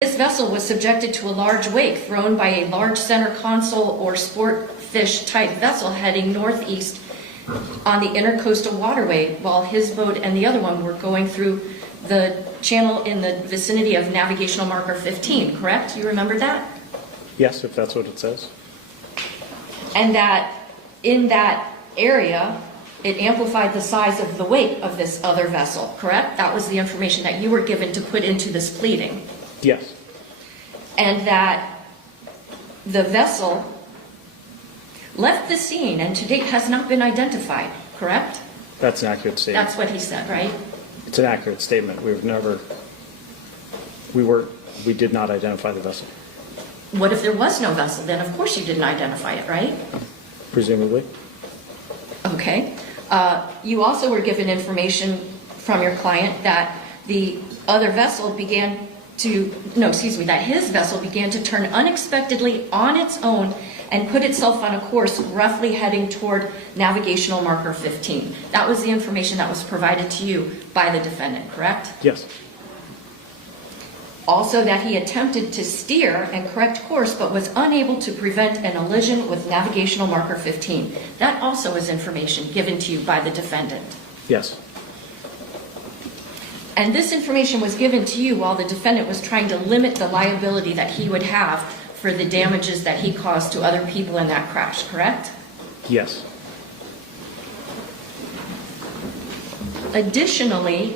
This vessel was subjected to a large wake thrown by a large center console or sport fish type vessel heading northeast on the intercoastal waterway, while his boat and the other one were going through the channel in the vicinity of navigational marker 15, correct? You remember that? Yes, if that's what it says. And that in that area, it amplified the size of the wake of this other vessel, correct? That was the information that you were given to put into this pleading. Yes. And that the vessel left the scene and to date has not been identified, correct? That's an accurate statement. That's what he said, right? It's an accurate statement. We did not identify the vessel. What if there was no vessel? Then of course you didn't identify it, right? Presumably. Okay. You also were given information from your client that the other vessel that his vessel began to turn unexpectedly on its own and put itself on a course roughly heading toward navigational marker 15. That was the information that was provided to you by the defendant, correct? Yes. Also that he attempted to steer and correct course but was unable to prevent an collision with navigational marker 15. That also is information given to you by the defendant. Yes. And this information was given to you while the defendant was trying to limit the liability that he would have for the damages that he caused to other people in that crash, correct? Yes. Additionally,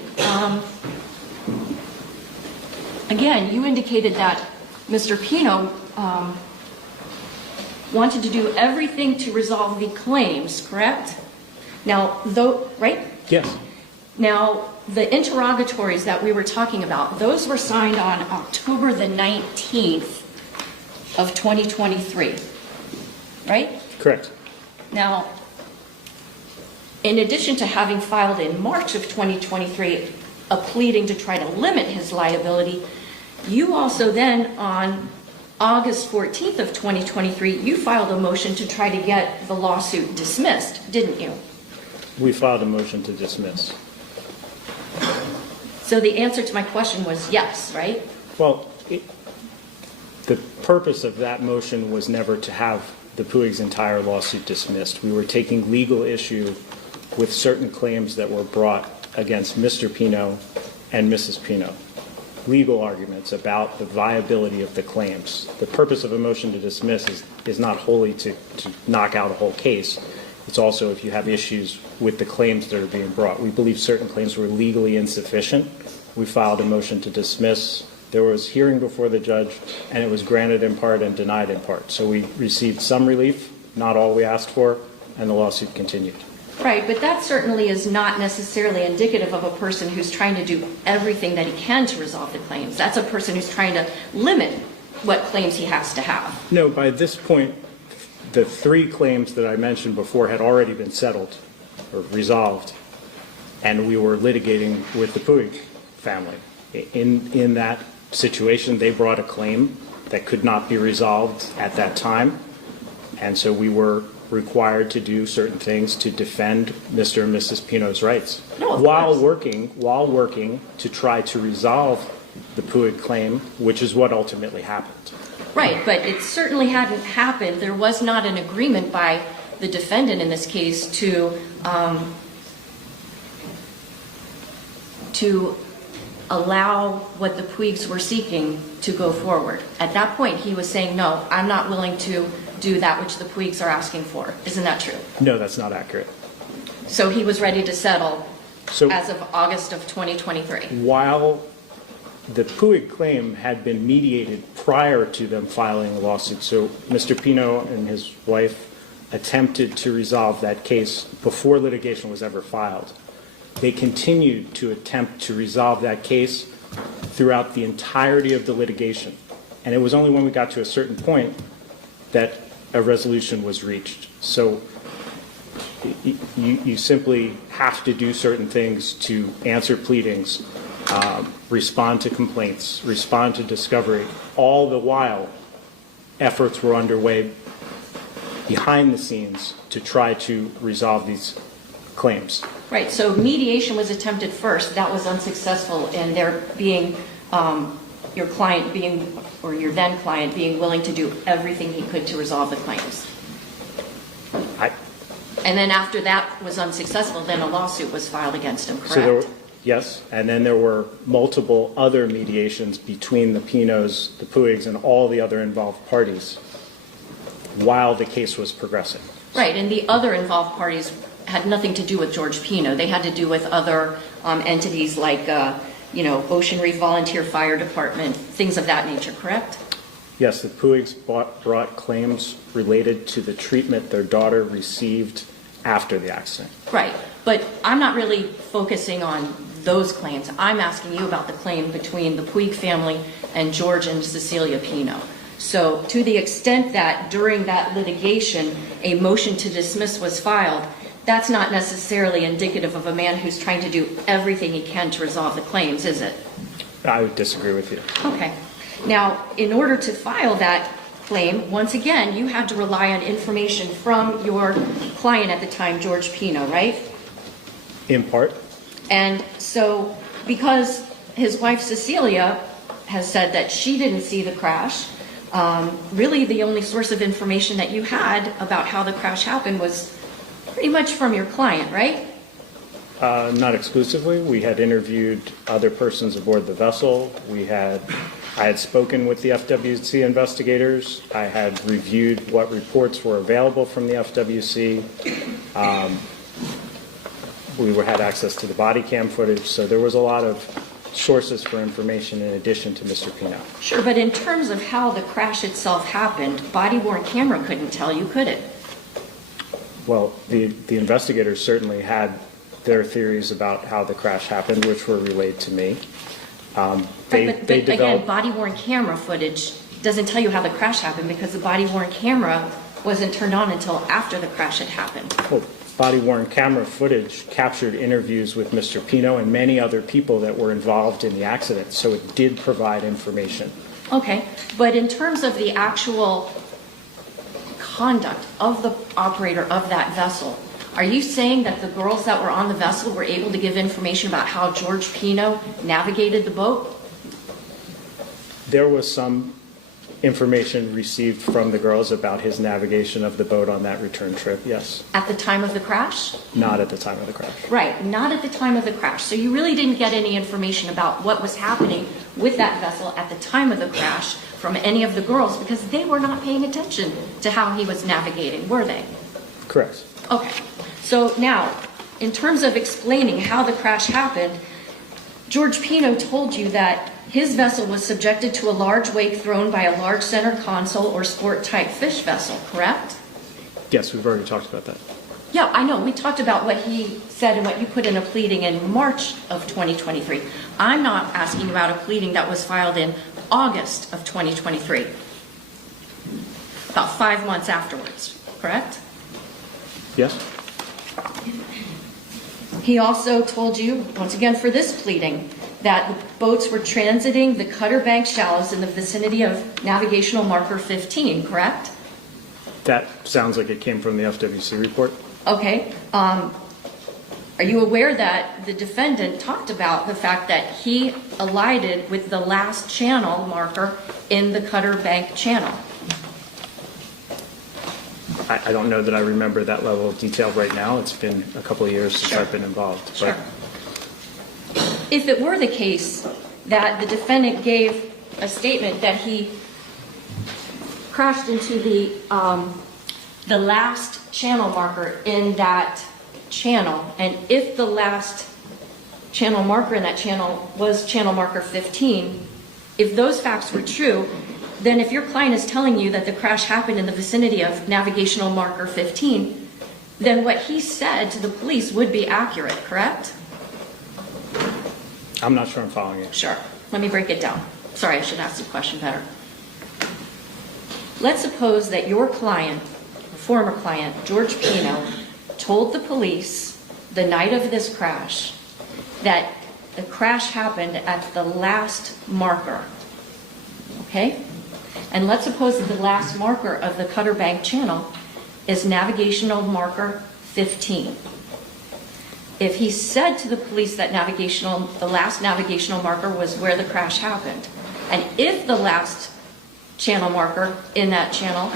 again, you indicated that Mr. Pino wanted to do everything to resolve the claims, correct? Now, right? Yes. Now, the interrogatories that we were talking about, those were signed on October the 19th of 2023, right? Correct. Now, in addition to having filed in March of 2023 a pleading to try to limit his liability, you also then on August 14th of 2023, you filed a motion to try to get the lawsuit dismissed, didn't you? We filed a motion to dismiss. So the answer to my question was yes, right? Well, the purpose of that motion was never to have the Puig's entire lawsuit dismissed. We were taking legal issue with certain claims that were brought against Mr. Pino and Mrs. Pino. Legal arguments about the viability of the claims. The purpose of a motion to dismiss is not wholly to knock out a whole case. It's also if you have issues with the claims that are being brought. We believe certain claims were legally insufficient. We filed a motion to dismiss. There was hearing before the judge, and it was granted in part and denied in part. So we received some relief, not all we asked for, and the lawsuit continued. Right, but that certainly is not necessarily indicative of a person who's trying to do everything that he can to resolve the claims. That's a person who's trying to limit what claims he has to have. No, by this point, the three claims that I mentioned before had already been settled or resolved, and we were litigating with the Puig family. In that situation, they brought a claim that could not be resolved at that time, and so we were required to do certain things to defend Mr. and Mrs. Pino's rights while working to try to resolve the Puig claim, which is what ultimately happened. Right, but it certainly hadn't happened. There was not an agreement by the defendant in this case to allow what the Puigs were seeking to go forward. At that point, he was saying, no, I'm not willing to do that which the Puigs are asking for. Isn't that true? No, that's not accurate. So he was ready to settle as of August of 2023. While the Puig claim had been mediated prior to them filing a lawsuit, so Mr. Pino and his wife attempted to resolve that case before litigation was ever filed. They continued to attempt to resolve that case throughout the entirety of the litigation. And it was only when we got to a certain point that a resolution was reached. So you simply have to do certain things to answer pleadings, respond to complaints, respond to discovery. All the while, efforts were underway behind the scenes to try to resolve these claims. Right, so mediation was attempted first. That was unsuccessful in there being your client being, or your then client being willing to do everything he could to resolve the claims. And then after that was unsuccessful, then a lawsuit was filed against him, correct? Yes, and then there were multiple other mediations between the Pinos, the Puigs, and all the other involved parties while the case was progressing. Right, and the other involved parties had nothing to do with George Pino. They had to do with other entities like, Ocean Reef Volunteer Fire Department, things of that nature, correct? Yes, the Puigs brought claims related to the treatment their daughter received after the accident. Right, but I'm not really focusing on those claims. I'm asking you about the claim between the Puig family and George and Cecilia Pino. So to the extent that during that litigation a motion to dismiss was filed, that's not necessarily indicative of a man who's trying to do everything he can to resolve the claims, is it? I would disagree with you. Okay. Now, in order to file that claim, once again, you had to rely on information from your client at the time, George Pino, right? In part. And so because his wife Cecilia has said that she didn't see the crash, really the only source of information that you had about how the crash happened was pretty much from your client, right? Not exclusively. We had interviewed other persons aboard the vessel. I had spoken with the FWC investigators. I had reviewed what reports were available from the FWC. We had access to the body cam footage, so there was a lot of sources for information in addition to Mr. Pino. Sure, but in terms of how the crash itself happened, body-worn camera couldn't tell you, could it? Well, the investigators certainly had their theories about how the crash happened, which were relayed to me. Again, body-worn camera footage doesn't tell you how the crash happened because the body-worn camera wasn't turned on until after the crash had happened. Well, body-worn camera footage captured interviews with Mr. Pino and many other people that were involved in the accident, so it did provide information. Okay, but in terms of the actual conduct of the operator of that vessel, are you saying that the girls that were on the vessel were able to give information about how George Pino navigated the boat? There was some information received from the girls about his navigation of the boat on that return trip, yes. At the time of the crash? Not at the time of the crash. Right, not at the time of the crash. So you really didn't get any information about what was happening with that vessel at the time of the crash from any of the girls because they were not paying attention to how he was navigating, were they? Correct. Okay, so now, in terms of explaining how the crash happened, George Pino told you that his vessel was subjected to a large wake thrown by a large center console or sport-type fish vessel, correct? Yes, we've already talked about that. Yeah, I know. We talked about what he said and what you put in a pleading in March of 2023. I'm not asking about a pleading that was filed in August of 2023, about 5 months afterwards, correct? Yes? He also told you, once again for this pleading, that the boats were transiting the Cutter Bank shallows in the vicinity of navigational marker 15, correct? That sounds like it came from the FWC report. Okay. Are you aware that the defendant talked about the fact that he alighted with the last channel marker in the Cutter Bank channel? I don't know that I remember that level of detail right now. It's been a couple of years since Sure. I've been involved. Sure. If it were the case that the defendant gave a statement that he crashed into the last channel marker in that channel, and if the last channel marker in that channel was channel marker 15, if those facts were true, then if your client is telling you that the crash happened in the vicinity of navigational marker 15, then what he said to the police would be accurate, correct? I'm not sure I'm following you. Sure. Let me break it down. Sorry, I should ask the question better. Let's suppose that your client, former client, George Pino, told the police the night of this crash that the crash happened at the last marker, okay? And let's suppose that the last marker of the Cutter Bank channel is navigational marker 15. If he said to the police that the last navigational marker was where the crash happened, And if the last channel marker in that channel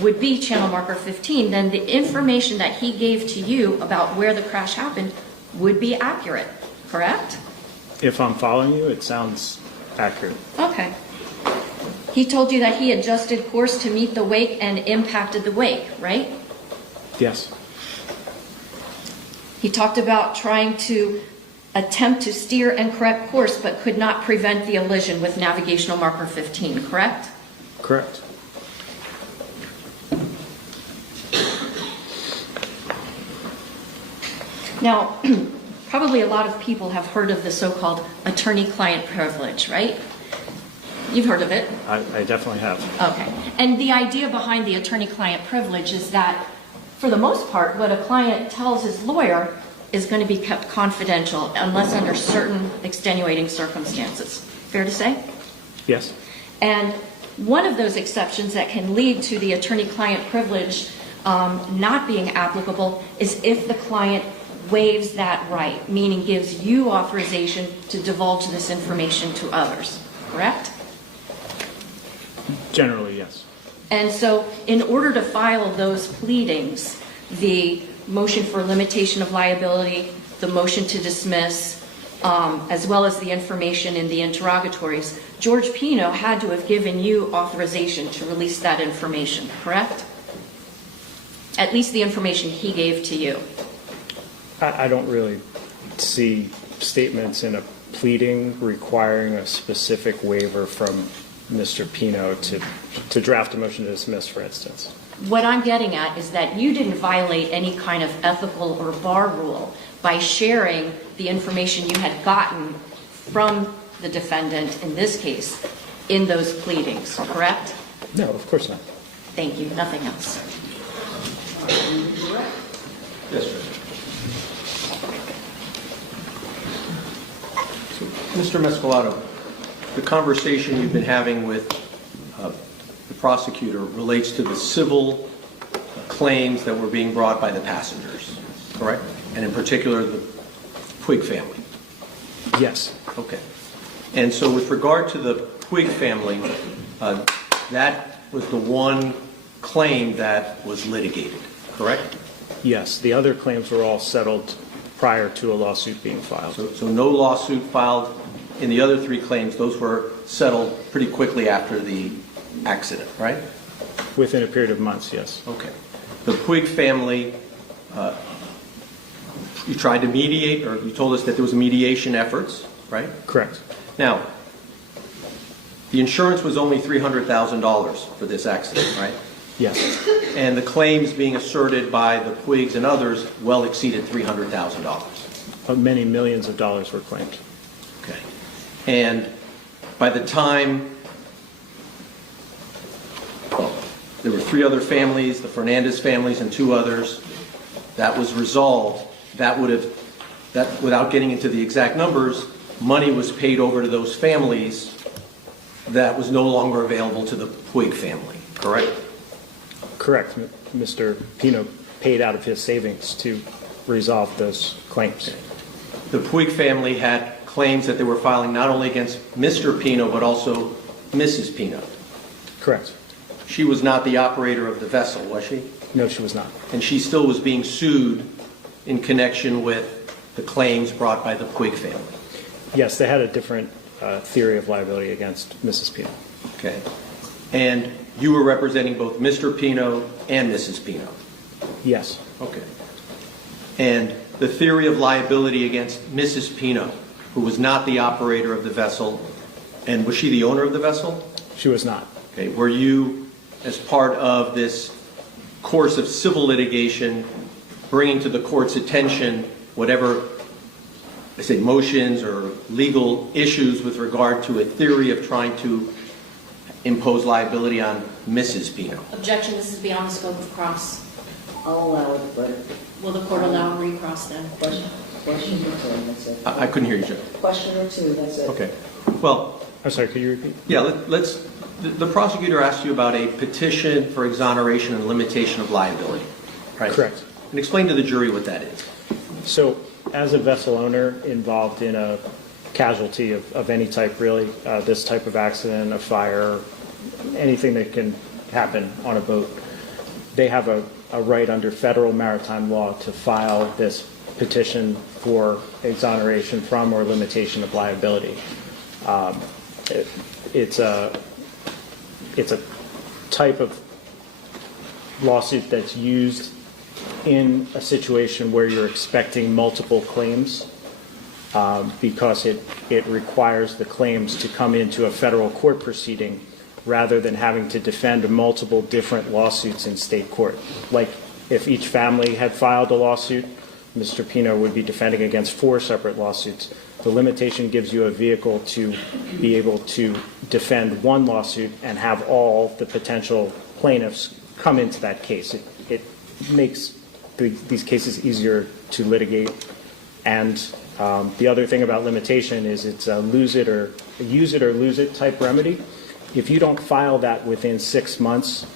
would be channel marker 15, then the information that he gave to you about where the crash happened would be accurate, correct? If I'm following you, it sounds accurate. Okay. He told you that he adjusted course to meet the wake and impacted the wake, right? Yes. He talked about trying to attempt to steer and correct course, but could not prevent the elision with navigational marker 15, correct? Correct. Now, probably a lot of people have heard of the so-called attorney-client privilege, right? You've heard of it. I definitely have. Okay. And the idea behind the attorney-client privilege is that, for the most part, what a client tells his lawyer is going to be kept confidential unless under certain extenuating circumstances. Fair to say? Yes. And one of those exceptions that can lead to the attorney-client privilege not being applicable is if the client waives that right, meaning gives you authorization to divulge this information to others, correct? Generally, yes. And so in order to file those pleadings, the motion for limitation of liability, the motion to dismiss, as well as the information in the interrogatories, George Pino had to have given you authorization to release that information, correct? At least the information he gave to you. I don't really see statements in a pleading requiring a specific waiver from Mr. Pino to draft a motion to dismiss, for instance. What I'm getting at is that you didn't violate any kind of ethical or bar rule by sharing the information you had gotten from the defendant, in this case, in those pleadings, correct? No, of course not. Thank you. Nothing else. Yes, sir. Mr. Mescolato, the conversation you've been having with the prosecutor relates to the civil claims that were being brought by the passengers, correct? And in particular, the Puig family. Yes. Okay. And so with regard to the Puig family, that was the one claim that was litigated, correct? Yes. The other claims were all settled prior to a lawsuit being filed. So no lawsuit filed in the other three claims. Those were settled pretty quickly after the accident, right? Within a period of months, yes. Okay. The Puig family, you tried to mediate, or you told us that there was mediation efforts, right? Correct. Now, the insurance was only $300,000 for this accident, right? Yes. And the claims being asserted by the Puigs and others well exceeded $300,000. Many millions of dollars were claimed. Okay. And by the time, well, there were three other families, the Fernandez families and two others, that was resolved. That would have, that without getting into the exact numbers, money was paid over to those families that was no longer available to the Puig family, correct? Correct. Mr. Pino paid out of his savings to resolve those claims. The Puig family had claims that they were filing not only against Mr. Pino, but also Mrs. Pino. Correct. She was not the operator of the vessel, was she? No, she was not. And she still was being sued in connection with the claims brought by the Puig family. Yes, they had a different theory of liability against Mrs. Pino. Okay. And you were representing both Mr. Pino and Mrs. Pino? Yes. Okay. And the theory of liability against Mrs. Pino, who was not the operator of the vessel, and was she the owner of the vessel? She was not. Okay. Were you, as part of this course of civil litigation, bringing to the court's attention whatever, I say, motions or legal issues with regard to a theory of trying to impose liability on Mrs. Pino? Objection, this is beyond the scope of cross. I'll allow it, but Will the court allow recross then? question or two, that's it. I couldn't hear you, Joe. Question or two, that's it. Okay. Well, I'm sorry, could you repeat? yeah, the prosecutor asked you about a petition for exoneration and limitation of liability, right? Correct. And explain to the jury what that is. So, as a vessel owner involved in a casualty of any type, really, this type of accident, a fire, anything that can happen on a boat. They have a right under federal maritime law to file this petition for exoneration from or limitation of liability. It's a type of lawsuit that's used in a situation where you're expecting multiple claims because it requires the claims to come into a federal court proceeding rather than having to defend multiple different lawsuits in state court. Like if each family had filed a lawsuit, Mr. Pino would be defending against 4 separate lawsuits. The limitation gives you a vehicle to be able to defend one lawsuit and have all the potential plaintiffs come into that case. It makes these cases easier to litigate. And the other thing about limitation is it's a use it or lose it type remedy. If you don't file that within 6 months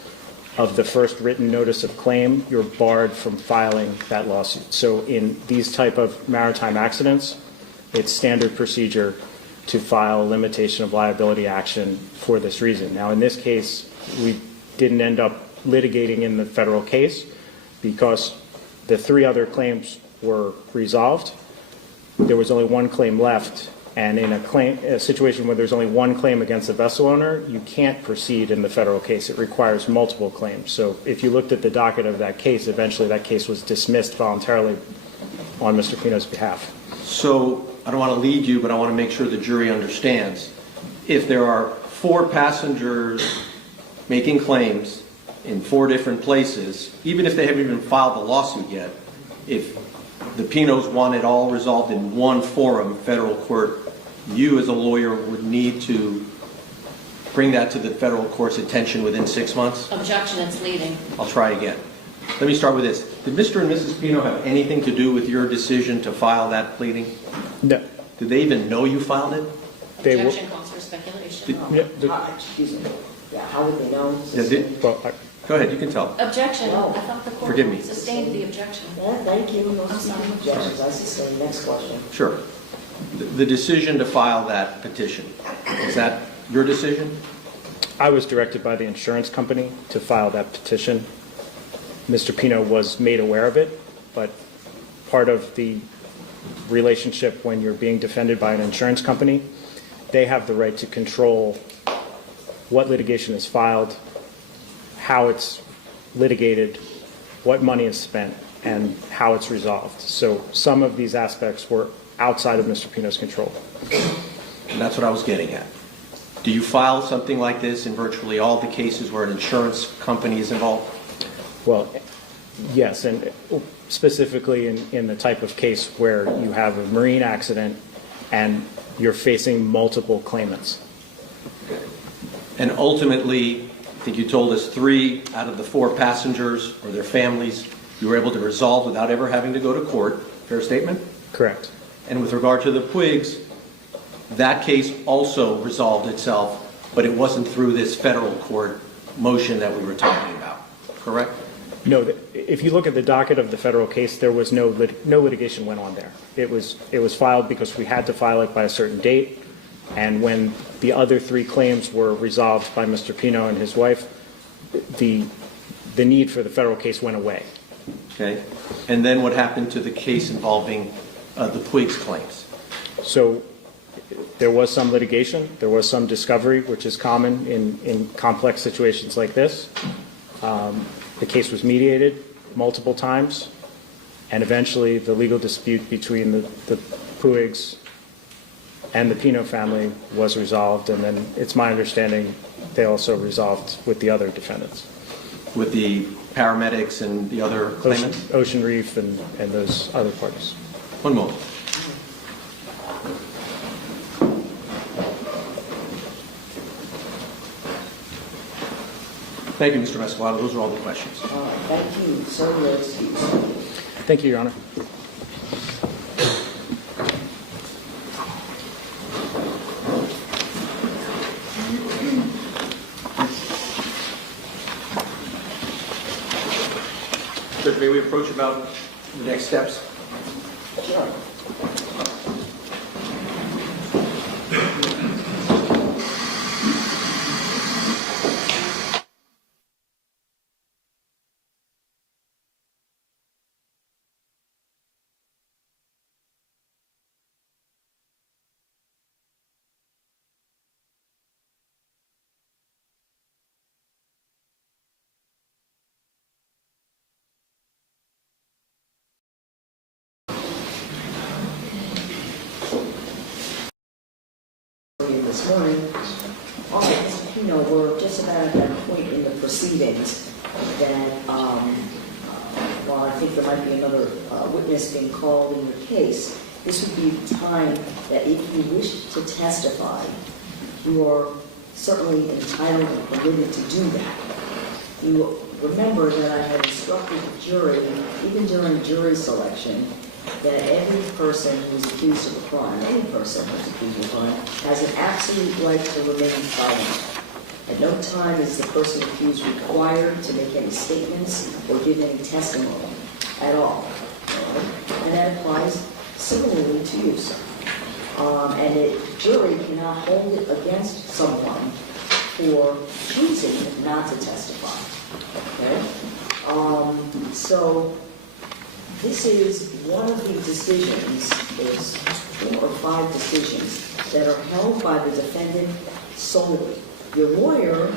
of the first written notice of claim, you're barred from filing that lawsuit. So in these type of maritime accidents, it's standard procedure to file a limitation of liability action for this reason. Now, in this case, we didn't end up litigating in the federal case because the 3 other claims were resolved. There was only 1 claim left. And in a situation where there's only 1 claim against the vessel owner, you can't proceed in the federal case. It requires multiple claims. So if you looked at the docket of that case, eventually that case was dismissed voluntarily on Mr. Pino's behalf. So I don't want to lead you, but I want to make sure the jury understands. If there are 4 passengers making claims in 4 different places, even if they haven't even filed the lawsuit yet, if the Pinos want it all resolved in one forum, federal court, you as a lawyer would need to bring that to the federal court's attention within 6 months? Objection, it's leading. I'll try again. Let me start with this. Did Mr. and Mrs. Pino have anything to do with your decision to file that pleading? No. Did they even know you filed it? Objection calls for speculation. Excuse me. Yeah, how would they know? Go ahead, you can tell. Objection. No. I thought the court Forgive me. sustained the objection. Yeah, thank you. No I'm sorry. objections. I sustain. Next question. Sure. The decision to file that petition, is that your decision? I was directed by the insurance company to file that petition. Mr. Pino was made aware of it, but part of the relationship when you're being defended by an insurance company, they have the right to control what litigation is filed, how it's litigated, what money is spent, and how it's resolved. So some of these aspects were outside of Mr. Pino's control. And that's what I was getting at. Do you file something like this in virtually all the cases where an insurance company is involved? Well, yes, and specifically in the type of case where you have a marine accident and you're facing multiple claimants. And ultimately, I think you told us 3 out of the 4 passengers or their families you were able to resolve without ever having to go to court. Fair statement? Correct. And with regard to the Puigs, that case also resolved itself, but it wasn't through this federal court motion that we were talking about. Correct? No, if you look at the docket of the federal case, there was no litigation went on there. It was filed because we had to file it by a certain date, and when the other 3 claims were resolved by Mr. Pino and his wife, the need for the federal case went away. Okay. And then what happened to the case involving the Puigs claims? So there was some litigation, there was some discovery, which is common in complex situations like this. The case was mediated multiple times, and eventually the legal dispute between the Puigs and the Pino family was resolved, and then it's my understanding they also resolved with the other defendants. With the paramedics and the other claimants? Ocean Reef and those other parties. One moment. Thank you, Mr. Mescalado. Those are all the questions. All right, thank you. So you're excused. Thank you, Your Honor. Judge, may we approach about the next steps? Sure. this morning. Also, we're just about at that point in the proceedings that while I think there might be another witness being called in your case, this would be the time that if you wish to testify, you are certainly entitled and permitted to do that. You remember that I had instructed the jury, even during jury selection, that every person who is accused of a crime, any person who is accused of a crime, has an absolute right to remain silent. At no time is the person accused required to make any statements or give any testimony at all. And that applies similarly to you, sir. And a jury cannot hold it against someone for choosing not to testify. Okay? So this is one of the decisions, there's 4 or 5 decisions that are held by the defendant solely. Your lawyer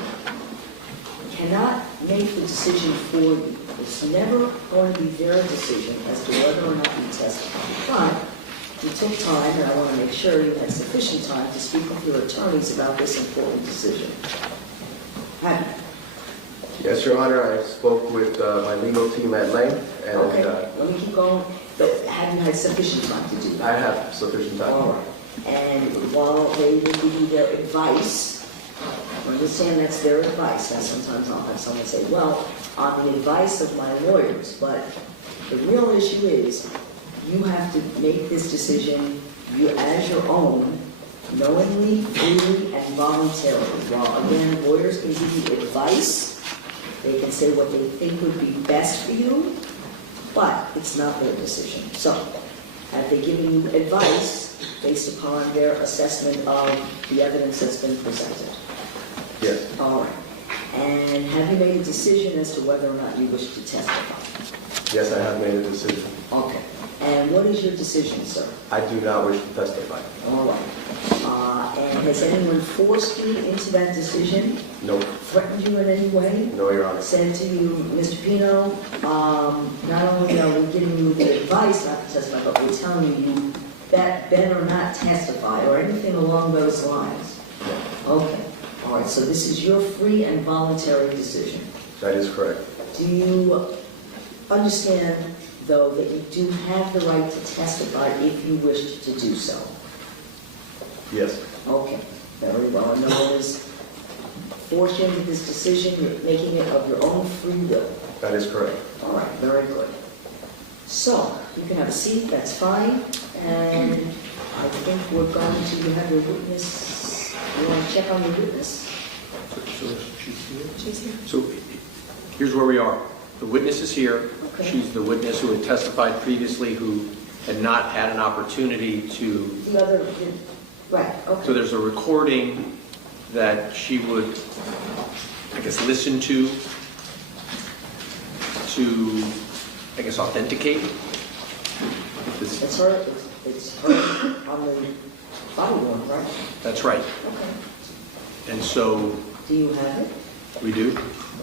cannot make the decision for you. It's never going to be their decision as to whether or not you testify. But you took time, and I want to make sure you had sufficient time to speak with your attorneys about this important decision. Have you? Yes, Your Honor, I spoke with my legal team at length. And, Okay, let me keep going. But have you had sufficient time to do that? I have sufficient time. All right. And while they will give you their advice, understand that's their advice. Now, sometimes I'll have someone say, well, on the advice of my lawyers. But the real issue is you have to make this decision as your own, knowingly, freely, and voluntarily. While, again, lawyers can give you advice. They can say what they think would be best for you, but it's not their decision. So, have they given you advice based upon their assessment of the evidence that's been presented? Yes. All right. And have you made a decision as to whether or not you wish to testify? Yes, I have made a decision. Okay. And what is your decision, sir? I do not wish to testify. All right. And has anyone forced you into that decision? No. Threatened you in any way? No, Your Honor. Said to you, Mr. Pino, not only are we giving you the advice not to testify, but we're telling you that better not testify or anything along those lines? No. Okay. All right. So this is your free and voluntary decision. That is correct. Do you understand, though, that you do have the right to testify if you wish to do so? Yes. Okay, very well. No one is forced you into this decision. You're making it of your own free will. That is correct. All right, very good. So, you can have a seat, that's fine. And I think we're going to, you have your witness. You want to check on your witness? She's here. So here's where we are. The witness is here. Okay. She's the witness who had testified previously who had not had an opportunity to. Right, okay. So there's a recording that she would, I guess, listen to, I guess, authenticate. It's her on the body worn, right? That's right. Okay. And so Do you have it? we do.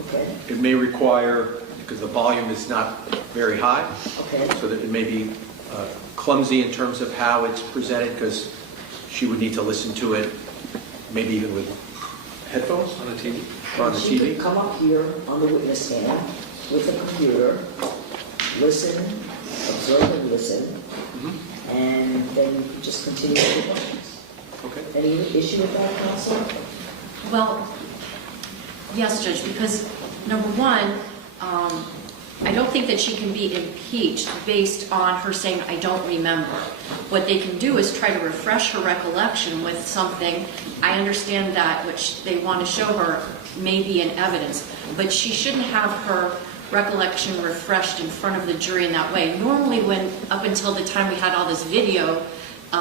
Okay, It may require, because the volume is not very high, okay. so that it may be clumsy in terms of how it's presented, because she would need to listen to it, maybe even with headphones on the TV, or on the She could TV. come up here on the witness stand with a computer, listen, observe and listen, and then you could just continue with the questions. Okay. Any issue with that, counsel? Well, yes, Judge, because number one, I don't think that she can be impeached based on her saying, I don't remember. What they can do is try to refresh her recollection with something. I understand that which they want to show her may be in evidence, but she shouldn't have her recollection refreshed in front of the jury in that way. Normally, up until the time we had all this video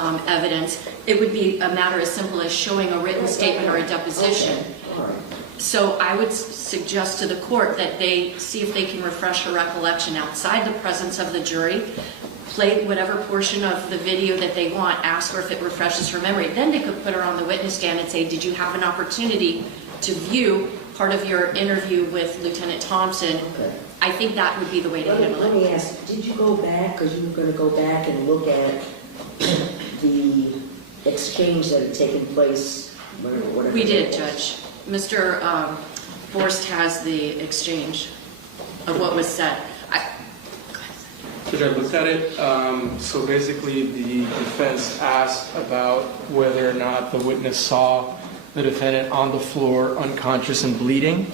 evidence, it would be a matter as simple as showing a written statement or a deposition. Okay. All right. So I would suggest to the court that they see if they can refresh her recollection outside the presence of the jury, play whatever portion of the video that they want, ask her if it refreshes her memory. Then they could put her on the witness stand and say, did you have an opportunity to view part of your interview with Lieutenant Thompson? Okay. I think that would be the way to handle Let it. me ask, did you go back, because you were going to go back and look at the exchange that had taken place, whatever. We did, Judge. Mr. Forrest has the exchange of what was said. Judge, I looked at it. So basically, the defense asked about whether or not the witness saw the defendant on the floor, unconscious and bleeding.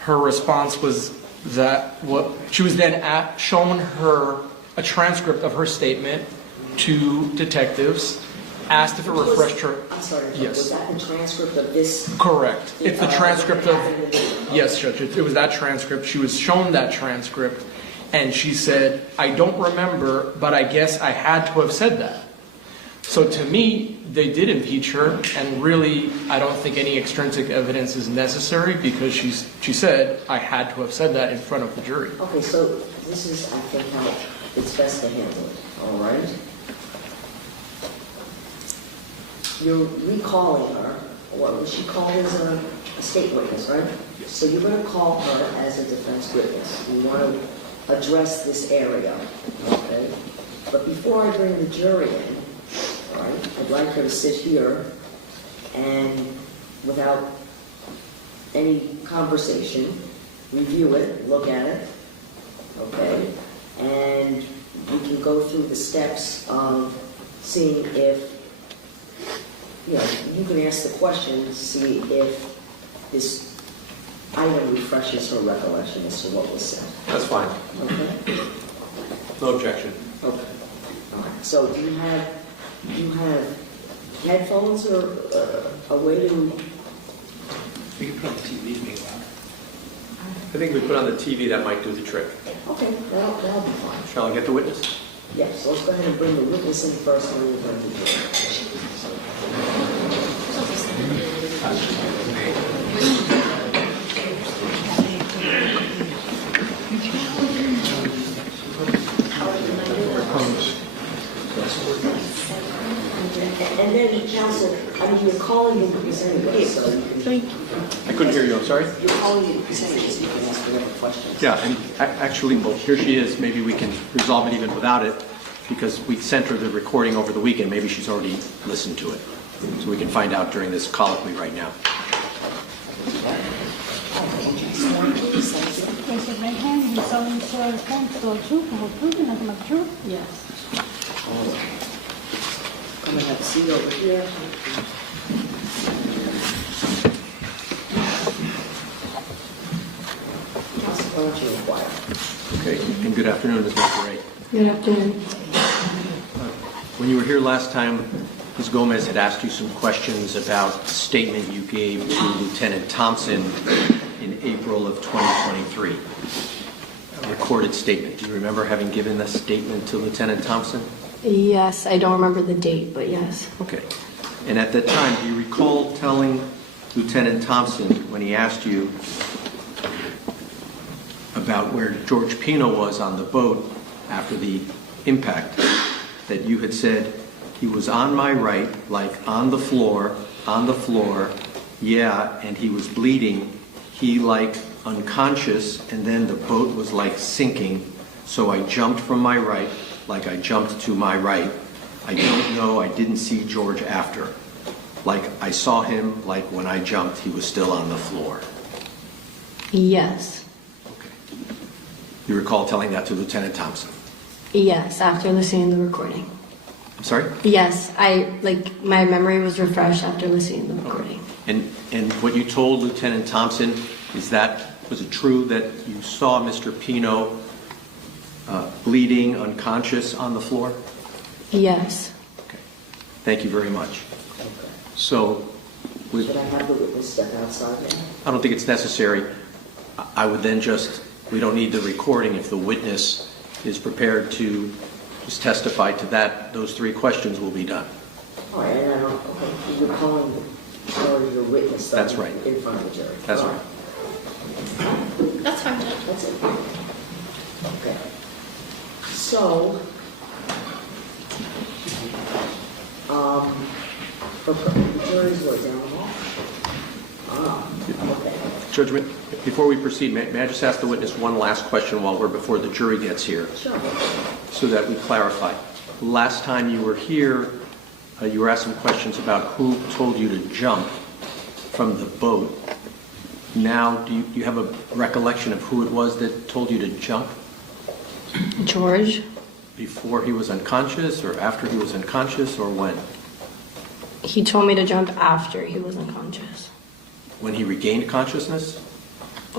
Her response was that she was then shown a transcript of her statement to detectives, asked if it refreshed her. I'm sorry, Yes. was that the transcript of this? Correct. It's the transcript of. Yes, Judge. It was that transcript. She was shown that transcript, and she said, "I don't remember, but I guess I had to have said that." So to me, they did impeach her, and really, I don't think any extrinsic evidence is necessary because she said, "I had to have said that in front of the jury." Okay, so this is, I think, how it's best to handle it, all right? You're recalling her, what was she called as a state witness, right? Yes. So you're going to call her as a defense witness. You want to address this area, okay? But before I bring the jury in, all right, I'd like her to sit here and, without any conversation, review it, look at it, okay? And we can go through the steps of seeing if, you can ask the question, see if this item refreshes her recollection as to what was said. That's fine. Okay? No objection. Okay. All right. So do you have headphones or a way to? We can put on the TV meanwhile. I think we put on the TV, that might do the trick. Okay, that'll be fine. Shall I get the witness? Yes, so let's go ahead and bring the witness in first, and then we'll bring the jury. And then, counsel, you're calling the witness anyway, so you can... I couldn't hear you, I'm sorry? You're calling the witness anyway, so you can ask whatever questions. Yeah, and actually, well, here she is. Maybe we can resolve it even without it, because we sent her the recording over the weekend. Maybe she's already listened to it. So we can find out during this colloquy right now. Raise your right hand. You solemnly swear to tell the truth, the whole truth, and nothing but the truth? Yes. I'm going to have a seat over here. Counsel, why don't you inquire? Okay, and good afternoon, Ms. Monterey. Good afternoon. When you were here last time, Ms. Gomez had asked you some questions about the statement you gave to Lieutenant Thompson in April of 2023. A recorded statement. Do you remember having given this statement to Lieutenant Thompson? Yes, I don't remember the date, but yes. Okay. And at that time, do you recall telling Lieutenant Thompson when he asked you about where George Pino was on the boat after the impact, that you had said he was on my right, like on the floor, yeah, and he was bleeding, he like unconscious, and then the boat was like sinking, so I jumped from my right, like I jumped to my right. I don't know, I didn't see George after. Like I saw him, like when I jumped, he was still on the floor. Yes. Okay. You recall telling that to Lieutenant Thompson? Yes, after listening to the recording. I'm sorry? Yes, my memory was refreshed after listening to the recording. And what you told Lieutenant Thompson, was it true that you saw Mr. Pino bleeding, unconscious on the floor? Yes. Okay. Thank you very much. So, Should I have the witness step outside now? I don't think it's necessary. I would then we don't need the recording if the witness is prepared to just testify to that. Those three questions will be done. All right, and you're calling your witness. Though, That's right. In front of the jury. That's right. That's fine, Judge. That's it. Okay. So, the jury's what, down the hall? Okay. Judge, before we proceed, may I just ask the witness one last question while we're before the jury gets here? Sure. So that we clarify. Last time you were here, You were asked some questions about who told you to jump from the boat. Now, do you have a recollection of who it was that told you to jump? George, Before he was unconscious, or after he was unconscious, or when? he told me to jump after he was unconscious. When he regained consciousness?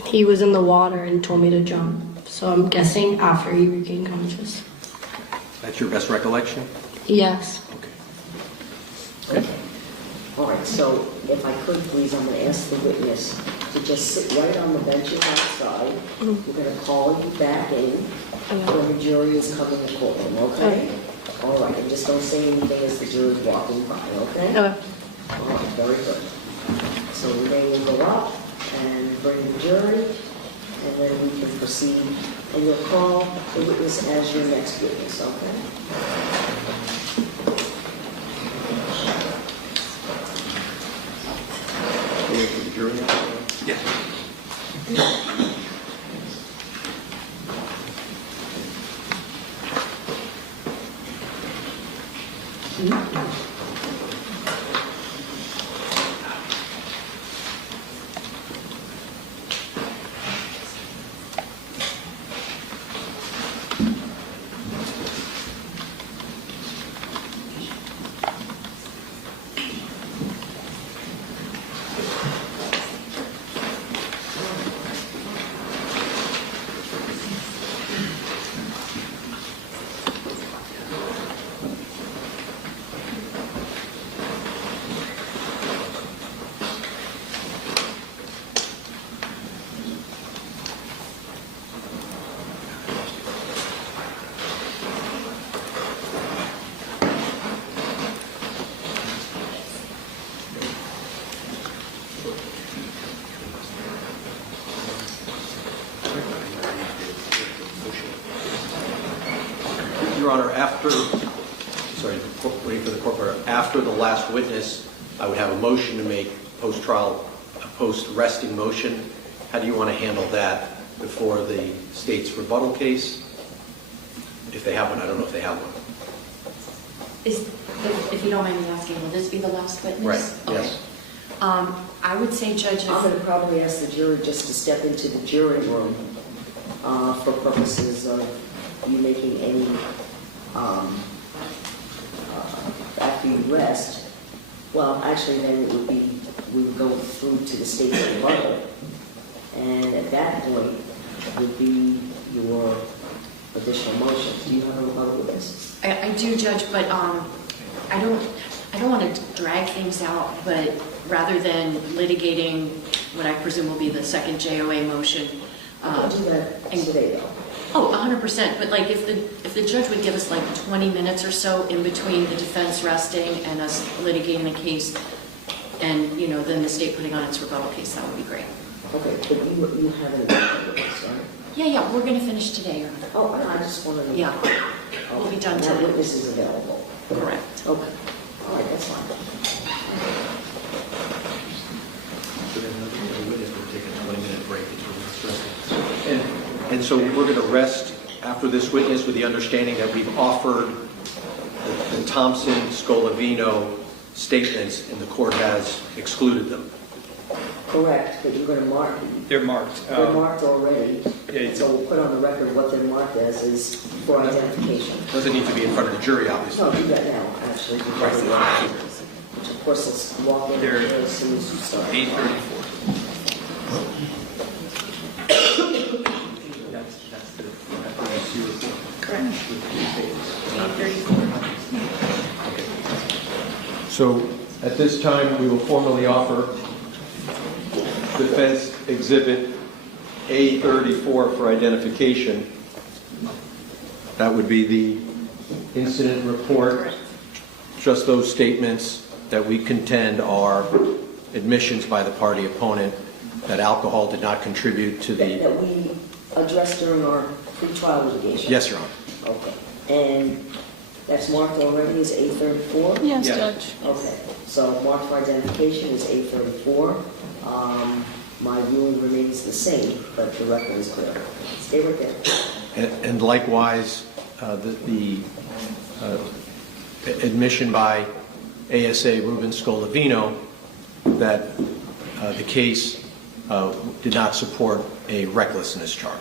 He was in the water and told me to jump. So I'm guessing after he regained consciousness. That's your best recollection? Yes. Okay. All right, so if I could, please, I'm going to ask the witness to just sit right on the benches outside. We're going to call you back in when the jury is coming to courtroom, okay? All right, and just don't say anything as the jury's walking by, okay? Okay. All right, very good. So Renee will go up and bring the jury, and then we can proceed. And you'll call the witness as your next witness, okay? For the jury? Yeah. Your Honor, waiting for the court order. After the last witness, I would have a motion to make post-trial, a post-resting motion. How do you want to handle that before the state's rebuttal case? If they have one, I don't know if they have one. If you don't mind me asking, will this be the last witness? Right, Okay. yes. I would say, Judge, I'm going to probably ask the jury just to step into the jury room for purposes of you making any, after you rest. Well, actually, then it would be, we would go through to the state's rebuttal. And at that point would be your additional motions. Do you have a rebuttal with this? I do, Judge, but I don't want to drag things out, but rather than litigating what I presume will be the second JOA motion. I'll do that today, though. Oh, 100%. But like if the judge would give us like 20 minutes or so in between the defense resting and us litigating the case, and then the state putting on its rebuttal case, that would be great. Okay, but you haven't rebuttal with this, right? Yeah, we're going to finish today, Your Honor. Oh, I just wanted to. Yeah, we'll be done That today. witness is available. Correct. Okay. All right, that's fine. And so we're going to rest after this witness with the understanding that we've offered the Thompson, Scolavino statements and the court has excluded them. Correct, but you're going to mark. They're marked. They're marked already. Yeah, So we'll put on the record what they're marked as is for identification. Doesn't need to be in front of the jury, obviously. No, do that now, actually. Right. Which of course, let's walk in They're as soon as you start. 834. That's the FDIC report. Correct. 834. So at this time, we will formally offer Defense Exhibit A34 for identification. That would be the incident report, just those statements that we contend are admissions by the party opponent that alcohol did not contribute to the... That we addressed during our pre-trial litigation? Yes, Your Honor. Okay. And that's marked already as A34? Yes, Yeah. Judge. Okay. So marked for identification is A34. My ruling remains the same, but the record is clear. Stay right there. And likewise, the admission by ASA Ruben Scolavino that the case did not support a recklessness charge.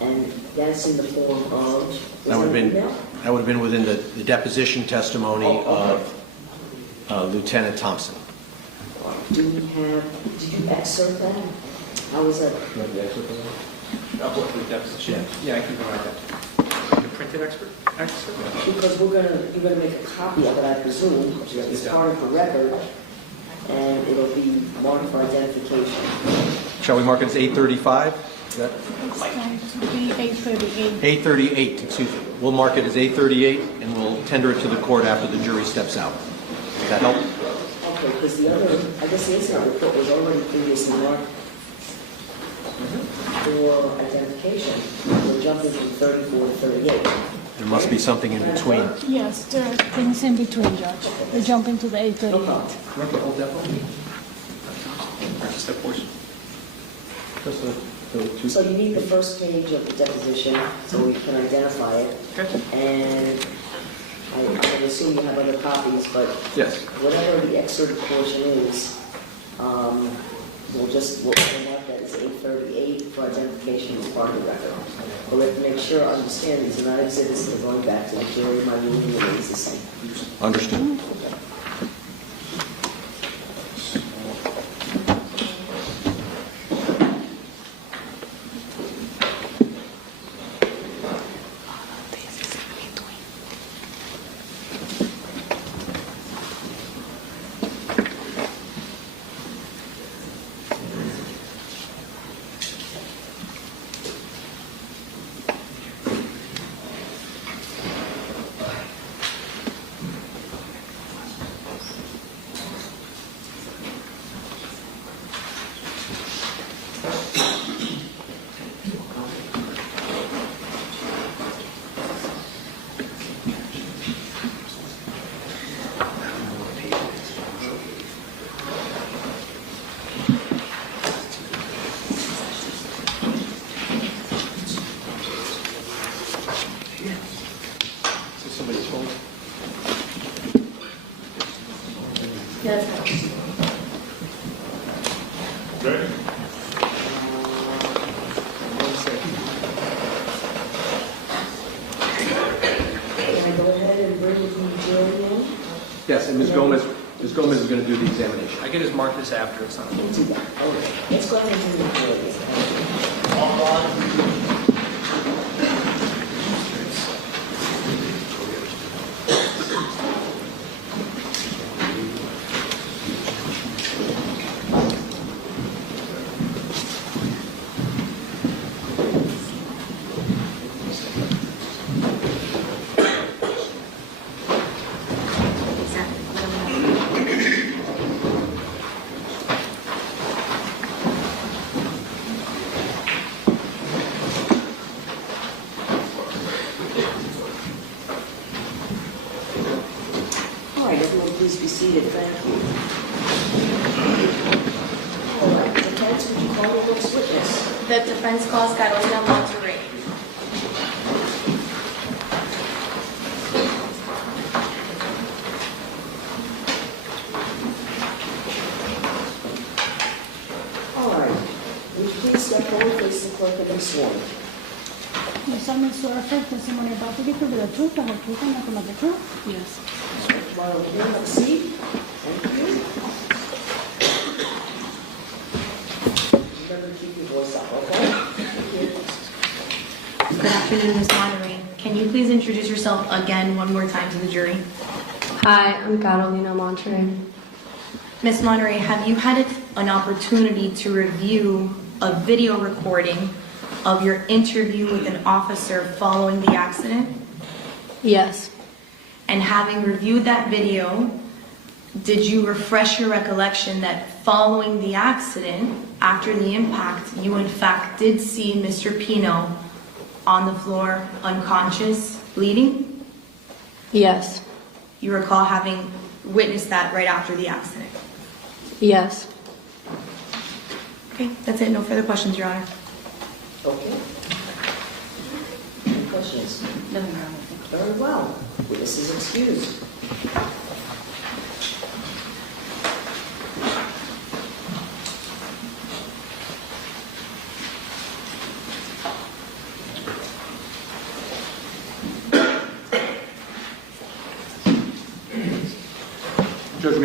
And that's in the form of? That would have been within the deposition testimony Oh, okay. of Lieutenant Thompson. Did you excerpt that? How was that? Yeah, I can provide that. The printed excerpt? Because you're gonna make a copy of it, I presume, it's part of the record, and it'll be marked for identification. Shall we mark it as 835? Is that? It's going to be 8:38. 838, excuse me. We'll mark it as 838, and we'll tender it to the court after the jury steps out. Does that help? Okay, because the other, I guess the incident report was already previously marked for identification. We're jumping from 34 to 38. There must be something in between. Yes, there are things in between, Judge. We're jumping to the No 8:38. problem. Mark the whole depot? Just that portion. So you need the first page of the deposition so we can identify it. Okay. And I would assume you have other copies, but Yes. whatever the excerpted portion is, we'll mark that as 838 for identification as part of the record. But we have to make sure, understand these are not exhibits that are going back to the jury, my ruling remains the same. Understood. Yes, and Ms. Gomez is going to do the examination. I can just mark this after, it's not a Let's do that. Okay. Let's go ahead and do the jury. All right, everyone, please be seated. Thank you. All right, defense, would you call the next witness? The defense calls Carolina Monterrey. All right. Would you please step forward, face the clerk, and be sworn? You solemnly swear affirm testimony you're about to give to be the truth, the whole truth, and nothing but the truth? Yes. Tomorrow, here, have a seat. Thank you. Remember to keep your voice up, okay? Thank you. Good afternoon, Ms. Monterrey. Can you please introduce yourself again one more time to the jury? Hi, I'm Carolina Monterrey. Ms. Monterrey, have you had an opportunity to review a video recording of your interview with an officer following the accident? Yes. And having reviewed that video, did you refresh your recollection that following the accident, after the impact, you in fact did see Mr. Pino on the floor, unconscious, bleeding? Yes. You recall having witnessed that right after the accident? Yes. Okay, that's it. No further questions, Your Honor. Okay. Any questions? No, Very well. Witness is excused.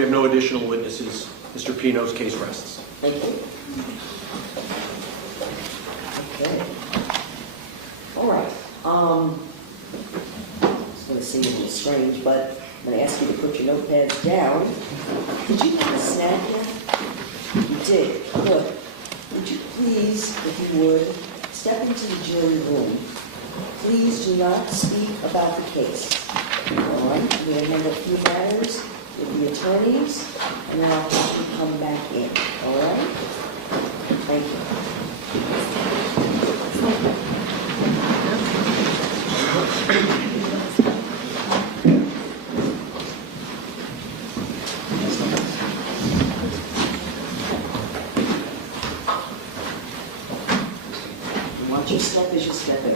have no additional witnesses, Mr. Pino's case rests. Thank you. Okay. All right. I was going to seem a little strange, but I'm going to ask you to put your notepads down. Did you have a snack yet? You did. Good. Would you please, if you would, step into the jury room. Please do not speak about the case. All right? We have a few matters with the attorneys, and then I'll have you come back in. All right? Thank you. Watch your step as you step in.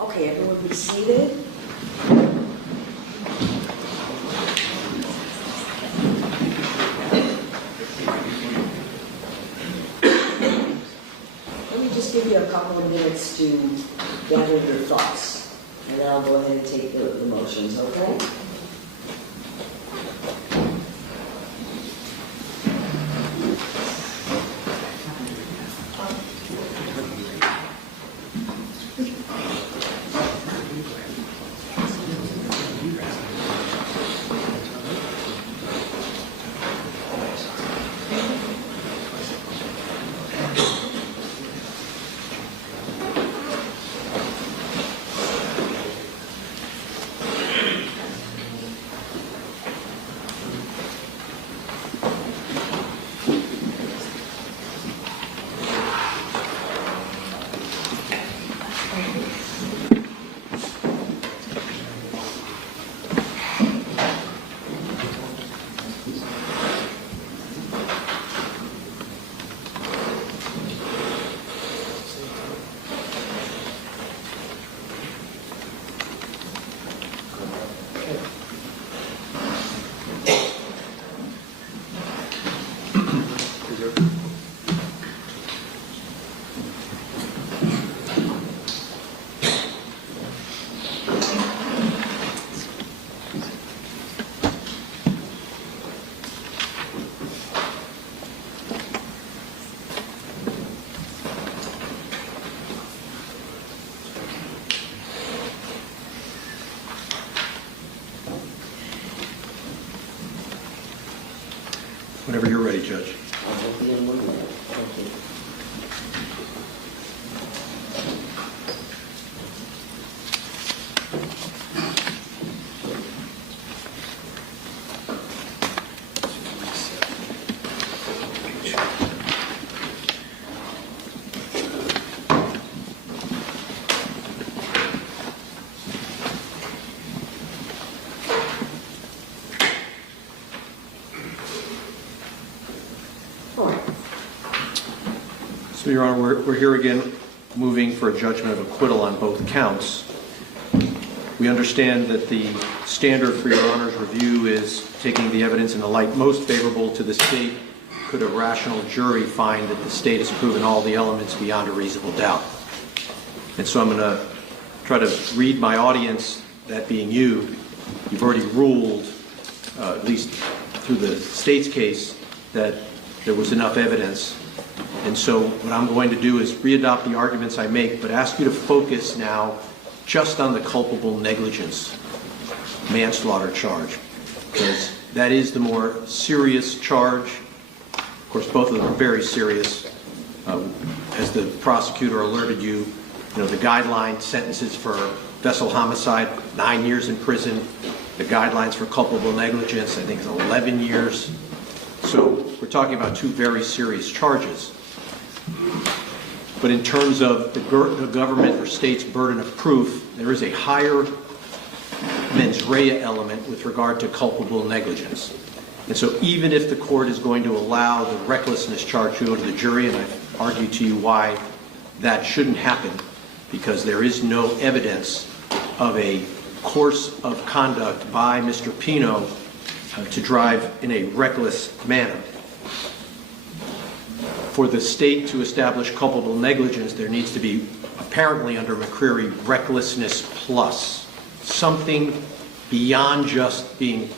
Okay, everyone be seated. Let me just give you a couple of minutes to gather your thoughts, and then I'll go ahead and take the motions, okay? Whenever you're ready, Judge. I'll be in 1 minute. Thank you. All right. So, Your Honor, we're here again moving for a judgment of acquittal on both counts. We understand that the standard for Your Honor's review is taking the evidence in the light most favorable to the state. Could a rational jury find that the state has proven all the elements beyond a reasonable doubt? And so I'm going to try to read my audience, that being you. You've already ruled, at least through the state's case, that there was enough evidence. And so what I'm going to do is readopt the arguments I make, but ask you to focus now just on the culpable negligence manslaughter charge, because that is the more serious charge. Of course, both of them are very serious. As the prosecutor alerted you, the guideline sentences for vessel homicide, 9 years in prison. The guidelines for culpable negligence, I think, is 11 years. So we're talking about two very serious charges. But in terms of the government or state's burden of proof, there is a higher mens rea element with regard to culpable negligence. And so even if the court is going to allow the recklessness charge to go to the jury, and I've argued to you why that shouldn't happen, because there is no evidence of a course of conduct by Mr. Pino to drive in a reckless manner. For the state to establish culpable negligence, there needs to be, apparently under McCreary, recklessness plus. Something beyond just being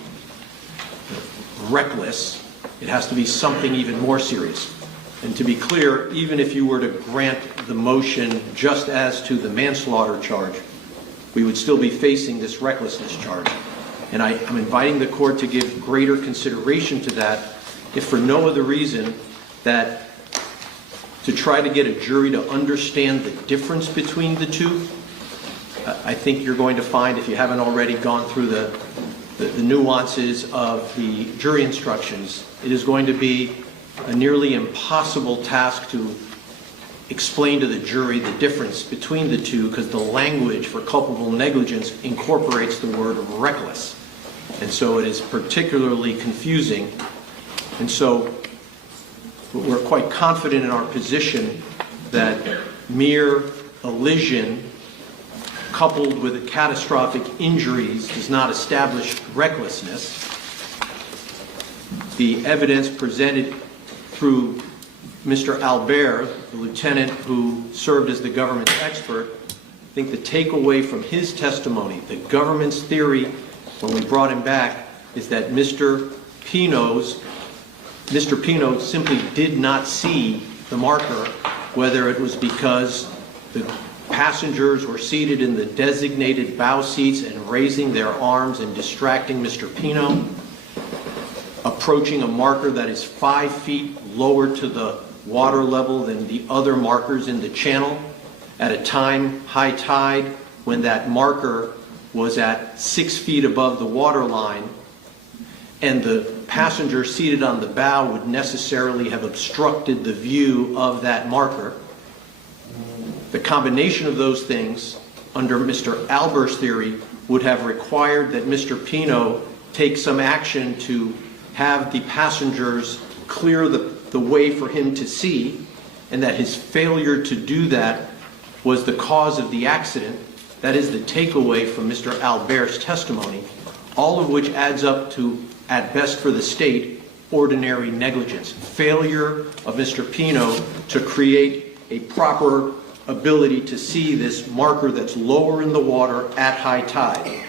reckless. It has to be something even more serious. And to be clear, even if you were to grant the motion just as to the manslaughter charge, we would still be facing this recklessness charge. And I'm inviting the court to give greater consideration to that, if for no other reason that to try to get a jury to understand the difference between the two. I think you're going to find, if you haven't already gone through the nuances of the jury instructions, it is going to be a nearly impossible task to explain to the jury the difference between the two, because the language for culpable negligence incorporates the word reckless. And so it is particularly confusing. And so we're quite confident in our position that mere elision coupled with catastrophic injuries does not establish recklessness. The evidence presented through Mr. Albert, the lieutenant who served as the government's expert, I think the takeaway from his testimony, the government's theory when we brought him back, is that Mr. Pino simply did not see the marker, whether it was because the passengers were seated in the designated bow seats and raising their arms and distracting Mr. Pino, approaching a marker that is 5 feet lower to the water level than the other markers in the channel at a time, high tide, when that marker was at 6 feet above the water line, and the passenger seated on the bow would necessarily have obstructed the view of that marker. The combination of those things, under Mr. Albert's theory, would have required that Mr. Pino take some action to have the passengers clear the way for him to see, and that his failure to do that was the cause of the accident. That is the takeaway from Mr. Albert's testimony, all of which adds up to, at best for the state, ordinary negligence. Failure of Mr. Pino to create a proper ability to see this marker that's lower in the water at high tide.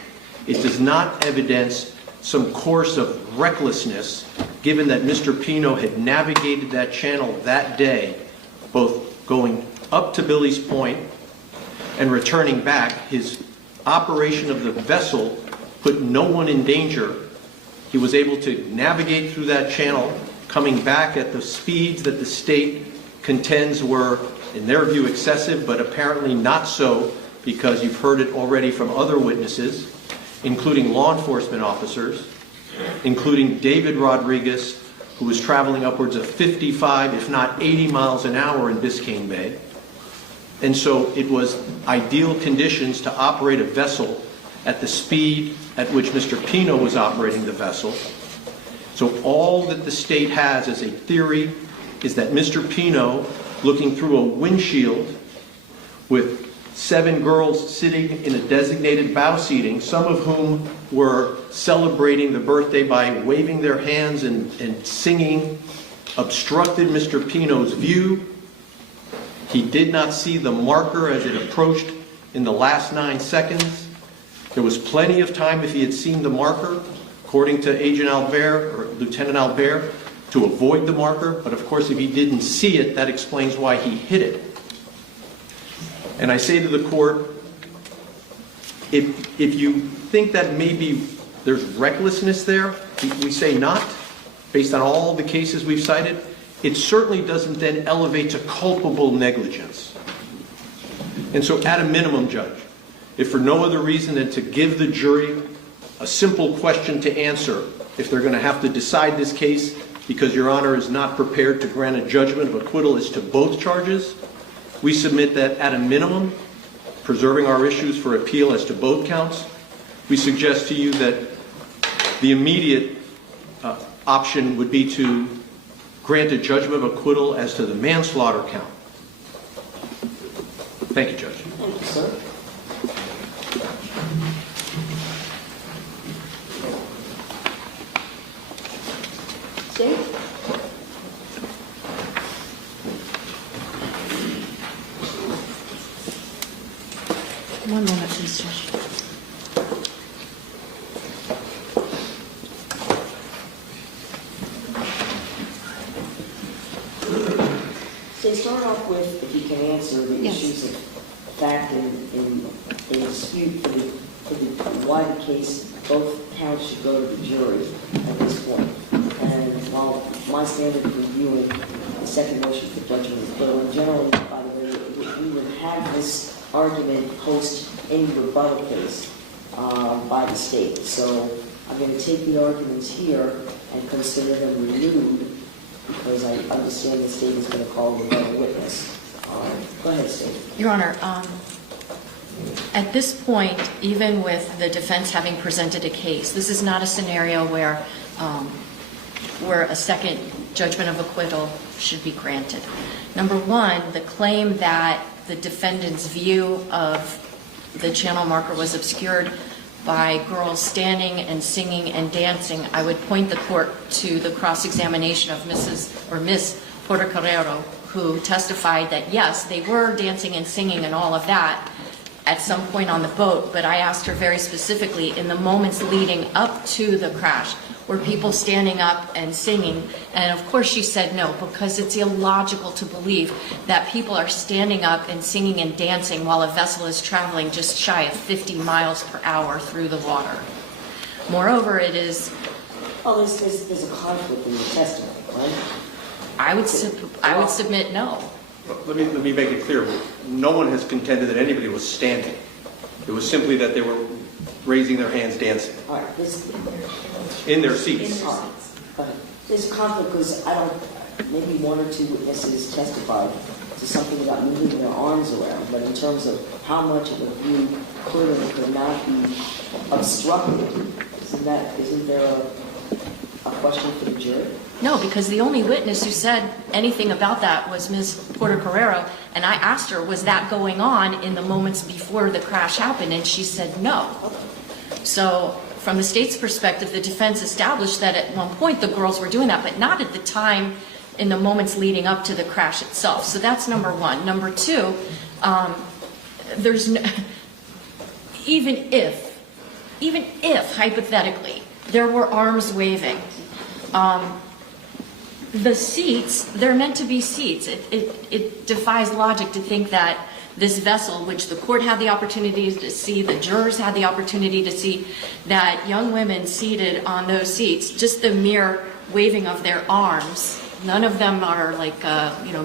It does not evidence some course of recklessness, given that Mr. Pino had navigated that channel that day, both going up to Billy's Point and returning back. His operation of the vessel put no one in danger. He was able to navigate through that channel, coming back at the speeds that the state contends were, in their view, excessive, but apparently not so, because you've heard it already from other witnesses, including law enforcement officers, including David Rodriguez, who was traveling upwards of 55, if not 80 miles an hour in Biscayne Bay. And so it was ideal conditions to operate a vessel at the speed at which Mr. Pino was operating the vessel. So all that the state has as a theory is that Mr. Pino, looking through a windshield with 7 girls sitting in a designated bow seating, some of whom were celebrating the birthday by waving their hands and singing, obstructed Mr. Pino's view. He did not see the marker as it approached in the last 9 seconds. There was plenty of time, if he had seen the marker, according to Agent Albert, or Lieutenant Albert, to avoid the marker. But of course, if he didn't see it, that explains why he hit it. And I say to the court, if you think that maybe there's recklessness there, we say not, based on all the cases we've cited, it certainly doesn't then elevate to culpable negligence. And so at a minimum, Judge, if for no other reason than to give the jury a simple question to answer, if they're going to have to decide this case because Your Honor is not prepared to grant a judgment of acquittal as to both charges, we submit that at a minimum, preserving our issues for appeal as to both counts, we suggest to you that the immediate option would be to grant a judgment of acquittal as to the manslaughter count. Thank you, Judge. Thank you, sir. State? One moment, please, Judge. So start off with, if you can answer the Yes. issues of fact in dispute for why the case, both counts should go to the jury at this point. And while my standard of reviewing the second motion for judgment is acquittal, and generally, by the way, we would have this argument post any rebuttal case by the state. So I'm going to take the arguments here and consider them renewed, because I understand the state is going to call the rebuttal witness. Go ahead, State. Your Honor, at this point, even with the defense having presented a case, this is not a scenario where a second judgment of acquittal should be granted. Number one, the claim that the defendant's view of the channel marker was obscured by girls standing and singing and dancing, I would point the court to the cross-examination of Miss Porter-Carrero, who testified that, yes, they were dancing and singing and all of that at some point on the boat, but I asked her very specifically, in the moments leading up to the crash, were people standing up and singing? And of course she said no, because it's illogical to believe that people are standing up and singing and dancing while a vessel is traveling just shy of 50 miles per hour through the water. Moreover, it is... Well, there's a conflict in the testimony, right? I would submit no. Let me make it clear. No one has contended that anybody was standing. It was simply that they were raising their hands, dancing All right, in their seats. there's conflict because maybe one or two witnesses testified to something about moving their arms around, but in terms of how much of a view clearly could not be obstructed, isn't there a question for the jury? No, because the only witness who said anything about that was Ms. Porter-Carrero, and I asked her, was that going on in the moments before the crash happened, and she said no. So from the state's perspective, the defense established that at one point the girls were doing that, but not at the time in the moments leading up to the crash itself. So that's number one. Number two, there's no, even if hypothetically there were arms waving, the seats, they're meant to be seats. It defies logic to think that this vessel, which the court had the opportunity to see, the jurors had the opportunity to see, that young women seated on those seats, just the mere waving of their arms, none of them are like,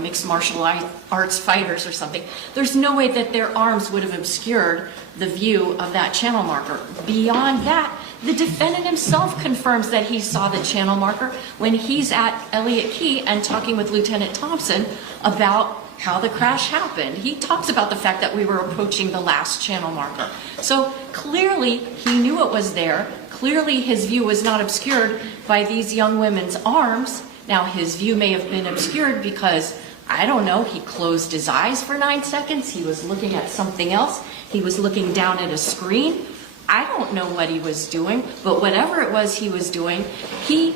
mixed martial arts fighters or something. There's no way that their arms would have obscured the view of that channel marker. Beyond that, the defendant himself confirms that he saw the channel marker when he's at Elliott Key and talking with Lieutenant Thompson about how the crash happened. He talks about the fact that we were approaching the last channel marker. So clearly he knew it was there. Clearly his view was not obscured by these young women's arms. Now his view may have been obscured because, I don't know, he closed his eyes for 9 seconds. He was looking at something else. He was looking down at a screen. I don't know what he was doing, but whatever it was he was doing, he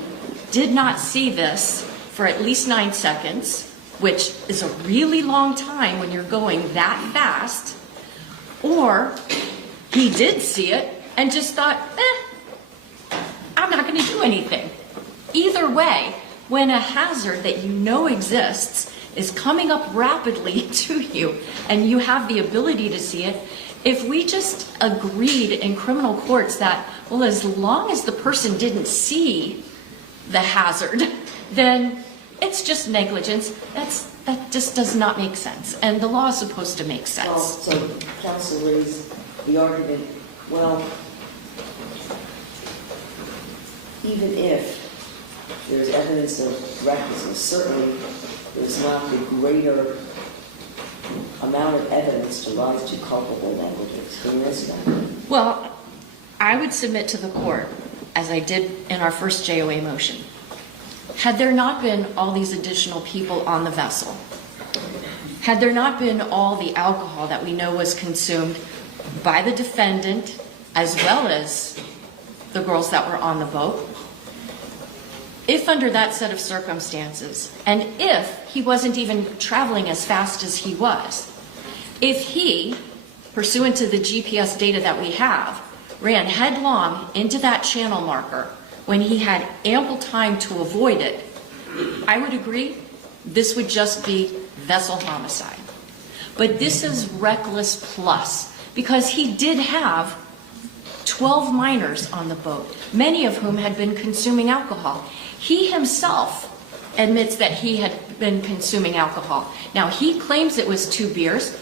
did not see this for at least 9 seconds, which is a really long time when you're going that fast, or he did see it and just thought, I'm not going to do anything. Either way, when a hazard that you know exists is coming up rapidly to you and you have the ability to see it, if we just agreed in criminal courts that, well, as long as the person didn't see the hazard, then it's just negligence, that just does not make sense. And the law is supposed to make sense. Well, so counsel raised the argument, well, even if there's evidence of recklessness, certainly there's not the greater amount of evidence to rise to culpable negligence. Can you answer that? Well, I would submit to the court, as I did in our first JOA motion, Had there not been all these additional people on the vessel, had there not been all the alcohol that we know was consumed by the defendant as well as the girls that were on the boat, if under that set of circumstances, and if he wasn't even traveling as fast as he was, if he, pursuant to the GPS data that we have, ran headlong into that channel marker when he had ample time to avoid it, I would agree this would just be vessel homicide. But this is reckless plus, because he did have 12 minors on the boat, many of whom had been consuming alcohol. He himself admits that he had been consuming alcohol. Now, he claims it was 2 beers.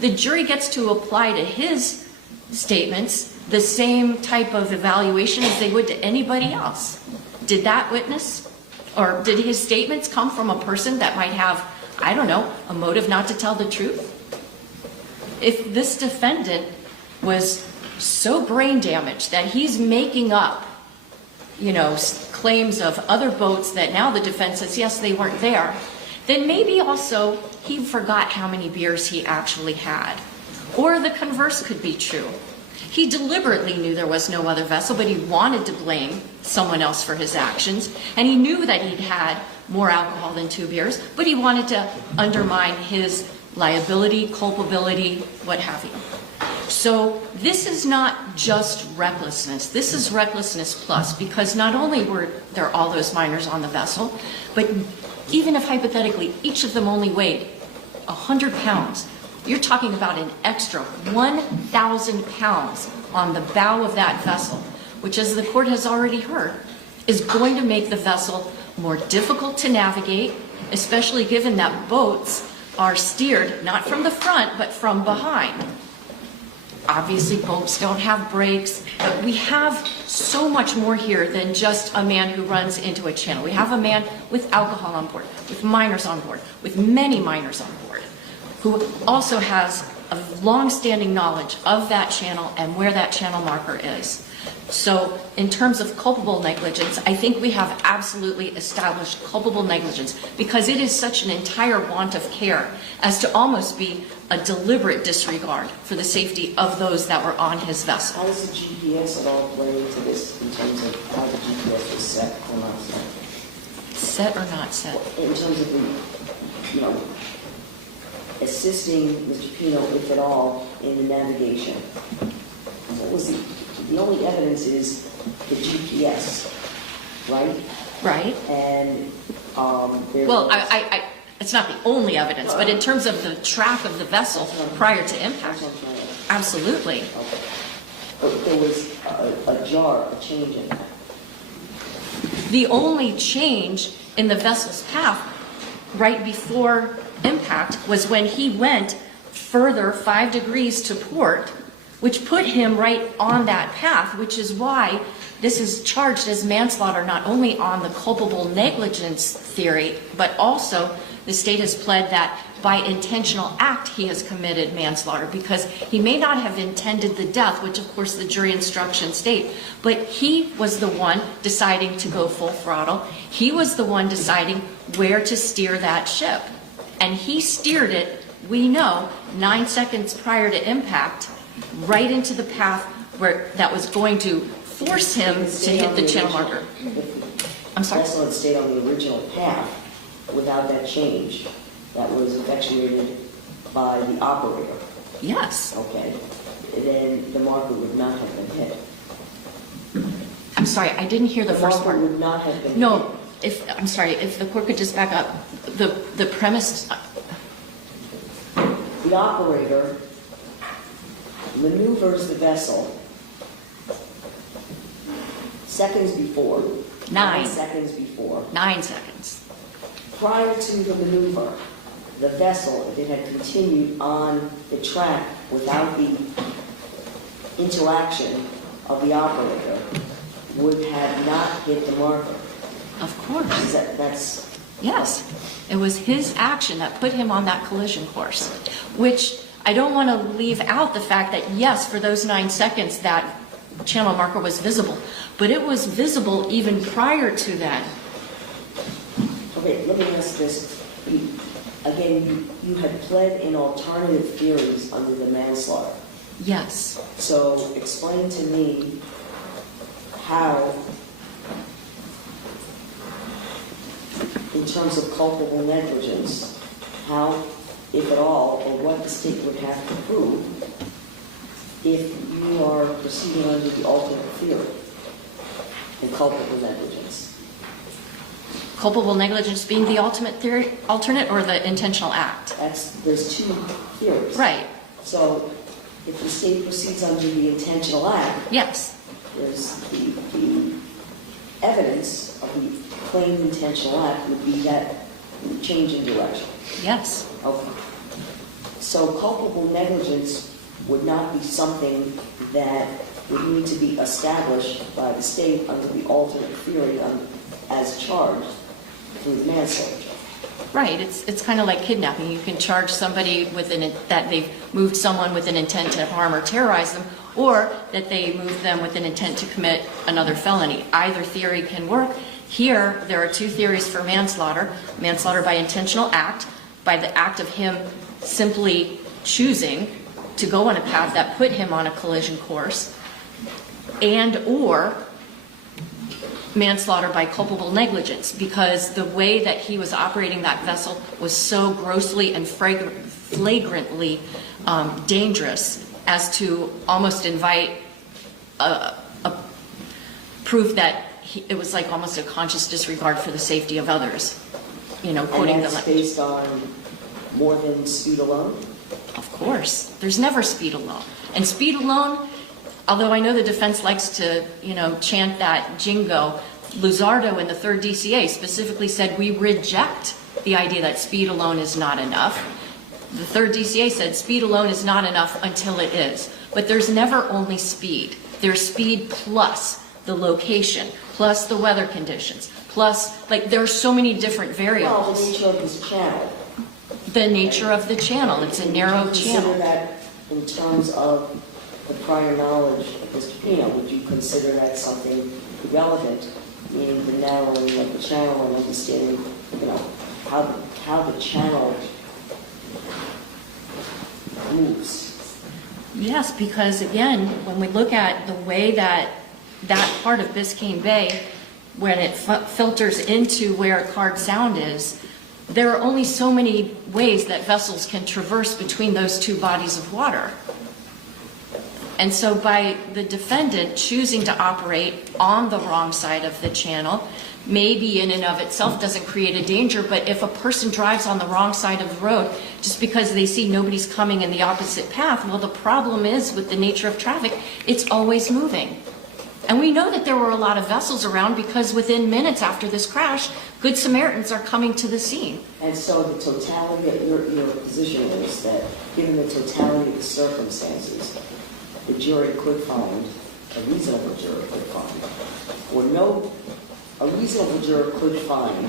The jury gets to apply to his statements the same type of evaluation as they would to anybody else. Did that witness, or did his statements come from a person that might have, I don't know, a motive not to tell the truth? If this defendant was so brain damaged that he's making up, claims of other boats that now the defense says, yes, they weren't there, then maybe also he forgot how many beers he actually had. Or the converse could be true. He deliberately knew there was no other vessel, but he wanted to blame someone else for his actions. And he knew that he'd had more alcohol than 2 beers, but he wanted to undermine his liability, culpability, what have you. So this is not just recklessness. This is recklessness plus, because not only were there all those minors on the vessel, but even if hypothetically each of them only weighed 100 pounds, you're talking about an extra 1,000 pounds on the bow of that vessel, which, as the court has already heard, is going to make the vessel more difficult to navigate, especially given that boats are steered not from the front, but from behind. Obviously, boats don't have brakes, but we have so much more here than just a man who runs into a channel. We have a man with alcohol on board, with minors on board, with many minors on board, who also has a long-standing knowledge of that channel and where that channel marker is. So in terms of culpable negligence, I think we have absolutely established culpable negligence, because it is such an entire want of care as to almost be a deliberate disregard for the safety of those that were on his vessel. How does the GPS at all play into this in terms of how the GPS was set or not set? Set or not set? In terms of the, assisting Mr. Pino, if at all, in the navigation. What was the only evidence is the GPS, right? Right. And well, it's not the only evidence, but in terms of the track of the vessel prior to impact, absolutely. Okay. But there was a change in that. The only change in the vessel's path right before impact was when he went further 5 degrees to port, which put him right on that path, which is why this is charged as manslaughter, not only on the culpable negligence theory, but also the state has pled that by intentional act he has committed manslaughter, because he may not have intended the death, which of course the jury instructions state, but he was the one deciding to go full throttle. He was the one deciding where to steer that ship. And he steered it, we know, 9 seconds prior to impact, right into the path where that was going to force him to hit the channel marker. I'm sorry? Also, it stayed on the original path without that change that was effectuated by the operator. Yes. Okay. Then the marker would not have been hit. I'm sorry, I didn't hear the first marker part. would not have been No, hit. I'm sorry, if the court could just back up. The premise... The operator maneuvers the vessel seconds before. 9 seconds before. 9 seconds. Prior to the maneuver, the vessel, if it had continued on the track without the interaction of the operator, would have not hit the marker. Of course. That's... Yes. It was his action that put him on that collision course, which I don't want to leave out the fact that, yes, for those 9 seconds, that channel marker was visible, but it was visible even prior to that. Okay, let me ask this. Again, you had pled in alternative theories under the manslaughter. Yes. So explain to me how, in terms of culpable negligence, how, if at all, or what the state would have to prove if you are proceeding under the alternate theory in culpable negligence. Culpable negligence being the alternate or the intentional act? There's two theories. Right. So if the state proceeds under the intentional act, Yes. there's the evidence of the claimed intentional act would be that change in direction. Yes. Okay. So culpable negligence would not be something that would need to be established by the state under the alternate theory as charged through the manslaughter. Right. It's kind of like kidnapping. You can charge somebody with that they've moved someone with an intent to harm or terrorize them, or that they moved them with an intent to commit another felony. Either theory can work. Here, there are two theories for manslaughter. Manslaughter by intentional act, by the act of him simply choosing to go on a path that put him on a collision course, and or manslaughter by culpable negligence, because the way that he was operating that vessel was so grossly and flagrantly dangerous as to almost invite a proof that it was like almost a conscious disregard for the safety of others. You know, quoting and that's based on more than speed alone? Of course. There's never speed alone. And speed alone, although I know the defense likes to, chant that jingo, Luzardo in the 3rd DCA specifically said we reject the idea that speed alone is not enough. The 3rd DCA said speed alone is not enough until it is. But there's never only speed. There's speed plus the location, plus the weather conditions, plus, there are so many different variables. Well, the nature of this channel. The nature of the channel. It's a narrow channel. Would you consider that in terms of the prior knowledge of Mr. Pino, would you consider that something relevant, meaning the narrowing of the channel and understanding, how the channel moves? Yes, because again, when we look at the way that part of Biscayne Bay, when it filters into where Card Sound is, there are only so many ways that vessels can traverse between those two bodies of water. And so by the defendant choosing to operate on the wrong side of the channel, maybe in and of itself doesn't create a danger, but if a person drives on the wrong side of the road just because they see nobody's coming in the opposite path, well, the problem is with the nature of traffic, it's always moving. And we know that there were a lot of vessels around because within minutes after this crash, Good Samaritans are coming to the scene. And so the totality of your position is that given the totality of the circumstances, the jury could find, a reasonable juror could find, a reasonable juror could find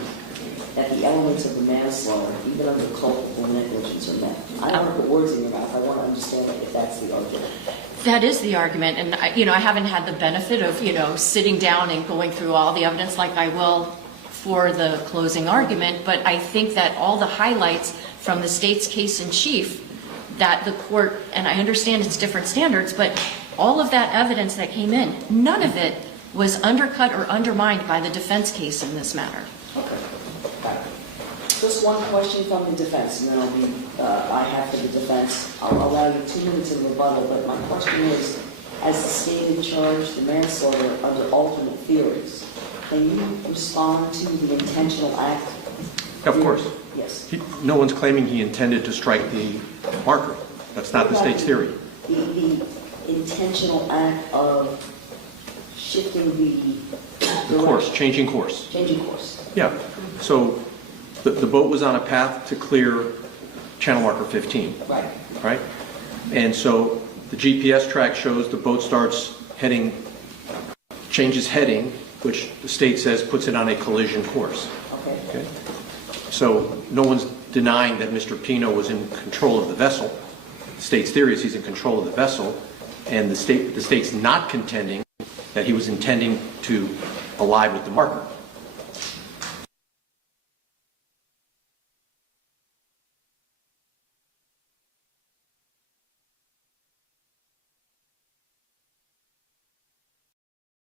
that the elements of the manslaughter, even under culpable negligence, are met. I don't want to put words in your mouth. I want to understand if that's the argument. That is the argument, and I haven't had the benefit of sitting down and going through all the evidence like I will for the closing argument, but I think that all the highlights from the state's case in chief that the court, and I understand it's different standards, but all of that evidence that came in, none of it was undercut or undermined by the defense case in this matter. Okay. Just one question from the defense, and then I have for the defense. I'll allow you 2 minutes of rebuttal, but my question is, as the state charged the manslaughter under alternate theories, can you respond to the intentional act? Of course. Yes. No one's claiming he intended to strike the marker. That's not the state's theory. The intentional act of shifting the course, changing course. Changing course. Yeah. So the boat was on a path to clear channel marker 15. Right. Right? And so the GPS track shows the boat starts heading, changes heading, which the state says puts it on a collision course. Okay. So no one's denying that Mr. Pino was in control of the vessel. The state's theory is he's in control of the vessel, and the state's not contending that he was intending to ally with the marker.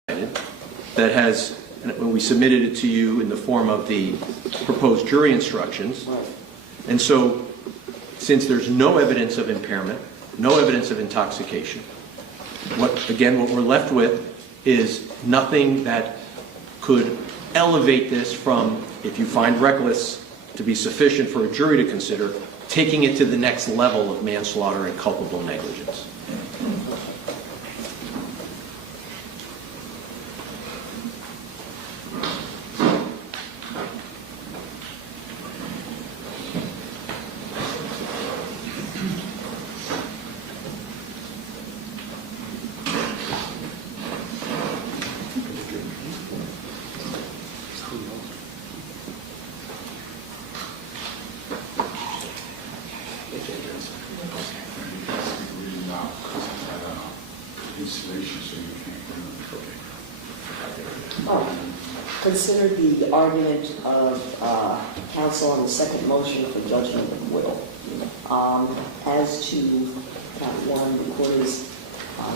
that has, when we submitted it to you in the form of the proposed jury instructions. And so, since there's no evidence of impairment, no evidence of intoxication, what we're left with is nothing that could elevate this from, if you find reckless to be sufficient for a jury to consider, taking it to the next level of manslaughter and culpable negligence. Consider the argument of counsel on the second motion for judgment of acquittal. As to count one, the court is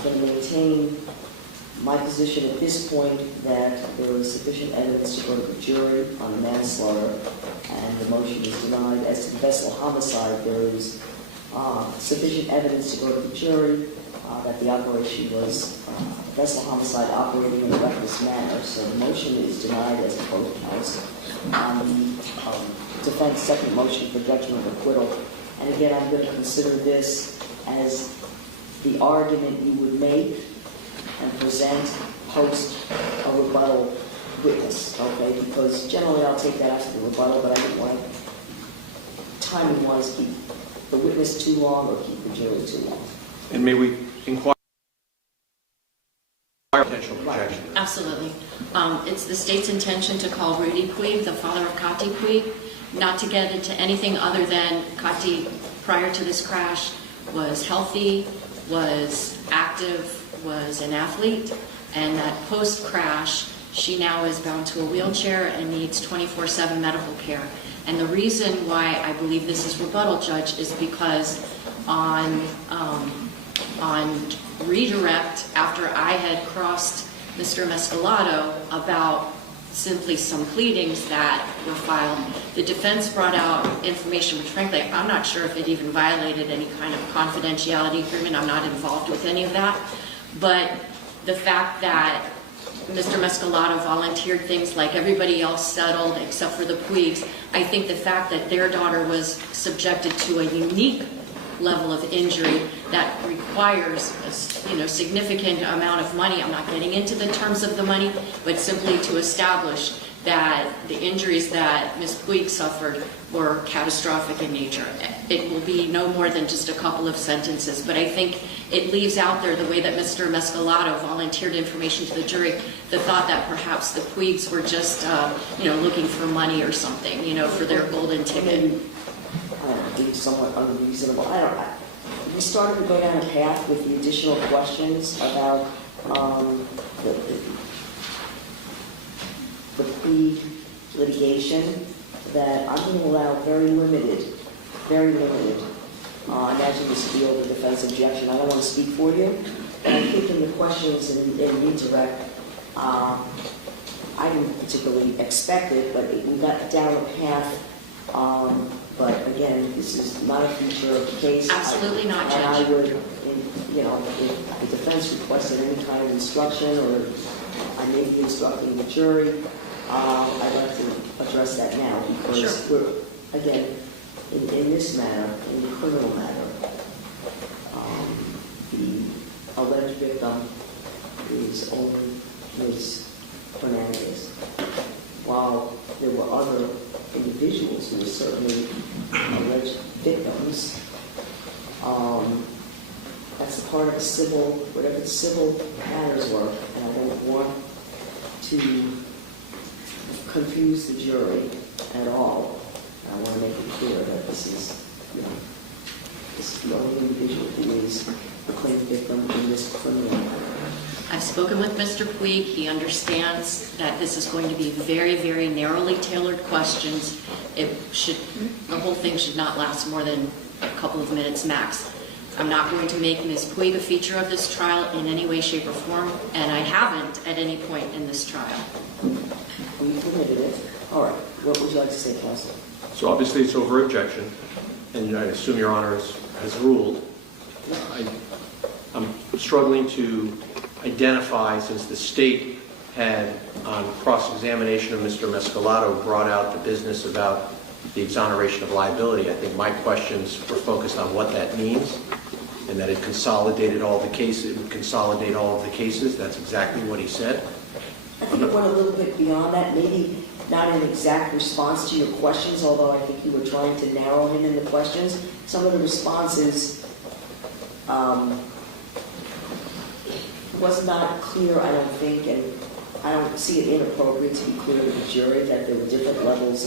going to maintain my position at this point that there is sufficient evidence to go to the jury on the manslaughter, and the motion is denied. As to the vessel homicide, there is sufficient evidence to go to the jury that the operation was vessel homicide operating in a reckless manner. So the motion is denied as opposed to counsel. On the defense second motion for judgment of acquittal. And again, I'm going to consider this as the argument you would make and present post a rebuttal witness, okay? Because generally I'll take that after the rebuttal, but I don't want timing-wise keep the witness too long or keep the jury too long. And may we inquire potential objection? Absolutely. It's the state's intention to call Rudy Puig, the father of Kati Puig, not to get into anything other than Kati, prior to this crash, was healthy, was active, was an athlete, and that post-crash, she now is bound to a wheelchair and needs 24/7 medical care. And the reason why I believe this is rebuttal, Judge, is because on redirect, after I had crossed Mr. Mescalato about simply some pleadings that were filed, the defense brought out information which, frankly, I'm not sure if it even violated any kind of confidentiality agreement. I'm not involved with any of that. But the fact that Mr. Mescalato volunteered things like everybody else settled except for the Puigs, I think the fact that their daughter was subjected to a unique level of injury that requires a significant amount of money. I'm not getting into the terms of the money, but simply to establish that the injuries that Ms. Puig suffered were catastrophic in nature. It will be no more than just a couple of sentences, but I think it leaves out there the way that Mr. Mescalato volunteered information to the jury, the thought that perhaps the Puigs were just, looking for money or something, for their golden ticket. I think somewhat unreasonable. We started to go down a path with the additional questions about the Puig litigation that I'm going to allow very limited, imagine this field of defense objection. I don't want to speak for you. And I think in the questions in redirect, I didn't particularly expect it, but we got down a path. But again, this is not a feature of the case. Absolutely not, Judge. And I would, if the defense requested any kind of instruction, or I may be instructing the jury, I'd like to address that now, because we're, again, in this matter, in the criminal matter, the alleged victim is only Ms. Fernandez, while there were other individuals who were certainly alleged victims. That's a part of a civil, whatever the civil matters were, and I don't want to confuse the jury at all. I want to make it clear that this is the only individual who is the claimed victim in this criminal matter. I've spoken with Mr. Puig. He understands that this is going to be very, very narrowly tailored questions. The whole thing should not last more than a couple of minutes max. I'm not going to make Ms. Puig a feature of this trial in any way, shape, or form, and I haven't at any point in this trial. We permitted it. All right, what would you like to say, counsel? So obviously it's over objection, and I assume Your Honor has ruled. I'm struggling to identify, since the state had, on cross-examination of Mr. Mescalato, brought out the business about the exoneration of liability. I think my questions were focused on what that means, and that it consolidated all the cases. It would consolidate all of the cases. That's exactly what he said. I think it went a little bit beyond that, maybe not an exact response to your questions, although I think you were trying to narrow him in the questions. Some of the responses was not clear, I don't think, and I don't see it inappropriate to be clear to the jury that there were different levels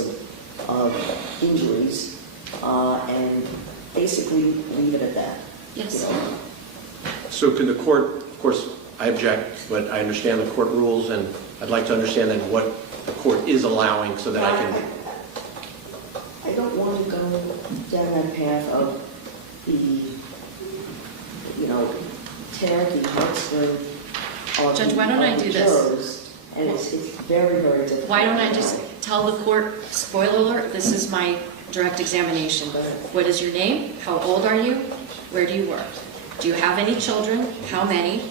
of injuries, and basically leave it at that. Yes. You know? So can the court, of course, I object, but I understand the court rules, and I'd like to understand then what the court is allowing so that I can... I don't want to go down that path of the, tear the heartstring on Judge, why don't I do this? jurors, and it's very, very difficult. Why don't I just tell the court, spoiler alert, this is my direct examination. What is your name? How old are you? Where do you work? Do you have any children? How many?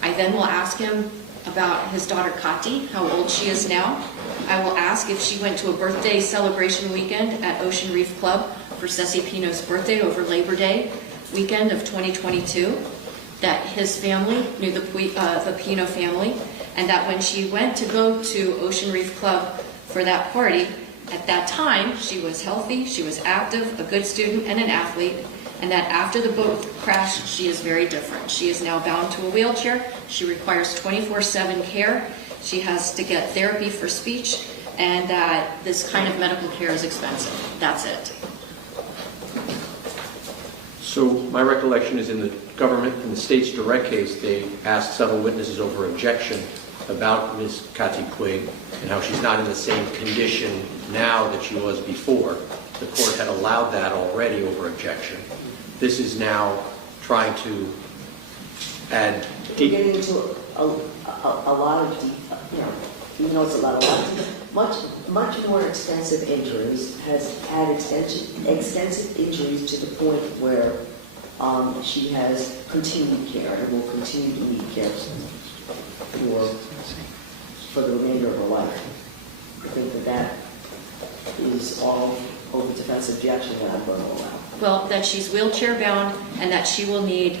I then will ask him about his daughter Kati, how old she is now. I will ask if she went to a birthday celebration weekend at Ocean Reef Club for Ceci Pino's birthday over Labor Day weekend of 2022, that his family knew the Pino family, and that when she went to go to Ocean Reef Club for that party, at that time she was healthy, she was active, a good student, and an athlete, and that after the boat crash, she is very different. She is now bound to a wheelchair. She requires 24/7 care. She has to get therapy for speech, and that this kind of medical care is expensive. That's it. So my recollection is in the government, in the state's direct case, they asked several witnesses over objection about Ms. Kati Puig and how she's not in the same condition now that she was before. The court had allowed that already over objection. This is now trying to add... We're getting into a lot of detail, even though it's a lot of much more extensive injuries, has had extensive injuries to the point where she has continued care and will continue to need care for the remainder of her life. I think that is all over defense objection that I'm going to allow. Well, that she's wheelchair bound and that she will need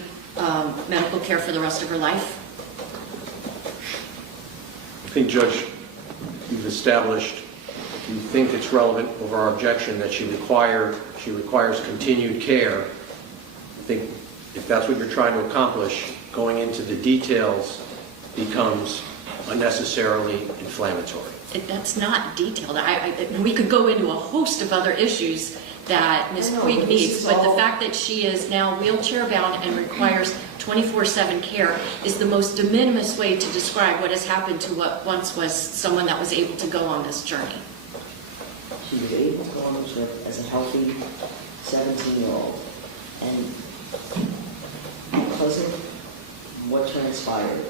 medical care for the rest of her life. I think, Judge, you've established, you think it's relevant over our objection that she requires continued care. I think if that's what you're trying to accomplish, going into the details becomes unnecessarily inflammatory. That's not detailed. We could go into a host of other issues that Ms. Puig needs, but the fact that she is now wheelchair bound and requires 24/7 care is the most de minimis way to describe what has happened to what once was someone that was able to go on this journey. She was able to go on the trip as a healthy 17-year-old, and because of what transpired,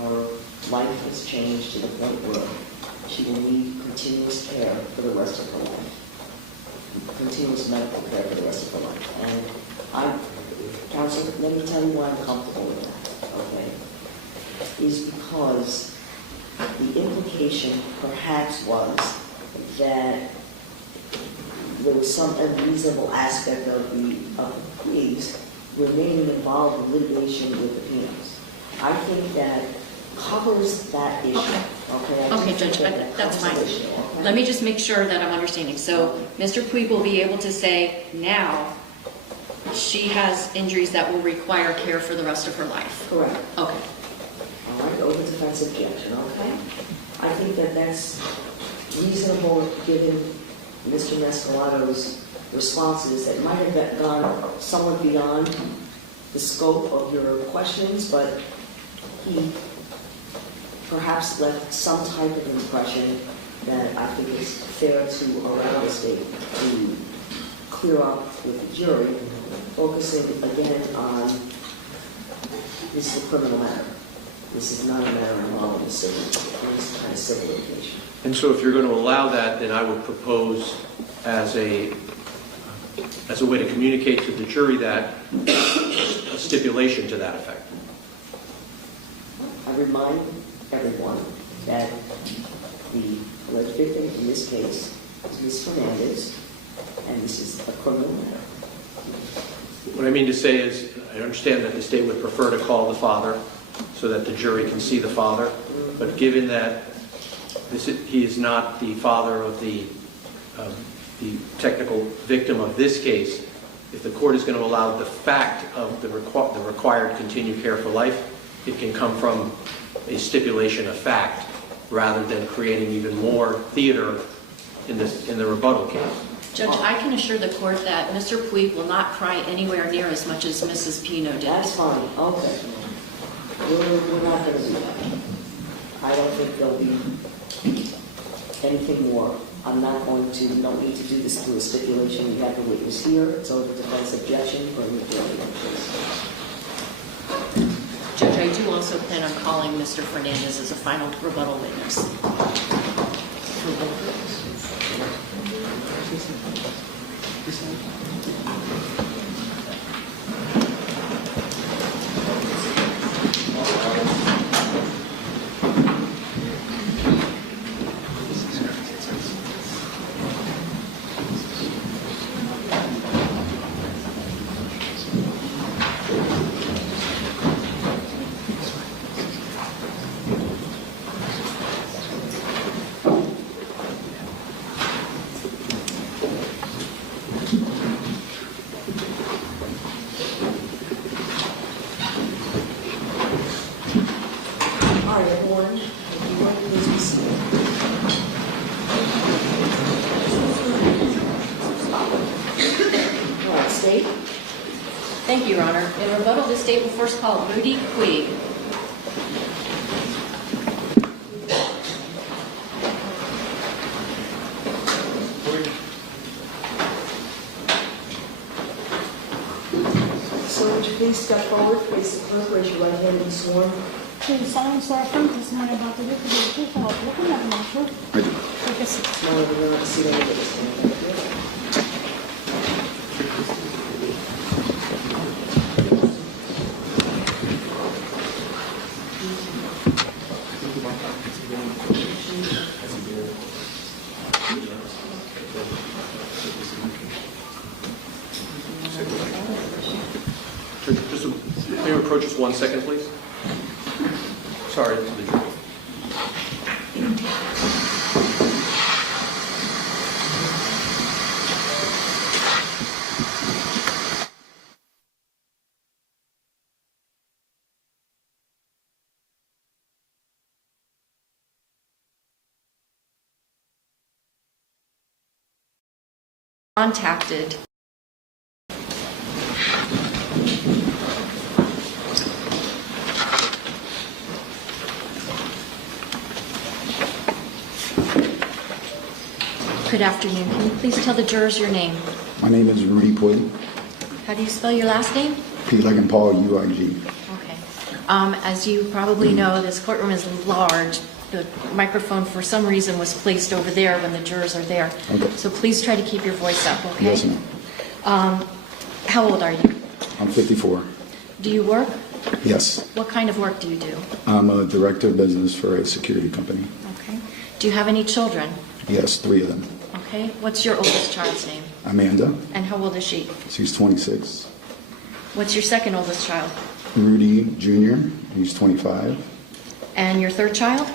her life has changed to the point where she will need continuous care for the rest of her life. Continuous medical care for the rest of her life. And counsel, let me tell you why I'm comfortable with that, okay? Is because the implication perhaps was that there was some unreasonable aspect of the Puig's remaining involved in litigation with the Pinos. I think that covers that issue, okay? Okay, Judge, that's fine. Issue, okay? Let me just make sure that I'm understanding. So Mr. Puig will be able to say now she has injuries that will require care for the rest of her life. Correct. Okay. All right, over defense objection, okay? I think that that's reasonable given Mr. Mescalato's responses that might have gone somewhat beyond the scope of your questions, but he perhaps left some type of impression that I think is fair to allow the state to clear up with the jury focusing again on, this is a criminal matter. This is not a matter involving civil, any kind of civil litigation. And so if you're going to allow that, then I would propose as a way to communicate to the jury that a stipulation to that effect. I remind everyone that the alleged victim in this case is Ms. Fernandez, and this is a criminal matter. What I mean to say is, I understand that the state would prefer to call the father so that the jury can see the father, but given that he is not the father of the technical victim of this case, if the court is going to allow the fact of the required continued care for life, it can come from a stipulation of fact rather than creating even more theater in the rebuttal case. Judge, I can assure the court that Mr. Puig will not cry anywhere near as much as Mrs. Pino did. That's fine, okay. We're not going to do that. I don't think there'll be anything more. I'm not going to, don't need to do this through a stipulation. We have the witness here, it's over defense objection for the jury. Judge, I do also plan on calling Mr. Fernandez as a final rebuttal witness. Thank you, Your Honor. In rebuttal, the state will first call Rudy Puig. So would you please step forward, face the clerk, raise your right hand and be sworn. Do you solemnly swear affirm testimony about the truth, the truth, and the truth, and nothing but the truth? I do. Take a seat. No, we're not seeing any of this. May we approach just 1 second, please? Sorry to the jury. Contacted. Good afternoon. Can you please tell the jurors your name? My name is Rudy Puig. How do you spell your last name? P like in Paul, U-I-G. Okay. As you probably know, this courtroom is large. The microphone, for some reason, was placed over there when the jurors are there. Okay. So please try to keep your voice up, okay? Yes, ma'am. How old are you? I'm 54. Do you work? Yes. What kind of work do you do? I'm a director of business for a security company. Okay. Do you have any children? Yes, 3 of them. Okay. What's your oldest child's name? Amanda, And how old is she? she's 26. What's your second oldest child? Rudy Jr., he's 25. And your third child?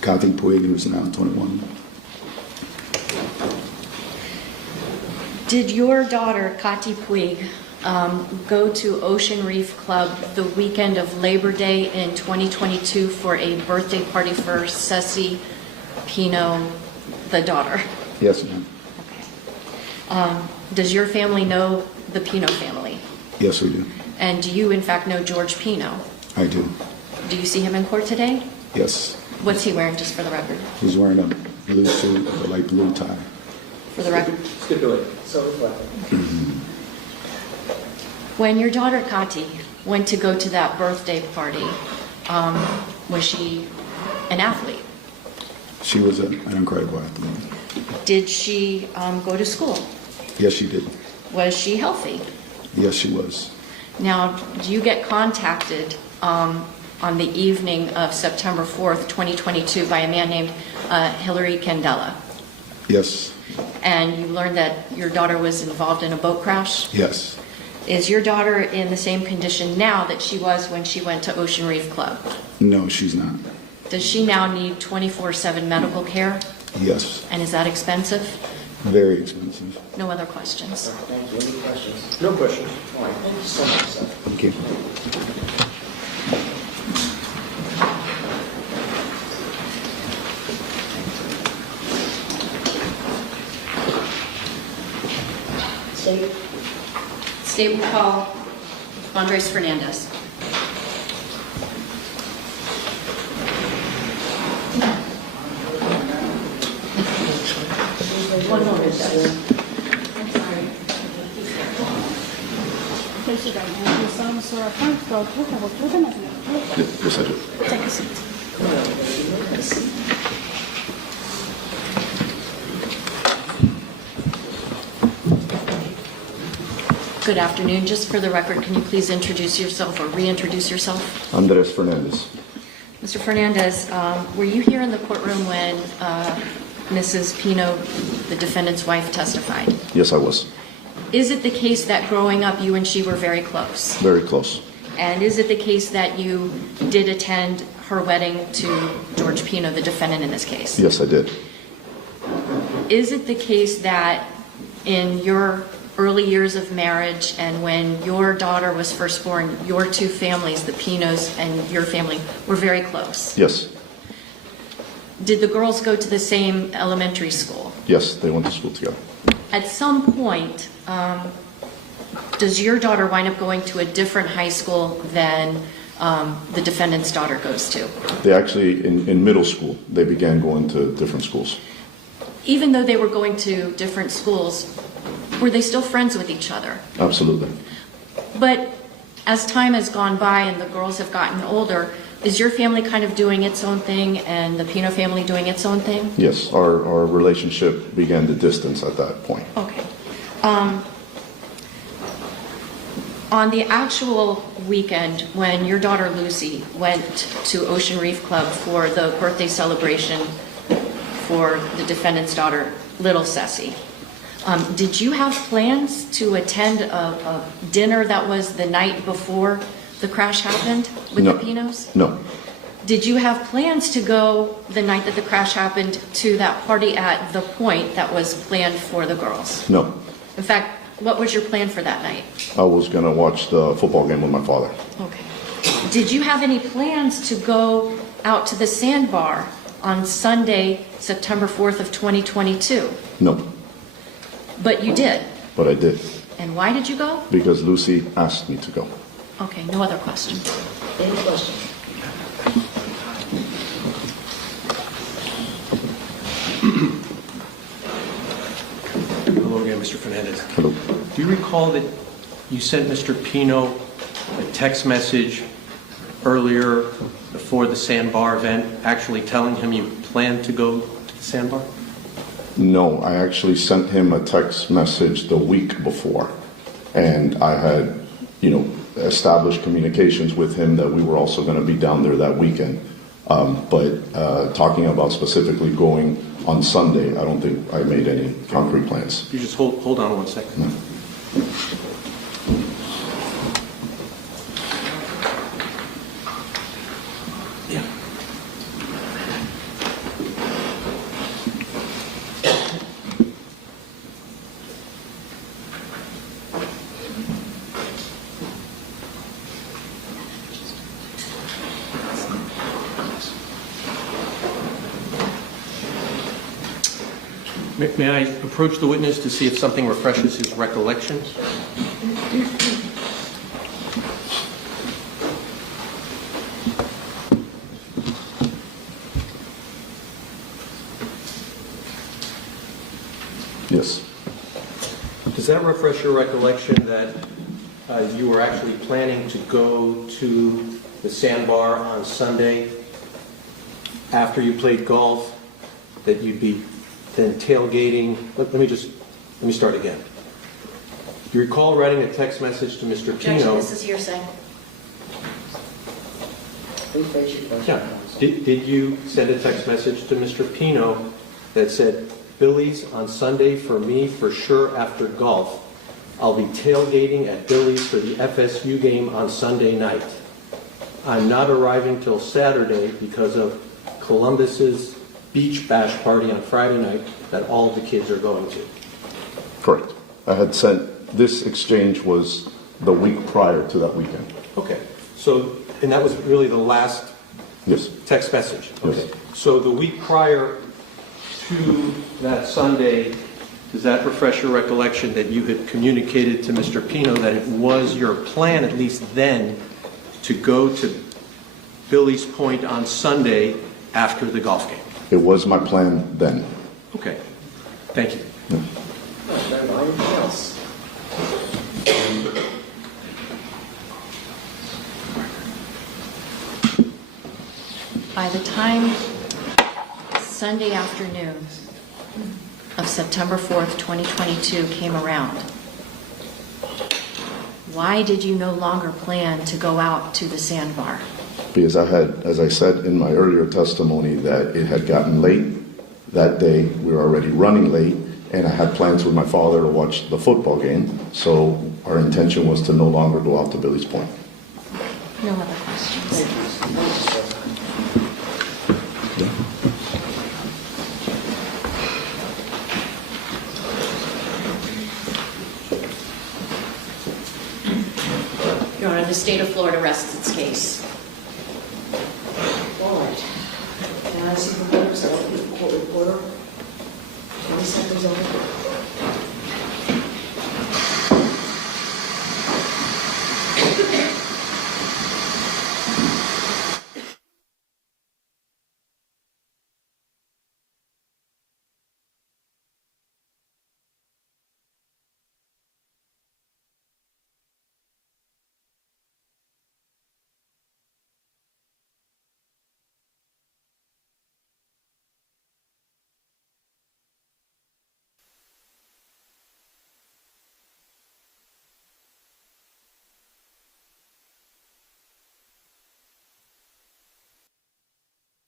Kathy Puig, who's now 21. Did your daughter, Kati Puig, go to Ocean Reef Club the weekend of Labor Day in 2022 for a birthday party for Ceci Pino, the daughter? Yes, ma'am. Okay. Does your family know the Pino family? Yes, we do. And do you, in fact, know George Pino? I do. Do you see him in court today? Yes. What's he wearing, just for the record? He's wearing a blue suit with a light blue tie. For the record. Stipulate. So reflected. When your daughter Kati went to go to that birthday party, was she an athlete? She was an incredible athlete. Did she go to school? Yes, she did. Was she healthy? Yes, she was. Now, do you get contacted on the evening of September 4th, 2022 by a man named Hillary Candela? Yes. And you learned that your daughter was involved in a boat crash? Yes. Is your daughter in the same condition now that she was when she went to Ocean Reef Club? No, she's not. Does she now need 24/7 medical care? Yes. And is that expensive? Very expensive. No other questions? Thank you. Any questions? No questions. All right, thank you so much, sir. Thank you. State. State will call Andres Fernandez. One moment, sir. Please sit down. You solemnly swear affirm to tell the truth, the whole truth, and nothing but the truth. Yes, I do. Take a seat. Good afternoon. Just for the record, can you please introduce yourself or reintroduce yourself? Andres Fernandez. Mr. Fernandez, were you here in the courtroom when Mrs. Pino, the defendant's wife, testified? Yes, I was. Is it the case that growing up you and she were very close? Very close. And is it the case that you did attend her wedding to George Pino, the defendant in this case? Yes, I did. Is it the case that in your early years of marriage and when your daughter was first born, your two families, the Pinos and your family, were very close? Yes. Did the girls go to the same elementary school? Yes, they went to school together. At some point, does your daughter wind up going to a different high school than the defendant's daughter goes to? They actually, in middle school, they began going to different schools. Even though they were going to different schools, were they still friends with each other? Absolutely. But as time has gone by and the girls have gotten older, is your family kind of doing its own thing and the Pino family doing its own thing? Yes, our relationship began to distance at that point. Okay. On the actual weekend when your daughter Lucy went to Ocean Reef Club for the birthday celebration for the defendant's daughter, little Ceci, did you have plans to attend a dinner that was the night before the crash happened with No. the Pinos? No. Did you have plans to go the night that the crash happened to that party at The Point that was planned for the girls? No. In fact, what was your plan for that night? I was going to watch the football game with my father. Okay. Did you have any plans to go out to the sandbar on Sunday, September 4th of 2022? No. But you did. But I did. And why did you go? Because Lucy asked me to go. Okay, no other questions. Any questions? Hello again, Mr. Fernandez. Hello. Do you recall that you sent Mr. Pino a text message earlier before the sandbar event, actually telling him you planned to go to the sandbar? No, I actually sent him a text message the week before. And I had, established communications with him that we were also going to be down there that weekend. But talking about specifically going on Sunday, I don't think I made any concrete plans. You just hold on 1 second. No. Yeah. May I approach the witness to see if something refreshes his recollection? Yes. Does that refresh your recollection that you were actually planning to go to the sandbar on Sunday after you played golf, that you'd be then tailgating. Let me start again. You recall writing a text message to Mr. Objection, Pino. this is hearsay. Rephrase your question. Yeah. Did you send a text message to Mr. Pino that said, Billy's on Sunday for me for sure after golf. I'll be tailgating at Billy's for the FSU game on Sunday night. I'm not arriving till Saturday because of Columbus's beach bash party on Friday night that all of the kids are going to. Correct. I had sent, this exchange was the week prior to that weekend. Okay. So, and that was really the last Yes. text message? Yes. Okay. So the week prior to that Sunday, does that refresh your recollection that you had communicated to Mr. Pino that it was your plan, at least then, to go to Billy's Point on Sunday after the golf game? It was my plan then. Okay. Thank you. Anything else? By the time Sunday afternoon of September 4th, 2022 came around, why did you no longer plan to go out to the sandbar? Because I had, as I said in my earlier testimony, that it had gotten late that day. We were already running late, and I had plans with my father to watch the football game. So our intention was to no longer go out to Billy's Point. No other questions. Your Honor, the state of Florida rests its case. All right. Can I see the papers? I want to be court reporter. 20 seconds on it.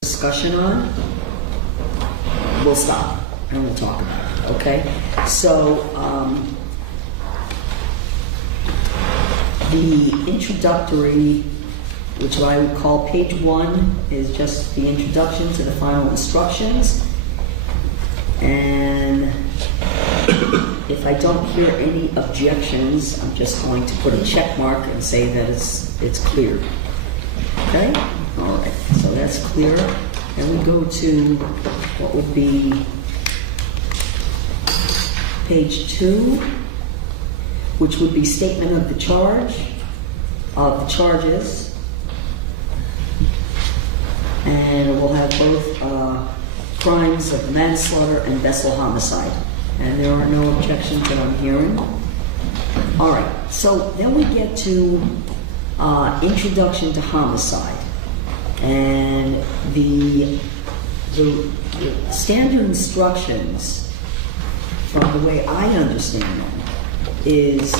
Discussion on, we'll stop and we'll talk about it, okay? So, the introductory, which I would call page 1, is just the introduction to the final instructions. And if I don't hear any objections, I'm just going to put a check mark and say that it's clear. Okay? All right, so that's clear. And we go to what would be page 2, which would be statement of the charges. And we'll have both crimes of manslaughter and vessel homicide. And there are no objections that I'm hearing. All right, so then we get to introduction to homicide. And the standard instructions, from the way I understand them, is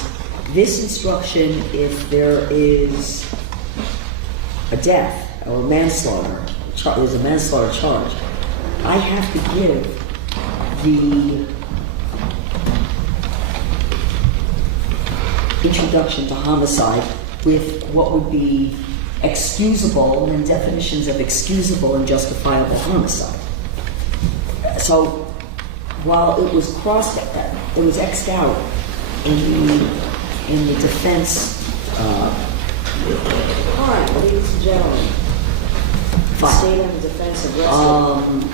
this instruction, if there is a death or manslaughter, is a manslaughter charge, I have to give the introduction to homicide with what would be excusable and definitions of excusable and justifiable homicide. So while it was it was X'd out in the defense. All right, ladies and gentlemen, the state and the defense have rested.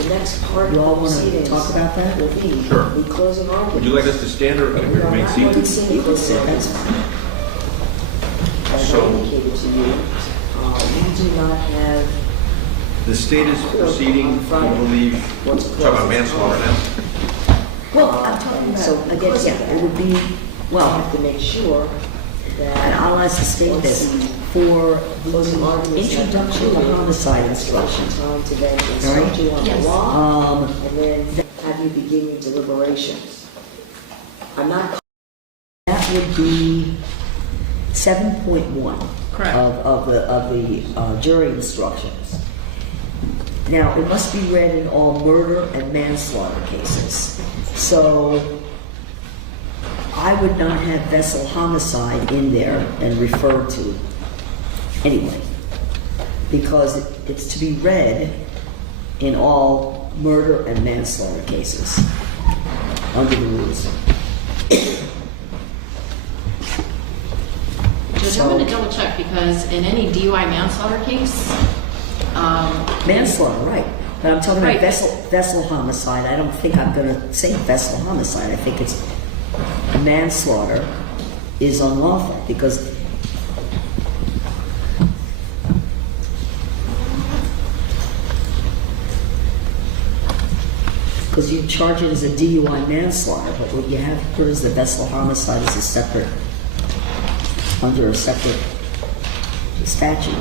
The next part You all of the want to proceedings talk about that? will be Sure. the closing argument. Would you like us to stand or We are remain not going to seated? see the closing argument. As I So- indicated to you, we do not have The state is proceeding, we believe, what's talk about manslaughter now. Well, I'm talking about, so again, yeah, it would be, well, I have to make sure and I'll ask to state this, for the introduction to homicide instructions, all right? Yes. And then have you begin deliberations. That would be 7.1 Correct. of the jury instructions. Now, it must be read in all murder and manslaughter cases. So I would not have vessel homicide in there and refer to anyway, because it's to be read in all murder and manslaughter cases under the rules. Judge, I'm going to double check because in any DUI manslaughter case, Manslaughter, right. But I'm talking about Right. vessel homicide. I don't think I'm going to say vessel homicide. I think it's manslaughter is unlawful because you charge it as a DUI manslaughter, but what you have put as the vessel homicide is a separate, under a separate statute.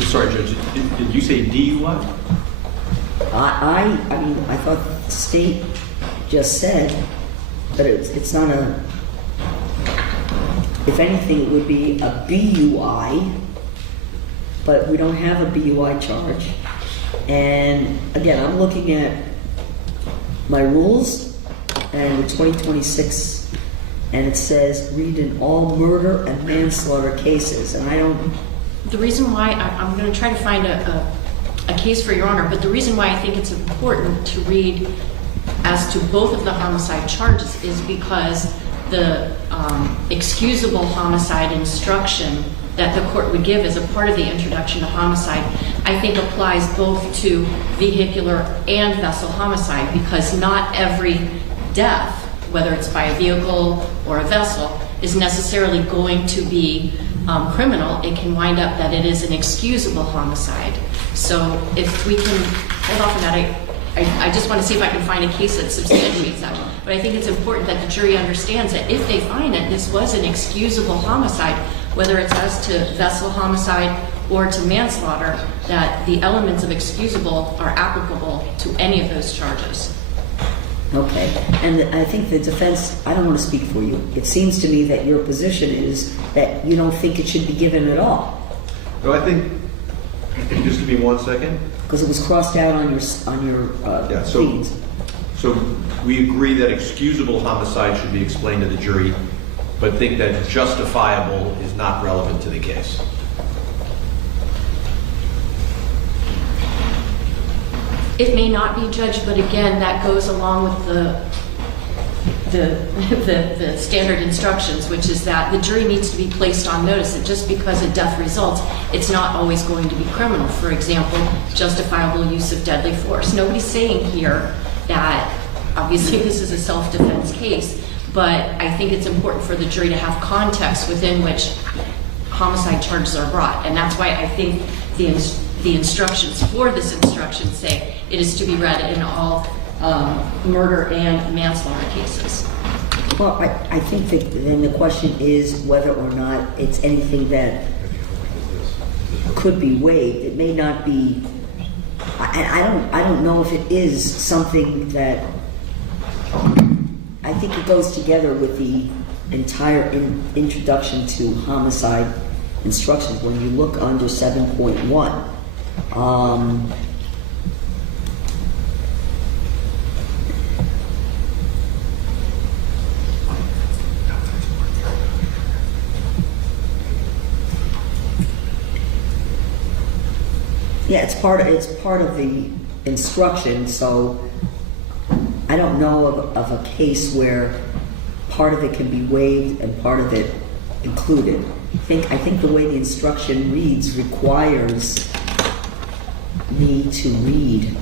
I'm sorry, Judge, did you say DUI? I mean, I thought the state just said that it's not a, if anything, it would be a BUI, but we don't have a BUI charge. And again, I'm looking at my rules and 2026, and it says read in all murder and manslaughter cases, and I don't. the reason why I'm going to try to find a case for Your Honor, but the reason why I think it's important to read as to both of the homicide charges is because the excusable homicide instruction that the court would give as a part of the introduction to homicide, I think applies both to vehicular and vessel homicide, because not every death, whether it's by a vehicle or a vessel, is necessarily going to be criminal. It can wind up that it is an excusable homicide. So if we can hold off on that, I just want to see if I can find a case that substantiates that. But I think it's important that the jury understands that if they find that this was an excusable homicide, whether it's as to vessel homicide or to manslaughter, that the elements of excusable are applicable to any of those charges. Okay, and I think the defense, I don't want to speak for you. It seems to me that your position is that you don't think it should be given at all. No, I think, just give me 1 second. Because it was crossed out on your Yeah, pleadings. So we agree that excusable homicide should be explained to the jury, but think that justifiable is not relevant to the case. It may not be, Judge, but again, that goes along with the standard instructions, which is that the jury needs to be placed on notice that just because a death results, it's not always going to be criminal. For example, justifiable use of deadly force. Nobody's saying here that, obviously this is a self-defense case, but I think it's important for the jury to have context within which homicide charges are brought. And that's why I think the instructions for this instruction say it is to be read in all murder and manslaughter cases. Well, I think that then the question is whether or not it's anything that could be waived. It may not be. I don't know if it is something that. I think it goes together with the entire introduction to homicide instructions. When you look under 7.1. Yeah, it's part of the instruction, so I don't know of a case where part of it can be waived and part of it included. I think the way the instruction reads requires me to read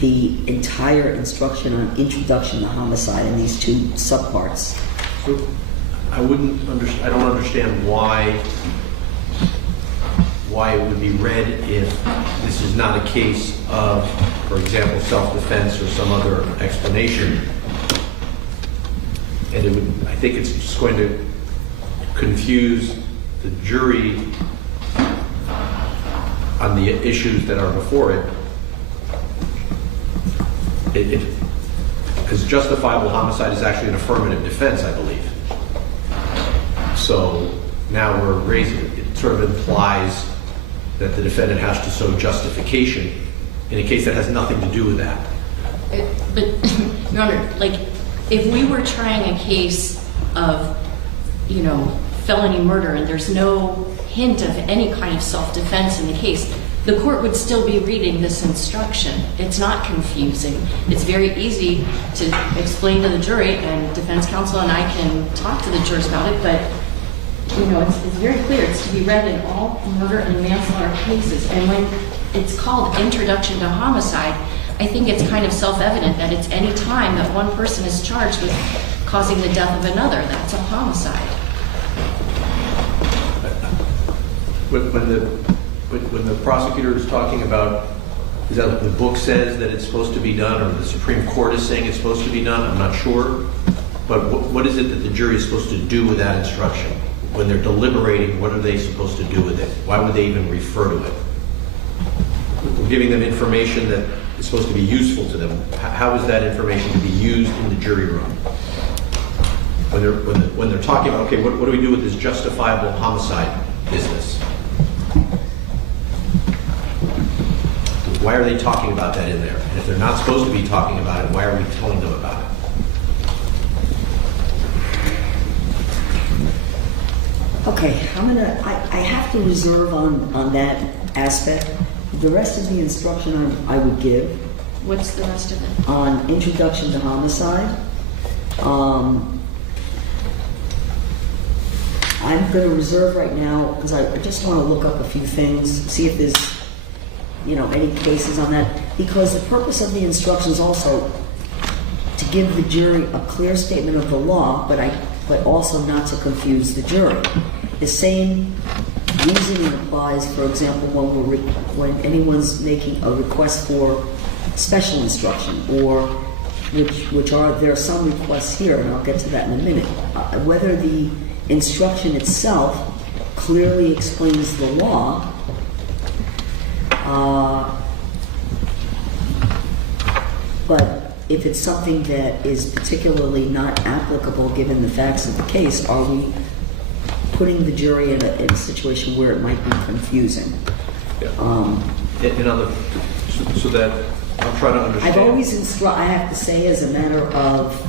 the entire instruction on introduction to homicide in these two subparts. So I don't understand why it would be read if this is not a case of, for example, self-defense or some other explanation. And it would, I think it's just going to confuse the jury on the issues that are before it. Because justifiable homicide is actually an affirmative defense, I believe. So now we're raising, it sort of implies that the defendant has to show justification in a case that has nothing to do with that. But, Your Honor, like, if we were trying a case of, you know, felony murder and there's no hint of any kind of self-defense in the case, the court would still be reading this instruction. It's not confusing. It's very easy to explain to the jury, and defense counsel and I can talk to the jurors about it, but, you know, it's very clear. It's to be read in all murder and manslaughter cases. And when it's called Introduction to Homicide, I think it's kind of self-evident that it's any time that one person is charged with causing the death of another. That's a homicide. When the prosecutor is talking about, is that what the book says that it's supposed to be done, or the Supreme Court is saying it's supposed to be done? I'm not sure. But what is it that the jury is supposed to do with that instruction? When they're deliberating, what are they supposed to do with it? Why would they even refer to it? We're giving them information that is supposed to be useful to them. How is that information to be used in the jury room? When they're talking about, okay, what do we do with this justifiable homicide business? Why are they talking about that in there? And if they're not supposed to be talking about it, why are we telling them about it? Okay, I have to reserve on that aspect. The rest of the instruction I would give. What's the rest of it? On Introduction to Homicide. I'm going to reserve right now because I just want to look up a few things, see if there's, you know, any cases on that. Because the purpose of the instruction is also to give the jury a clear statement of the law, but also not to confuse the jury. The same reasoning applies, for example, when anyone's making a request for special instruction, or there are some requests here, and I'll get to that in a minute. Whether the instruction itself clearly explains the law, but if it's something that is particularly not applicable given the facts of the case, are we putting the jury in a situation where it might be confusing? Yeah. So that I'm trying to understand. I've always I have to say, as a matter of,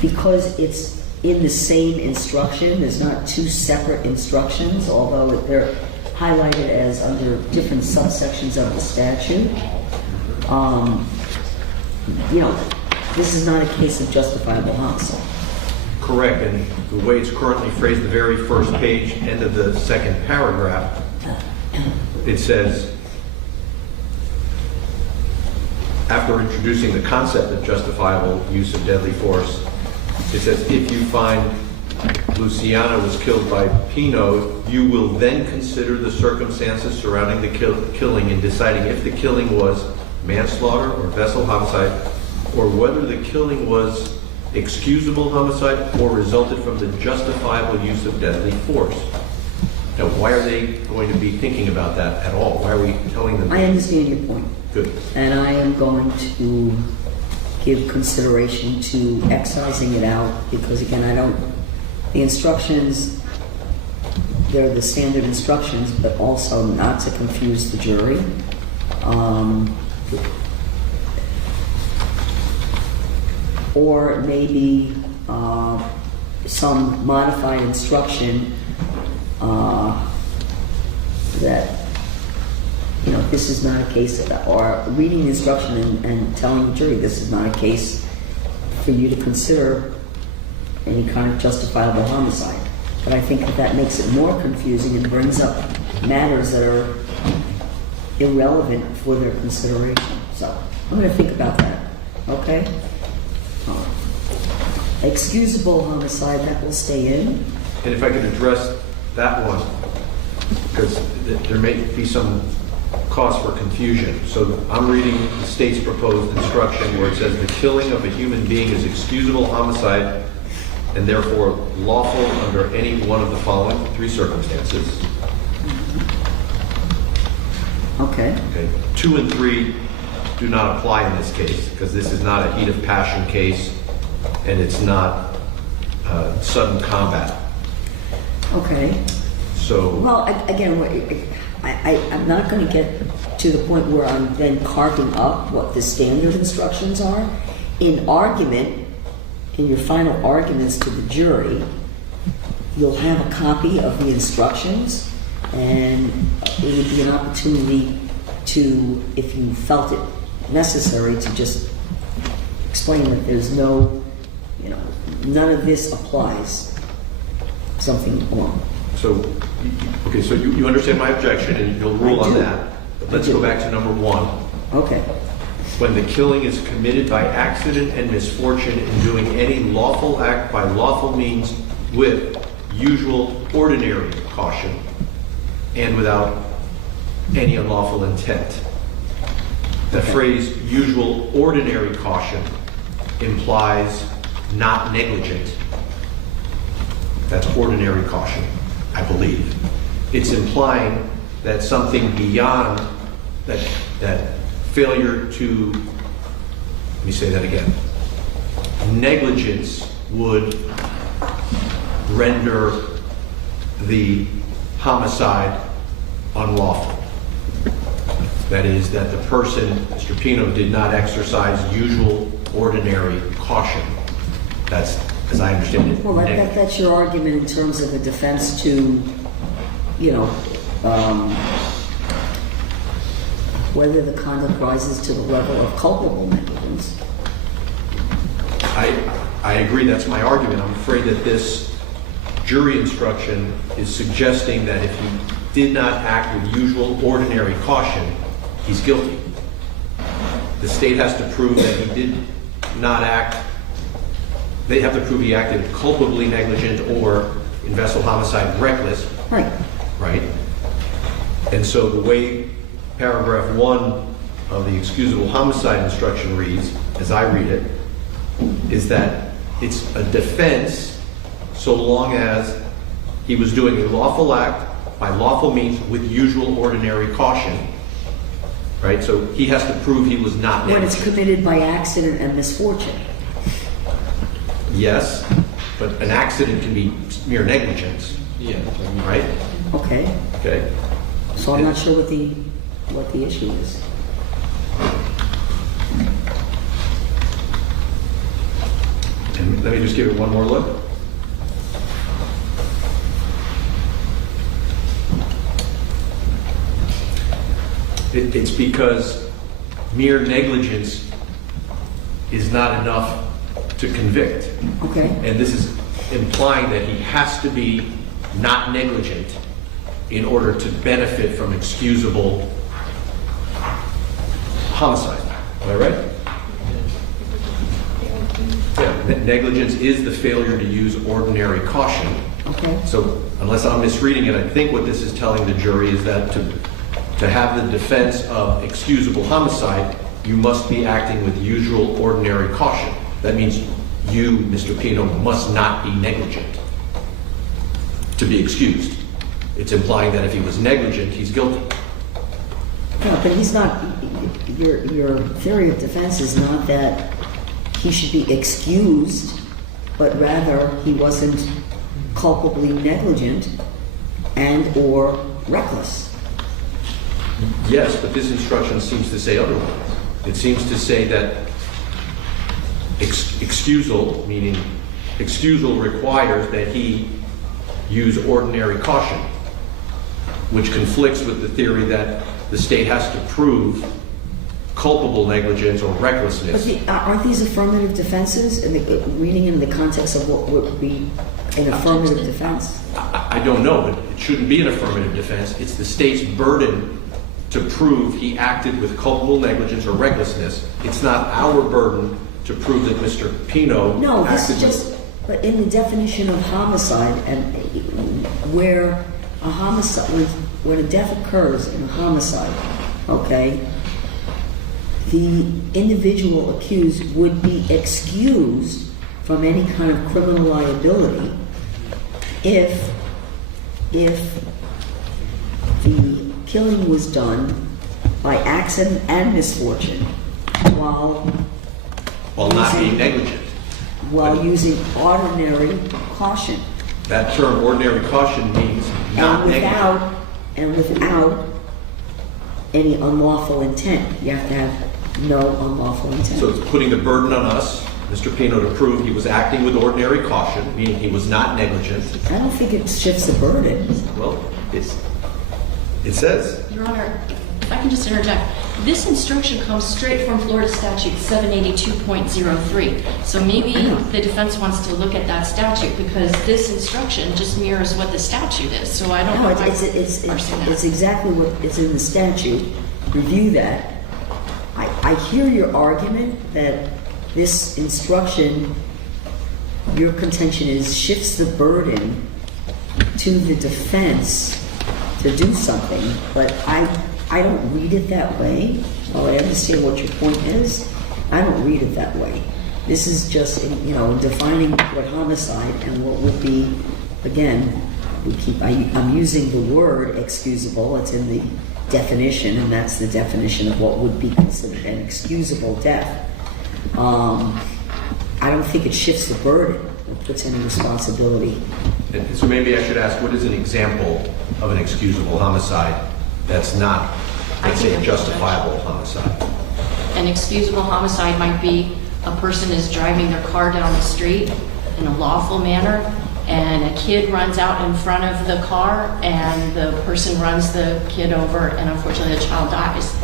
because it's in the same instruction, there's not two separate instructions, although they're highlighted as under different subsections of the statute. You know, this is not a case of justifiable homicide. Correct, and the way it's currently phrased, the very first page, end of the second paragraph, it says, after introducing the concept of justifiable use of deadly force, it says, if you find Luciana was killed by Pino, you will then consider the circumstances surrounding the killing in deciding if the killing was manslaughter or vessel homicide, or whether the killing was excusable homicide or resulted from the justifiable use of deadly force. Now, why are they going to be thinking about that at all? Why are we telling them? I understand your point. Good. And I am going to give consideration to excising it out because, again, the instructions, they're the standard instructions, but also not to confuse the jury. Or maybe some modified instruction that, you know, this is not a case of, or reading the instruction and telling the jury this is not a case for you to consider any kind of justifiable homicide. But I think that makes it more confusing and brings up matters that are irrelevant for their consideration. So I'm going to think about that. Okay? Excusable homicide, that will stay in. And if I could address that one, because there may be some cause for confusion. So I'm reading the state's proposed instruction where it says the killing of a human being is excusable homicide and therefore lawful under any one of the following 3 circumstances. Okay. Okay. 2 and 3 do not apply in this case because this is not a heat of passion case and it's not sudden combat. Okay. So, Well, again, I'm not going to get to the point where I'm then carving up what the standard instructions are. In argument, in your final arguments to the jury, you'll have a copy of the instructions, and it would be an opportunity to, if you felt it necessary, to just explain that there's no, none of this applies. Something wrong. so you understand my objection and you'll rule on that. But let's go back to number 1. Okay. When the killing is committed by accident and misfortune in doing any lawful act by lawful means with usual ordinary caution and without any unlawful intent. The phrase usual ordinary caution implies not negligent. That's ordinary caution, I believe. It's implying that something beyond that failure to, let me say that again, negligence would render the homicide unlawful. That is, that the person, Mr. Pino, did not exercise usual ordinary caution. That's, as I understand it. Well, that's your argument in terms of the defense to, whether the conduct rises to the level of culpable negligence. I agree, that's my argument. I'm afraid that this jury instruction is suggesting that if he did not act with usual ordinary caution, he's guilty. The state has to prove that he did not act. They have to prove he acted culpably negligent or, in vessel homicide, reckless. Right. Right? And so the way paragraph 1 of the excusable homicide instruction reads, as I read it, is that it's a defense so long as he was doing a lawful act by lawful means with usual ordinary caution. Right? So he has to prove he was not negligent. When it's committed by accident and misfortune. Yes, but an accident can be mere negligence. Yeah. Right? Okay. Okay. So I'm not sure what the issue is. And let me just give it one more look. It's because mere negligence is not enough to convict. Okay. And this is implying that he has to be not negligent in order to benefit from excusable homicide. Am I right? Yeah, negligence is the failure to use ordinary caution. Okay. So unless I'm misreading it, I think what this is telling the jury is that to have the defense of excusable homicide, you must be acting with usual ordinary caution. That means you, Mr. Pino, must not be negligent to be excused. It's implying that if he was negligent, he's guilty. No, but he's not, your theory of defense is not that he should be excused, but rather he wasn't culpably negligent and or reckless. Yes, but this instruction seems to say otherwise. It seems to say that excusal, meaning excusal requires that he use ordinary caution, which conflicts with the theory that the state has to prove culpable negligence or recklessness. But aren't these affirmative defenses, reading in the context of what would be an affirmative defense? I don't know, but it shouldn't be an affirmative defense. It's the state's burden to prove he acted with culpable negligence or recklessness. It's not our burden to prove that Mr. Pino No, this acted is just, but in the definition of homicide, and where a homicide, when a death occurs in a homicide, okay, the individual accused would be excused from any kind of criminal liability if the killing was done by accident and misfortune while not being negligent. while using ordinary caution. That term, ordinary caution, means not negligent. And without any unlawful intent. You have to have no unlawful intent. So it's putting the burden on us, Mr. Pino, to prove he was acting with ordinary caution, meaning he was not negligent. I don't think it shifts the burden. Well, it says. Your Honor, if I can just interject, this instruction comes straight from Florida Statute 782.03. So maybe the defense wants to look at that statute because this instruction just mirrors what the statute is. So I don't know. It's exactly what is in the statute. Review that. I hear your argument that this instruction, your contention is, shifts the burden to the defense to do something, but I don't read it that way. While I understand what your point is, I don't read it that way. This is just, defining what homicide and what would be, again, I'm using the word excusable. It's in the definition, and that's the definition of what would be considered an excusable death. I don't think it shifts the burden or puts any responsibility. And so maybe I should ask, what is an example of an excusable homicide that's not, let's say, a justifiable homicide? An excusable homicide might be a person is driving their car down the street in a lawful manner, and a kid runs out in front of the car, and the person runs the kid over, and unfortunately the child dies.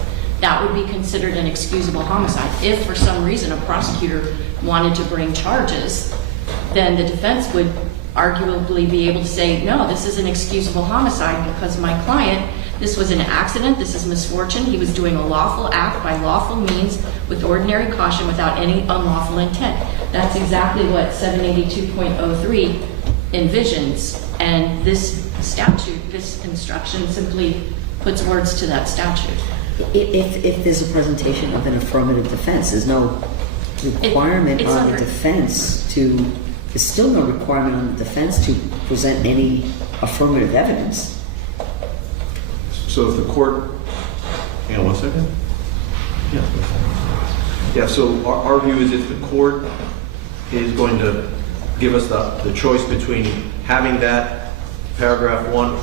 That would be considered an excusable homicide. If for some reason a prosecutor wanted to bring charges, then the defense would arguably be able to say, no, this is an excusable homicide because my client, this was an accident, this is misfortune, he was doing a lawful act by lawful means with ordinary caution without any unlawful intent. That's exactly what 782.03 envisions, and this statute, this instruction simply puts words to that statute. If there's a presentation of an affirmative defense, there's no requirement on the defense to, there's still no requirement on the defense to present any affirmative evidence. So if the court, hang on 1 second. Yeah, so our view is if the court is going to give us the choice between having that paragraph 1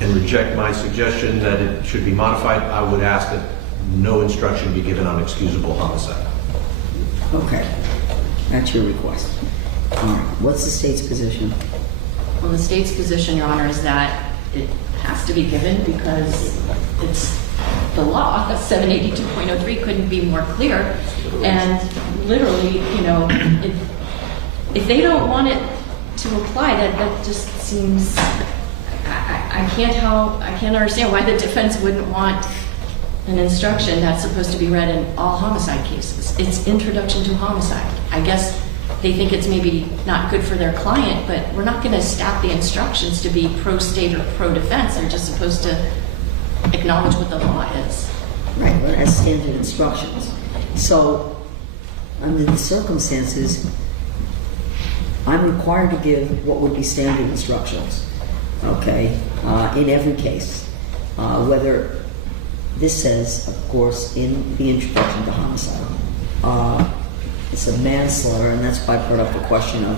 and reject my suggestion that it should be modified, I would ask that no instruction be given on excusable homicide. Okay, that's your request. All right, what's the state's position? Well, the state's position, Your Honor, is that it has to be given because it's the law. 782.03 couldn't be more clear. And literally, if they don't want it to apply, that just seems, I can't understand why the defense wouldn't want an instruction that's supposed to be read in all homicide cases. It's introduction to homicide. I guess they think it's maybe not good for their client, but we're not going to stack the instructions to be pro-state or pro-defense. They're just supposed to acknowledge what the law is. Right, well, as standard instructions. So, under the circumstances, I'm required to give what would be standard instructions, okay, in every case. Whether this says, of course, in the introduction to homicide, it's a manslaughter, and that's why I brought up the question of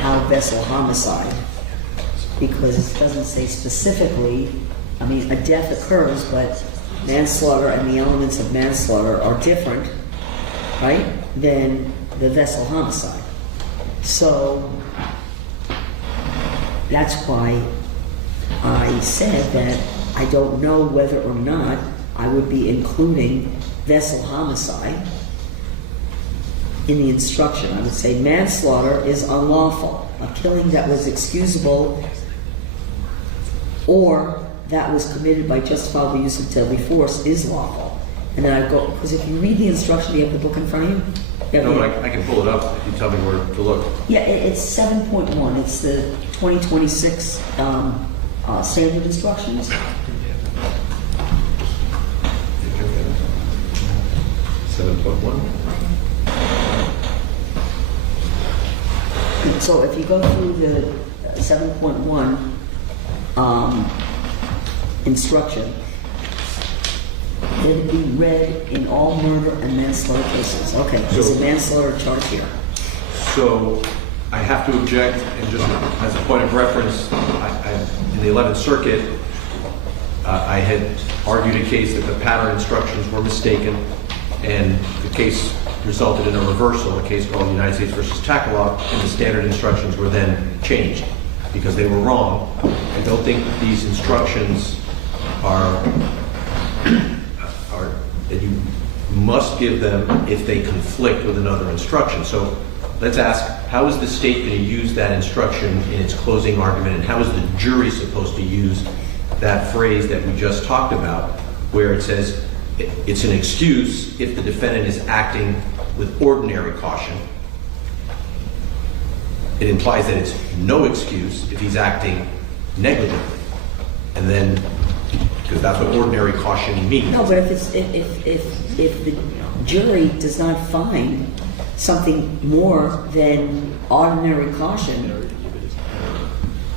how vessel homicide, because it doesn't say specifically, I mean, a death occurs, but manslaughter and the elements of manslaughter are different, right, than the vessel homicide. So that's why I said that I don't know whether or not I would be including vessel homicide in the instruction. I would say manslaughter is unlawful. A killing that was excusable or that was committed by justifiable use of deadly force is lawful. And then I go, because if you read the instruction, do you have the book in front of you? No, but I can pull it up if you tell me where to look. Yeah, it's 7.1. It's the 2026 standard instructions. 7.1. So if you go through the 7.1 instruction, it'll be read in all murder and manslaughter cases. Okay, there's a manslaughter charge here. So I have to object, and just as a point of reference, in the 11th Circuit, I had argued a case that the pattern instructions were mistaken, and the case resulted in a reversal, a case called United States versus Tackalaw, and the standard instructions were then changed because they were wrong. I don't think these instructions are that you must give them if they conflict with another instruction. So let's ask, how is the state going to use that instruction in its closing argument, and how is the jury supposed to use that phrase that we just talked about, where it says it's an excuse if the defendant is acting with ordinary caution? It implies that it's no excuse if he's acting negligently. And then, because that's what ordinary caution means. No, but if the jury does not find something more than ordinary caution,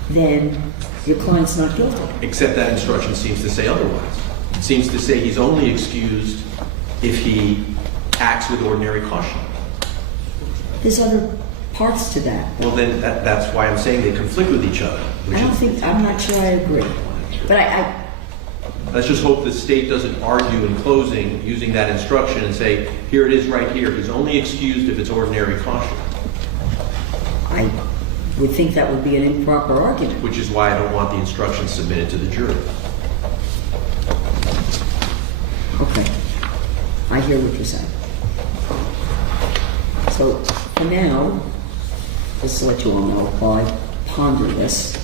then your client's not guilty. Except that instruction seems to say otherwise. It seems to say he's only excused if he acts with ordinary caution. There's other parts to that. Well, then that's why I'm saying they conflict with each other. I'm not sure I agree. But let's just hope the state doesn't argue in closing using that instruction and say, here it is right here. He's only excused if it's ordinary caution. I would think that would be an improper argument. Which is why I don't want the instruction submitted to the jury. Okay. I hear what you're saying. So, for now, just to let you all know, while I ponder this,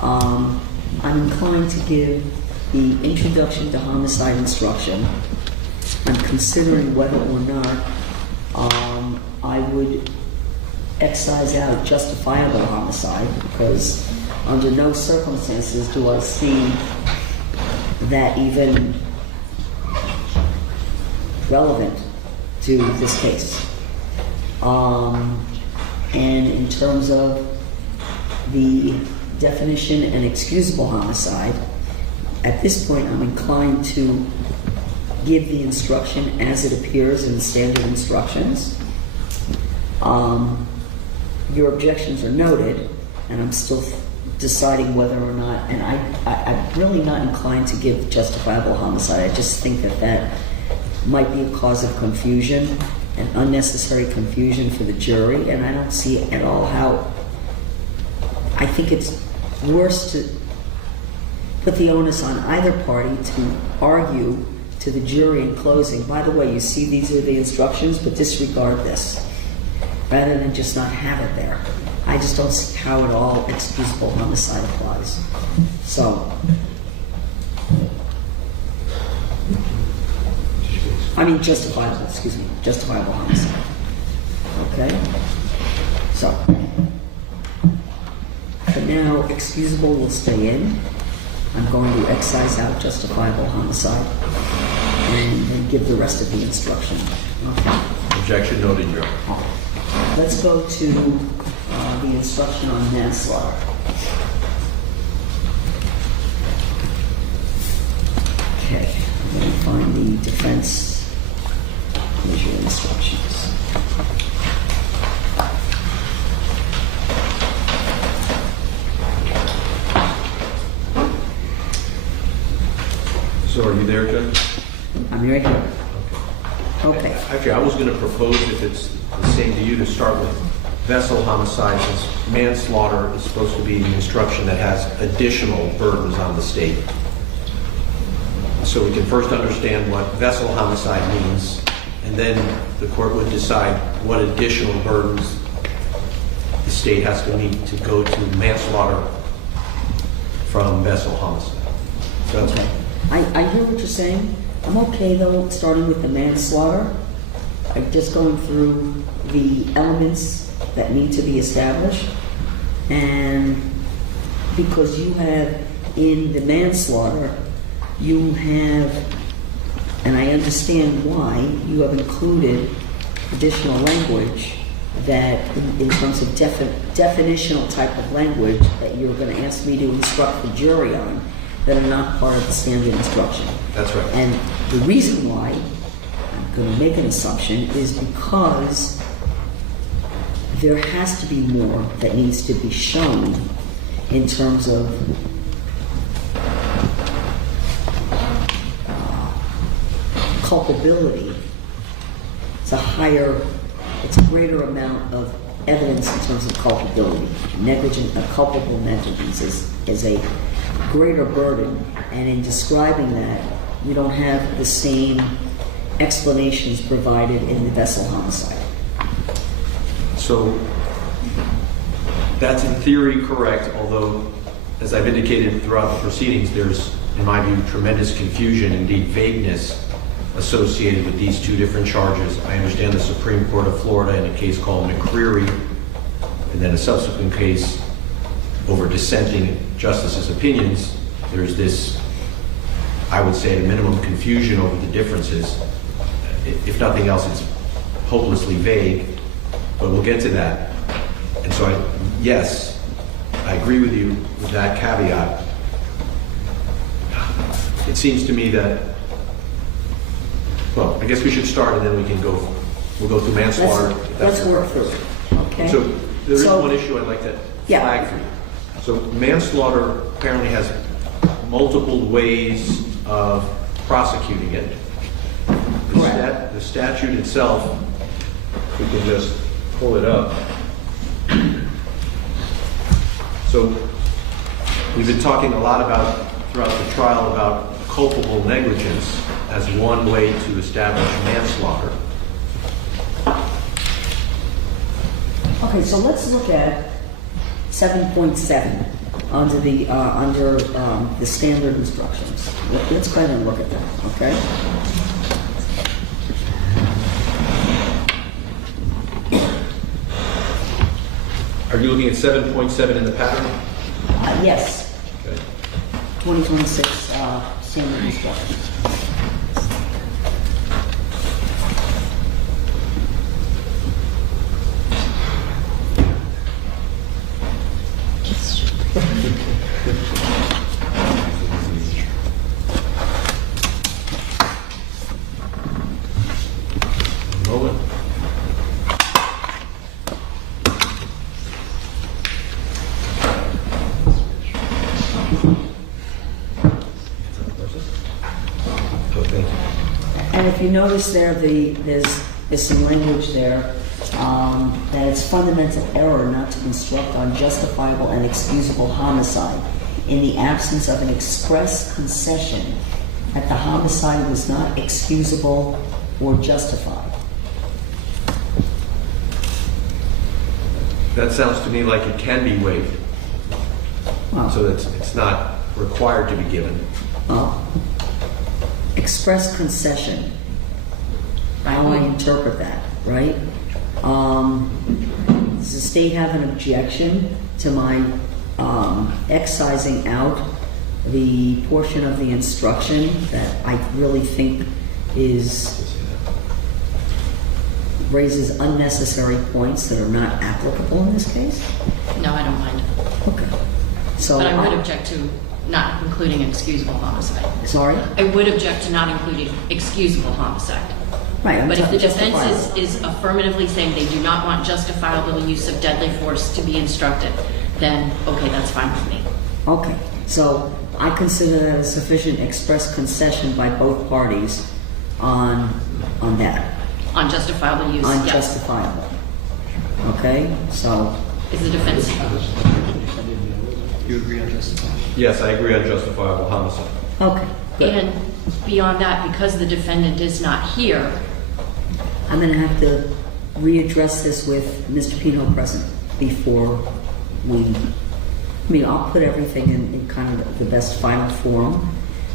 I'm inclined to give the introduction to homicide instruction. I'm considering whether or not I would excise out justifiable homicide, because under no circumstances do I see that even relevant to this case. And in terms of the definition and excusable homicide, at this point I'm inclined to give the instruction as it appears in the standard instructions. Your objections are noted, and I'm still deciding whether or not, and I'm really not inclined to give justifiable homicide. I just think that might be a cause of confusion, and unnecessary confusion for the jury, and I don't see at all how. I think it's worse to put the onus on either party to argue to the jury in closing, by the way, you see these are the instructions, but disregard this, rather than just not have it there. I just don't see how at all excusable homicide applies. So, I mean justifiable homicide. Okay? So, for now, excusable will stay in. I'm going to excise out justifiable homicide and then give the rest of the instruction. Okay. Objection noted, Your Honor. Let's go to the instruction on manslaughter. Okay, I'm going to find the defense visual instructions. So are you there, Judge? I'm right here. Okay. Actually, I was going to propose, if it's the same to you, to start with vessel homicide, since manslaughter is supposed to be the instruction that has additional burdens on the state. So we can first understand what vessel homicide means, and then the court would decide what additional burdens the state has to meet to go to manslaughter from vessel homicide. So that's okay. I hear what you're saying. I'm okay, though, starting with the manslaughter. I'm just going through the elements that need to be established. And because you have, in the manslaughter, you have and I understand why you have included additional language that, in terms of definitional type of language that you're going to ask me to instruct the jury on, that are not part of the standard instruction. That's right. And the reason why I'm going to make an assumption is because there has to be more that needs to be shown in terms of culpability. It's a greater amount of evidence in terms of culpability. Culpable negligence is a greater burden, and in describing that, you don't have the same explanations provided in the vessel homicide. So that's in theory correct, although, as I've indicated throughout the proceedings, there's, in my view, tremendous confusion, indeed vagueness, associated with these two different charges. I understand the Supreme Court of Florida in a case called McCreary, and then a subsequent case over dissenting justices' opinions. There's this, I would say, at a minimum, confusion over the differences. If nothing else, it's hopelessly vague, but we'll get to that. And so, yes, I agree with you with that caveat. It seems to me that, well, I guess we should start and then we'll go through manslaughter. Let's work through it, okay? So there is one issue I'd like to flag for you. So manslaughter apparently has multiple ways of prosecuting it. The statute itself, we can just pull it up. So we've been talking a lot throughout the trial about culpable negligence as one way to establish manslaughter. Okay, so let's look at 7.7 under the standard instructions. Let's go ahead and look at that, okay? Are you looking at 7.7 in the pattern? Yes. Okay. 2026 standard instructions. And if you notice there, there's some language there that it's fundamental error not to instruct on justifiable and excusable homicide in the absence of an express concession that the homicide was not excusable or justified. That sounds to me like it can be waived, so that it's not required to be given. Well, express concession, how I interpret that, right? Does the state have an objection to my excising out the portion of the instruction that I really think raises unnecessary points that are not applicable in this case? No, I don't mind. Okay. So, But I would object to not including excusable homicide. Sorry? I would object to not including excusable homicide. Right. But if the defense is affirmatively saying they do not want justifiable use of deadly force to be instructed, then okay, that's fine with me. Okay. So I consider that a sufficient express concession by both parties on that. On justifiable use, yes. Unjustifiable. Okay? So Is the defense... You agree on justifiable? Yes, I agree on justifiable homicide. okay. Good. And beyond that, because the defendant is not here, I'm going to have to readdress this with Mr. Pino present before I'll put everything in kind of the best final form,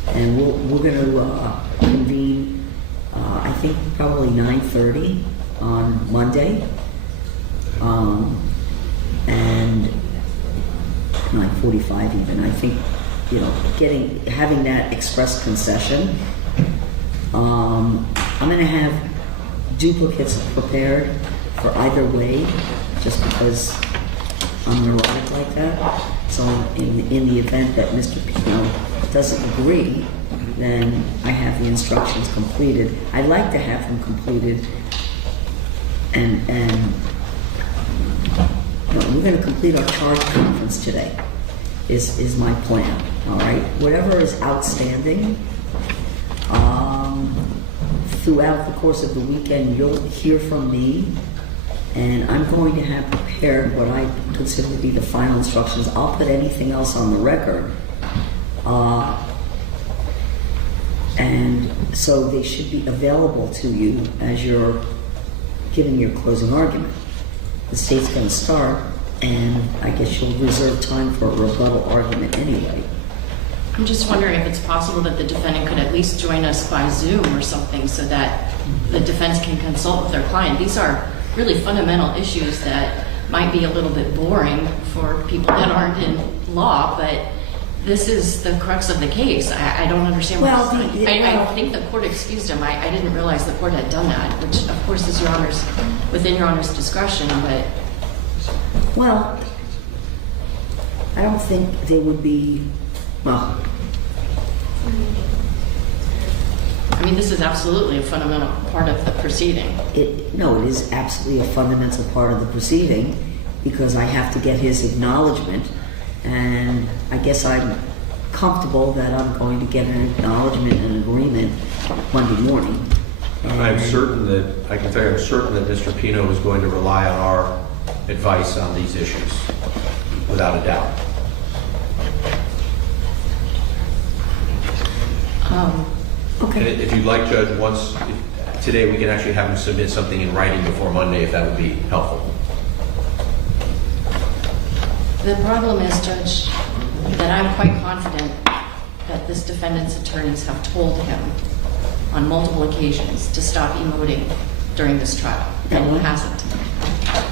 and we're going to convene, I think probably 9:30 on Monday, and 9:45 even. I think, having that express concession I'm going to have duplicates prepared for either way, just because I'm neurotic like that. So in the event that Mr. Pino doesn't agree, then I have the instructions completed. I'd like to have them completed, and we're going to complete our charge conference today, is my plan, all right? Whatever is outstanding, throughout the course of the weekend, you'll hear from me, and I'm going to have prepared what I consider to be the final instructions. I'll put anything else on the record. And so they should be available to you as you're giving your closing argument. The state's going to start, and I guess you'll reserve time for a rebuttal argument anyway. I'm just wondering if it's possible that the defendant could at least join us by Zoom or something so that the defense can consult with their client. These are really fundamental issues that might be a little bit boring for people that aren't in law, but this is the crux of the case. I don't understand what he's doing. I think the court excused him. I didn't realize the court had done that, which of course is within Your Honor's discretion, but... Well, I don't think they would be, well... I mean, this is absolutely a fundamental part of the proceeding. No, it is absolutely a fundamental part of the proceeding, because I have to get his acknowledgement, and I guess I'm comfortable that I'm going to get an acknowledgement and agreement Monday morning. I'm certain that Mr. Pino is going to rely on our advice on these issues, without a doubt. Okay. And if you'd like, Judge, today we can actually have him submit something in writing before Monday, if that would be helpful. The problem is, Judge, that I'm quite confident that this defendant's attorneys have told him on multiple occasions to stop emoting during this trial, and he hasn't.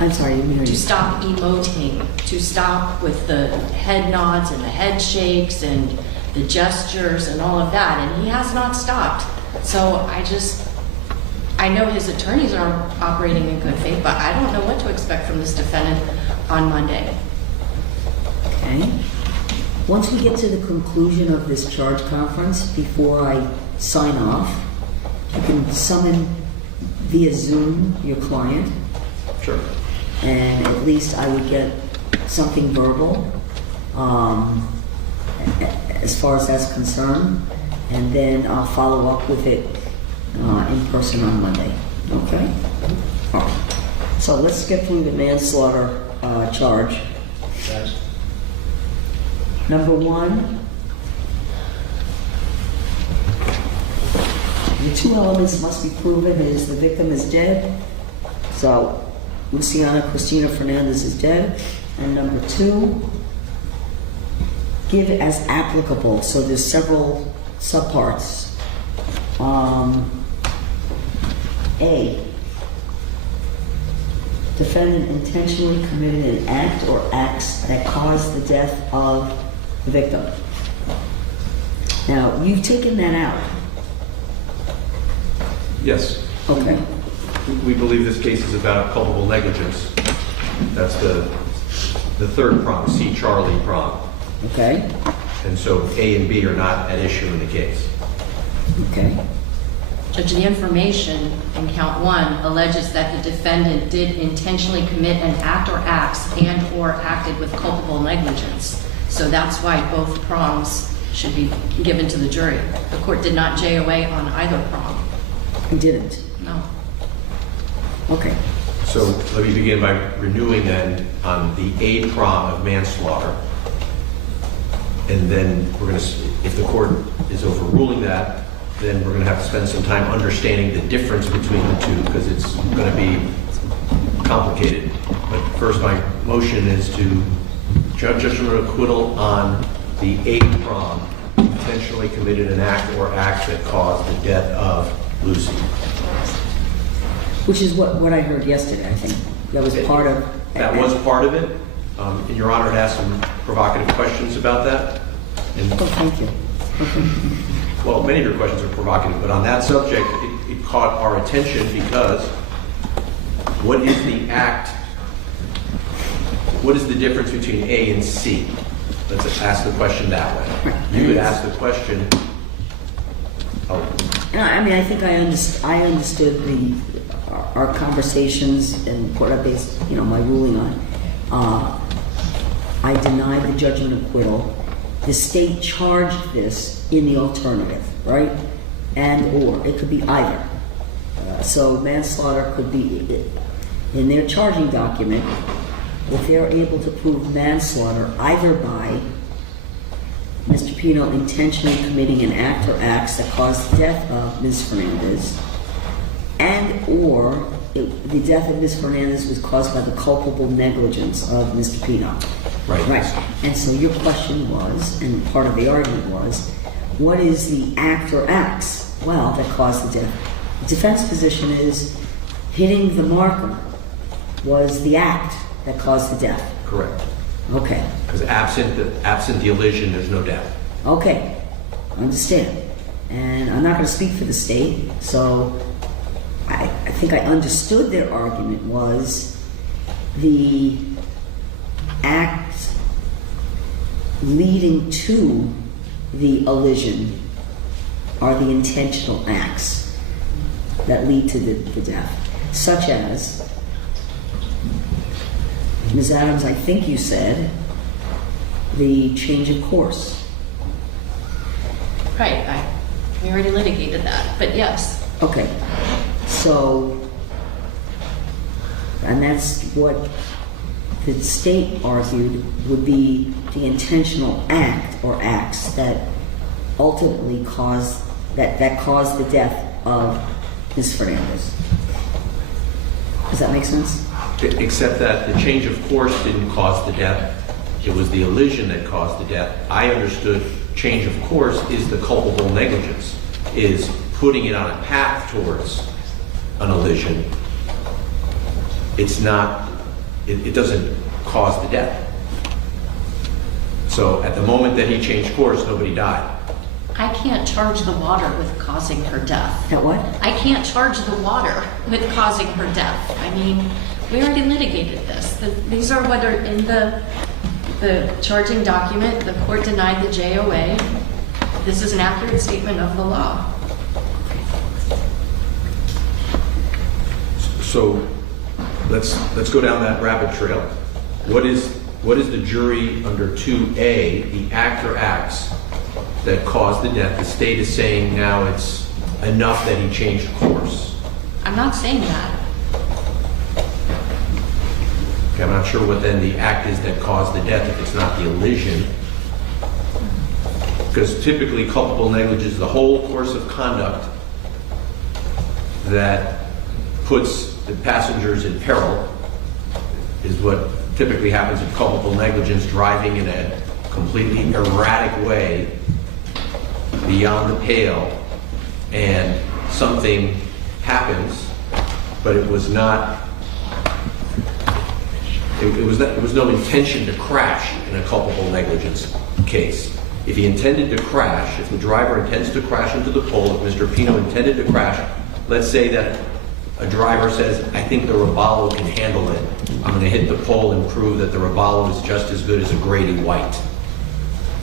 I'm sorry, to stop emoting, to stop with the head nods and the head shakes and the gestures and all of that, and he has not stopped. So I know his attorneys are operating in good faith, but I don't know what to expect from this defendant on Monday. Okay. Once we get to the conclusion of this charge conference, before I sign off, you can summon via Zoom your client. Sure. And at least I would get something verbal as far as that's concerned, and then I'll follow up with it in person on Monday. Okay? All right. So let's get through the manslaughter charge. Yes. Number one, the two elements must be proven is the victim is dead. So Luciana Cristina Fernandez is dead. And number two, give as applicable. So there's several subparts. A, defendant intentionally committed an act or acts that caused the death of the victim. Now, you've taken that out. Yes. Okay. We believe this case is about culpable negligence. That's the third prong, C. Charlie prong. Okay. And so A and B are not at issue in the case. Okay. Judge, the information in count one alleges that the defendant did intentionally commit an act or acts and or acted with culpable negligence. So that's why both prongs should be given to the jury. The court did not JOA on either prong. He didn't? No. Okay. So let me begin by renewing then on the A prong of manslaughter. And then we're going to, if the court is overruling that, then we're going to have to spend some time understanding the difference between the two, because it's going to be complicated. But first, my motion is to judge an acquittal on the A prong, intentionally committed an act or acts that caused the death of Lucy. Which is what I heard yesterday, I think. That was part of... That was part of it. And Your Honor had asked some provocative questions about that. Oh, thank you. Okay. Well, many of your questions are provocative, but on that subject, it caught our attention because what is the act, what is the difference between A and C? Let's ask the question that way. You would ask the question, I mean, I think I understood our conversations and what I based, my ruling on. I denied the judgment of acquittal. The state charged this in the alternative, right? Or it could be either. So manslaughter could be in their charging document. If they're able to prove manslaughter either by Mr. Pino intentionally committing an act or acts that caused the death of Ms. Fernandez, or the death of Ms. Fernandez was caused by the culpable negligence of Mr. Pino. Right. And so your question was, and part of the argument was, what is the act or acts, that caused the death? The defense position is hitting the marker was the act that caused the death. correct. Okay. Because absent the elision, there's no death. Okay, understand. And I'm not going to speak for the state, so I think I understood their argument was the act leading to the elision are the intentional acts that lead to the death, such as, Ms. Adams, I think you said, the change of course. Right, we already litigated that, but yes. Okay, so, and that's what the state argued would be the intentional act or acts that ultimately caused, that caused the death of Ms. Fernandez. Does that make sense? Except that the change of course didn't cause the death. It was the elision that caused the death. I understood change of course is the culpable negligence, is putting it on a path towards an elision. It's not, it doesn't cause the death. So at the moment that he changed course, nobody died. I can't charge the water with causing her death. That what? I can't charge the water with causing her death. I mean, we already litigated this. These are what are in the charging document. The court denied the JOA. This is an accurate statement of the law. So let's go down that rabbit trail. What is the jury under 2A, the act or acts that caused the death? The state is saying now it's enough that he changed course. I'm not saying that. Okay, I'm not sure what then the act is that caused the death if it's not the elision. Because typically culpable negligence is the whole course of conduct that puts the passengers in peril, is what typically happens in culpable negligence, driving in a completely erratic way beyond the pale, and something happens, but it was not, it was no intention to crash in a culpable negligence case. If he intended to crash, if the driver intends to crash into the pole, if Mr. Pino intended to crash, let's say that a driver says, I think the Robalo can handle it. I'm going to hit the pole and prove that the Robalo is just as good as a Grady White,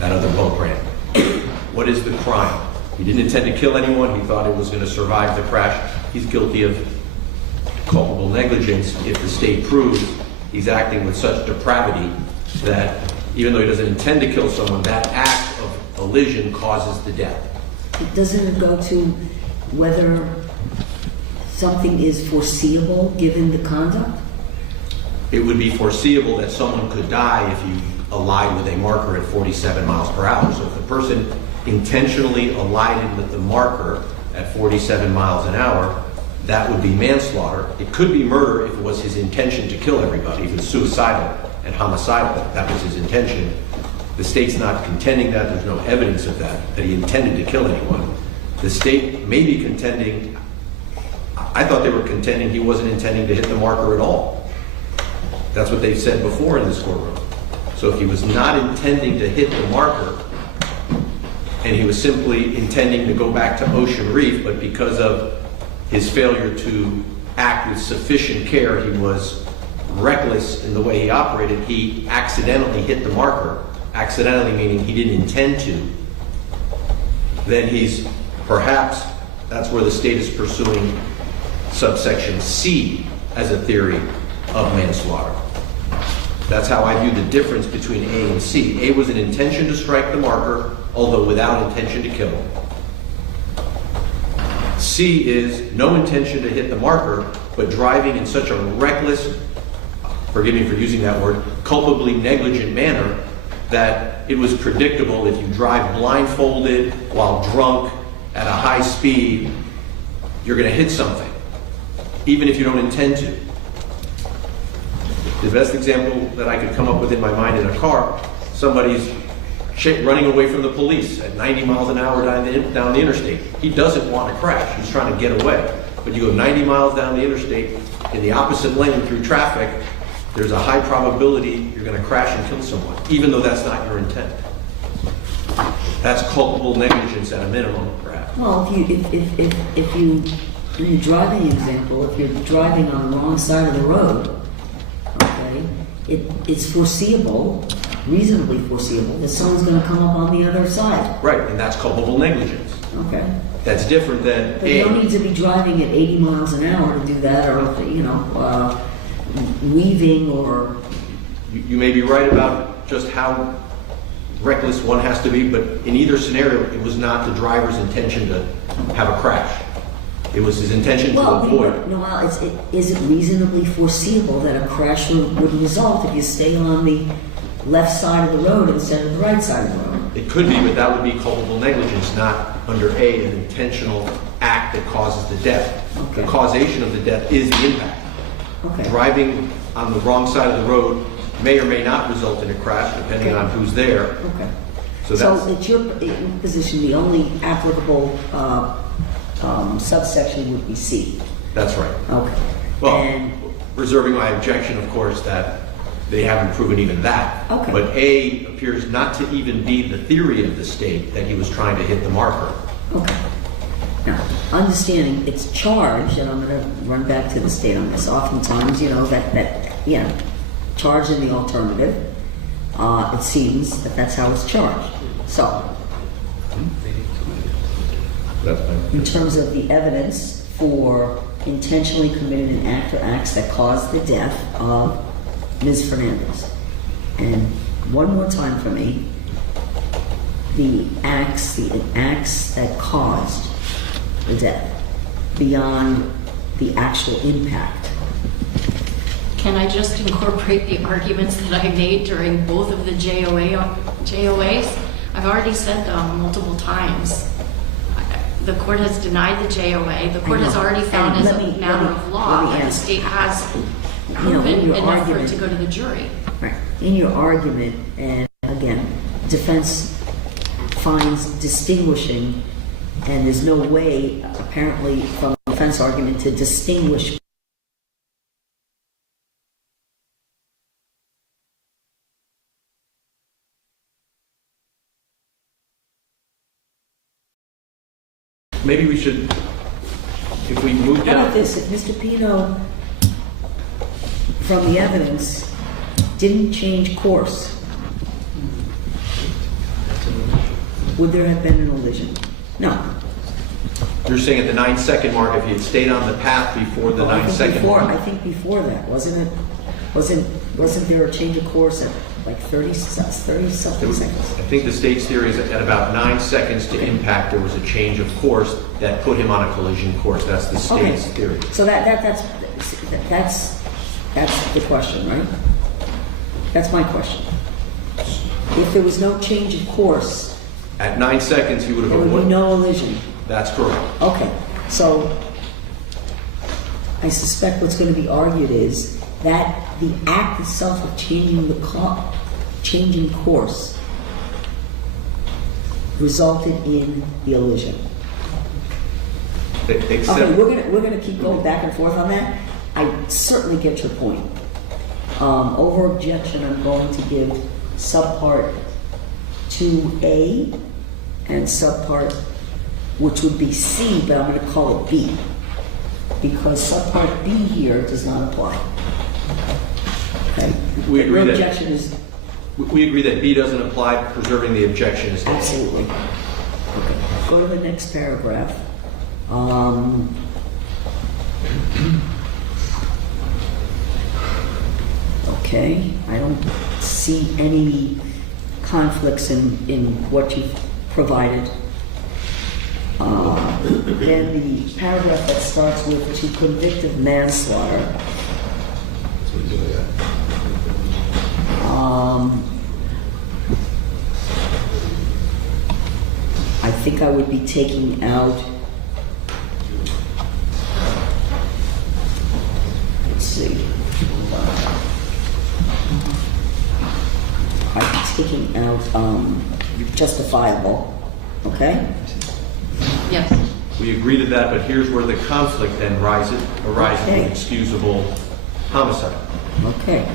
that other boat brand. What is the crime? He didn't intend to kill anyone. He thought it was going to survive the crash. He's guilty of culpable negligence if the state proves he's acting with such depravity that even though he doesn't intend to kill someone, that act of elision causes the death. Doesn't it go to whether something is foreseeable given the conduct? It would be foreseeable that someone could die if you allied with a marker at 47 miles per hour. So if the person intentionally allied with the marker at 47 miles an hour, that would be manslaughter. It could be murder if it was his intention to kill everybody. If it was suicidal and homicidal, that was his intention. The state's not contending that. There's no evidence of that he intended to kill anyone. The state may be contending, I thought they were contending he wasn't intending to hit the marker at all. That's what they've said before in this courtroom. So if he was not intending to hit the marker, and he was simply intending to go back to Ocean Reef, but because of his failure to act with sufficient care, he was reckless in the way he operated, he accidentally hit the marker, accidentally meaning he didn't intend to, then he's perhaps, that's where the state is pursuing subsection C as a theory of manslaughter. That's how I view the difference between A and C. A was an intention to strike the marker, although without intention to kill him. C is no intention to hit the marker, but driving in such a reckless, forgive me for using that word, culpably negligent manner that it was predictable if you drive blindfolded while drunk at a high speed, you're going to hit something, even if you don't intend to. The best example that I could come up with in my mind in a car, somebody's running away from the police at 90 miles an hour down the interstate. He doesn't want to crash. He's trying to get away. But you go 90 miles down the interstate in the opposite lane through traffic, there's a high probability you're going to crash and kill someone, even though that's not your intent. That's culpable negligence at a minimum, perhaps. Well, if you, in the driving example, if you're driving on the wrong side of the road, okay, it's foreseeable, reasonably foreseeable, that someone's going to come up on the other side. Right, and that's culpable negligence. Okay. That's different than But you don't need to be driving at 80 miles an hour to do that, or, you know, weaving or... You may be right about just how reckless one has to be, but in either scenario, it was not the driver's intention to have a crash. It was his intention to avoid. No, is it reasonably foreseeable that a crash would result if you stay on the left side of the road instead of the right side of the road? It could be, but that would be culpable negligence, not under A, an intentional act that causes the death. Okay. The causation of the death is the impact. Okay. Driving on the wrong side of the road may or may not result in a crash, depending on who's there. Okay. So that's... at your position, the only applicable subsection would be C. That's right. Okay. Well, And reserving my objection, of course, that they haven't proven even that. Okay. But A appears not to even be the theory of the state that he was trying to hit the marker. okay. Now, understanding it's charged, and I'm going to run back to the state on this. Oftentimes, you know, that charged in the alternative, it seems that that's how it's charged. So, in terms of the evidence for intentionally committed an act or acts that caused the death of Ms. Fernandez, and one more time for me, the acts that caused the death beyond the actual impact. Can I just incorporate the arguments that I made during both of the JOAs? I've already said them multiple times. The court has denied the JOA. The court has already found as a matter of law that the state has proven enough for it to go to the jury. Right. In your argument, and again, defense finds distinguishing, and there's no way, apparently, from the defense argument to distinguish Maybe we should, if we move How down... about this? If Mr. Pino, from the evidence, didn't change course, would there have been an elision? No. You're saying at the 9-second mark, if he had stayed on the path before the 9-second mark? I think before that, wasn't it? Wasn't there a change of course at like 30-something seconds? I think the state's theory is that at about 9 seconds to impact, there was a change of course that put him on a collision course. That's the state's theory. So that's the question, right? That's my question. If there was no change of course, at 9 seconds, he would have there would be avoided. no elision. That's correct. Okay, so I suspect what's going to be argued is that the act itself of changing course resulted in the elision. Except, Okay, we're gonna keep going back and forth on that. I certainly get your point. Over objection, I'm going to give subpart 2A and subpart, which would be C, but I'm going to call it B, because subpart B here does not apply. Okay? We agree Your that- objection is We agree that B doesn't apply, preserving the objection is stated. absolutely. Okay. Go to the next paragraph. Okay, I don't see any conflicts in what you've provided. Then the paragraph that starts with to convict of manslaughter. I think I would be taking out, let's see, I'd be taking out justifiable, okay? Yes. We agree to that, but here's where the conflict then arises Okay. with excusable homicide. Okay.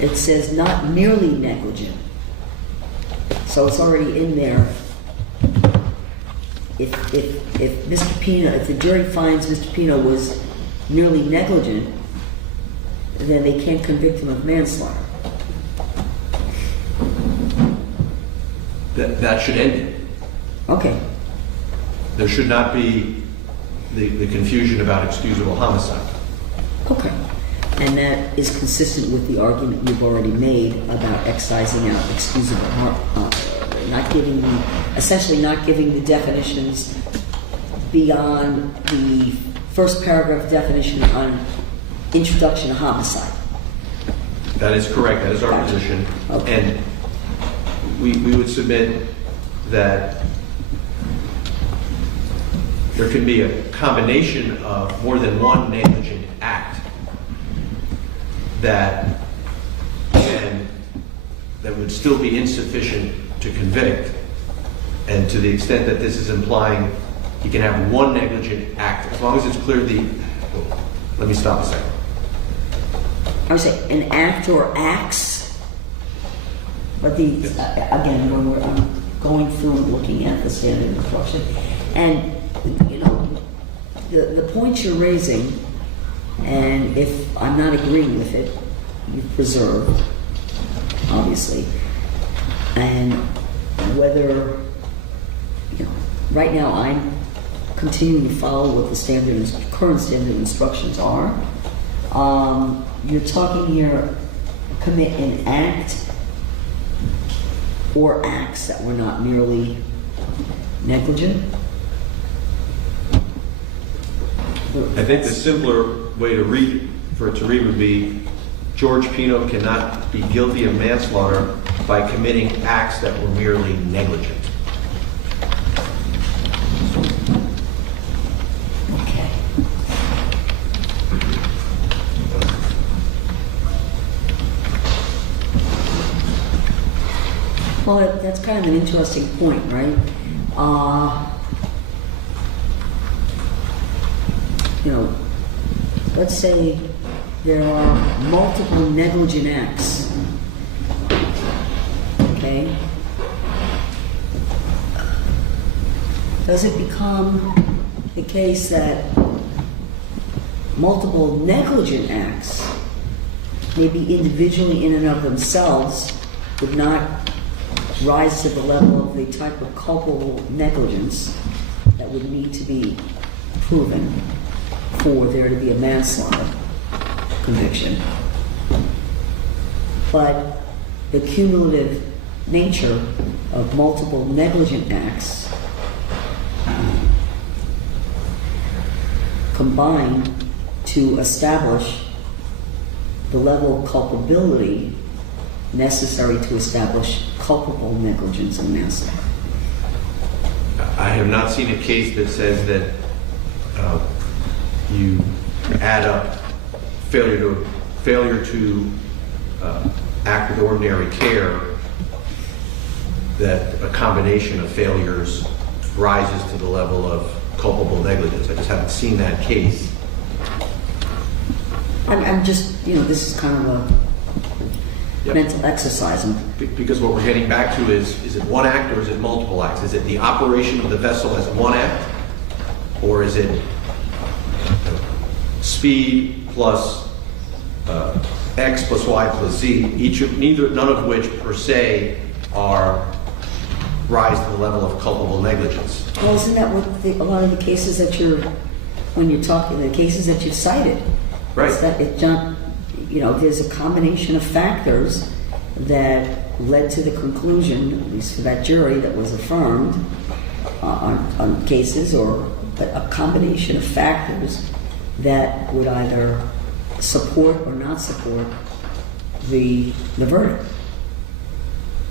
It says not merely negligent. So it's already in there. If Mr. Pino, if the jury finds Mr. Pino was merely negligent, then they can't convict him of manslaughter. That should end it. Okay. There should not be the confusion about excusable homicide. Okay. And that is consistent with the argument you've already made about excising out excusable harm, essentially not giving the definitions beyond the first paragraph definition on introduction of homicide. That is correct. That is our Gotcha. position. Okay. And we would submit that there can be a combination of more than one negligent act that would still be insufficient to convict. And to the extent that this is implying you can have one negligent act, as long as it's clear let me stop a second. I would say an act or acts, but again, when I'm going through and looking at the standard of instruction, and the points you're raising, and if I'm not agreeing with it, you've preserved, obviously, and whether, right now I'm continuing to follow what the current standard instructions are. You're talking here, commit an act or acts that were not merely negligent. I think the simpler way to read, for it to read, would be George Pino cannot be guilty of manslaughter by committing acts that were merely negligent. Okay. Well, that's kind of an interesting point, right? Let's say there are multiple negligent acts, okay? Does it become the case that multiple negligent acts, maybe individually in and of themselves, would not rise to the level of the type of culpable negligence that would need to be proven for there to be a manslaughter conviction? But the cumulative nature of multiple negligent acts combine to establish the level of culpability necessary to establish culpable negligence in manslaughter. I have not seen a case that says that you add up failure to act with ordinary care, that a combination of failures rises to the level of culpable negligence. I just haven't seen that case. I'm just, this is kind of a Yep. mental exercise. Because what we're getting back to is it one act or is it multiple acts? Is it the operation of the vessel as one act? Or is it speed plus X plus Y plus Z, none of which per se rise to the level of culpable negligence? Well, isn't that what a lot of the cases that when you're talking, the cases that you've cited? Right. It's that there's a combination of factors that led to the conclusion, at least for that jury that was affirmed on cases, or a combination of factors that would either support or not support the verdict.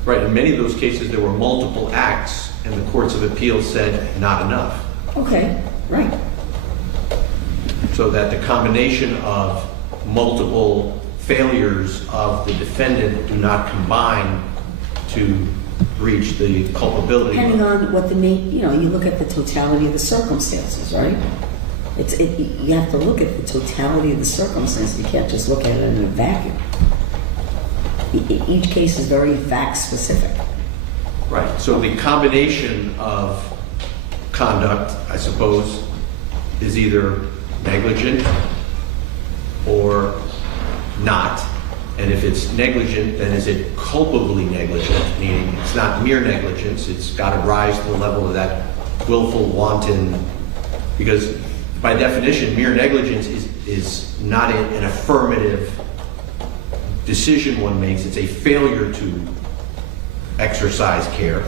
Right, in many of those cases there were multiple acts and the courts of appeals said not enough. Okay, right. So that the combination of multiple failures of the defendant do not combine to reach the culpability. Depending on what you look at the totality of the circumstances, right? You have to look at the totality of the circumstances. You can't just look at it in a vacuum. Each case is very fact specific. Right, so the combination of conduct, I suppose, is either negligent or not. And if it's negligent, then is it culpably negligent? Meaning it's not mere negligence, it's got to rise to the level of that willful, wanton, because by definition, mere negligence is not an affirmative decision one makes. It's a failure to exercise care.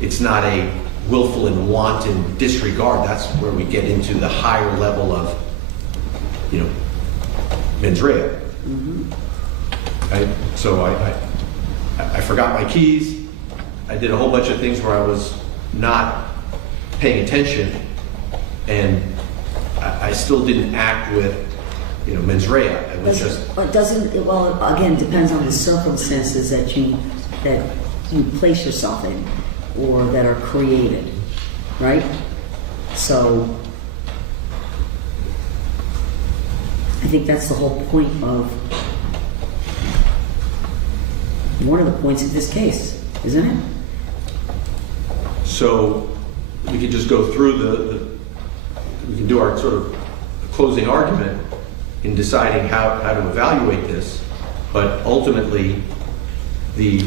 It's not a willful and wanton disregard. That's where we get into the higher level of, mens rea. Mm-hmm. So I forgot my keys. I did a whole bunch of things where I was not paying attention, and I still didn't act with, mens rea. It was again, depends on the circumstances that you place yourself in or that are created, right? So I think that's the whole point of one of the points of this case, isn't it? So we can just go through we can do our sort of closing argument in deciding how to evaluate this, but ultimately the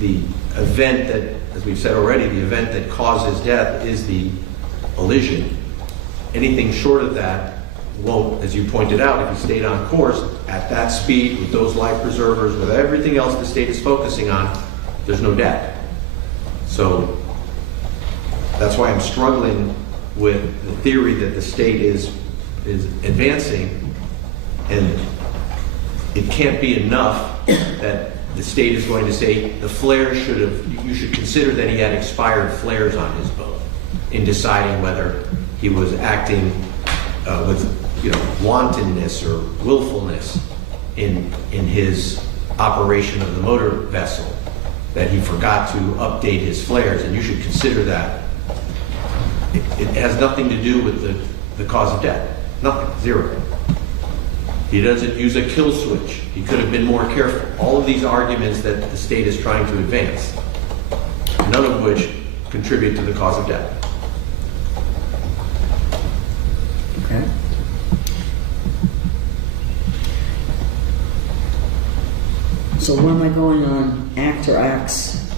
event that, as we've said already, the event that causes death is the elision. Anything short of that won't, as you pointed out, if you stayed on course at that speed with those life preservers, with everything else the state is focusing on, there's no death. So that's why I'm struggling with the theory that the state is advancing, and it can't be enough that the state is going to say the flares you should consider that he had expired flares on his boat in deciding whether he was acting with wantonness or willfulness in his operation of the motor vessel, that he forgot to update his flares, and you should consider that. It has nothing to do with the cause of death. Nothing. Zero. He doesn't use a kill switch. He could have been more careful. All of these arguments that the state is trying to advance, none of which contribute to the cause of death. Okay. So where am I going on act or acts?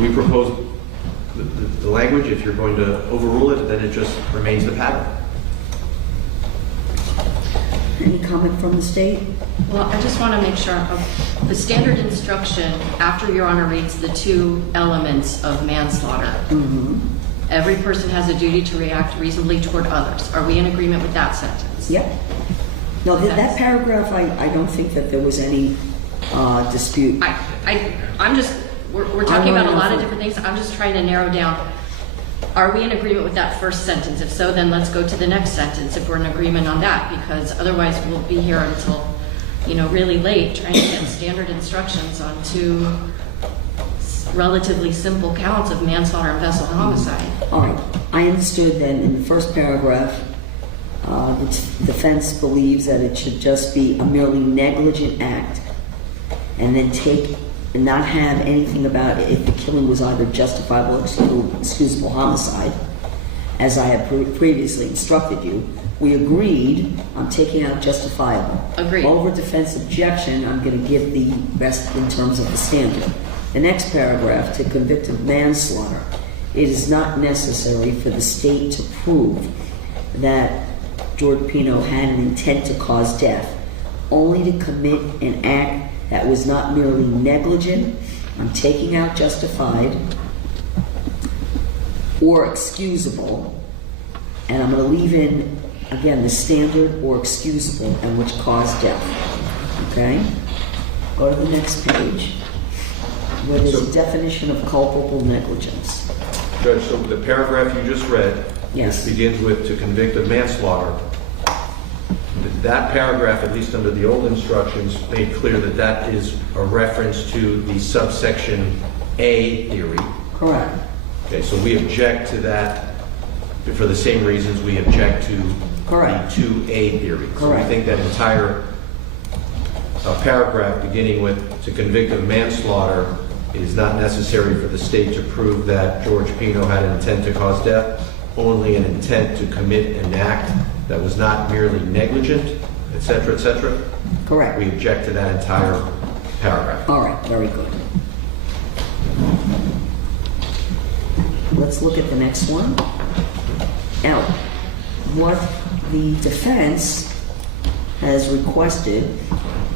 We propose the language. If you're going to overrule it, then it just remains the pattern. Any comment from the state? Well, I just want to make sure of the standard instruction after Your Honor reads the two elements of manslaughter. Mm-hmm. Every person has a duty to react reasonably toward others. Are we in agreement with that sentence? Yep. No, that paragraph, I don't think that there was any dispute. I'm just, we're talking about a lot of different things. I'm just trying to narrow down. Are we in agreement with that first sentence? If so, then let's go to the next sentence if we're in agreement on that, because otherwise we'll be here until, really late trying to get standard instructions on two relatively simple counts of manslaughter and vessel homicide. All right, I understood then in the first paragraph, the defense believes that it should just be a merely negligent act, and then and not have anything about if the killing was either justifiable or excusable homicide, as I had previously instructed you. We agreed on taking out justifiable. Agreed. Over defense objection, I'm going to give the rest in terms of the standard. The next paragraph, to convict of manslaughter, it is not necessary for the state to prove that George Pino had an intent to cause death, only to commit an act that was not merely negligent. I'm taking out justified or excusable, and I'm going to leave in, again, the standard or excusable and which caused death. Okay? Go to the next page, where there's a definition of culpable negligence. Judge, so the paragraph you just read, Yes. this begins with to convict of manslaughter. That paragraph, at least under the old instructions, made clear that that is a reference to the subsection A theory. Correct. Okay, so we object to that for the same reasons we object to Correct. the 2A theory. So we Correct. think that entire paragraph beginning with to convict of manslaughter, it is not necessary for the state to prove that George Pino had an intent to cause death, only an intent to commit an act that was not merely negligent, et cetera, et cetera. Correct. We object to that entire paragraph. All right, very good. Let's look at the next one. Now, what the defense has requested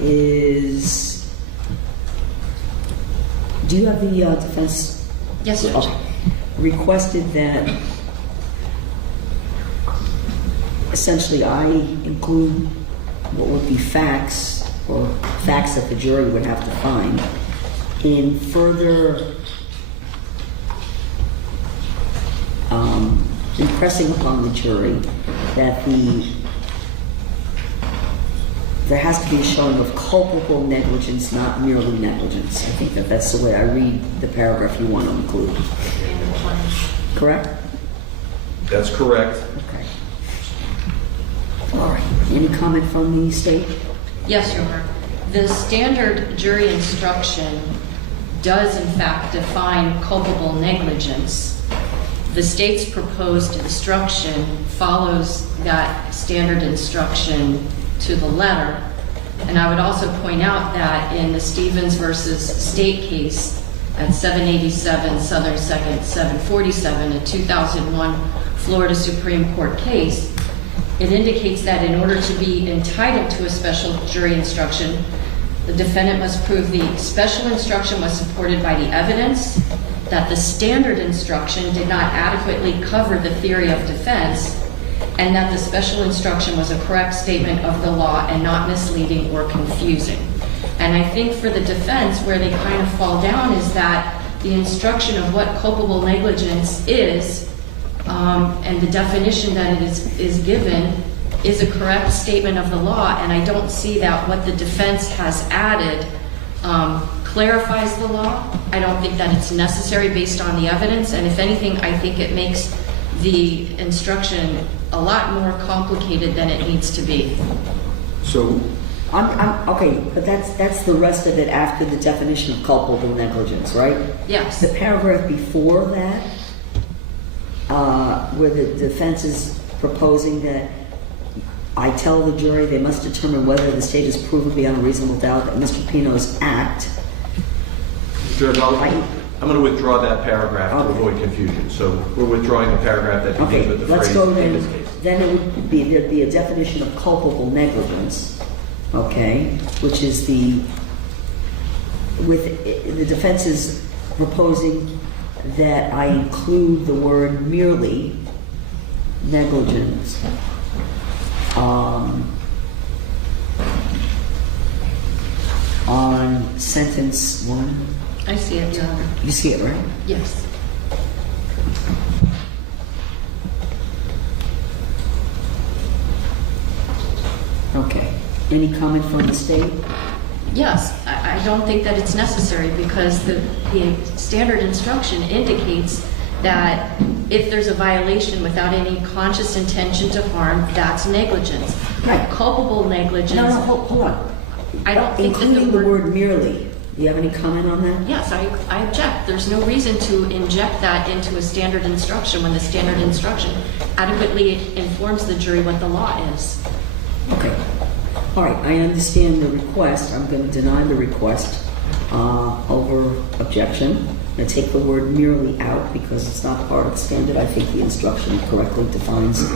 is, do you have the defense? Yes, Judge. Okay. Requested that essentially I include what would be facts, or facts that the jury would have to find, in further impressing upon the jury that there has to be a showing of culpable negligence, not merely negligence. I think that's the way I read the paragraph you want to include. Correct? That's correct. Okay. All right. Any comment from the state? Yes, Your Honor. The standard jury instruction does in fact define culpable negligence. The state's proposed instruction follows that standard instruction to the letter. And I would also point out that in the Stevens versus State case at 787 Southern 2nd 747, a 2001 Florida Supreme Court case, it indicates that in order to be entitled to a special jury instruction, the defendant must prove the special instruction was supported by the evidence, that the standard instruction did not adequately cover the theory of defense, and that the special instruction was a correct statement of the law and not misleading or confusing. And I think for the defense, where they kind of fall down is that the instruction of what culpable negligence is, and the definition that it is given, is a correct statement of the law, and I don't see that what the defense has added clarifies the law. I don't think that it's necessary based on the evidence, and if anything, I think it makes the instruction a lot more complicated than it needs to be. So I'm okay, but that's the rest of it after the definition of culpable negligence, right? Yes. The paragraph before that, where the defense is proposing that I tell the jury they must determine whether the state has proven beyond a reasonable doubt that Mr. Pino's act. Judge, I'm going to withdraw that paragraph to avoid confusion. So we're withdrawing the paragraph that begins with the phrase let's go in then. this case. Then there'd be a definition of culpable negligence, okay, which is the defense is proposing that I include the word merely negligence on sentence 1. I see it, Your Honor. You see it, right? Yes. Okay. Any comment from the state? Yes, I don't think that it's necessary because the standard instruction indicates that if there's a violation without any conscious intention to harm, that's negligence. Right. Culpable negligence. No, hold on. I don't think that Including the word merely. Do you have any comment on that? Yes, I object. There's no reason to inject that into a standard instruction when the standard instruction adequately informs the jury what the law is. Okay. All right, I understand the request. I'm going to deny the request over objection. I'm going to take the word merely out because it's not part of the standard. I think the instruction correctly defines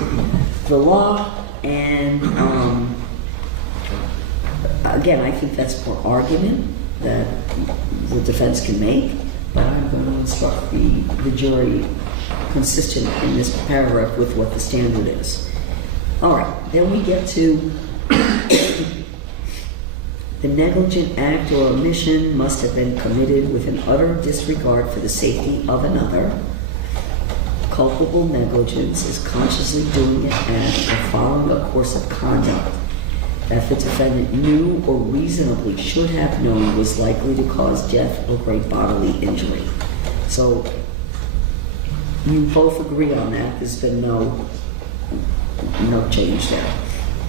the law. And again, I think that's for argument that the defense can make, but I'm going to instruct the jury consistent in this paragraph with what the standard is. All right, then we get to the negligent act or omission must have been committed with an utter disregard for the safety of another. Culpable negligence is consciously doing an act or following a course of conduct that the defendant knew or reasonably should have known was likely to cause death or great bodily injury. So you both agree on that. There's been no change there.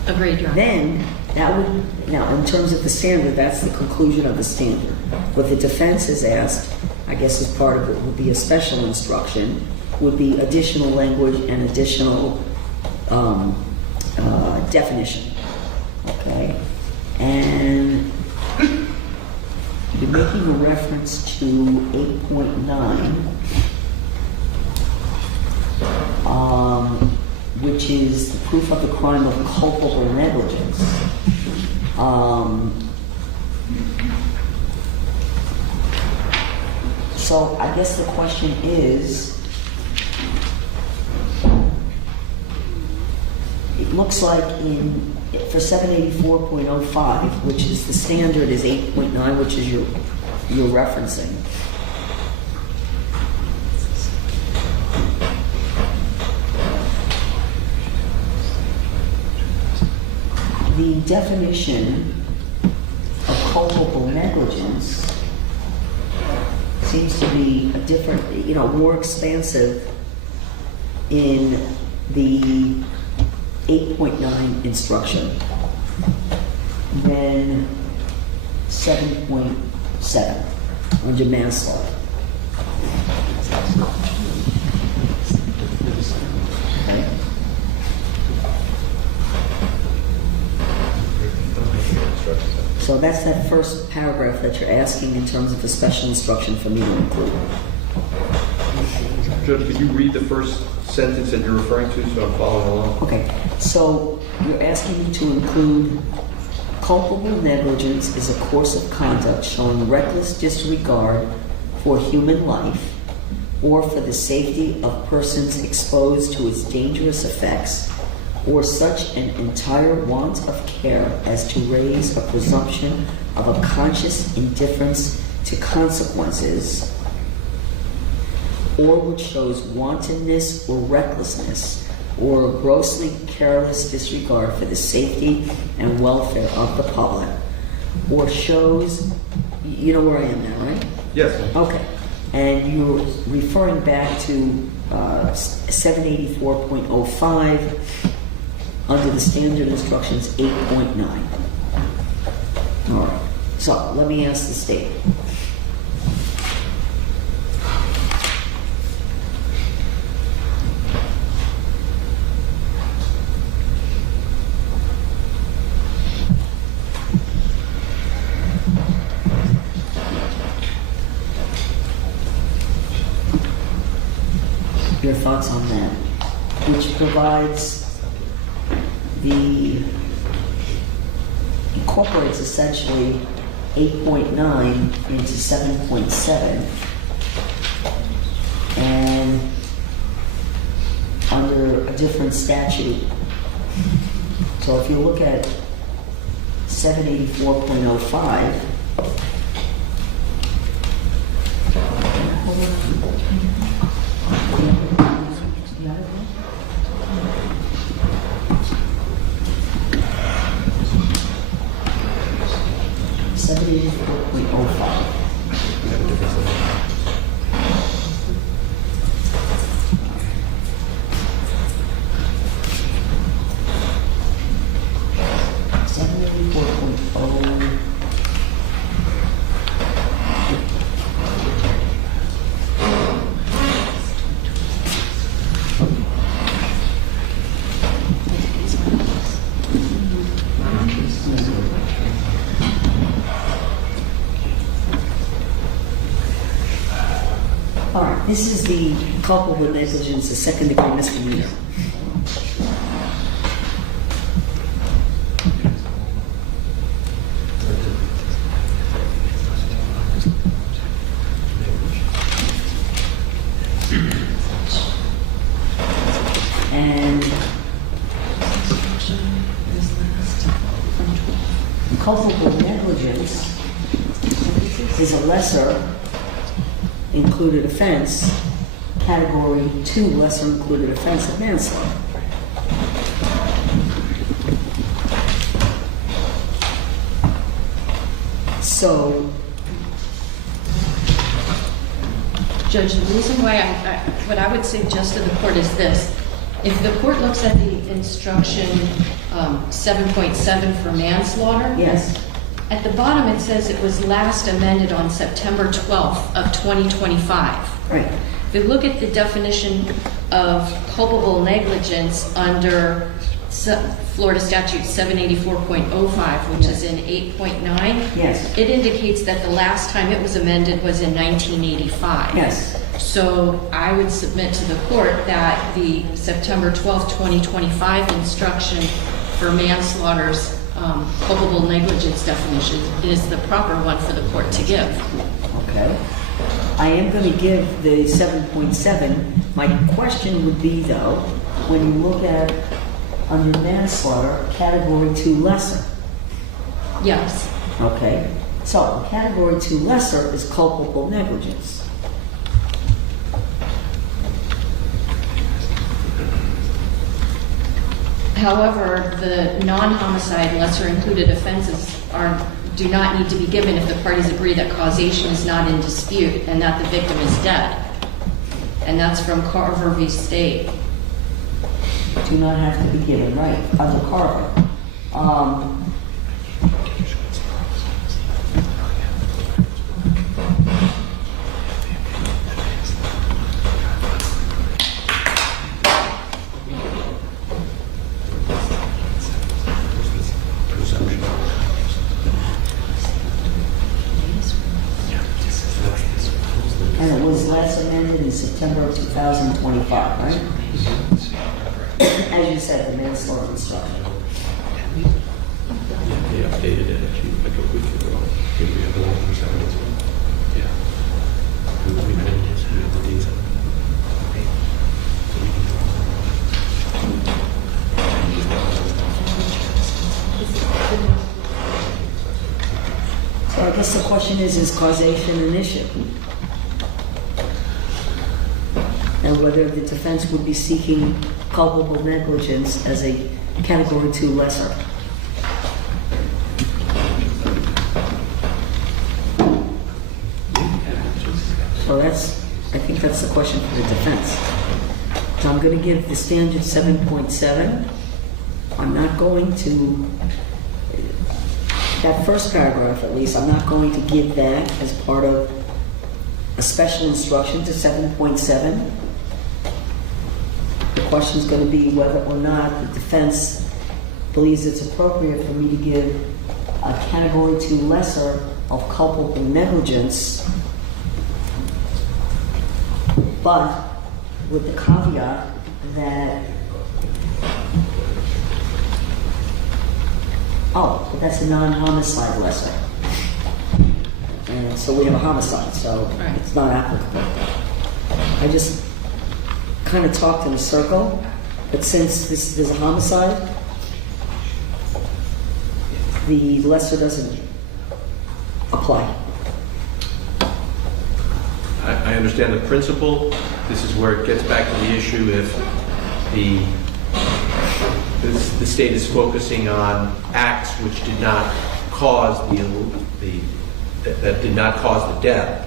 Agreed, Your Honor. Then that would, now in terms of the standard, that's the conclusion of the standard. What the defense has asked, I guess as part of it would be a special instruction, would be additional language and additional definition. Okay? And you're making a reference to 8.9, which is the proof of the crime of culpable negligence. So I guess the question is, it looks like for 784.05, which is the standard is 8.9, which is you're referencing. The definition of culpable negligence seems to be a different, more expansive in the 8.9 instruction than 7.7 under manslaughter. Okay. So that's that first paragraph that you're asking in terms of the special instruction for me to include. Judge, could you read the first sentence that you're referring to so I'm following along? Okay, so you're asking me to include culpable negligence is a course of conduct showing reckless disregard for human life or for the safety of persons exposed to its dangerous effects, or such an entire want of care as to raise a presumption of a conscious indifference to consequences, or which shows wantonness or recklessness or grossly careless disregard for the safety and welfare of the public, or shows, you know where I am now, right? Yes. Okay. And you're referring back to 784.05 under the standard instructions 8.9. All right. So let me ask the state. Your thoughts on that, which provides incorporates essentially 8.9 into 7.7, and under a different statute. So if you look at 784.05, 784.05 74.0. All right, this is the culpable negligence, the second-degree misdemeanor. And culpable negligence is a lesser included offense, category 2, lesser included offense of manslaughter. So, Judge, the reason why what I would suggest to the court is this. If the court looks at the instruction 7.7 for manslaughter, yes, at the bottom it says it was last amended on September 12th of 2025. right. If you look at the definition of culpable negligence under Florida Statute 784.05, which is in 8.9, Yes. it indicates that the last time it was amended was in 1985. Yes. So I would submit to the court that the September 12th, 2025 instruction for manslaughter's culpable negligence definition is the proper one for the court to give. Okay. I am going to give the 7.7. My question would be, though, when you look at under manslaughter, category 2 lesser. Yes. Okay. So category 2 lesser is culpable negligence. However, the non-homicide lesser included offenses do not need to be given if the parties agree that causation is not in dispute and that the victim is dead. And that's from Carver v. State. Do not have to be given, right, under Carver. And it was last amended in September of 2025, right? As you said, the manslaughter instruction. They updated it like a week ago. Did we have the one from 7 as well? Yeah. We amended it, so we have the dates on it. Okay. So we can So I guess the question is causation an issue? And whether the defense would be seeking culpable negligence as a category 2 lesser. So I think that's the question for the defense. So I'm going to give the standard 7.7. I'm not going to, that first paragraph at least, I'm not going to give that as part of a special instruction to 7.7. The question is going to be whether or not the defense believes it's appropriate for me to give a category 2 lesser of culpable negligence, but with the caveat that, but that's a non-homicide lesser. And so we have a homicide, so it's not applicable. I just kind of talked in a circle, but since there's a homicide, the lesser doesn't apply. I understand the principle. This is where it gets back to the issue if the state is focusing on acts which did not cause that did not cause the death.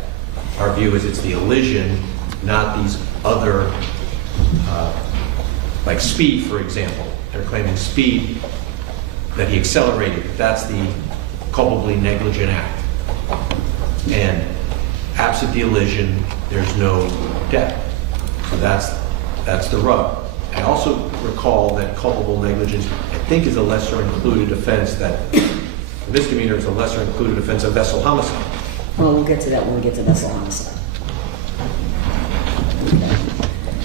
Our view is it's the elision, not these other, like speed, for example. They're claiming speed that he accelerated. That's the culpably negligent act. And absent the elision, there's no death. So that's the rub. I also recall that culpable negligence, I think, is a lesser included offense, that misdemeanor is a lesser included offense of vessel homicide. Well, we'll get to that when we get to vessel homicide. Okay.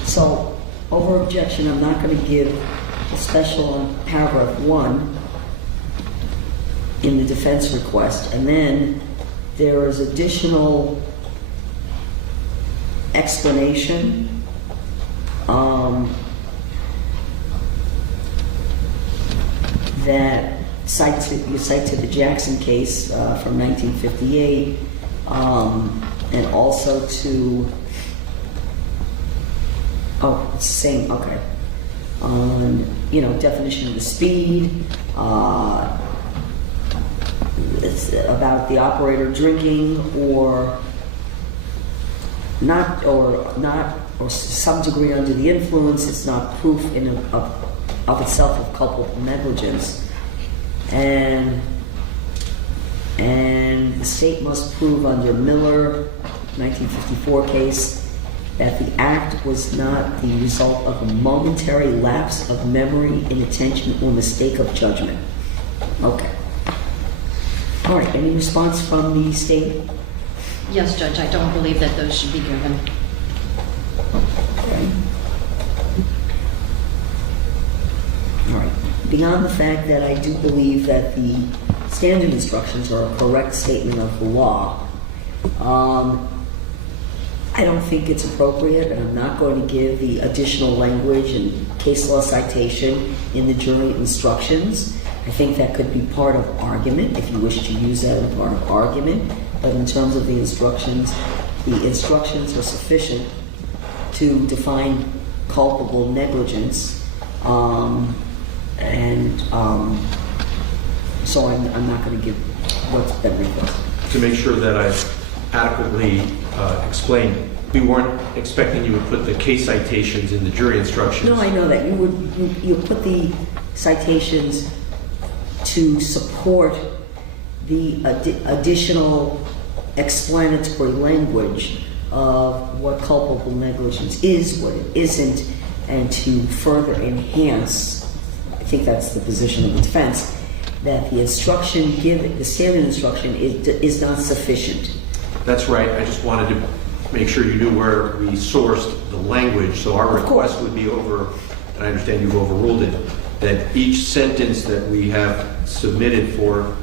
So, over objection, I'm not going to give a special on paragraph 1 in the defense request, and then there is additional explanation that you cite to the Jackson case from 1958, and also to, it's the same, okay, on, definition of the speed, it's about the operator drinking or some degree under the influence. It's not proof of itself of culpable negligence, and the state must prove under Miller, 1954 case, that the act was not the result of a momentary lapse of memory, inattention, or mistake of judgment. Okay. All right, any response from the state? Yes, Judge, I don't believe that those should be given. Okay. All right. Beyond the fact that I do believe that the standard instructions are a correct statement of the law, I don't think it's appropriate, and I'm not going to give the additional language and case law citation in the jury instructions. I think that could be part of argument, if you wish to use that as part of argument. But in terms of the instructions are sufficient to define culpable negligence, so I'm not going to give what's been requested. To make sure that I've adequately explained, we weren't expecting you would put the case citations in the jury instructions. No, I know that. You put the citations to support the additional explanatory language of what culpable negligence is, what it isn't, and to further enhance, I think that's the position of the defense, that the instruction given, the standard instruction, is not sufficient. That's right. I just wanted to make sure you knew where we sourced the language. So our request would be over, and I understand you've overruled it, that each sentence that we have submitted for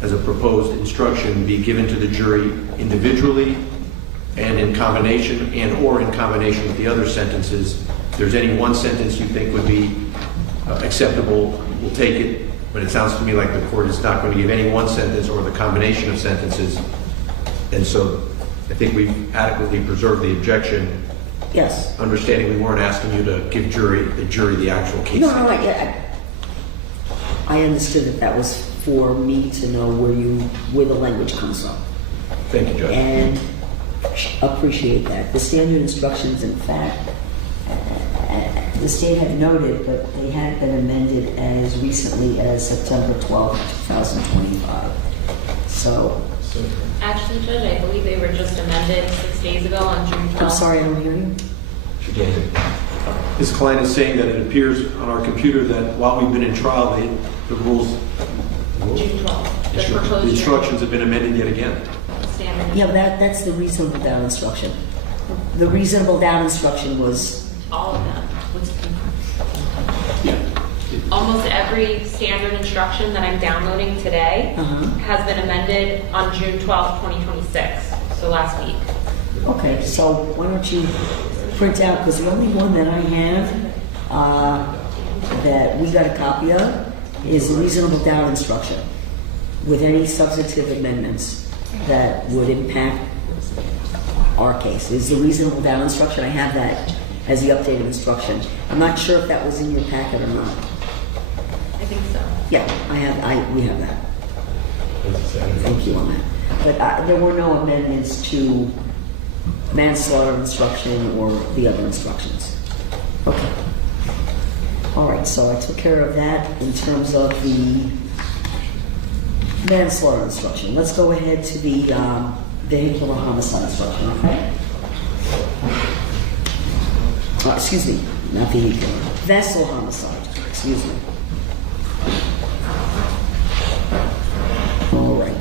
as a proposed instruction be given to the jury individually and in combination or in combination with the other sentences. If there's any one sentence you think would be acceptable, we'll take it. But it sounds to me like the court is not going to give any one sentence or the combination of sentences. And so I think we've adequately preserved the objection. Yes. Understanding we weren't asking you to give the jury the actual case. No, I understood that was for me to know where the language comes from. Thank you, Judge. And appreciate that. The standard instructions, in fact, the state had noted, but they had been amended as recently as September 12, 2025. So. Actually, Judge, I believe they were just amended 6 days ago on June 12th. I'm sorry, I don't hear you. This client is saying that it appears on our computer that while we've been in trial, the rules, June 12th. the instructions have been amended yet again. Standard. Yeah, that's the reasonable doubt instruction. The reasonable doubt instruction was All of them. Almost every standard instruction that I'm downloading today has been amended on June 12th, 2026. So last week. okay. So why don't you print out, because the only one that I have that we got a copy of is the reasonable doubt instruction with any substantive amendments that would impact our case. Is the reasonable doubt instruction, I have that as the updated instruction. I'm not sure if that was in your packet or not. I think so. Yeah, we have that. Thank you on that. But there were no amendments to manslaughter instruction or the other instructions. Okay. All right, so I took care of that in terms of the manslaughter instruction. Let's go ahead to the vehicular homicide instruction, okay? Excuse me, not vehicular. Vessel homicide, excuse me. All right.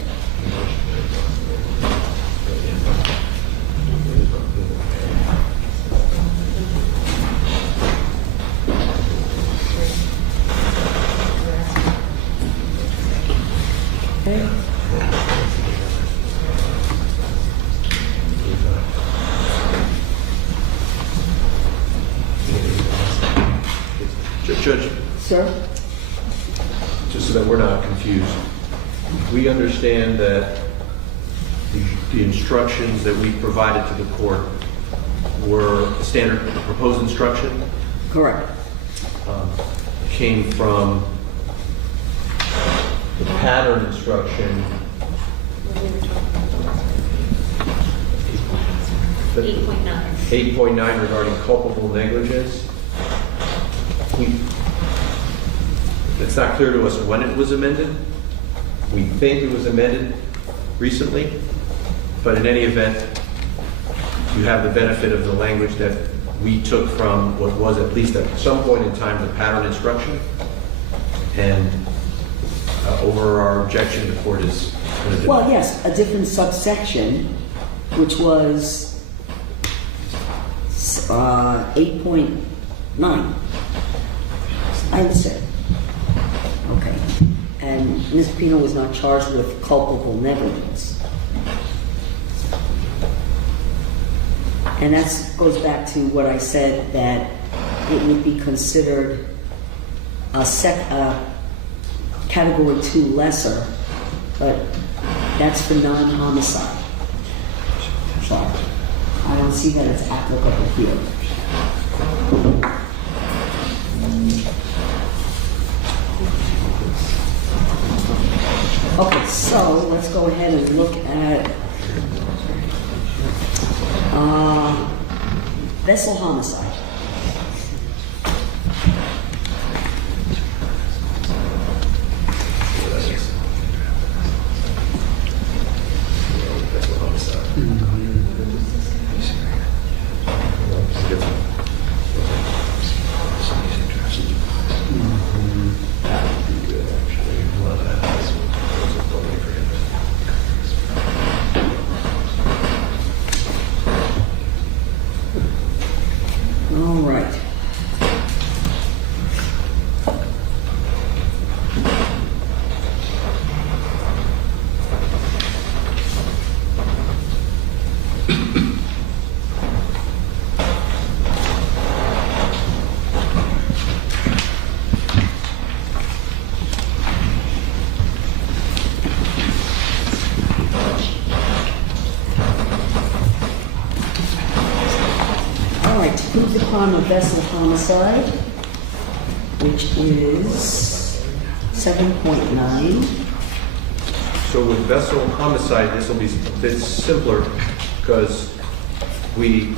Okay. Judge, Sir? just so that we're not confused, we understand that the instructions that we provided to the court were standard proposed instruction, Correct. came from the pattern instruction. 8.9. 8.9 regarding culpable negligence. It's not clear to us when it was amended. We think it was amended recently, but in any event, you have the benefit of the language that we took from what was at least at some point in time the pattern instruction, and over our objection, the court is going to Well, yes, a different subsection, which was 8.9. I understand. Okay. And Ms. Pino was not charged with culpable negligence. And that goes back to what I said, that it would be considered a category 2 lesser, but that's for non-homicide. So I don't see that it's applicable here. Okay, so let's go ahead and look at vessel homicide. All right. Prove the crime of vessel homicide, which is 7.9. So with vessel homicide, this will be a bit simpler because we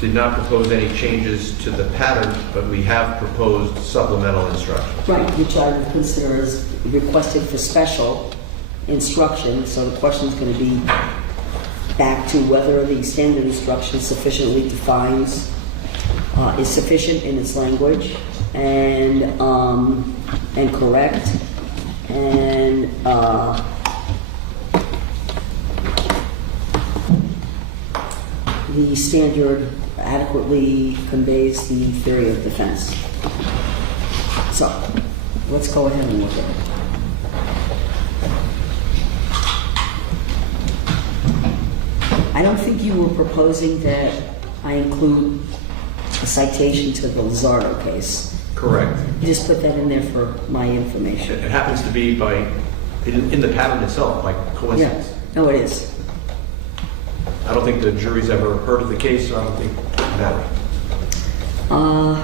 did not propose any changes to the pattern, but we have proposed supplemental instruction. Right, which I would consider as requested for special instruction. So the question is going to be back to whether the standard instruction sufficiently defines, is sufficient in its language and correct, and the standard adequately conveys the theory of defense. So let's go ahead and look at it. I don't think you were proposing that I include a citation to the Lizardo case. Correct. You just put that in there for my information. It happens to be in the pattern itself, by coincidence. Yeah, no, it is. I don't think the jury's ever heard of the case, so I don't think it matters. All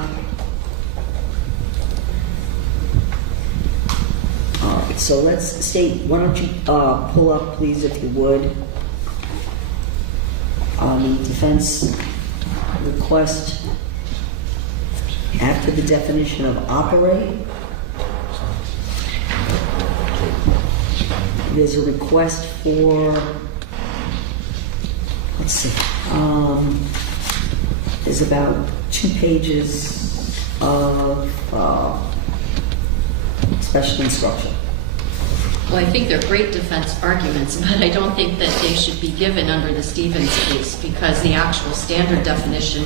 right, so let's state, why don't you pull up, please, if you would, the defense request after the definition of operate. there's a request for, let's see, there's about 2 pages of special instruction. Well, I think they're great defense arguments, but I don't think that they should be given under the Stevens case because the actual standard definition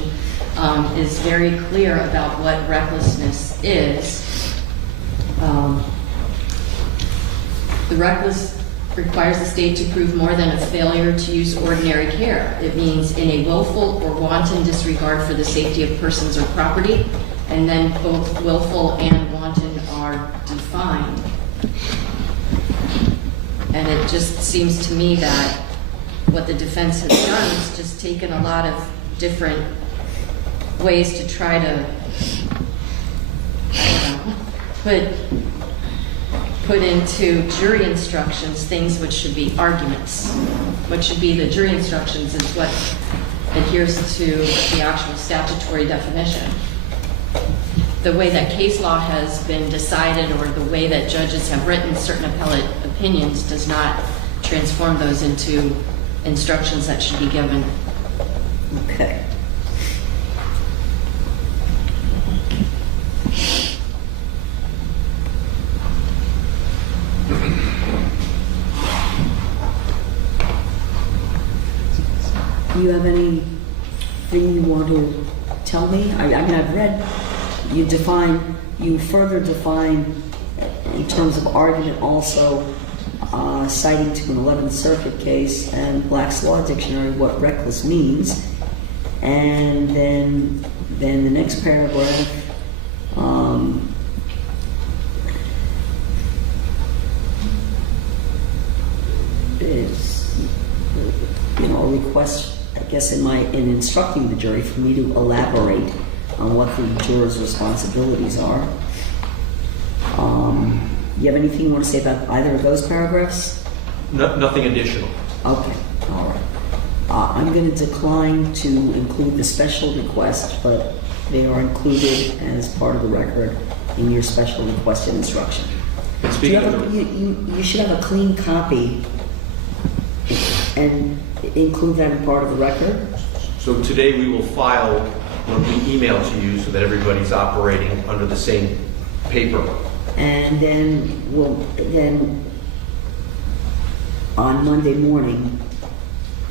is very clear about what recklessness is. The reckless requires the state to prove more than a failure to use ordinary care. It means in a willful or wanton disregard for the safety of persons or property, and then both willful and wanton are defined. And it just seems to me that what the defense has done is just taken a lot of different ways to try to, I don't know, put into jury instructions things which should be arguments. What should be the jury instructions is what adheres to the actual statutory definition. The way that case law has been decided or the way that judges have written certain appellate opinions does not transform those into instructions that should be given. Okay. Do you have anything you want to tell me? I mean, I've read, you further define in terms of argument also, citing to an 11th Circuit case and Black's Law Dictionary what reckless means. And then the next paragraph, is, a request, I guess, in instructing the jury for me to elaborate on what the jurors' responsibilities are. You have anything you want to say about either of those paragraphs? Nothing additional. Okay, all right. I'm going to decline to include the special request, but they are included as part of the record in your special requested instruction. You should have a clean copy and include that in part of the record. So today we will file when we email to you so that everybody's operating under the same paper. And then on Monday morning,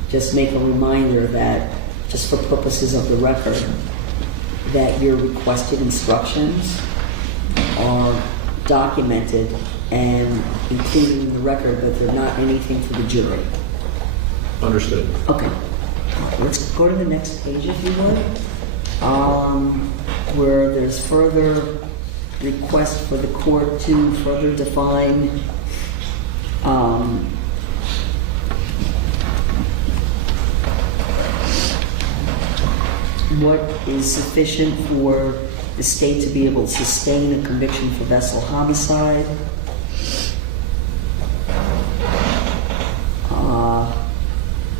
just make a reminder that, just for purposes of the record, that your requested instructions are documented and included in the record, but they're not anything for the jury. Understood. Okay. Let's go to the next page, if you would, where there's further request for the court to further define what is sufficient for the state to be able to sustain a conviction for vessel homicide.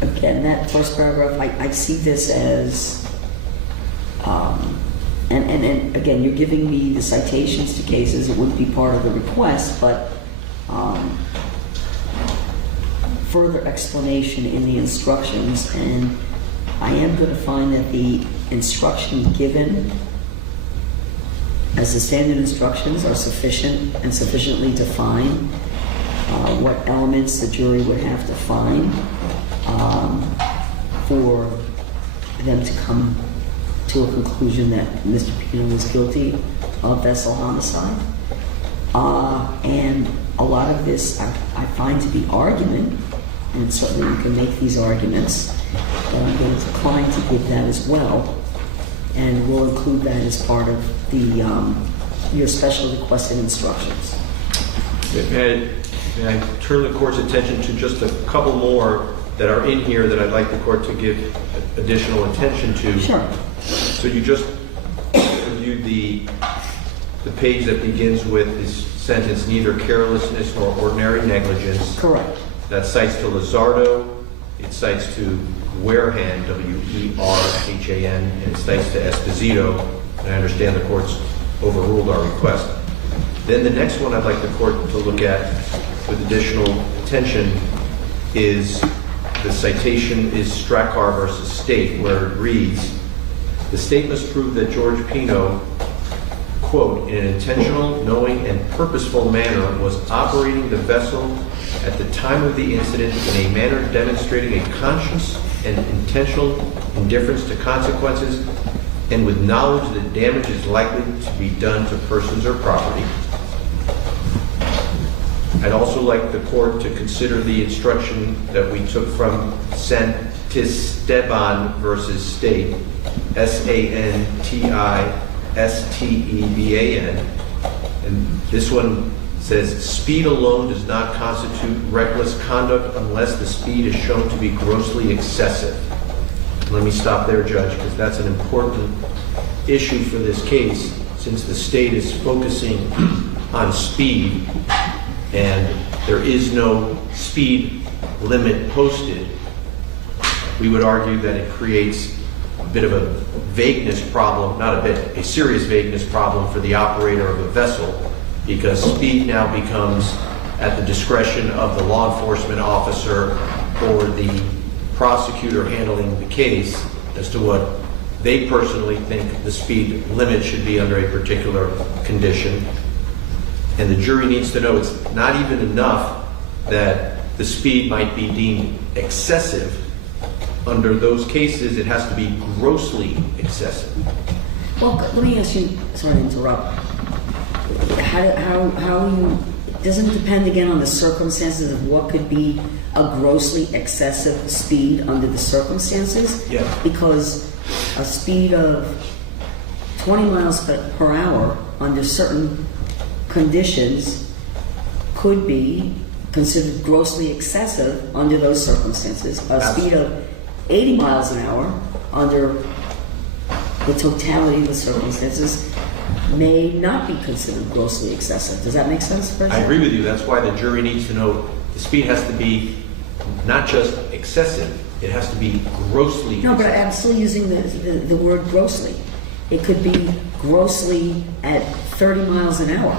Again, that first paragraph, I see this as, and again, you're giving me the citations to cases. It wouldn't be part of the request, but further explanation in the instructions, and I am going to find that the instructions given as the standard instructions are sufficient and sufficiently define what elements the jury would have to find for them to come to a conclusion that Mr. Pino was guilty of vessel homicide. And a lot of this I find to be argument, and certainly you can make these arguments, but I'm going to decline to give that as well, and we'll include that as part of the your special requested instructions. May I turn the court's attention to just a couple more that are in here that I'd like the court to give additional attention to. Sure. So you just reviewed the page that begins with this sentence, neither carelessness nor ordinary negligence. Correct. That cites to Lizardo, it cites to Warehan, W-E-R-H-A-N, and it cites to Esposito, and I understand the court's overruled our request. Then the next one I'd like the court to look at with additional attention is the citation is Strackar versus State, where it reads, the state must prove that George Pino, quote, in an intentional, knowing, and purposeful manner was operating the vessel at the time of the incident in a manner demonstrating a conscious and intentional indifference to consequences and with knowledge that damage is likely to be done to persons or property. I'd also like the court to consider the instruction that we took from Santisteban versus State, Santisteban, and this one says, speed alone does not constitute reckless conduct unless the speed is shown to be grossly excessive. Let me stop there, Judge, because that's an important issue for this case, since the state is focusing on speed and there is no speed limit posted. We would argue that it creates a bit of a vagueness problem, not a bit, a serious vagueness problem for the operator of a vessel, because speed now becomes at the discretion of the law enforcement officer or the prosecutor handling the case as to what they personally think the speed limit should be under a particular condition. And the jury needs to know it's not even enough that the speed might be deemed excessive. Under those cases, it has to be grossly excessive. Well, let me ask you, sorry to interrupt. How you, doesn't it depend again on the circumstances of what could be a grossly excessive speed under the circumstances? Yeah. Because a speed of 20 miles per hour under certain conditions could be considered grossly excessive under those circumstances. A speed of 80 miles an hour under the totality of the circumstances may not be considered grossly excessive. Does that make sense? I agree with you. That's why the jury needs to know the speed has to be not just excessive, it has to be grossly No, but excessive. I'm still using the word grossly. It could be grossly at 30 miles an hour,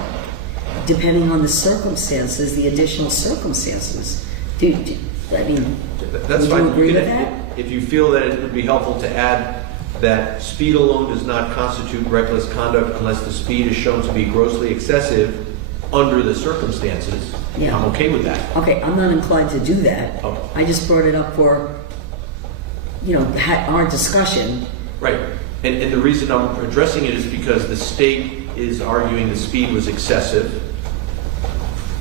depending on the circumstances, the additional circumstances. I mean, That's would fine. you agree can- with that? If you feel that it would be helpful to add that speed alone does not constitute reckless conduct unless the speed is shown to be grossly excessive under the circumstances, Yeah. I'm okay with that. Okay, I'm not inclined to do that. Oh. I just brought it up for, our discussion. Right. And the reason I'm addressing it is because the state is arguing the speed was excessive.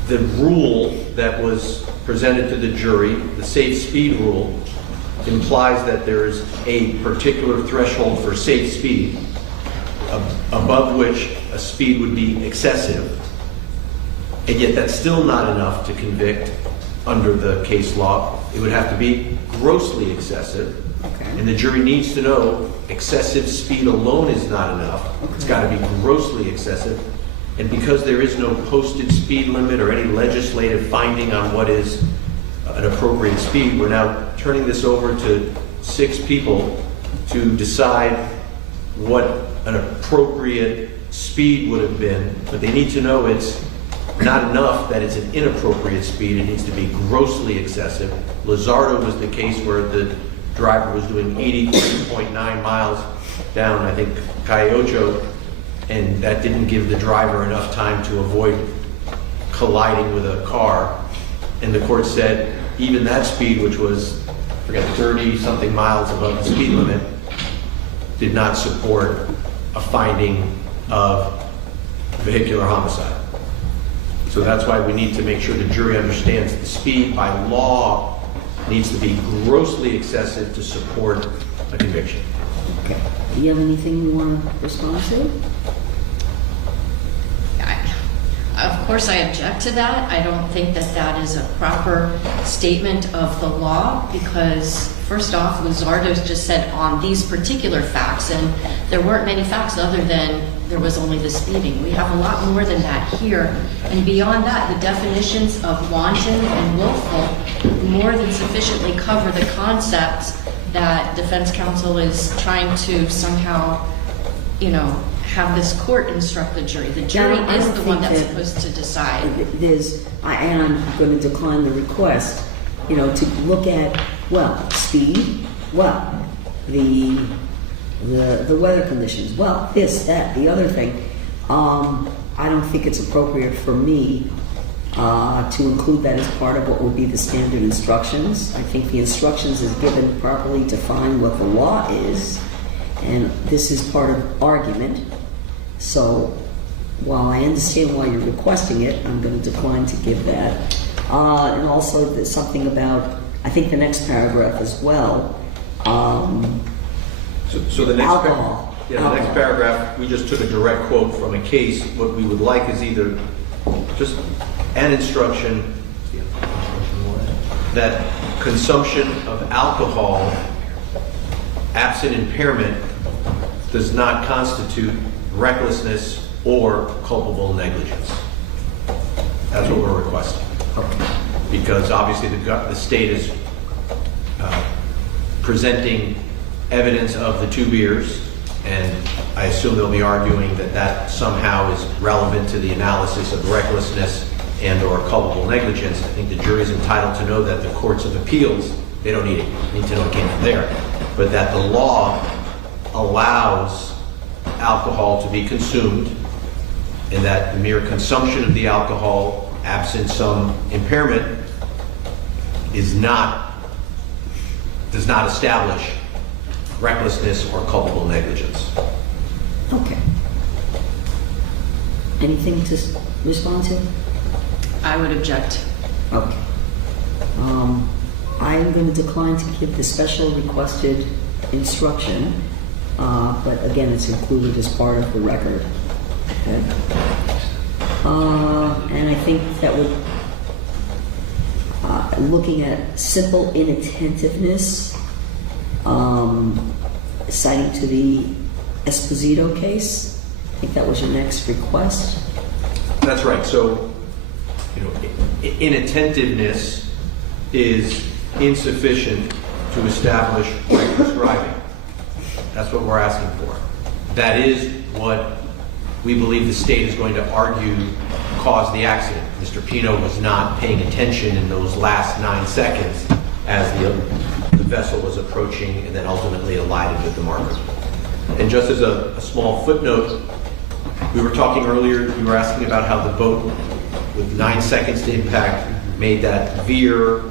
The rule that was presented to the jury, the safe speed rule, implies that there is a particular threshold for safe speed above which a speed would be excessive. And yet that's still not enough to convict under the case law. It would have to be grossly excessive. Okay. And the jury needs to know excessive speed alone is not enough. It's got to be grossly excessive. And because there is no posted speed limit or any legislative finding on what is an appropriate speed, we're now turning this over to 6 people to decide what an appropriate speed would have been. But they need to know it's not enough that it's an inappropriate speed. It needs to be grossly excessive. Lizardo was the case where the driver was doing 83.9 miles down, I think, Cayocho, and that didn't give the driver enough time to avoid colliding with a car. And the court said even that speed, which was, I forget, 30-something miles above the speed limit, did not support a finding of vehicular homicide. So that's why we need to make sure the jury understands the speed by law needs to be grossly excessive to support a conviction. Okay. Do you have anything you want to respond to? Of course, I object to that. I don't think that that is a proper statement of the law because, first off, Lizardo's just said on these particular facts, and there weren't many facts other than there was only the speeding. We have a lot more than that here. And beyond that, the definitions of wanton and willful more than sufficiently cover the concepts that defense counsel is trying to somehow, have this court instruct the jury. The jury I is don't the one think that's that supposed to decide. And I'm going to decline the request, to look at, well, speed, well, the weather conditions, well, this, that, the other thing. I don't think it's appropriate for me to include that as part of what would be the standard instructions. I think the instructions is given properly define what the law is, and this is part of argument. So while I understand why you're requesting it, I'm going to decline to give that. And also there's something about, I think the next paragraph as well. So the next alcohol. The next paragraph, we just took a direct quote from a case. What we would like is either just an instruction that consumption of alcohol, absent impairment, does not constitute recklessness or culpable negligence. That's what we're requesting. Because obviously the state is presenting evidence of the 2 beers, and I assume they'll be arguing that that somehow is relevant to the analysis of recklessness and or culpable negligence. I think the jury's entitled to know that the courts of appeals, they don't need to know it came from there, but that the law allows alcohol to be consumed, and that the mere consumption of the alcohol, absent some impairment, does not establish recklessness or culpable negligence. Okay. Anything to respond to? I would object. Okay. I am going to decline to give the special requested instruction, but again, it's included as part of the record. Okay. And I think that would, looking at simple inattentiveness, citing to the Esposito case, I think that was your next request. That's right. So, inattentiveness is insufficient to establish reckless driving. That's what we're asking for. That is what we believe the state is going to argue caused the accident. Mr. Pino was not paying attention in those last 9 seconds as the vessel was approaching and then ultimately collided with the marker. And just as a small footnote, we were talking earlier, we were asking about how the boat with 9 seconds to impact made that veer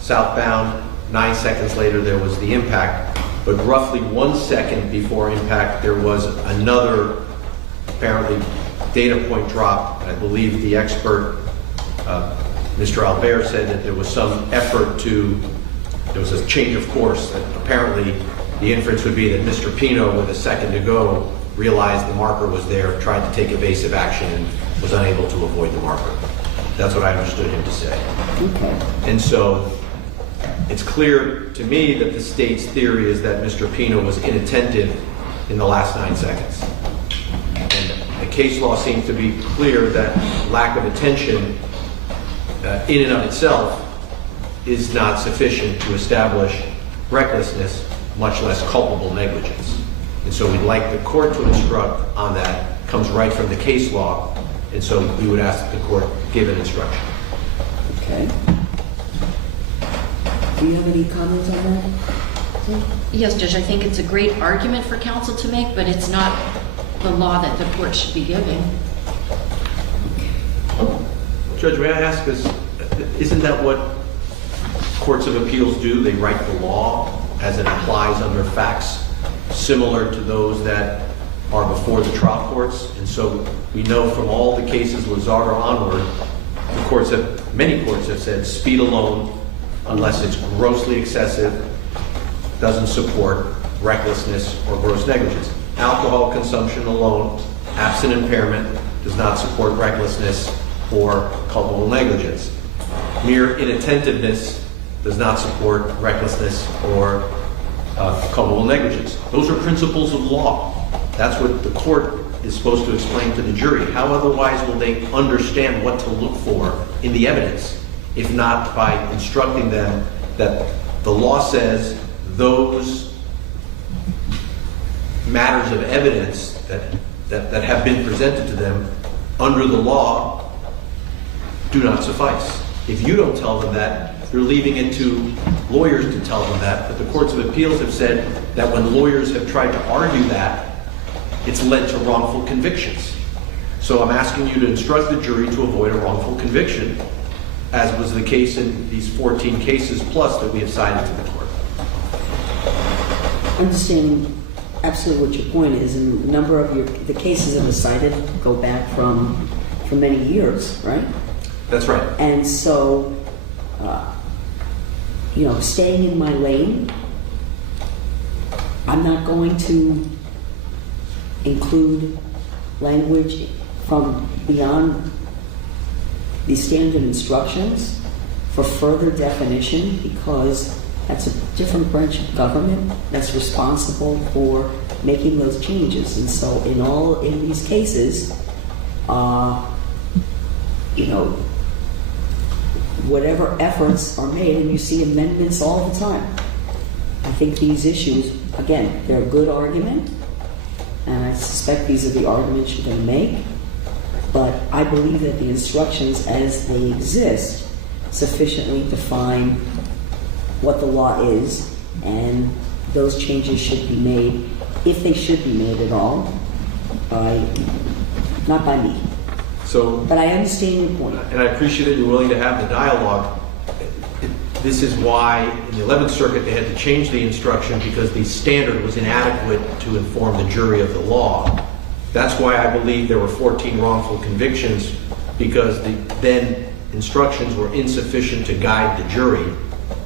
southbound. 9 seconds later there was the impact, but roughly 1 second before impact there was another apparently data point drop. I believe the expert, Mr. Albert, said that there was some effort there was a change of course, that apparently the inference would be that Mr. Pino, with a second to go, realized the marker was there, tried to take evasive action, and was unable to avoid the marker. That's what I understood him to say. Okay. And so it's clear to me that the state's theory is that Mr. Pino was inattentive in the last 9 seconds. And the case law seems to be clear that lack of attention in and of itself is not sufficient to establish recklessness, much less culpable negligence. And so we'd like the court to instruct on that. It comes right from the case law, and so we would ask that the court give an instruction. Okay. Do you have any comments on that? Yes, Judge, I think it's a great argument for counsel to make, but it's not the law that the court should be giving. Judge, may I ask this, isn't that what courts of appeals do? They write the law as it applies under facts similar to those that are before the trial courts. And so we know from all the cases, Lizardo onward, many courts have said speed alone, unless it's grossly excessive, doesn't support recklessness or gross negligence. Alcohol consumption alone, absent impairment, does not support recklessness or culpable negligence. Mere inattentiveness does not support recklessness or culpable negligence. Those are principles of law. That's what the court is supposed to explain to the jury. How otherwise will they understand what to look for in the evidence, if not by instructing them that the law says those matters of evidence that that have been presented to them under the law do not suffice. If you don't tell them that, you're leaving it to lawyers to tell them that, but the courts of appeals have said that when lawyers have tried to argue that, it's led to wrongful convictions. So I'm asking you to instruct the jury to avoid a wrongful conviction, as was the case in these 14 cases plus that we have cited to the court. Understanding absolutely what your point is, and a number of the cases that were cited go back from for many years, right? That's right. And so, staying in my lane, I'm not going to include language from beyond the standard instructions for further definition, because that's a different branch of government that's responsible for making those changes. And so in these cases, whatever efforts are made, and you see amendments all the time. I think these issues, again, they're a good argument, and I suspect these are the arguments you're going to make, but I believe that the instructions as they exist sufficiently define what the law is, and those changes should be made, if they should be made at all, not by me. But I understand your point. And I appreciate that you're willing to have the dialogue. This is why in the 11th Circuit they had to change the instruction, because the standard was inadequate to inform the jury of the law. That's why I believe there were 14 wrongful convictions, because the then instructions were insufficient to guide the jury.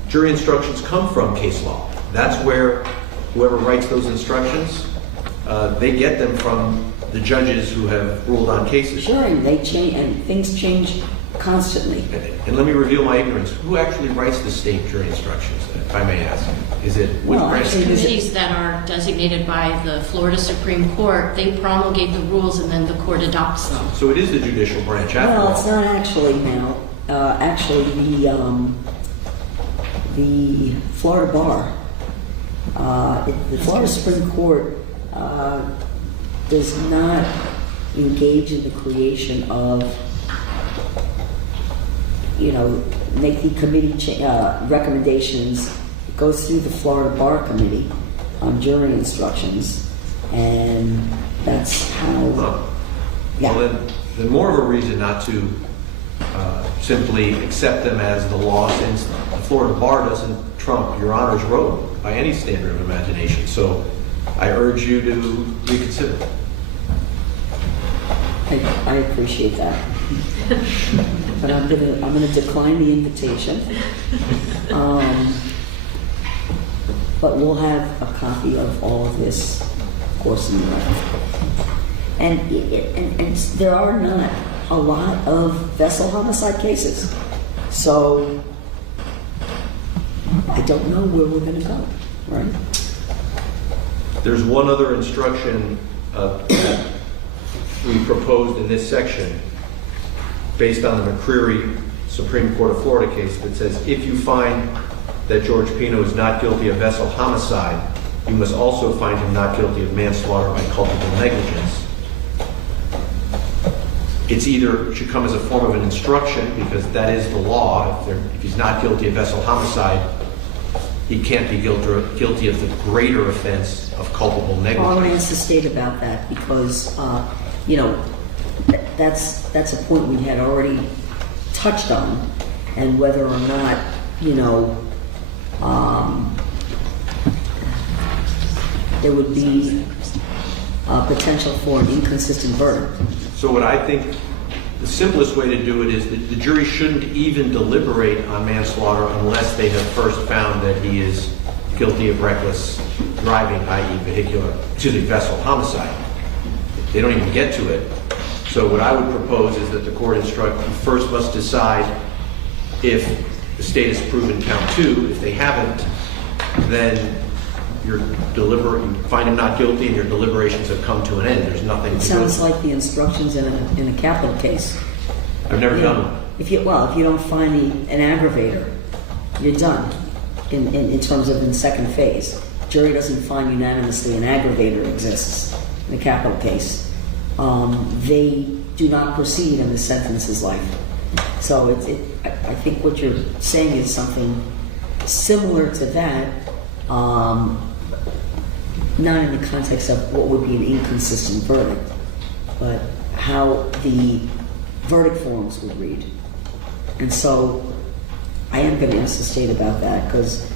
Jury instructions come from case law. That's where whoever writes those instructions, they get them from the judges who have ruled on cases. Sure, and they change, and things change constantly. And let me reveal my ignorance. Who actually writes the state jury instructions, if I may ask? Is it which branch? Committees that are designated by the Florida Supreme Court, they promulgate the rules and then the court adopts them. So it is the judicial branch after all. Well, it's not actually now. Actually, the Florida Bar, the Florida Supreme Court does not engage in the creation of, make the committee recommendations. It goes through the Florida Bar Committee on jury instructions, and that's how. Yeah. Well, then more of a reason not to simply accept them as the law, since the Florida Bar doesn't trump Your Honor's road by any standard of imagination. So I urge you to reconsider. I appreciate that, but I'm gonna decline the invitation. But we'll have a copy of all of this, of course, in the record. And there are not a lot of vessel homicide cases, so I don't know where we're going to go, right? There's one other instruction that we proposed in this section based on the McCreary Supreme Court of Florida case that says if you find that George Pino is not guilty of vessel homicide, you must also find him not guilty of manslaughter by culpable negligence. It should come as a form of an instruction, because that is the law. If he's not guilty of vessel homicide, he can't be guilty of the greater offense of culpable negligence. I'll ask the state about that, because that's a point we had already touched on, and whether or not there would be potential for an inconsistent verdict. So what I think the simplest way to do it is that the jury shouldn't even deliberate on manslaughter unless they have first found that he is guilty of reckless driving, i.e. vessel homicide. They don't even get to it. So what I would propose is that the court instruct you first must decide if the state has proven count 2. If they haven't, then you find him not guilty and your deliberations have come to an end. There's nothing It to sounds like the instructions in a capital case. I've never done one. If you don't find an aggravator, you're done in terms of in second phase. Jury doesn't find unanimously an aggravator exists in a capital case. they do not proceed and the sentence is life. So I think what you're saying is something similar to that, not in the context of what would be an inconsistent verdict, but how the verdict forms would read. And so I am going to insistate about that because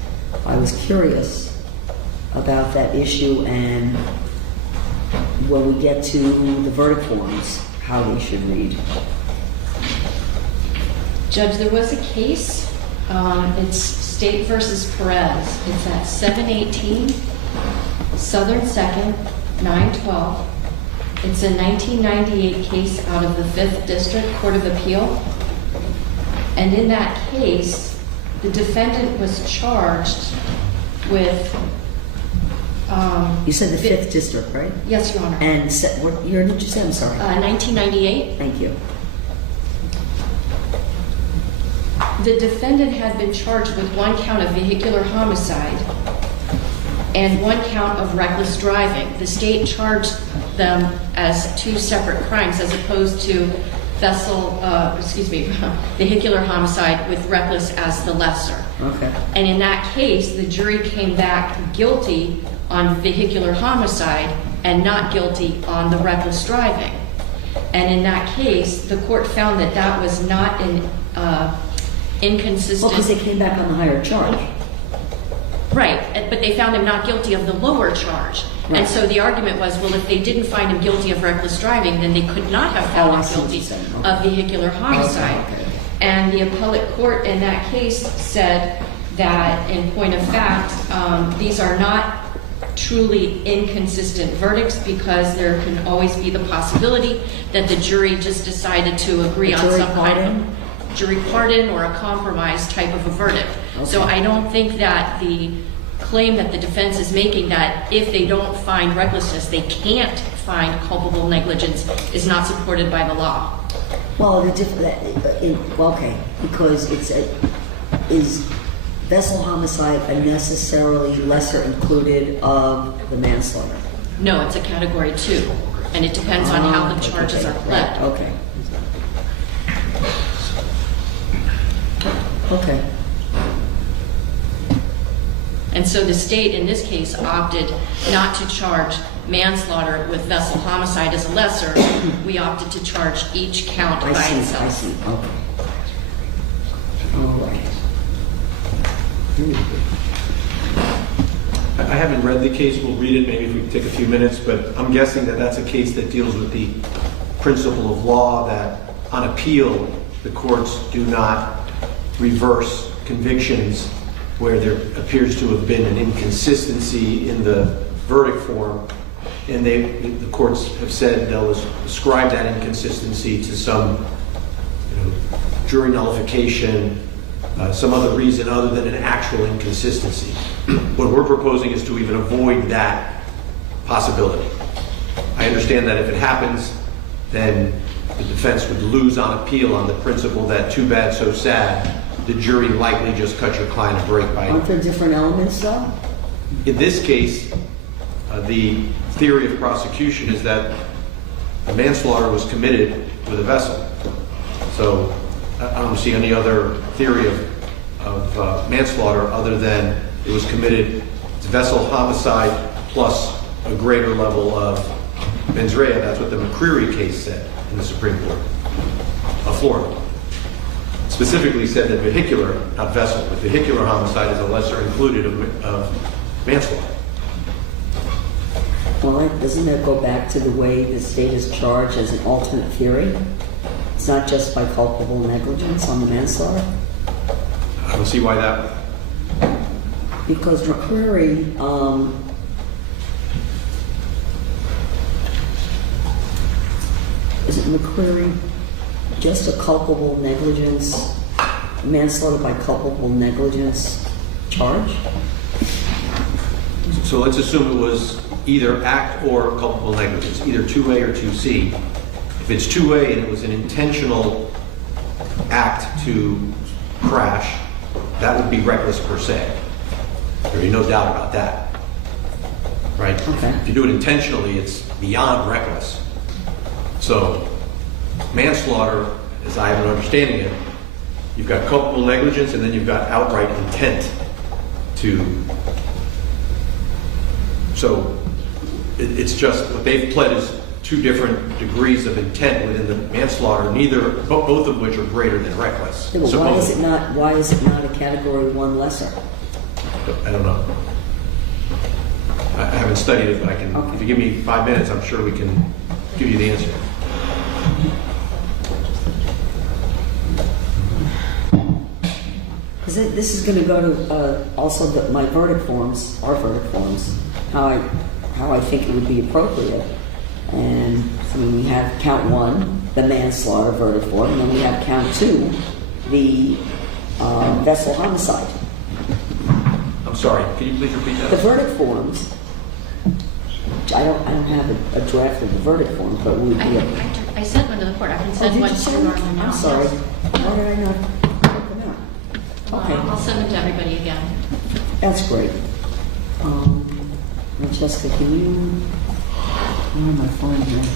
I was curious about that issue, and when we get to the verdict forms, how they should read. Judge, there was a case, it's State versus Perez. It's at 718 Southern 2nd, 912. It's a 1998 case out of the 5th District Court of Appeal. And in that case, the defendant was charged with... you said the 5th District, right? Yes, Your Honor. And what year did you say? I'm sorry. 1998. Thank you. The defendant had been charged with 1 count of vehicular homicide and 1 count of reckless driving. The state charged them as 2 separate crimes as opposed to vehicular homicide with reckless as the lesser. Okay. And in that case, the jury came back guilty on vehicular homicide and not guilty on the reckless driving. And in that case, the court found that that was not an inconsistent... Well, because they came back on the higher charge. Right, but they found him not guilty of the lower charge. Right. And so the argument was, well, if they didn't find him guilty of reckless driving, then they could not have found him guilty of vehicular homicide. Okay. And the appellate court in that case said that, in point of fact, these are not truly inconsistent verdicts because there can always be the possibility that the jury just decided to agree on some kind of jury pardon or a compromise type of a verdict. Okay. So I don't think that the claim that the defense is making that if they don't find recklessness, they can't find culpable negligence is not supported by the law. Well, okay, because is vessel homicide a necessarily lesser included of the manslaughter? No, it's a category 2, and it depends on how the charges are pled. Okay. Okay. And so the state in this case opted not to charge manslaughter with vessel homicide as a lesser. We opted to charge each count by itself. I see. Okay. All right. I haven't read the case. We'll read it maybe if we can take a few minutes, but I'm guessing that that's a case that deals with the principle of law that on appeal the courts do not reverse convictions where there appears to have been an inconsistency in the verdict form, and the courts have said they'll ascribe that inconsistency to some jury nullification, some other reason other than an actual inconsistency. What we're proposing is to even avoid that possibility. I understand that if it happens, then the defense would lose on appeal on the principle that too bad, so sad. The jury likely just cut your client a break by... Aren't there different elements, though? In this case, the theory of prosecution is that the manslaughter was committed with a vessel. So I don't see any other theory of manslaughter other than it was committed as vessel homicide plus a greater level of mens rea. That's what the McCreary case said in the Supreme Court of Florida. Specifically said that vehicular, not vessel, but vehicular homicide is a lesser included of manslaughter. Well, doesn't that go back to the way the state is charged as an alternate theory? It's not just by culpable negligence on the manslaughter? I don't see why that... Because McCreary, is it McCreary just a culpable negligence, manslaughter by culpable negligence charge? So let's assume it was either act or culpable negligence, either 2A or 2C. If it's 2A and it was an intentional act to crash, that would be reckless per se. There's no doubt about that. Right? Okay. If you do it intentionally, it's beyond reckless. So manslaughter, as I have an understanding it, you've got culpable negligence and then you've got outright intent to. So it's just what they've pled is two different degrees of intent within the manslaughter, both of which are greater than reckless. Yeah, but why is it not a category 1 lesser? I don't know. I haven't studied it, but I can. Okay. If you give me 5 minutes, I'm sure we can give you the answer. Because this is going to go to also my verdict forms, our verdict forms, how I think it would be appropriate. And I mean, we have count 1, the manslaughter verdict form, and then we have count 2, the vessel homicide. I'm sorry. Can you please repeat that? The verdict forms. I don't have a draft of the verdict form, but we would be. I sent one to the court. I can send did one you to send Norman them? now. I'm sorry. Why did I not print them out? Okay. I'll send them to everybody again. That's great. Jessica, can you? Where am I finding here?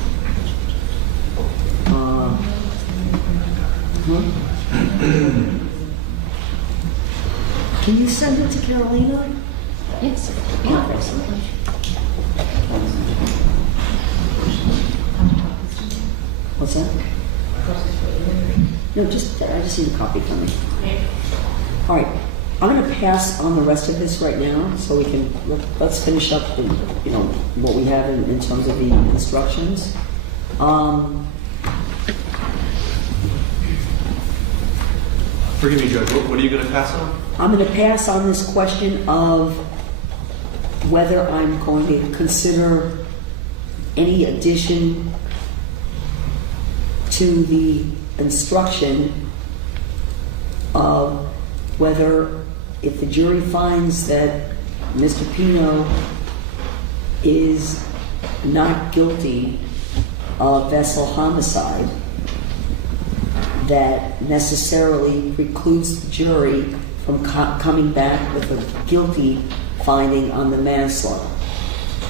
Can you send it to Carolina? Yes. Yeah, absolutely. What's that? No, I just need a copy from me. All right, I'm going to pass on the rest of this right now, so we can let's finish up the, what we have in terms of the instructions. Forgive me, Judge. What are you going to pass on? I'm going to pass on this question of whether I'm going to consider any addition to the instruction of whether, if the jury finds that Mr. Pino is not guilty of vessel homicide, that necessarily precludes the jury from coming back with a guilty finding on the manslaughter.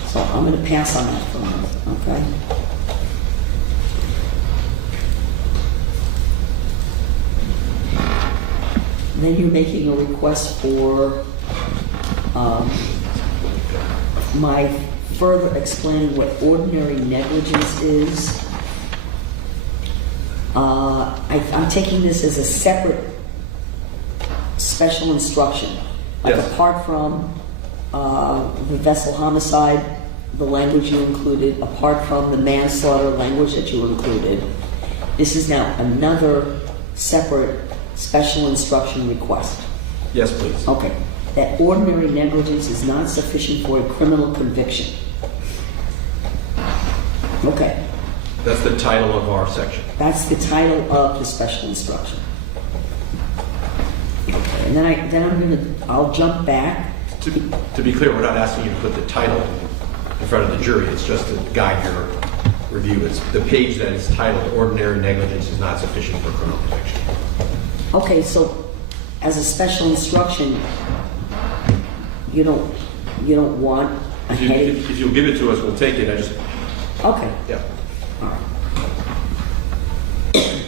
So I'm going to pass on that for a moment, okay? Then you're making a request for my further explaining what ordinary negligence is. I'm taking this as a separate special instruction. Like, yes. Apart from the vessel homicide, the language you included, apart from the manslaughter language that you included, this is now another separate special instruction request. Yes, please. Okay. That ordinary negligence is not sufficient for a criminal conviction. Okay. That's the title of our section. That's the title of the special instruction. Okay. And then I'll jump back. To be clear, we're not asking you to put the title in front of the jury. It's just to guide your review. It's the page that is titled "Ordinary Negligence is not sufficient for criminal conviction." Okay, so as a special instruction, you don't want a heading. If you'll give it to us, we'll take it. Okay. Yeah. All right.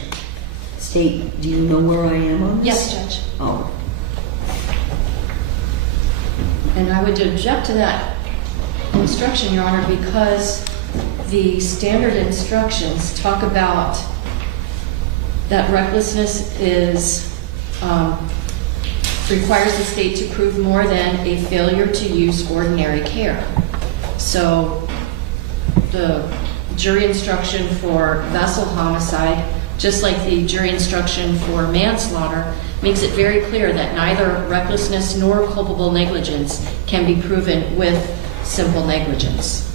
State, do you know where I am on this? Yes, Judge. Oh. And I would object to that instruction, Your Honor, because the standard instructions talk about that recklessness requires the state to prove more than a failure to use ordinary care. So the jury instruction for vessel homicide, just like the jury instruction for manslaughter, makes it very clear that neither recklessness nor culpable negligence can be proven with simple negligence.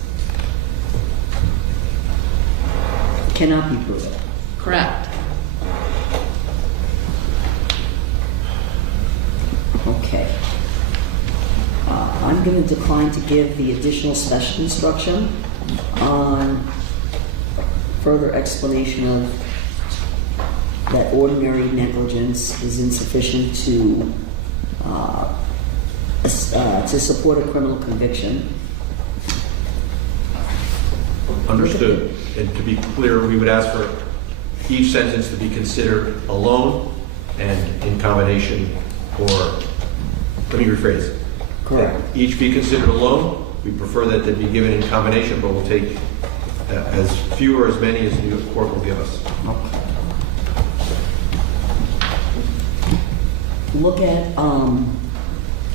Cannot be proven. Correct. Okay. I'm going to decline to give the additional special instruction on further explanation of that ordinary negligence is insufficient to support a criminal conviction. Understood. And to be clear, we would ask for each sentence to be considered alone and in combination, or, let me rephrase. Correct. That each be considered alone. We prefer that they be given in combination, but we'll take as few or as many as the court will give us. Look at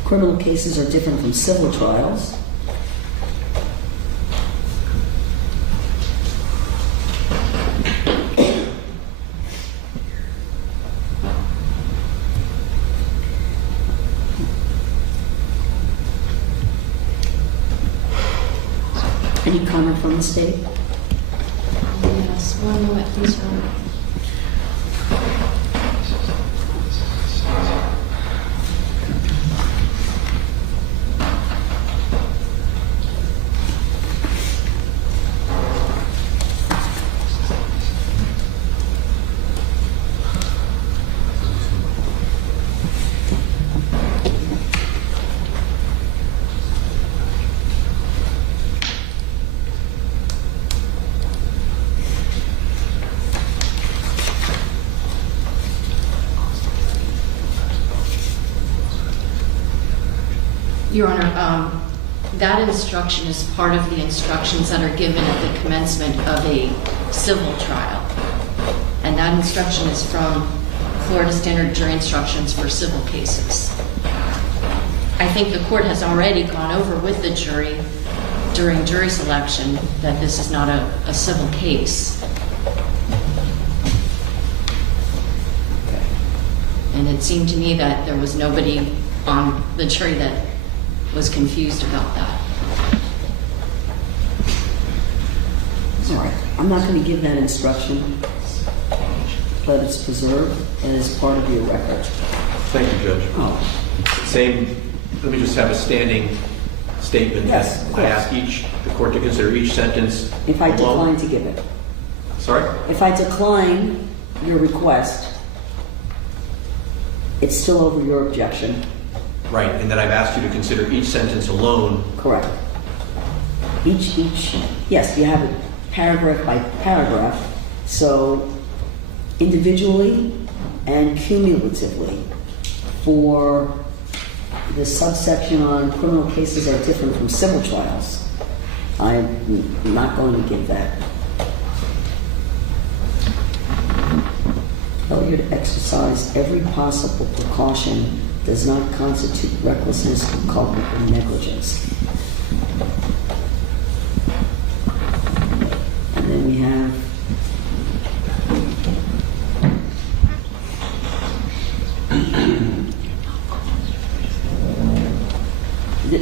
criminal cases are different from civil trials. Any comment from the state? Yes, one moment, please, Ron. Your Honor, that instruction is part of the instructions that are given at the commencement of a civil trial. And that instruction is from Florida Standard Jury Instructions for civil cases. I think the court has already gone over with the jury during jury selection that this is not a civil case. And it seemed to me that there was nobody on the jury that was confused about that. All right. I'm not going to give that instruction, but it's preserved and is part of your record. Thank you, Judge. Oh. Same, let me just have a standing statement. Yes, that I ask the court to consider each sentence If I alone. decline to give it. Sorry? If I decline your request, it's still over your objection. Right, and that I've asked you to consider each sentence alone. Correct. Yes, you have it paragraph by paragraph. So individually and cumulatively for the subsection on criminal cases are different from civil trials. I'm not going to give that. Failure to exercise every possible precaution does not constitute recklessness or culpable negligence. And then we have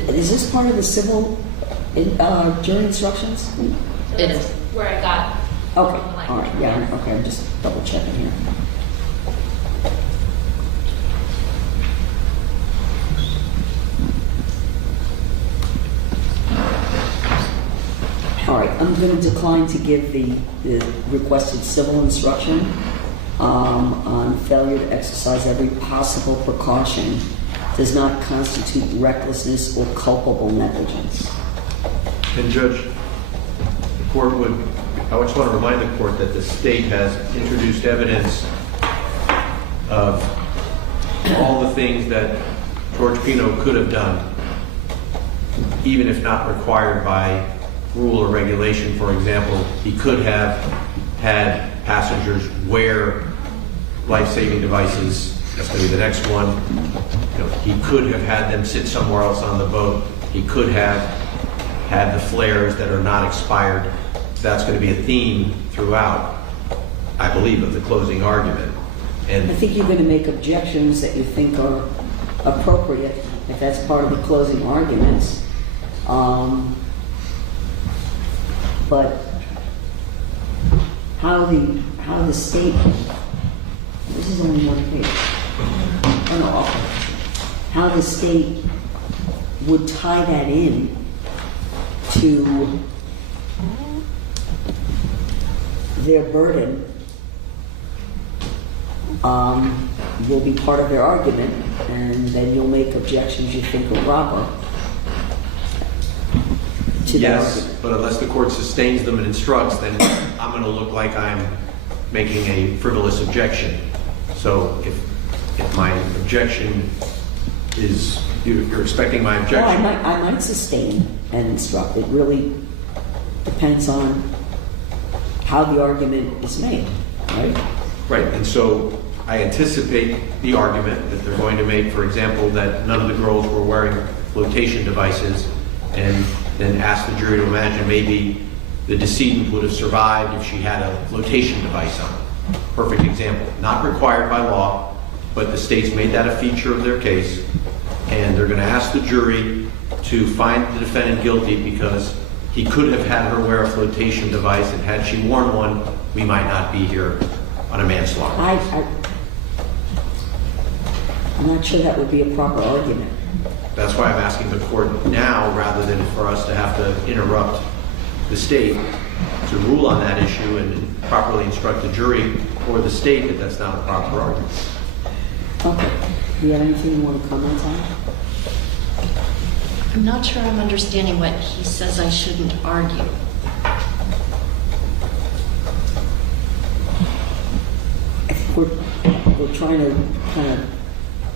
is this part of the civil jury instructions? It is. Where I got. Okay, all right, yeah, okay, I'm just double checking here. All right, I'm going to decline to give the requested civil instruction on failure to exercise every possible precaution does not constitute recklessness or culpable negligence. And Judge, the court I just want to remind the court that the state has introduced evidence of all the things that George Pino could have done, even if not required by rule or regulation. For example, he could have had passengers wear life-saving devices. That's going to be the next one. He could have had them sit somewhere else on the boat. He could have had the flares that are not expired. That's going to be a theme throughout, I believe, of the closing argument. And I think you're going to make objections that you think are appropriate, if that's part of the closing arguments. But how the state, this is only one page. Oh no, how the state would tie that in to their burden will be part of their argument, and then you'll make objections you think are proper. to that Yes, argument. but unless the court sustains them and instructs, then I'm going to look like I'm making a frivolous objection. So if my objection is, you're expecting my Well, objection. I might sustain and instruct. It really depends on how the argument is made, right? Right, and so I anticipate the argument that they're going to make, for example, that none of the girls were wearing flotation devices, and then ask the jury to imagine maybe the decedent would have survived if she had a flotation device on. Perfect example. Not required by law, but the state's made that a feature of their case, and they're going to ask the jury to find the defendant guilty because he could have had her wear a flotation device, and had she worn one, we might not be here on a manslaughter. I'm not sure that would be a proper argument. That's why I'm asking the court now, rather than for us to have to interrupt the state to rule on that issue and properly instruct the jury or the state that that's not a proper argument. Okay. Do you have anything you want to comment on? I'm not sure I'm understanding what he says I shouldn't argue. We're trying to kind of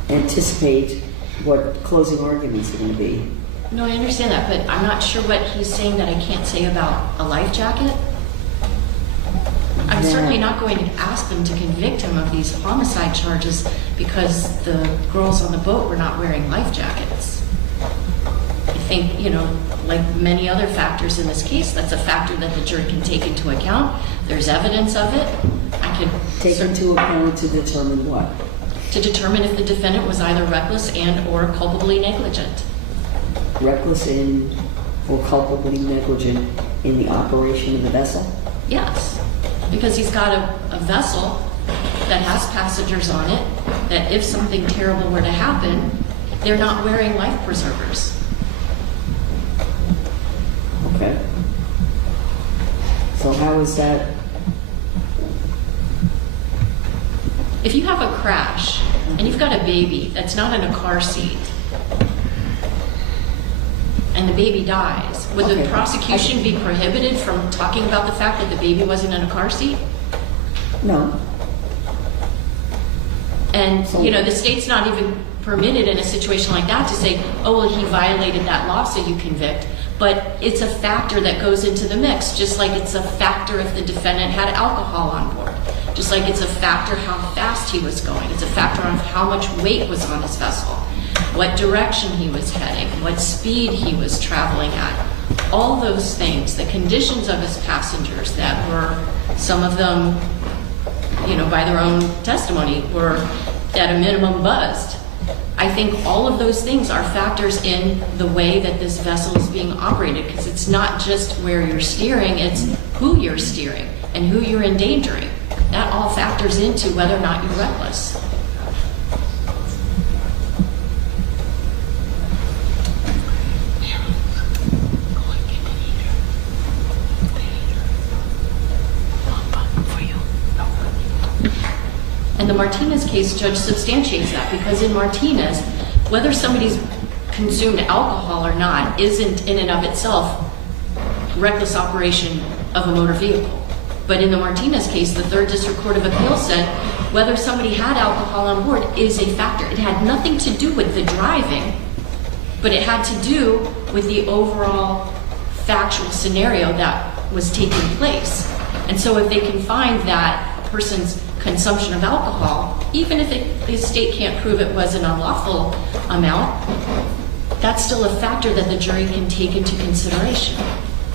anticipate what closing arguments are going to be. No, I understand that, but I'm not sure what he's saying that I can't say about a life jacket. I'm certainly not going to ask them to convict him of these homicide charges because the girls on the boat were not wearing life jackets. I think, like many other factors in this case, that's a factor that the jury can take into account. There's evidence of it. I could take into account to determine what? To determine if the defendant was either reckless and or culpably negligent. Reckless in or culpably negligent in the operation of the vessel? Yes, because he's got a vessel that has passengers on it, that if something terrible were to happen, they're not wearing life preservers. Okay. So how is that? If you have a crash and you've got a baby that's not in a car seat and the baby dies, would the prosecution be prohibited from talking about the fact that the baby wasn't in a car seat? No. And, the state's not even permitted in a situation like that to say, oh, well, he violated that law, so you convict. But it's a factor that goes into the mix, just like it's a factor if the defendant had alcohol on board. Just like it's a factor how fast he was going. It's a factor of how much weight was on his vessel, what direction he was heading, what speed he was traveling at. All those things, the conditions of his passengers that were, some of them, by their own testimony, were at a minimum buzzed. I think all of those things are factors in the way that this vessel is being operated, because it's not just where you're steering, it's who you're steering and who you're endangering. That all factors into whether or not you're reckless. And the Martinez case, Judge substantiates that, because in Martinez, whether somebody's consumed alcohol or not isn't in and of itself reckless operation of a motor vehicle. But in the Martinez case, the Third District Court of Appeals said whether somebody had alcohol on board is a factor. It had nothing to do with the driving, but it had to do with the overall factual scenario that was taking place. And so if they can find that a person's consumption of alcohol, even if the state can't prove it was an unlawful amount, that's still a factor that the jury can take into consideration.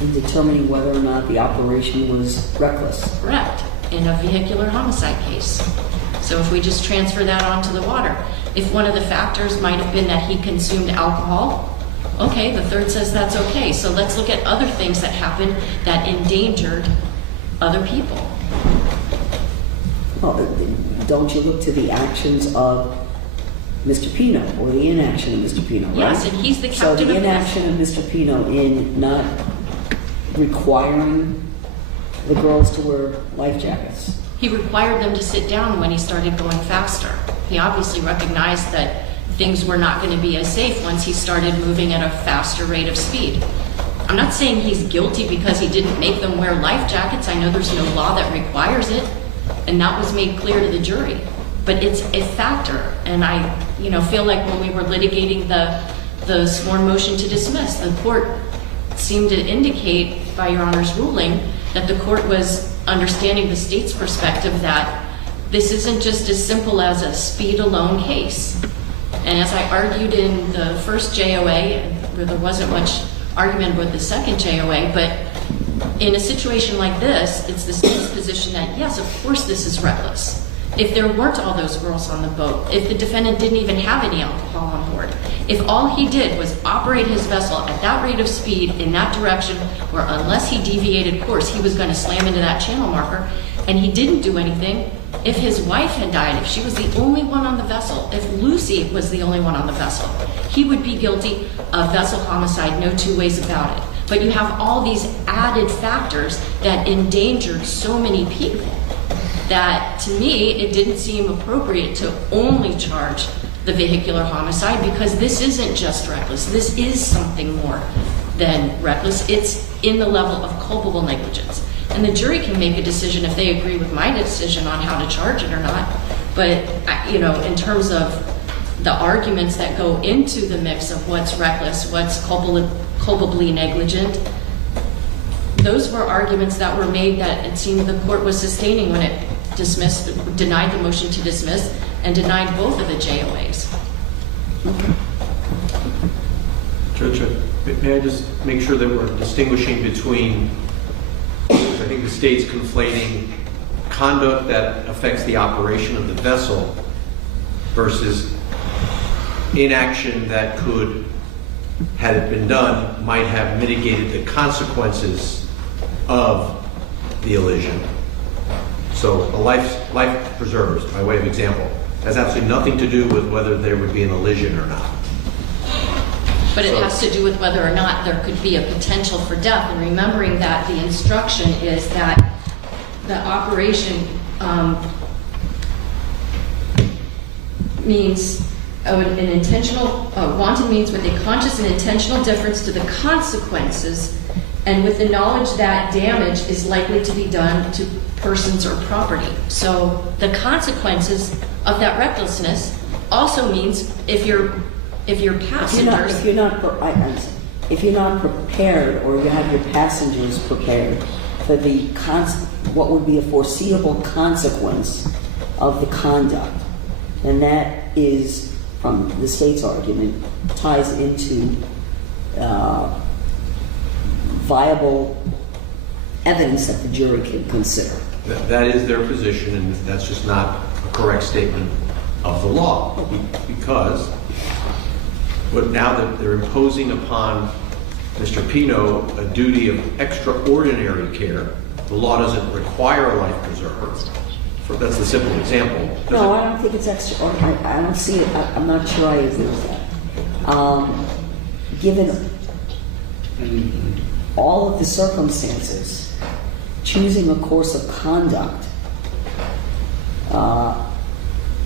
In determining whether or not the operation was reckless. Correct, in a vehicular homicide case. So if we just transfer that onto the water, if one of the factors might have been that he consumed alcohol, okay, the third says that's okay. So let's look at other things that happened that endangered other people. Well, don't you look to the actions of Mr. Pino, or the inaction of Mr. Pino, right? Yes, and he's the captain of So the the inaction of Mr. Pino in not requiring the girls to wear life jackets. He required them to sit down when he started going faster. He obviously recognized that things were not going to be as safe once he started moving at a faster rate of speed. I'm not saying he's guilty because he didn't make them wear life jackets. I know there's no law that requires it, and that was made clear to the jury. But it's a factor, and I, feel like when we were litigating the sworn motion to dismiss, the court seemed to indicate by Your Honor's ruling that the court was understanding the state's perspective that this isn't just as simple as a speed alone case. And as I argued in the first JOA, where there wasn't much argument with the second JOA, but in a situation like this, it's the state's position that, yes, of course this is reckless. If there weren't all those girls on the boat, if the defendant didn't even have any alcohol on board, if all he did was operate his vessel at that rate of speed in that direction, where unless he deviated course, he was going to slam into that channel marker, and he didn't do anything, if his wife had died, if she was the only one on the vessel, if Lucy was the only one on the vessel, he would be guilty of vessel homicide, no two ways about it. But you have all these added factors that endangered so many people that, to me, it didn't seem appropriate to only charge the vehicular homicide, because this isn't just reckless. This is something more than reckless. It's in the level of culpable negligence. And the jury can make a decision if they agree with my decision on how to charge it or not. But, in terms of the arguments that go into the mix of what's reckless, what's culpably negligent, those were arguments that were made that it seemed the court was sustaining when it denied the motion to dismiss and denied both of the JOAs. Judge, may I just make sure that we're distinguishing between, I think the state's conflating conduct that affects the operation of the vessel versus inaction that could, had it been done, might have mitigated the consequences of the elision. So a life preservers, by way of example, has absolutely nothing to do with whether there would be an elision or not. But it has to do with whether or not there could be a potential for death, and remembering that the instruction is that the operation means an intentional, wanton means with a conscious and intentional difference to the consequences, and with the knowledge that damage is likely to be done to persons or property. So the consequences of that recklessness also means if your passengers, if you're not prepared, or you have your passengers prepared for the what would be a foreseeable consequence of the conduct, and that is, from the state's argument, ties into viable evidence that the jury can consider. That is their position, and that's just not a correct statement of the law, because but now that they're imposing upon Mr. Pino a duty of extraordinary care, the law doesn't require a life preserver. That's the simple example. No, I don't think it's extraordinary. I don't see it. I'm not sure I agree with that. Given all of the circumstances, choosing a course of conduct,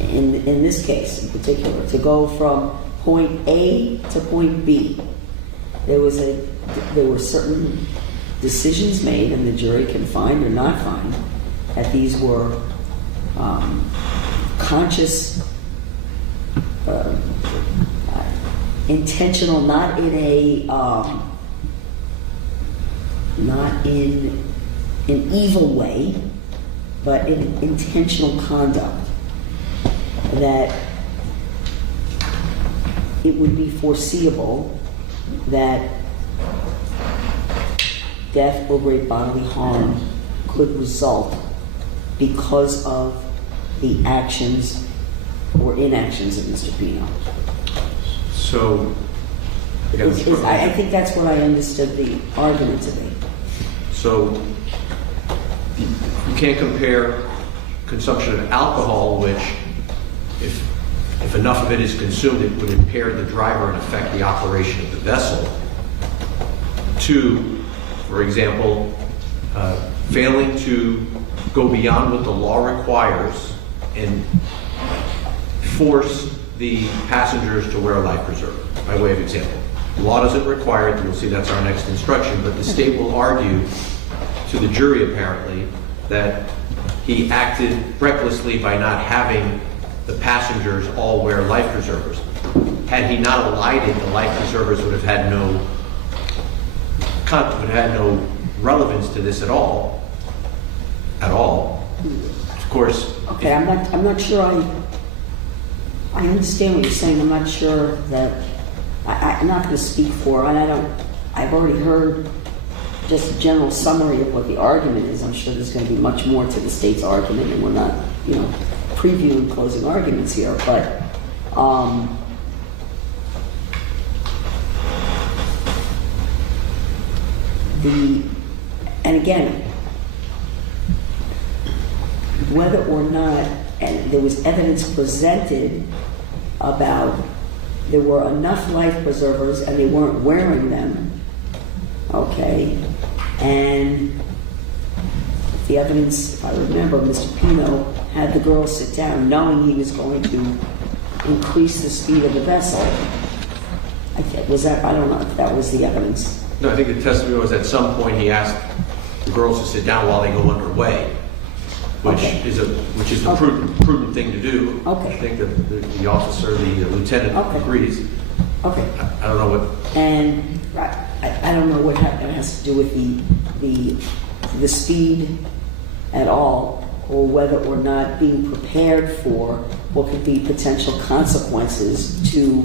in this case in particular, to go from point A to point B, there were certain decisions made, and the jury can find or not find that these were conscious, intentional, not in an evil way, but in intentional conduct, that it would be foreseeable that death or great bodily harm could result because of the actions or inactions of Mr. Pino. So, I think that's what I understood the argument to be. So, you can't compare consumption of alcohol, which, if enough of it is consumed, it would impair the driver and affect the operation of the vessel, to, for example, failing to go beyond what the law requires and force the passengers to wear a life preserver, by way of example. The law doesn't require it. You'll see that's our next instruction. But the state will argue to the jury, apparently, that he acted recklessly by not having the passengers all wear life preservers. Had he not alighted, the life preservers would have had no relevance to this at all. At all. Of course. Okay, I'm not sure I understand what you're saying. I'm not sure that I'm not going to speak for, and I've already heard just a general summary of what the argument is. I'm sure there's going to be much more to the state's argument, and we're not, previewing closing arguments here, but and again, whether or not, and there was evidence presented about there were enough life preservers and they weren't wearing them, okay, and the evidence, if I remember, Mr. Pino had the girl sit down knowing he was going to increase the speed of the vessel. I don't know if that was the evidence. No, I think the testimony was at some point he asked the girls to sit down while they go underway, which is the prudent thing to do. Okay. I think that the officer, the lieutenant, agrees. Okay. I don't know what. And I don't know what it has to do with the speed at all, or whether or not being prepared for what could be potential consequences to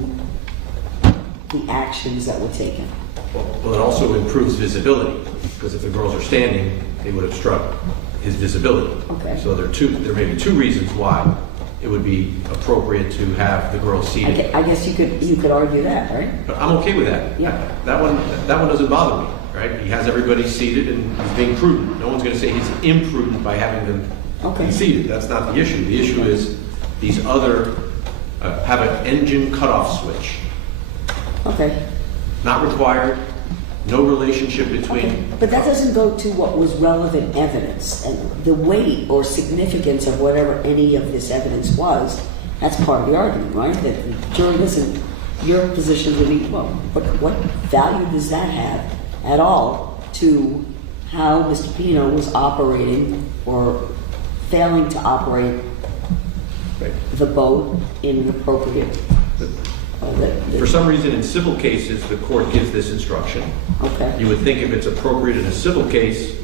the actions that were taken. Well, it also improves visibility, because if the girls are standing, they would obstruct his visibility. Okay. So there may be two reasons why it would be appropriate to have the girls seated. I guess you could argue that, right? But I'm okay with that. Yeah. That one doesn't bother me, right? He has everybody seated and he's being prudent. No one's going to say he's imprudent by having them be seated. That's not the issue. The issue is these other have an engine cutoff switch. Okay. Not required. No relationship between. Okay. But that doesn't go to what was relevant evidence, and the weight or significance of whatever any of this evidence was. That's part of the argument, right? That the jury doesn't. Your position would be, well, what value does that have at all to how Mr. Pino was operating or failing to operate the boat in an appropriate. For some reason, in civil cases, the court gives this instruction. Okay. You would think if it's appropriate in a civil case,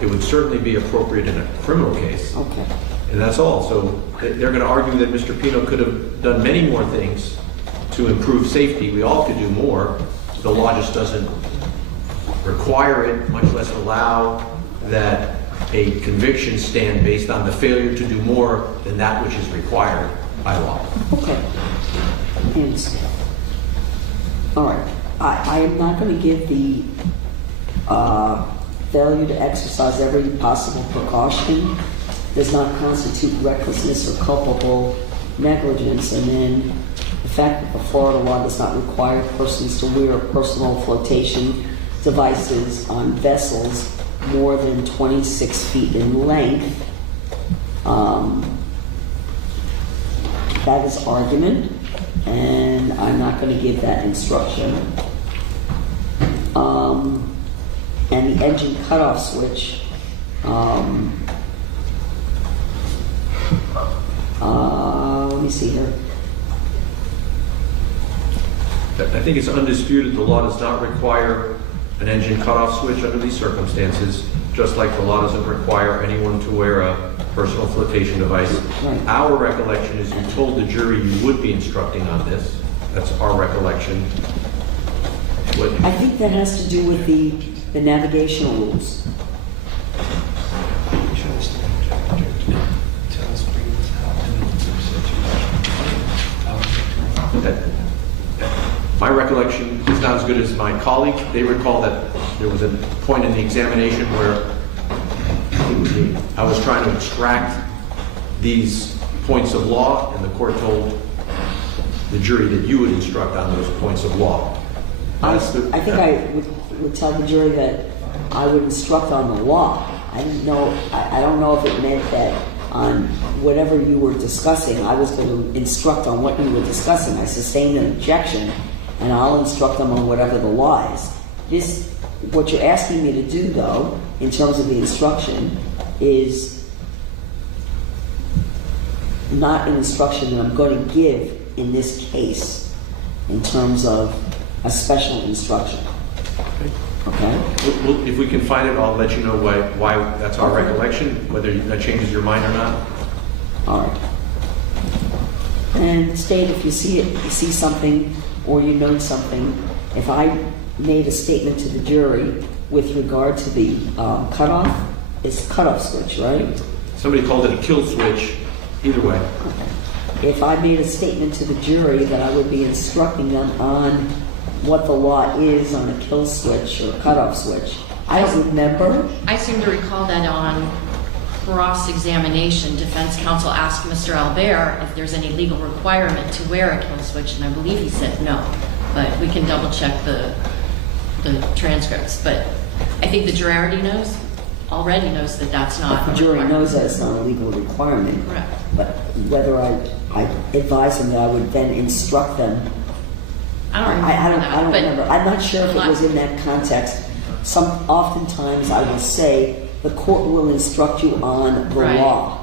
it would certainly be appropriate in a criminal case. Okay. And that's all. So they're going to argue that Mr. Pino could have done many more things to improve safety. We all could do more. The law just doesn't require it, much less allow that a conviction stand based on the failure to do more than that which is required by law. Okay. All right. I am not going to give the failure to exercise every possible precaution does not constitute recklessness or culpable negligence, and then the fact that the Florida law does not require persons to wear personal flotation devices on vessels more than 26 feet in length. That is argument, and I'm not going to give that instruction. And the engine cutoff switch, let me see here. I think it's undisputed the law does not require an engine cutoff switch under these circumstances, just like the law doesn't require anyone to wear a personal flotation device. Right. Our recollection is you told the jury you would be instructing on this. That's our recollection. I think that has to do with the navigational rules. My recollection is not as good as my colleague. They recall that there was a point in the examination where I was trying to extract these points of law, and the court told the jury that you would instruct on those points of law. I think I would tell the jury that I would instruct on the law. I don't know if it meant that on whatever you were discussing, I was going to instruct on what you were discussing. I sustained an objection, and I'll instruct them on whatever the law is. What you're asking me to do, though, in terms of the instruction, is not an instruction that I'm going to give in this case in terms of a special instruction. Okay? Well, if we can find it, I'll let you know why that's our recollection, whether that changes your mind or not. All right. And state if you see it, you see something, or you know something. If I made a statement to the jury with regard to the cutoff, it's cutoff switch, right? Somebody called it a kill switch. Either way. If I made a statement to the jury that I would be instructing them on what the law is on a kill switch or cutoff switch, I don't remember. I seem to recall that on cross-examination, defense counsel asked Mr. Albert if there's any legal requirement to wear a kill switch, and I believe he said no. But we can double-check the transcripts. But I think the jury already knows that that's not. The jury knows that it's not a legal requirement. Correct. But whether I advise them that I would then instruct them, I don't remember. I'm not sure if it was in that context. Oftentimes I will say the court will instruct you on the law,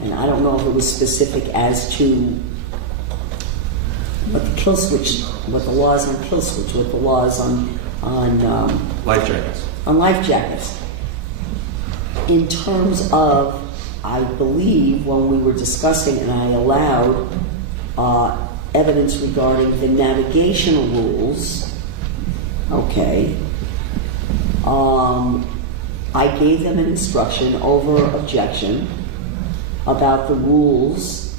and I don't know if it was specific as to what the kill switch, what the laws on kill switch, what the laws on life jackets. On life jackets. In terms of, I believe when we were discussing and I allowed evidence regarding the navigational rules, okay, I gave them an instruction over objection about the rules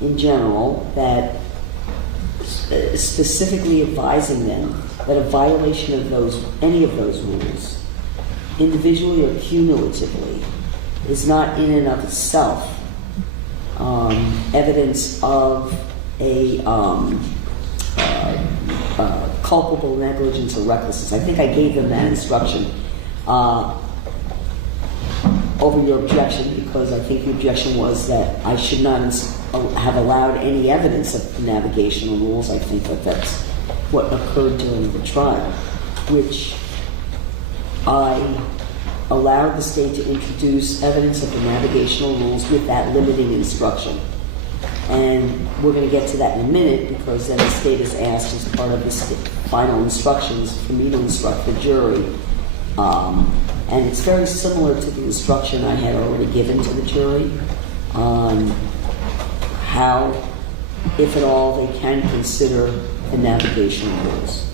in general, that specifically advising them that a violation of any of those rules, individually or cumulatively, is not in and of itself evidence of a culpable negligence or recklessness. I think I gave them that instruction over your objection, because I think the objection was that I should not have allowed any evidence of the navigational rules. I think that that's what occurred during the trial, which I allowed the state to introduce evidence of the navigational rules with that limiting instruction. And we're going to get to that in a minute, because then the state is asked as part of the final instructions for me to instruct the jury. And it's very similar to the instruction I had already given to the jury on how, if at all, they can consider the navigational rules.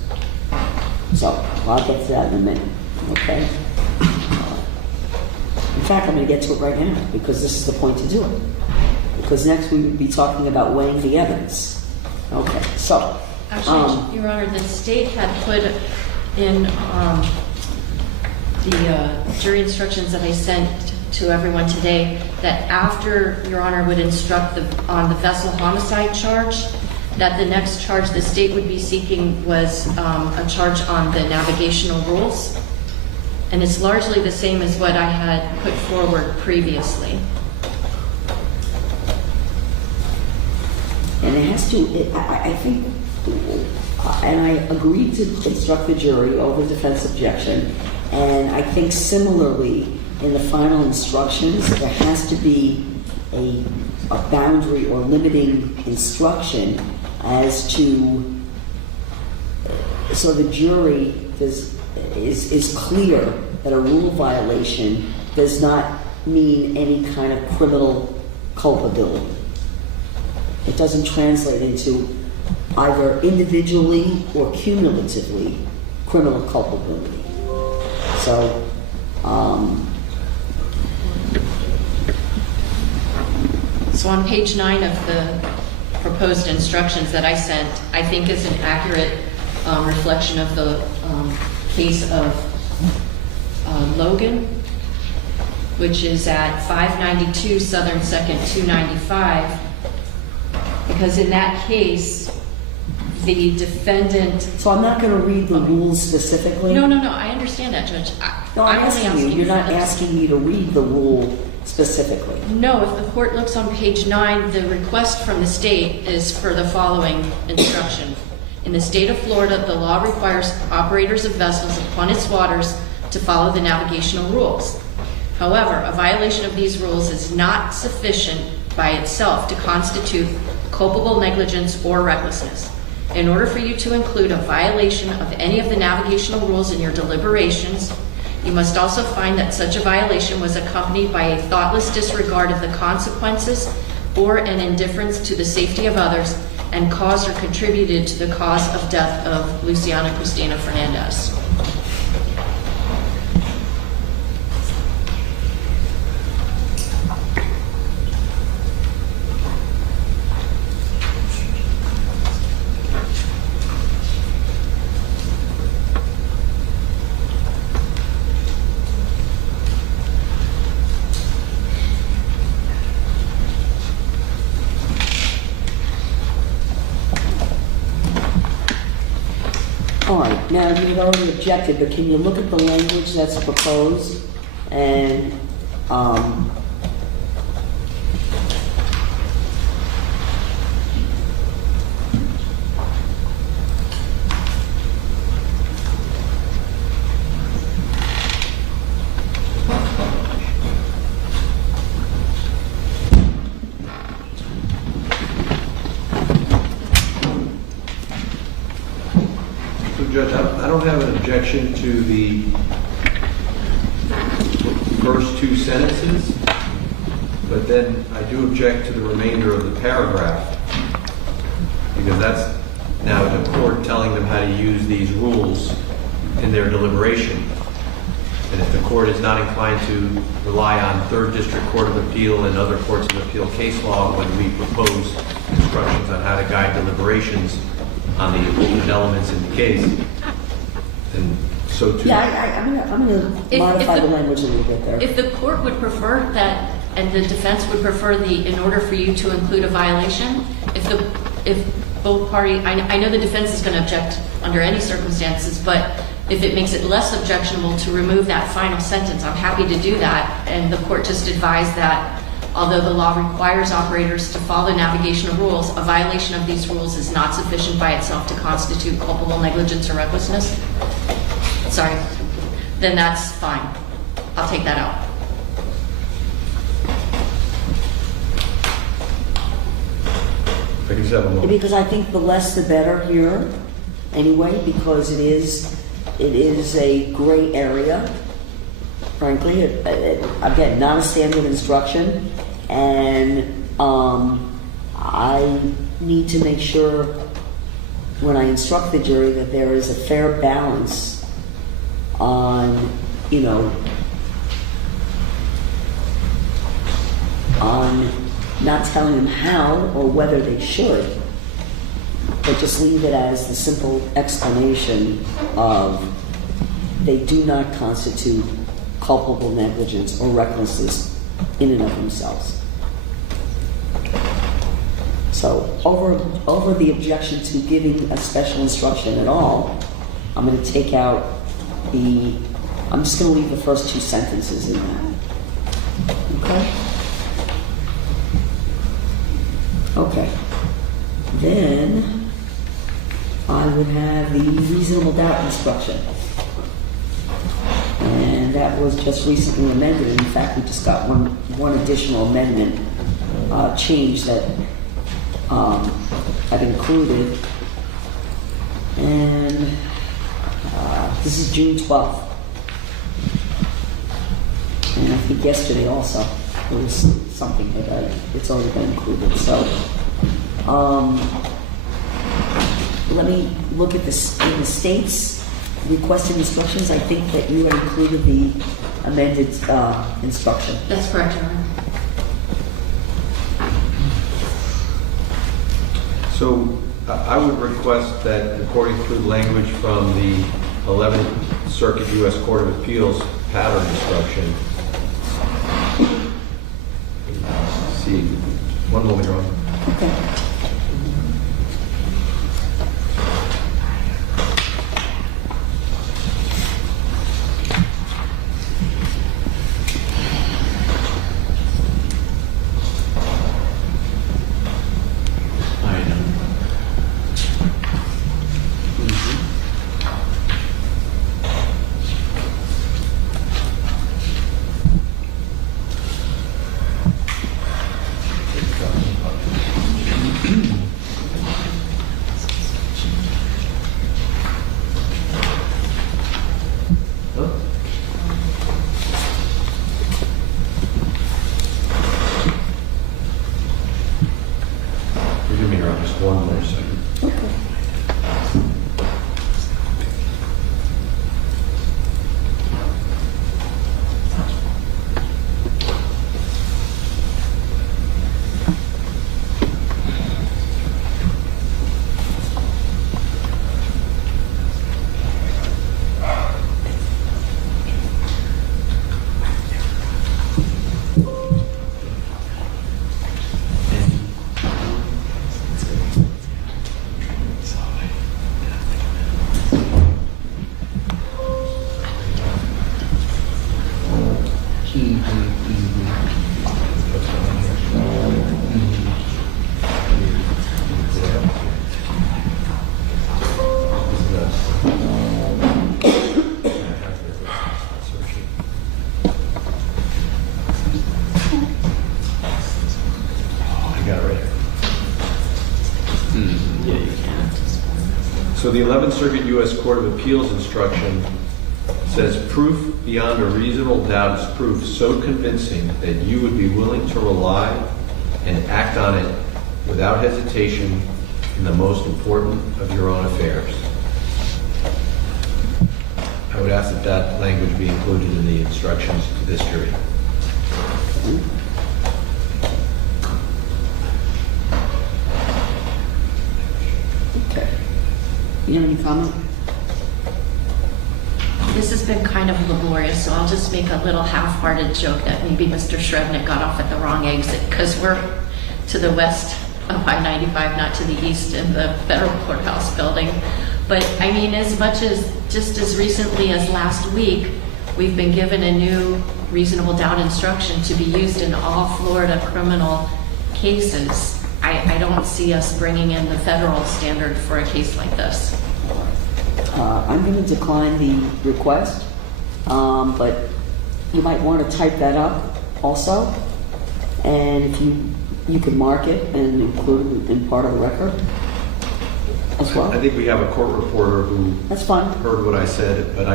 So I'll get to that in a minute, okay? In fact, I'm going to get to it right now, because this is the point to do it. Because next we would be talking about weighing the evidence. Okay, so. Actually, Your Honor, the state had put in the jury instructions that I sent to everyone today that after Your Honor would instruct on the vessel homicide charge, that the next charge the state would be seeking was a charge on the navigational rules. And it's largely the same as what I had put forward previously. And it has to, I think, and I agreed to instruct the jury over defense objection, and I think similarly in the final instructions there has to be a boundary or limiting instruction as to, so the jury is clear that a rule violation does not mean any kind of criminal culpability. It doesn't translate into either individually or cumulatively criminal culpability. So, so on page 9 of the proposed instructions that I sent, I think is an accurate reflection of the case of Logan, which is at 592 Southern 2nd 295. Because in that case, the defendant... So I'm not going to read the rules specifically? No, I understand that, Judge. I'm asking you. You're not asking me to read the rule specifically. No, if the court looks on page 9, the request from the state is for the following instruction. In the state of Florida, the law requires operators of vessels upon its waters to follow the navigational rules. However, a violation of these rules is not sufficient by itself to constitute culpable negligence or recklessness. In order for you to include a violation of any of the navigational rules in your deliberations, you must also find that such a violation was accompanied by a thoughtless disregard of the consequences or an indifference to the safety of others and caused or contributed to the cause of death of Luciana Cristina Fernandez. All right, now you've already objected, but can you look at the language that's proposed and, So Judge, I don't have an objection to the first two sentences, but then I do object to the remainder of the paragraph, because that's now the court telling them how to use these rules in their deliberation. And if the court is not inclined to rely on Third District Court of Appeal and other courts of appeal case law when we propose instructions on how to guide deliberations on the important elements in the case, and so too. yeah, I'm going to modify the language a little bit there. If the court would prefer that, and the defense would prefer in order for you to include a violation, if both parties, I know the defense is going to object under any circumstances, but if it makes it less objectionable to remove that final sentence, I'm happy to do that, and the court just advised that although the law requires operators to follow navigational rules, a violation of these rules is not sufficient by itself to constitute culpable negligence or recklessness. Sorry, then that's fine. I'll take that out. Because I think the less the better here, anyway, because it is a gray area, frankly. Again, not a standard instruction, and I need to make sure when I instruct the jury that there is a fair balance on, on not telling them how or whether they should, but just leave it as the simple explanation of they do not constitute culpable negligence or recklessness in and of themselves. So over the objection to giving a special instruction at all, I'm going to take out I'm just going to leave the first two sentences in that. Okay? Okay. Then I would have the reasonable doubt instruction. And that was just recently amended. In fact, we just got one additional amendment change that I've included. And this is June 12th. And I think yesterday also there was something that it's already been included. So let me look at this in the state's requested instructions. I think that you had included the amended instruction. That's correct, Your Honor. So I would request that the court include language from the 11th Circuit U.S. Court of Appeals pattern instruction. See, one moment, Your Honor. Okay. the 11th Circuit U.S. Court of Appeals instruction says proof beyond a reasonable doubt is proof so convincing that you would be willing to rely and act on it without hesitation in the most important of your own affairs. I would ask that that language be included in the instructions to this jury. Okay. You have any comment? This has been kind of laborious, so I'll just make a little half-hearted joke that maybe Mr. Shrevenick got off at the wrong exit, because we're to the west of I-95, not to the east in the federal courthouse building. But I mean, as much as just as recently as last week, we've been given a new reasonable doubt instruction to be used in all Florida criminal cases. I don't see us bringing in the federal standard for a case like this. I'm going to decline the request, but you might want to type that up also. And if you can mark it and include it in part of the record as well. I think we have a court reporter who That's fine. heard what I said, but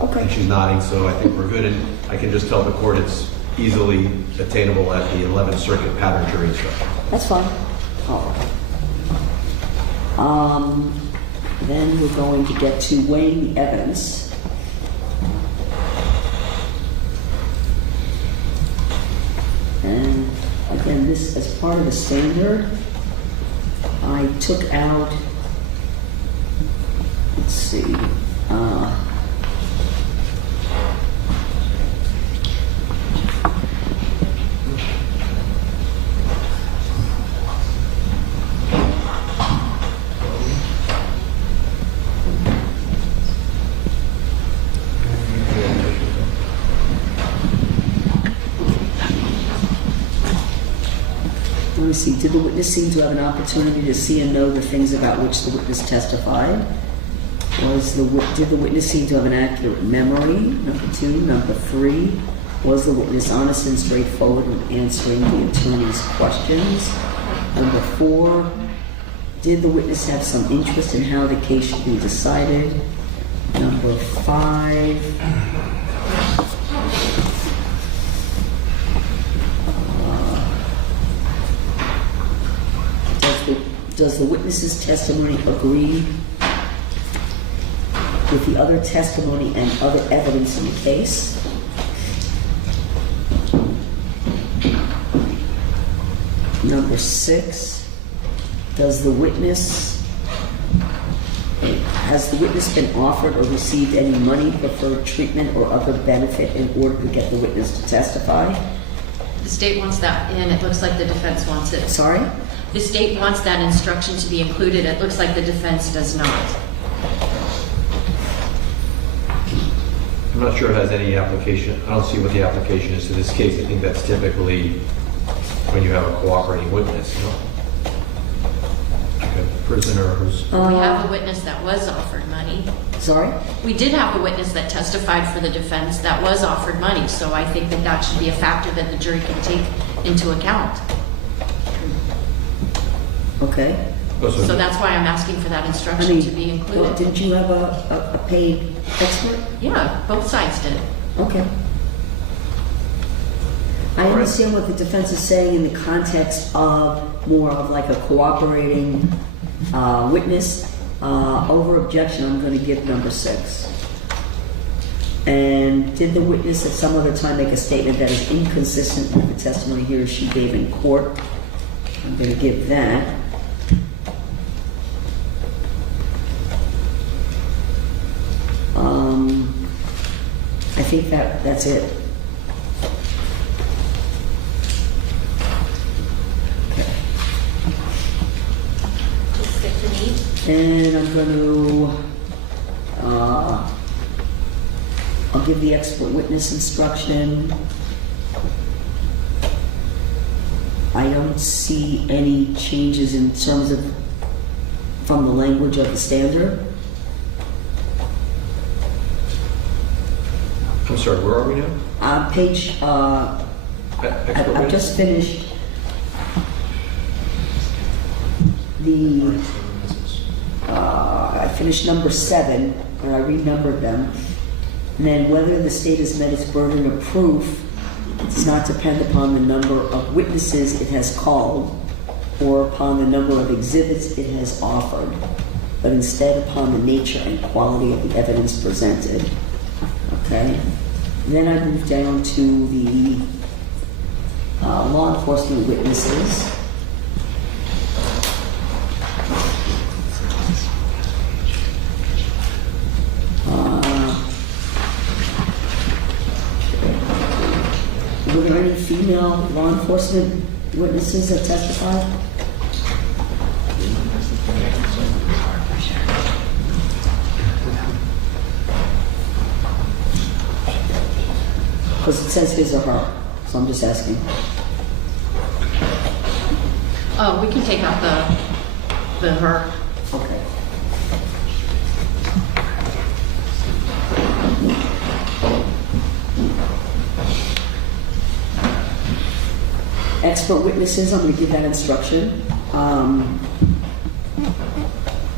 Okay. and she's nodding, so I think we're good. And I can just tell the court it's easily attainable at the 11th Circuit pattern jury instruction. That's fine. All right. Then we're going to get to weighing the evidence. And again, this as part of the standard, I took out, let's see, let me see, did the witness seem to have an opportunity to see and know the things about which the witness testified? Did the witness seem to have an accurate memory? Number 2. Number 3, was the witness honest and straightforward in answering the attorney's questions? Number 4, did the witness have some interest in how the case should be decided? Number 5, does the witness's testimony agree with the other testimony and other evidence in the case? Number 6, has the witness been offered or received any money, preferred treatment, or other benefit in order to get the witness to testify? The state wants that in. It looks like the defense wants it. Sorry? The state wants that instruction to be included. It looks like the defense does not. I'm not sure it has any application. I don't see what the application is to this case. I think that's typically when you have a cooperating witness, you know? Like a prisoner who's... We have a witness that was offered money. Sorry? We did have a witness that testified for the defense that was offered money, so I think that that should be a factor that the jury can take into account. Okay. So that's why I'm asking for that instruction to be included. Well, didn't you have a paid expert? Yeah, both sides did. Okay. I understand what the defense is saying in the context of more of like a cooperating witness. Over objection, I'm going to give number 6. And did the witness at some other time make a statement that is inconsistent with the testimony he or she gave in court? I'm going to give that. I think that's it. Okay. Just stick to me. And I'm going to, I'll give the expert witness instruction. I don't see any changes in terms of, from the language of the standard. I'm sorry, where are we now? Page, I've just finished I finished number 7, or I renumbered them. And then whether the state has met its burden of proof does not depend upon the number of witnesses it has called or upon the number of exhibits it has offered, but instead upon the nature and quality of the evidence presented. Okay? And then I move down to the law enforcement witnesses. Were there any female law enforcement witnesses that testified? Because it says his or her, so I'm just asking. Oh, we can take out the her. Okay. Expert witnesses, I'm going to give that instruction.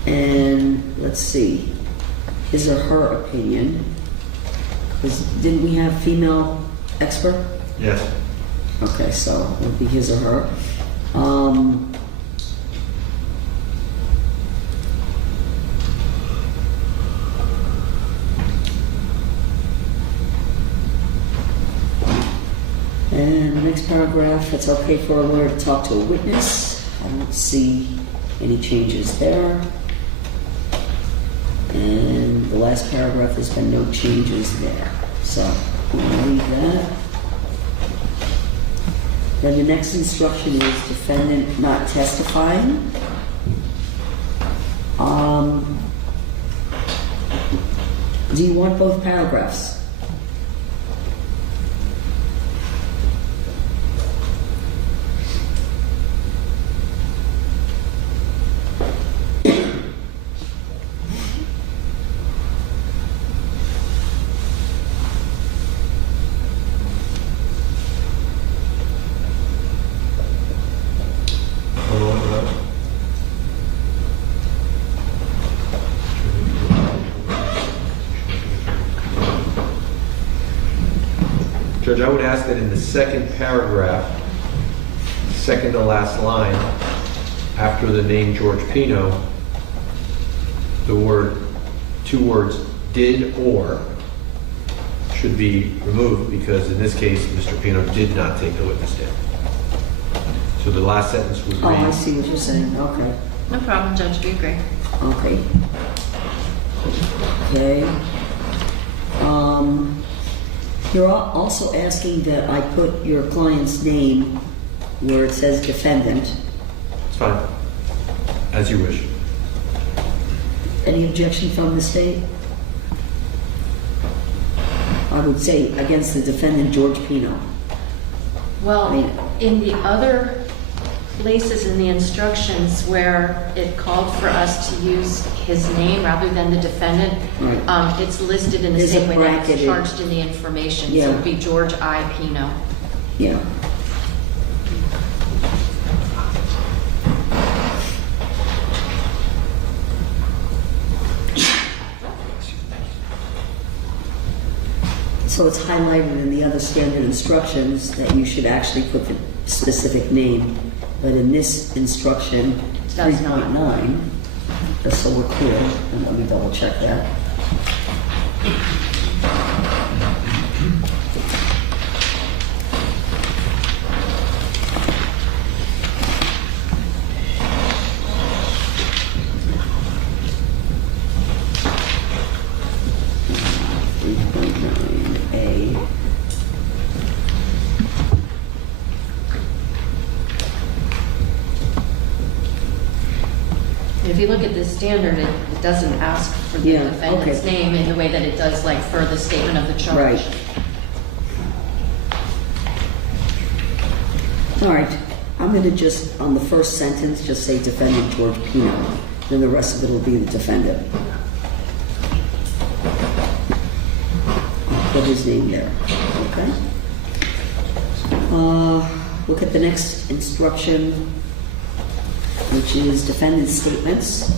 And let's see, his or her opinion. Didn't we have female expert? Yes. Okay, so it would be his or her. And the next paragraph, it's okay for a lawyer to talk to a witness. I don't see any changes there. And the last paragraph, there's been no changes there. So we'll leave that. Then the next instruction is defendant not testifying. Do you want both paragraphs? Judge, I would ask that in the second paragraph, second to last line, after the name George Pino, the two words did or should be removed because in this case, Mr. Pino did not take the witness stand. So the last sentence would read. Oh, I see what you're saying. Okay. No problem, Judge, we agree. Okay. Okay. You're also asking that I put your client's name where it says defendant. It's fine. As you wish. Any objection from the state? I would say against the defendant, George Pino. Well, in the other places in the instructions where it called for us to use his name rather than the defendant, Right. it's listed in the There's same a way that it's bracketed- charged in the information. Yeah. So it would be George I. Pino. Yeah. So it's highlighted in the other standard instructions that you should actually put the specific name, but in this instruction, It does not. 3.9, just so we're clear, and let me double check that. If you look at this standard, it doesn't ask for the Yeah, defendant's okay. name in the way that it does like for the statement of the charge. Right. All right, I'm going to just, on the first sentence, just say defendant George Pino. Then the rest of it will be the defendant. I'll put his name there, okay? Look at the next instruction, which is defendant's statements.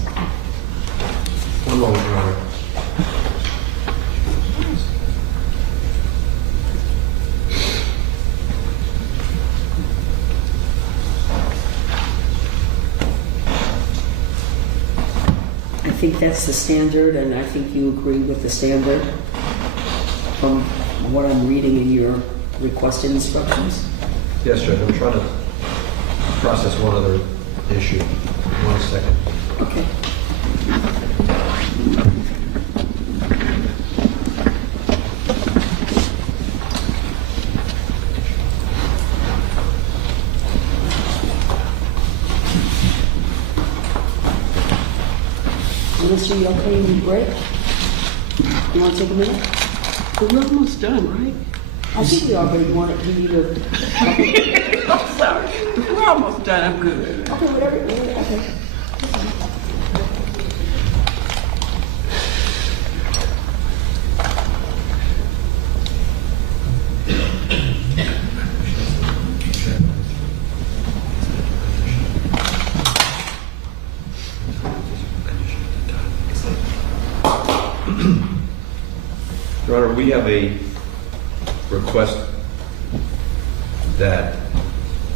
One moment, Your Honor. I think that's the standard, and I think you agree with the standard from what I'm reading in your requested instructions. Yes, Judge, I'm trying to process one other issue. 1 second. Okay. Mr. you okay? You need a break? You want to take a minute? We're almost done, right? I think we are, but you want to, you need a... I'm sorry. We're almost done. I'm good. Okay, whatever. Okay. Your Honor, we have a request that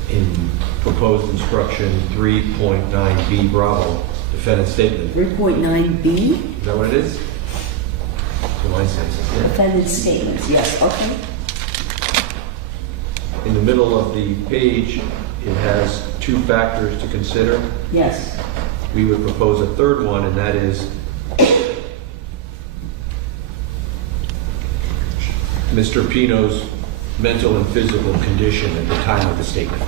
in proposed instruction 3.9b Bravo, defendant's statement. 3.9b? Is that what it is? So mine says, yeah. Defendant's statements, yes, okay. In the middle of the page, it has 2 factors to consider. Yes. We would propose a third one, and that is Mr. Pino's mental and physical condition at the time of the statement.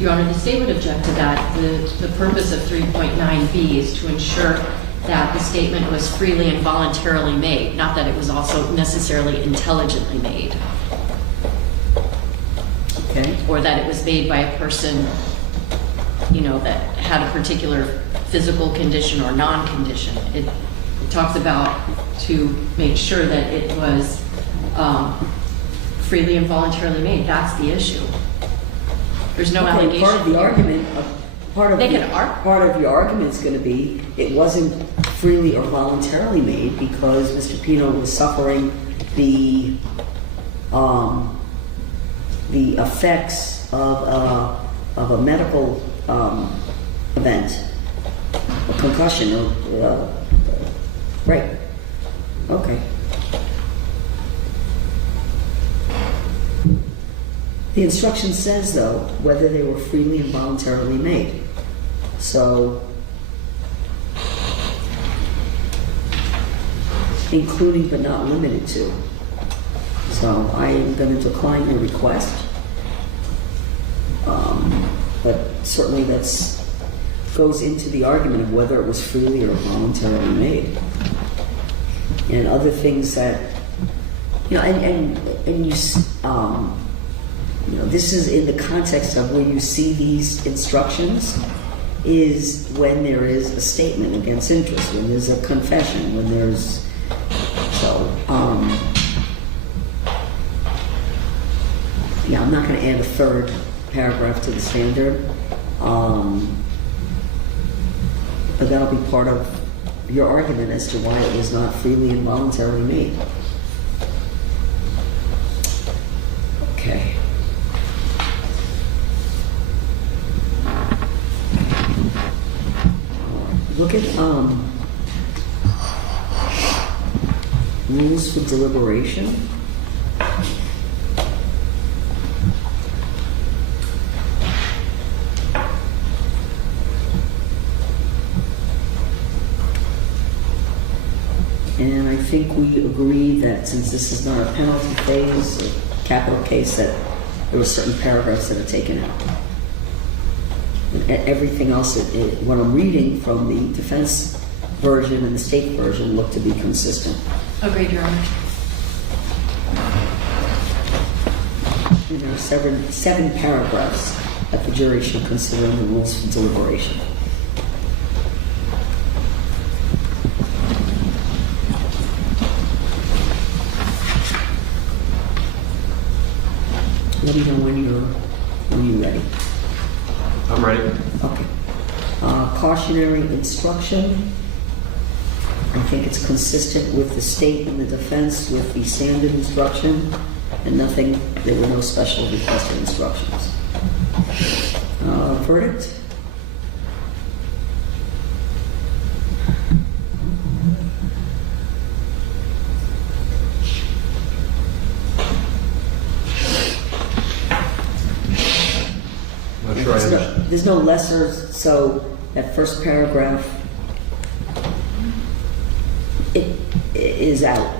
Your Honor, the state would object to that. The purpose of 3.9b is to ensure that the statement was freely and voluntarily made, not that it was also necessarily intelligently made. Okay. Or that it was made by a person, you know, that had a particular physical condition or non-condition. It talks about to make sure that it was freely and voluntarily made. That's the issue. There's no allegation. Part of the argument, part of your argument is going to be it wasn't freely or voluntarily made because Mr. Pino was suffering the effects of a medical event, a concussion, or right? Okay. The instruction says, though, whether they were freely and voluntarily made. So, including but not limited to. So, I am going to decline your request. But certainly that goes into the argument of whether it was freely or voluntarily made. And other things that, you know, and you, you know, this is in the context of where you see these instructions is when there is a statement against interest, when there's a confession, when there's, so, yeah, I'm not going to add a third paragraph to the standard, but that'll be part of your argument as to why it was not freely and voluntarily made. Okay. Look at rules for deliberation. And I think we agree that since this is not a penalty phase, a capital case, that there were certain paragraphs that are taken out. Everything else, what I'm reading from the defense version and the state version look to be consistent. Agreed, Your Honor. And there are seven paragraphs that the jury should consider in the rules for deliberation. me know when you're ready. I'm ready. Okay. Cautionary instruction. I think it's consistent with the state and the defense with the standard instruction, and there were no special requested instructions. Verdict. Not sure I understand. There's no lesser, so that first paragraph, it is out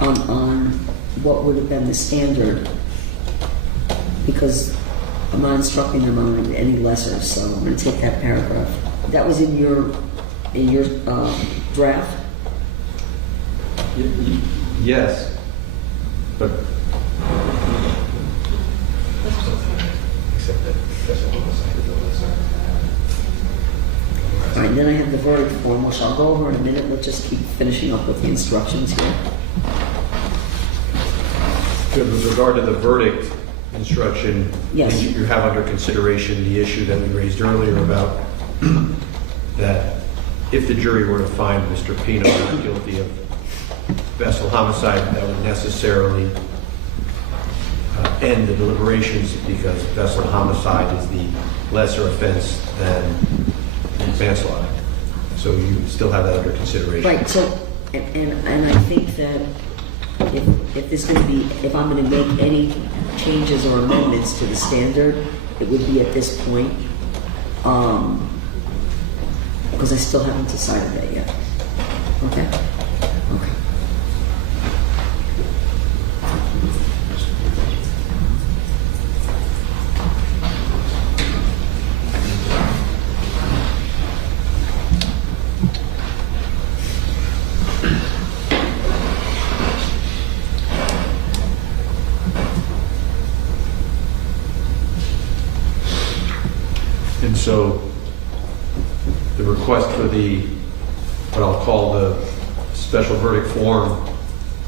on what would have been the standard, because I'm not instructing them on any lesser, so I'm going to take that paragraph. That was in your draft? Yes, but Except that vessel homicide is a lesser. All right, then I have the verdict form, which I'll go over in a minute. Let's just keep finishing up with the instructions here. with regard to the verdict instruction, Yes. you have under consideration the issue that we raised earlier about that if the jury were to find Mr. Pino not guilty of vessel homicide, that would necessarily end the deliberations, because vessel homicide is the lesser offense than manslaughter. So you still have that under consideration. Right, so, and I think that if there's going to be, if I'm going to make any changes or amendments to the standard, it would be at this point, because I still haven't decided that yet. Okay? Okay. And so the request for the, what I'll call the special verdict form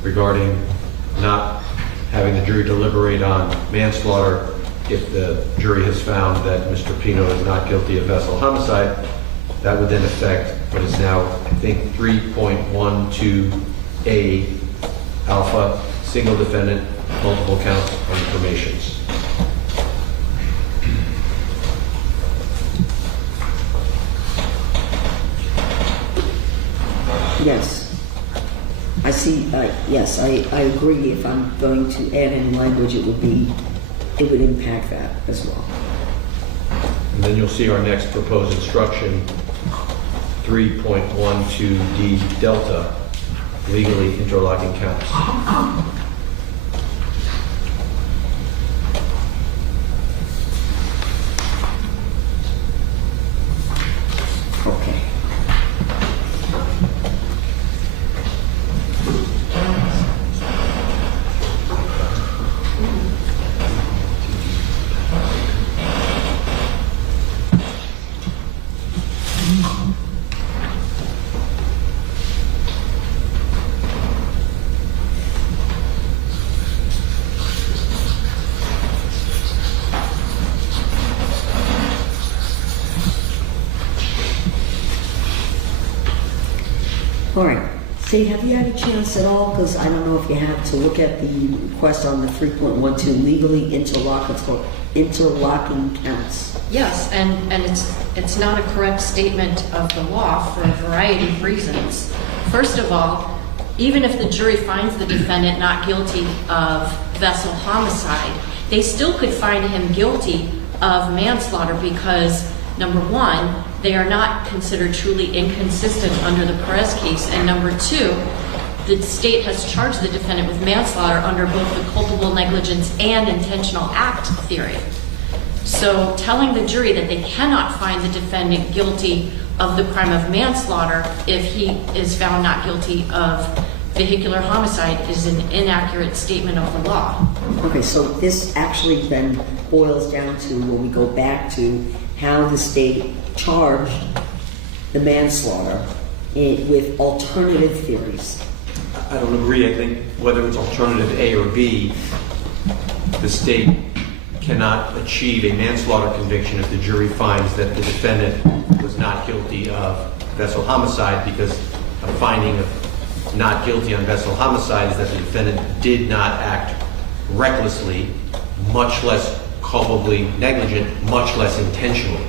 regarding not having the jury deliberate on manslaughter if the jury has found that Mr. Pino is not guilty of vessel homicide, that would then affect what is now, I think, 3.12A alpha, single defendant, multiple count on informations. Yes. I see, yes, I agree. If I'm going to add any language, it would impact that as well. And then you'll see our next proposed instruction, 3.12D delta, legally interlocking counts. Okay. All right. Say, have you had a chance at all, because I don't know if you have, to look at the request on the 3.12 legally interlocking counts? Yes, and it's not a correct statement of the law for a variety of reasons. First of all, even if the jury finds the defendant not guilty of vessel homicide, they still could find him guilty of manslaughter because, number one, they are not considered truly inconsistent under the Perez case, and number two, the state has charged the defendant with manslaughter under both the culpable negligence and intentional act theory. So telling the jury that they cannot find the defendant guilty of the crime of manslaughter if he is found not guilty of vehicular homicide is an inaccurate statement of the law. Okay, so this actually then boils down to, when we go back to how the state charged the manslaughter with alternative theories. I don't agree. I think whether it's alternative A or B, the state cannot achieve a manslaughter conviction if the jury finds that the defendant was not guilty of vessel homicide, because a finding of not guilty on vessel homicide is that the defendant did not act recklessly, much less culpably negligent, much less intentionally.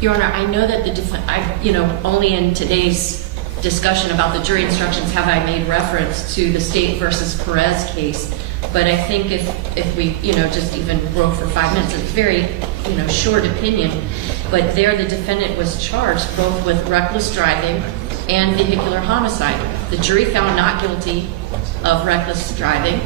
Your Honor, I know that only in today's discussion about the jury instructions have I made reference to the State versus Perez case. But I think if we, just even broke for 5 minutes, it's a very, short opinion. But there the defendant was charged both with reckless driving and vehicular homicide. The jury found not guilty of reckless driving,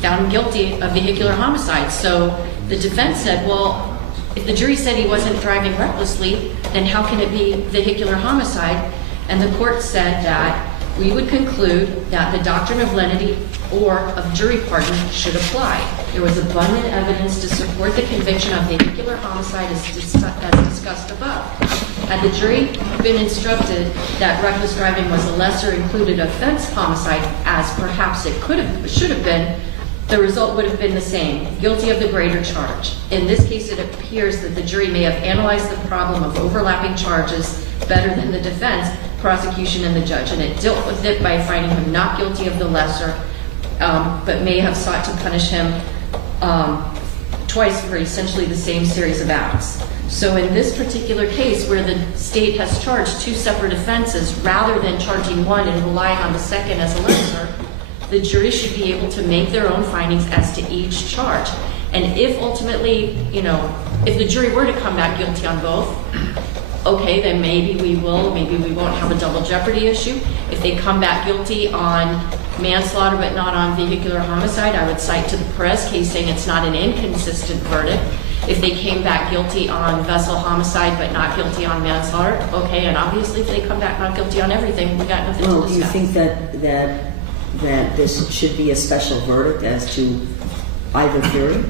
found him guilty of vehicular homicide. So the defense said, well, if the jury said he wasn't driving recklessly, then how can it be vehicular homicide? And the court said that we would conclude that the doctrine of lenity or of jury pardon should apply. There was abundant evidence to support the conviction of vehicular homicide as discussed above. Had the jury been instructed that reckless driving was a lesser included offense homicide, as perhaps it should have been, the result would have been the same, guilty of the greater charge. In this case, it appears that the jury may have analyzed the problem of overlapping charges better than the defense, prosecution, and the judge, and it dealt with it by finding him not guilty of the lesser, but may have sought to punish him twice for essentially the same series of acts. So in this particular case, where the state has charged 2 separate offenses rather than charging one and relying on the second as a lesser, the jury should be able to make their own findings as to each charge. And if ultimately, if the jury were to come back guilty on both, okay, then maybe we won't have a double jeopardy issue. If they come back guilty on manslaughter but not on vehicular homicide, I would cite to the Perez case saying it's not an inconsistent verdict. If they came back guilty on vessel homicide but not guilty on manslaughter, okay, and obviously if they come back not guilty on everything, we got nothing to discuss. Do you think that this should be a special verdict as to either theory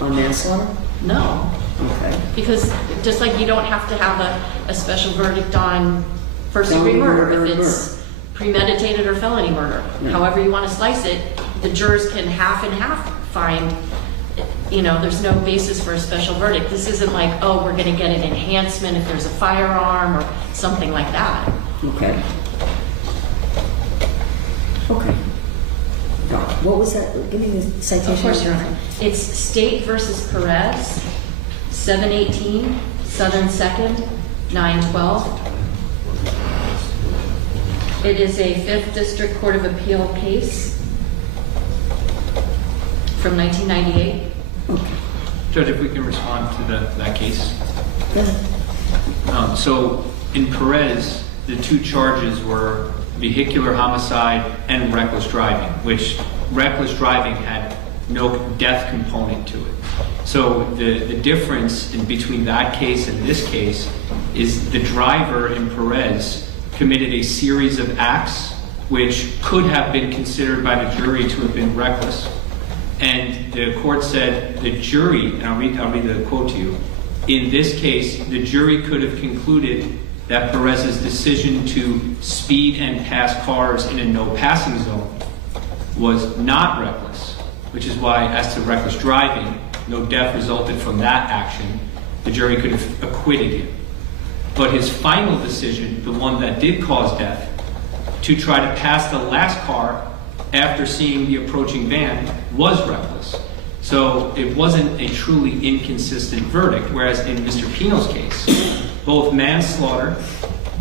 on manslaughter? No. Okay. Because just like you don't have to have a special verdict on first-degree murder if it's premeditated or felony murder. Yeah. However you want to slice it, the jurors can half and half find, there's no basis for a special verdict. This isn't like, oh, we're going to get an enhancement if there's a firearm or something like that. Okay. Okay. What was that? Give me the citation. Of course, Your Honor. It's State versus Perez, 718, Southern 2nd, 912. It is a 5th District Court of Appeal case from 1998. Judge, if we can respond to that case. Yeah. So in Perez, the 2 charges were vehicular homicide and reckless driving, which reckless driving had no death component to it. So the difference in between that case and this case is the driver in Perez committed a series of acts which could have been considered by the jury to have been reckless. And the court said the jury, and I'll read the quote to you, in this case, the jury could have concluded that Perez's decision to speed and pass cars in a no passing zone was not reckless, which is why, as to reckless driving, no death resulted from that action. The jury could have acquitted him. But his final decision, the one that did cause death, to try to pass the last car after seeing the approaching van, was reckless. So it wasn't a truly inconsistent verdict, whereas in Mr. Pino's case, both manslaughter,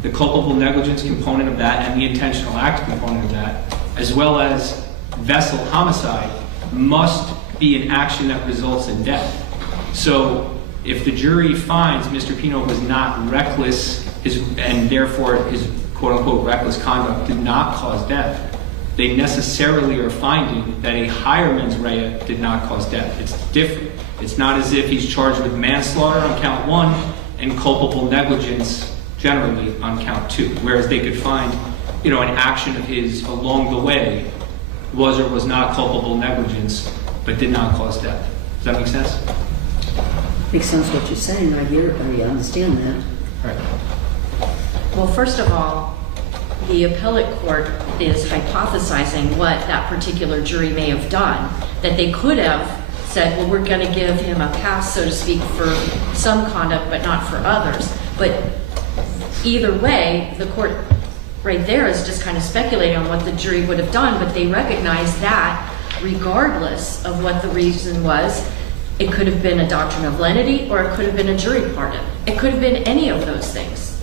the culpable negligence component of that, and the intentional act component of that, as well as vessel homicide, must be an action that results in death. So if the jury finds Mr. Pino was not reckless, and therefore his quote-unquote reckless conduct did not cause death, they necessarily are finding that a higher mens rea did not cause death. It's different. It's not as if he's charged with manslaughter on count 1 and culpable negligence generally on count 2, whereas they could find, an action of his along the way was or was not culpable negligence, but did not cause death. Does that make sense? Makes sense what you're saying. I understand that. Right. Well, first of all, the appellate court is hypothesizing what that particular jury may have done, that they could have said, well, we're going to give him a pass, so to speak, for some conduct, but not for others. But either way, the court right there is just kind of speculating on what the jury would have done, but they recognize that regardless of what the reason was, it could have been a doctrine of lenity or it could have been a jury pardon. It could have been any of those things.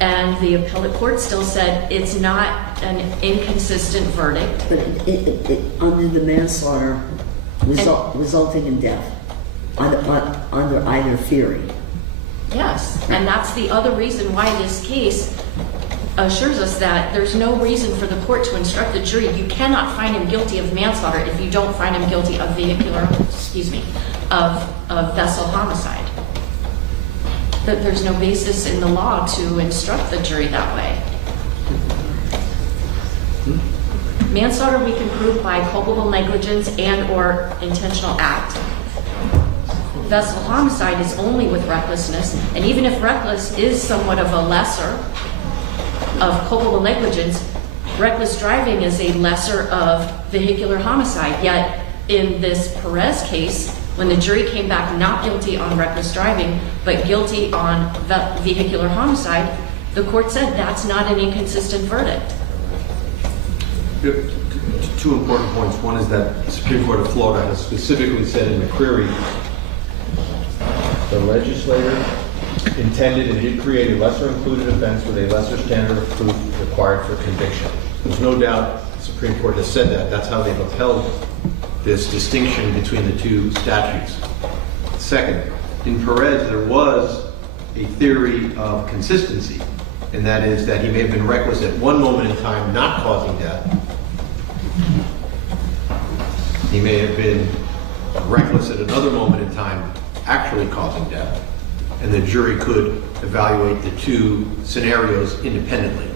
And the appellate court still said it's not an inconsistent verdict. But under the manslaughter resulting in death, under either theory. Yes, and that's the other reason why this case assures us that there's no reason for the court to instruct the jury. You cannot find him guilty of manslaughter if you don't find him guilty of of vessel homicide. That there's no basis in the law to instruct the jury that way. Manslaughter we can prove by culpable negligence and or intentional act. Vessel homicide is only with recklessness, and even if reckless is somewhat of a lesser of culpable negligence, reckless driving is a lesser of vehicular homicide. Yet in this Perez case, when the jury came back not guilty on reckless driving, but guilty on vehicular homicide, the court said that's not an inconsistent verdict. Two important points. One is that the Supreme Court of Florida has specifically said in McCreary, the legislator intended and did create a lesser included offense with a lesser standard of proof required for conviction. There's no doubt the Supreme Court has said that. That's how they've upheld this distinction between the two statutes. Second, in Perez, there was a theory of consistency, and that is that he may have been reckless at one moment in time, not causing death. He may have been reckless at another moment in time, actually causing death. And the jury could evaluate the two scenarios independently.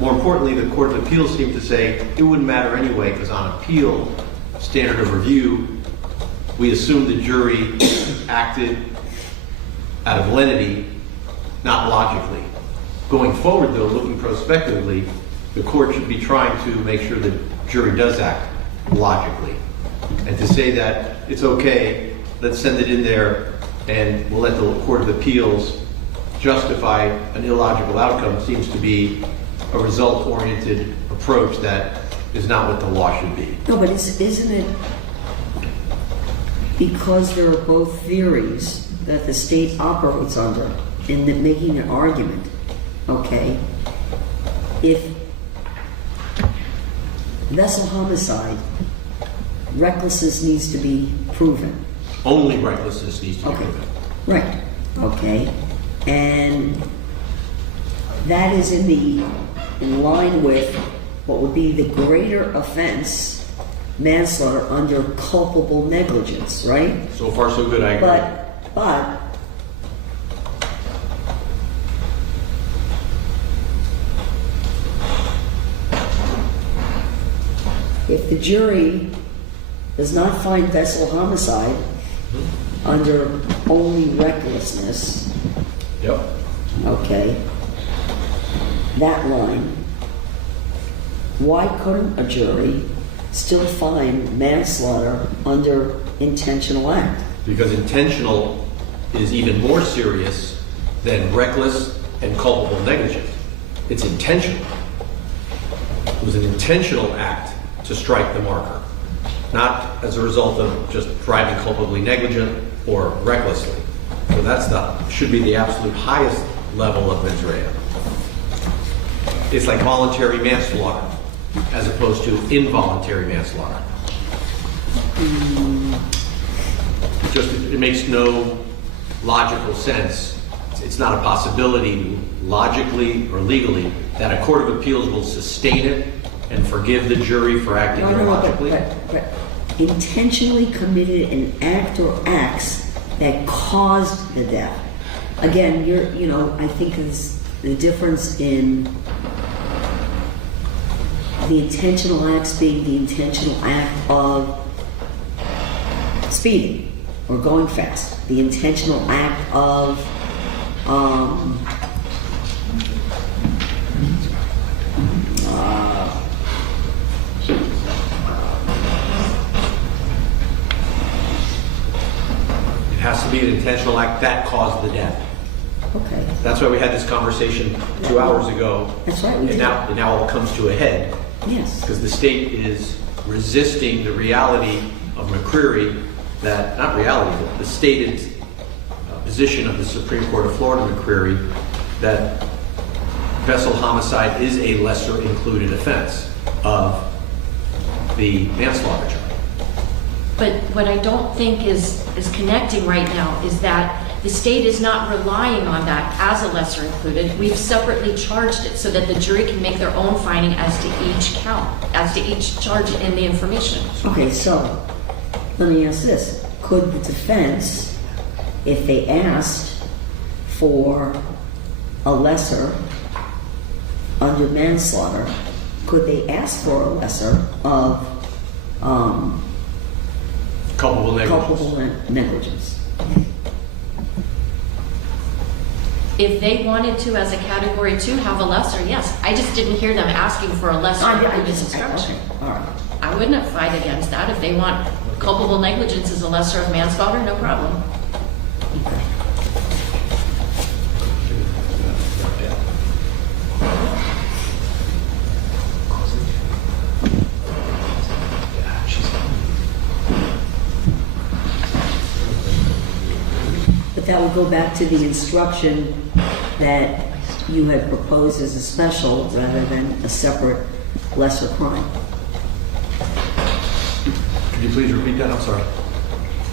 More importantly, the Court of Appeals seemed to say it wouldn't matter anyway, because on appeal, standard of review, we assume the jury acted out of lenity, not logically. Going forward, though, looking prospectively, the court should be trying to make sure the jury does act logically. And to say that it's okay, let's send it in there and we'll let the Court of Appeals justify an illogical outcome seems to be a result-oriented approach that is not what the law should be. No, but isn't it because there are both theories that the state operates under in making an argument, okay? If vessel homicide, recklessness needs to be proven. Only recklessness needs to be proven. Right, okay. And that is in line with what would be the greater offense, manslaughter under culpable negligence, right? So far, so good, I agree. But if the jury does not find vessel homicide under only recklessness, yep. Okay, that line, why couldn't a jury still find manslaughter under intentional act? Because intentional is even more serious than reckless and culpable negligence. It's intentional. It was an intentional act to strike the marker, not as a result of just driving culpably negligent or recklessly. So that's should be the absolute highest level of mens rea. It's like voluntary manslaughter as opposed to involuntary manslaughter. It makes no logical sense. It's not a possibility logically or legally that a court of appeals will sustain it and forgive the jury for acting illogically. But intentionally committed an act or acts that caused the death. Again, I think is the difference in the intentional acts being the intentional act of speeding or going fast. The intentional act of be an intentional act that caused the death. Okay. That's why we had this conversation 2 hours ago. That's right, we And did. now it all comes to a head. Yes. Because the state is resisting the reality of McCreary, that, not reality, but the stated position of the Supreme Court of Florida, McCreary, that vessel homicide is a lesser included offense of the manslaughter charge. But what I don't think is connecting right now is that the state is not relying on that as a lesser included. We've separately charged it so that the jury can make their own finding as to each count, as to each charge in the information. Okay, so let me ask this. Could the defense, if they asked for a lesser under manslaughter, could they ask for a lesser of culpable negligence? Culpable negligence. If they wanted to, as a category 2, have a lesser, yes. I just didn't hear them asking for a lesser included instruction. All right. I wouldn't fight against that. If they want culpable negligence as a lesser of manslaughter, no problem. But that would go back to the instruction that you had proposed as a special rather than a separate lesser crime. Could you please repeat that? I'm sorry.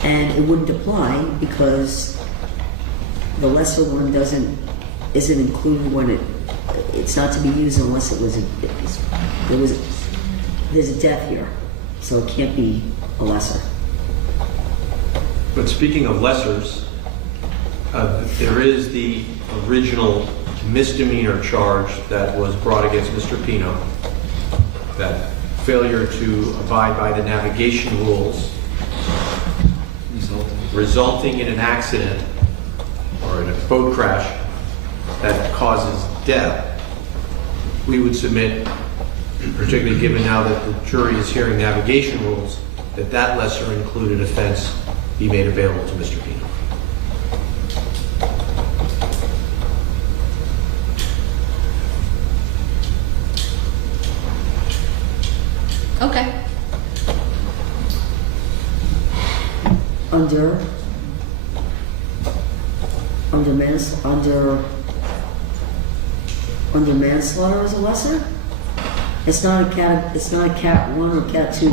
And it wouldn't apply because the lesser one isn't included when it's not to be used unless there's a death here, so it can't be a lesser. But speaking of lessers, there is the original misdemeanor charge that was brought against Mr. Pino, that failure to abide by the navigation rules resulting in an accident or in a boat crash that causes death. We would submit, particularly given now that the jury is hearing navigation rules, that lesser included offense be made available to Mr. Pino. Okay. Under manslaughter as a lesser? It's not a cat 1 or cat 2. I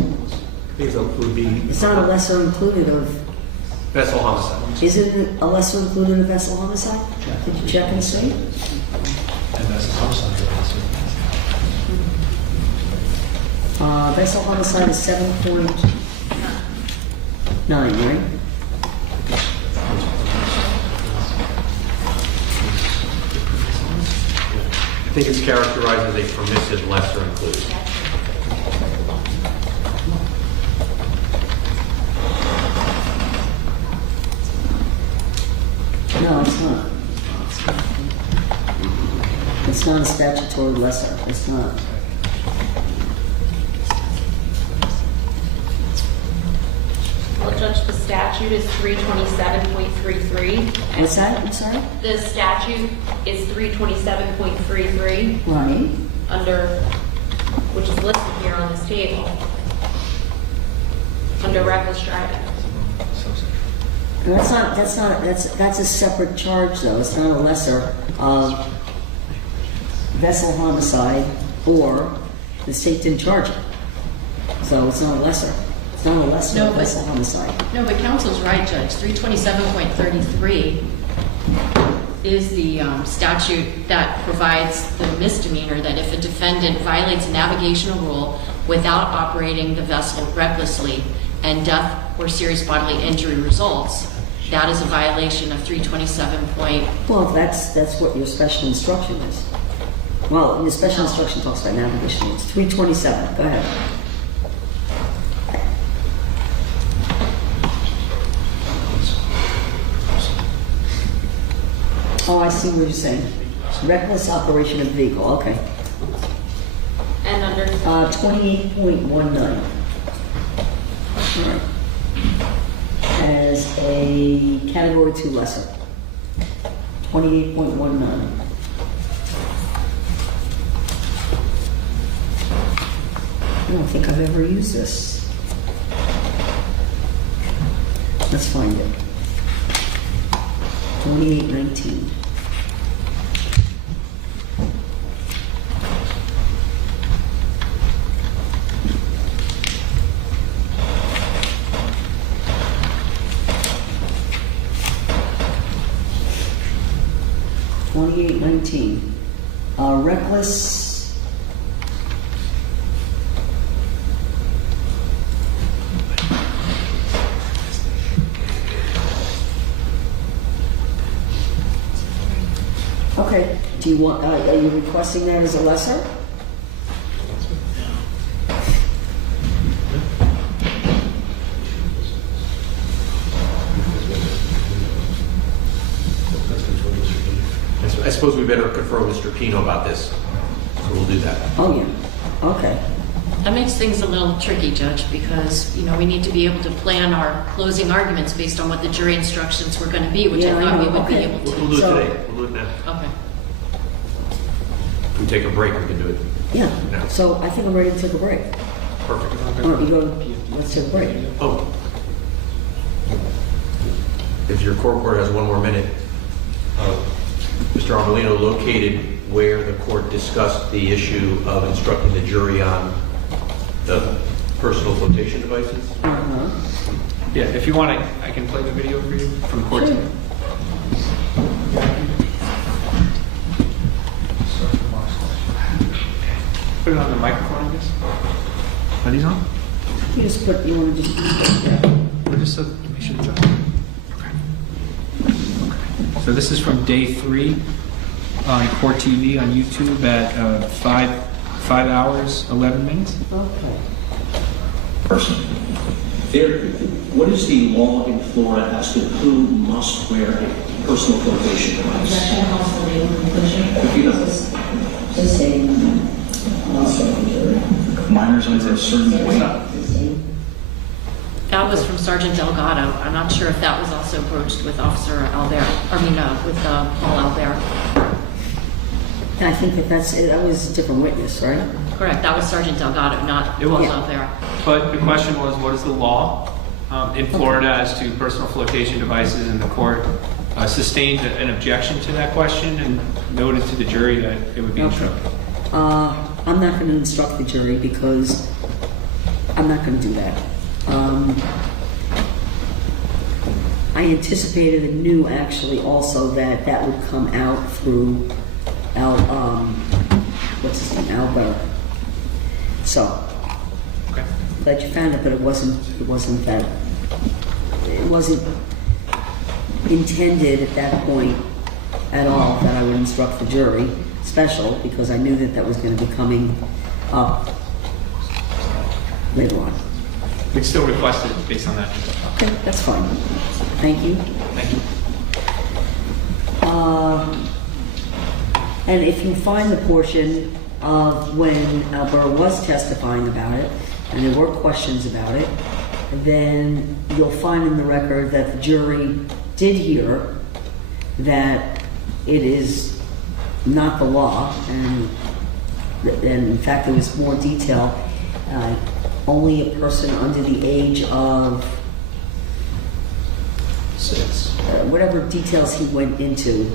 think it would be. It's not a lesser included of vessel homicide. Isn't it a lesser included of vessel homicide? Did you check and see? And vessel homicide. Vessel homicide is 7.9, right? I think it's characterized as a permissive lesser included. No, it's not. It's not a statutory lesser. It's not. Well, Judge, the statute is 327.33. What's that? I'm sorry? The statute is 327.33. Right. Which is listed here on this table. Under reckless driving. That's a separate charge though. It's not a lesser of vessel homicide, or the state didn't charge it. So it's not a lesser. It's not a lesser of vessel homicide. No, but counsel's right, Judge. 327.33 is the statute that provides the misdemeanor that if a defendant violates a navigational rule without operating the vessel recklessly and death or serious bodily injury results, that is a violation of 327. Well, that's what your special instruction is. Well, your special instruction talks about navigation. It's 327. Go ahead. Oh, I see what you're saying. Reckless operation of vehicle. Okay. And under 28.19. All right. As as a category 2 lesser. 28.19. I don't think I've ever used this. Let's find it. 2819. Reckless. Okay. Do you want? Are you requesting that as a lesser? I suppose we better confer with Mr. Pino about this, so we'll do that. Oh, yeah. Okay. That makes things a little tricky, Judge, because, you know, we need to be able to plan our closing arguments based on what the jury instructions were going to be, which I thought we would be able to. We'll do it today. We'll do it now. Okay. If we take a break, we can do it. Yeah. now. So I think I'm ready to take a break. Perfect. All right, you go. Let's take a break. Oh. If your court has one more minute, Mr. Armelino located where the court discussed the issue of instructing the jury on the personal flotation devices. Yeah, if you want, I can play the video for you from court. Sure. Put it on the microphone, I guess. Are these on? You just put. You want to just. Or just so to make sure it's on. Okay. So this is from day 3 on Court TV on YouTube at 5 hours 11 minutes. Okay. Person. What is the law in Florida as to who must wear a personal flotation device? If you know. Just saying. Minors under a certain weight. That was from Sergeant Delgado. I'm not sure if that was also broached with Officer Albert, with Paul Albert. I think that was a different witness, right? Correct, that was Sergeant Delgado, not It was. Paul Albert. But the question was, what is the law in Florida as to personal flotation devices? And the court sustained an objection to that question and noted to the jury that it would be instructed. I'm not going to instruct the jury because I'm not going to do that. I anticipated and knew actually also that that would come out through what's his name, Albert. So, okay. Glad you found it, but it wasn't intended at that point at all that I would instruct the jury special, because I knew that that was going to be coming up later on. We'd still request it based on that. Okay, that's fine. Thank you. Thank you. And if you find the portion of when Albert was testifying about it, and there were questions about it, then you'll find in the record that the jury did hear that it is not the law, and in fact there was more detail. Only a person under the age of 6. Whatever details he went into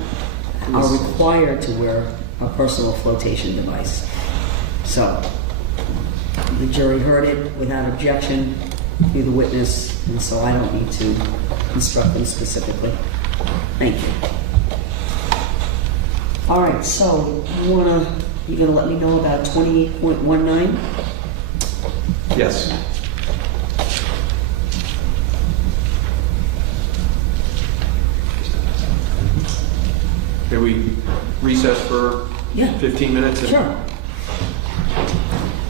are required to wear a personal flotation device. So the jury heard it without objection through the witness, and so I don't need to instruct them specifically. Thank you. All right, so you're gonna let me know about 28.19? Yes. Can we recess for 15 minutes? Sure.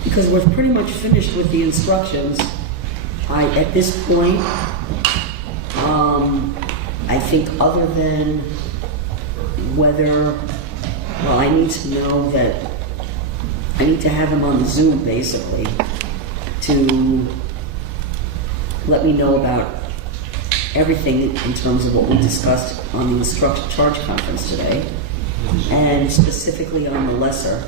Because we're pretty much finished with the instructions. At this point, I think other than whether, well, I need to know that I need to have him on the Zoom basically to let me know about everything in terms of what we discussed on the instruction charge conference today, and specifically on the lesser.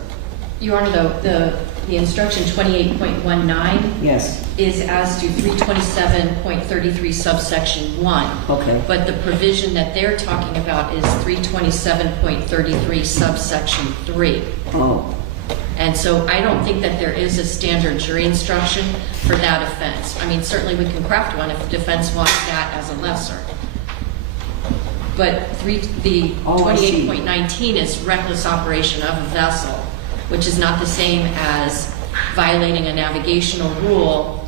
Your Honor, the instruction 28.19 Yes. is as to 327.33 subsection 1. Okay. But the provision that they're talking about is 327.33 subsection 3. Oh. And so I don't think that there is a standard jury instruction for that offense. I mean, certainly we can craft one if the defense wants that as a lesser. But the 28.19 is reckless operation of a vessel, which is not the same as violating a navigational rule,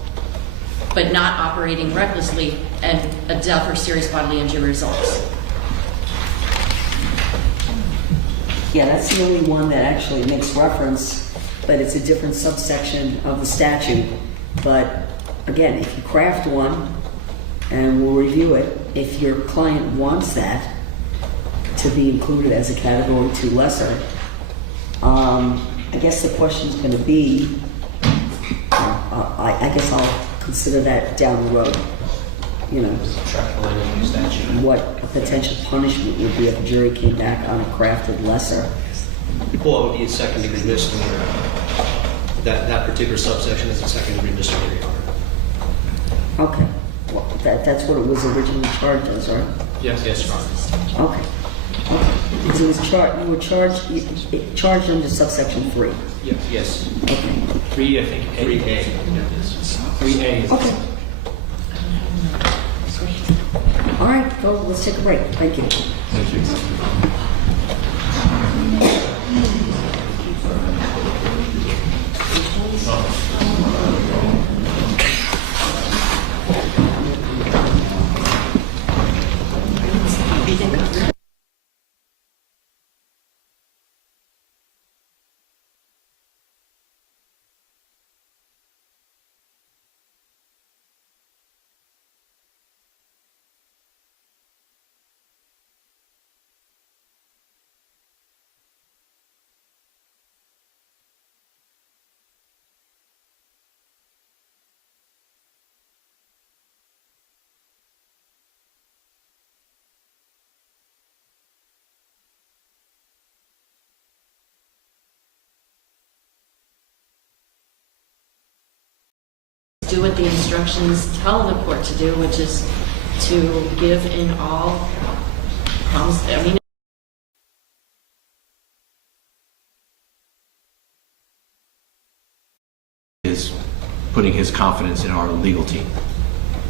but not operating recklessly, and a death or serious bodily injury results. Yeah, that's the only one that actually makes reference, but it's a different subsection of the statute. But again, if you craft one, and we'll review it, if your client wants that to be included as a category 2 lesser, I guess the question's going to be, I guess I'll consider that down the road. You know, what a potential punishment would be if a jury came back on a crafted lesser. Well, it would be a second-degree misdemeanor. That particular subsection is a second-degree misdemeanor. Okay. Well, that's what it was originally charged as, right? Yes, Your Honor. Okay. Because it was you were charged under subsection 3. Yes. Okay. 3, I think. 3A. 3A. Okay. All right, go. Let's take a break. Thank you. Thank you. Do what the instructions tell the court to do, which is to give in all promise. I mean, is putting his confidence in our legal team.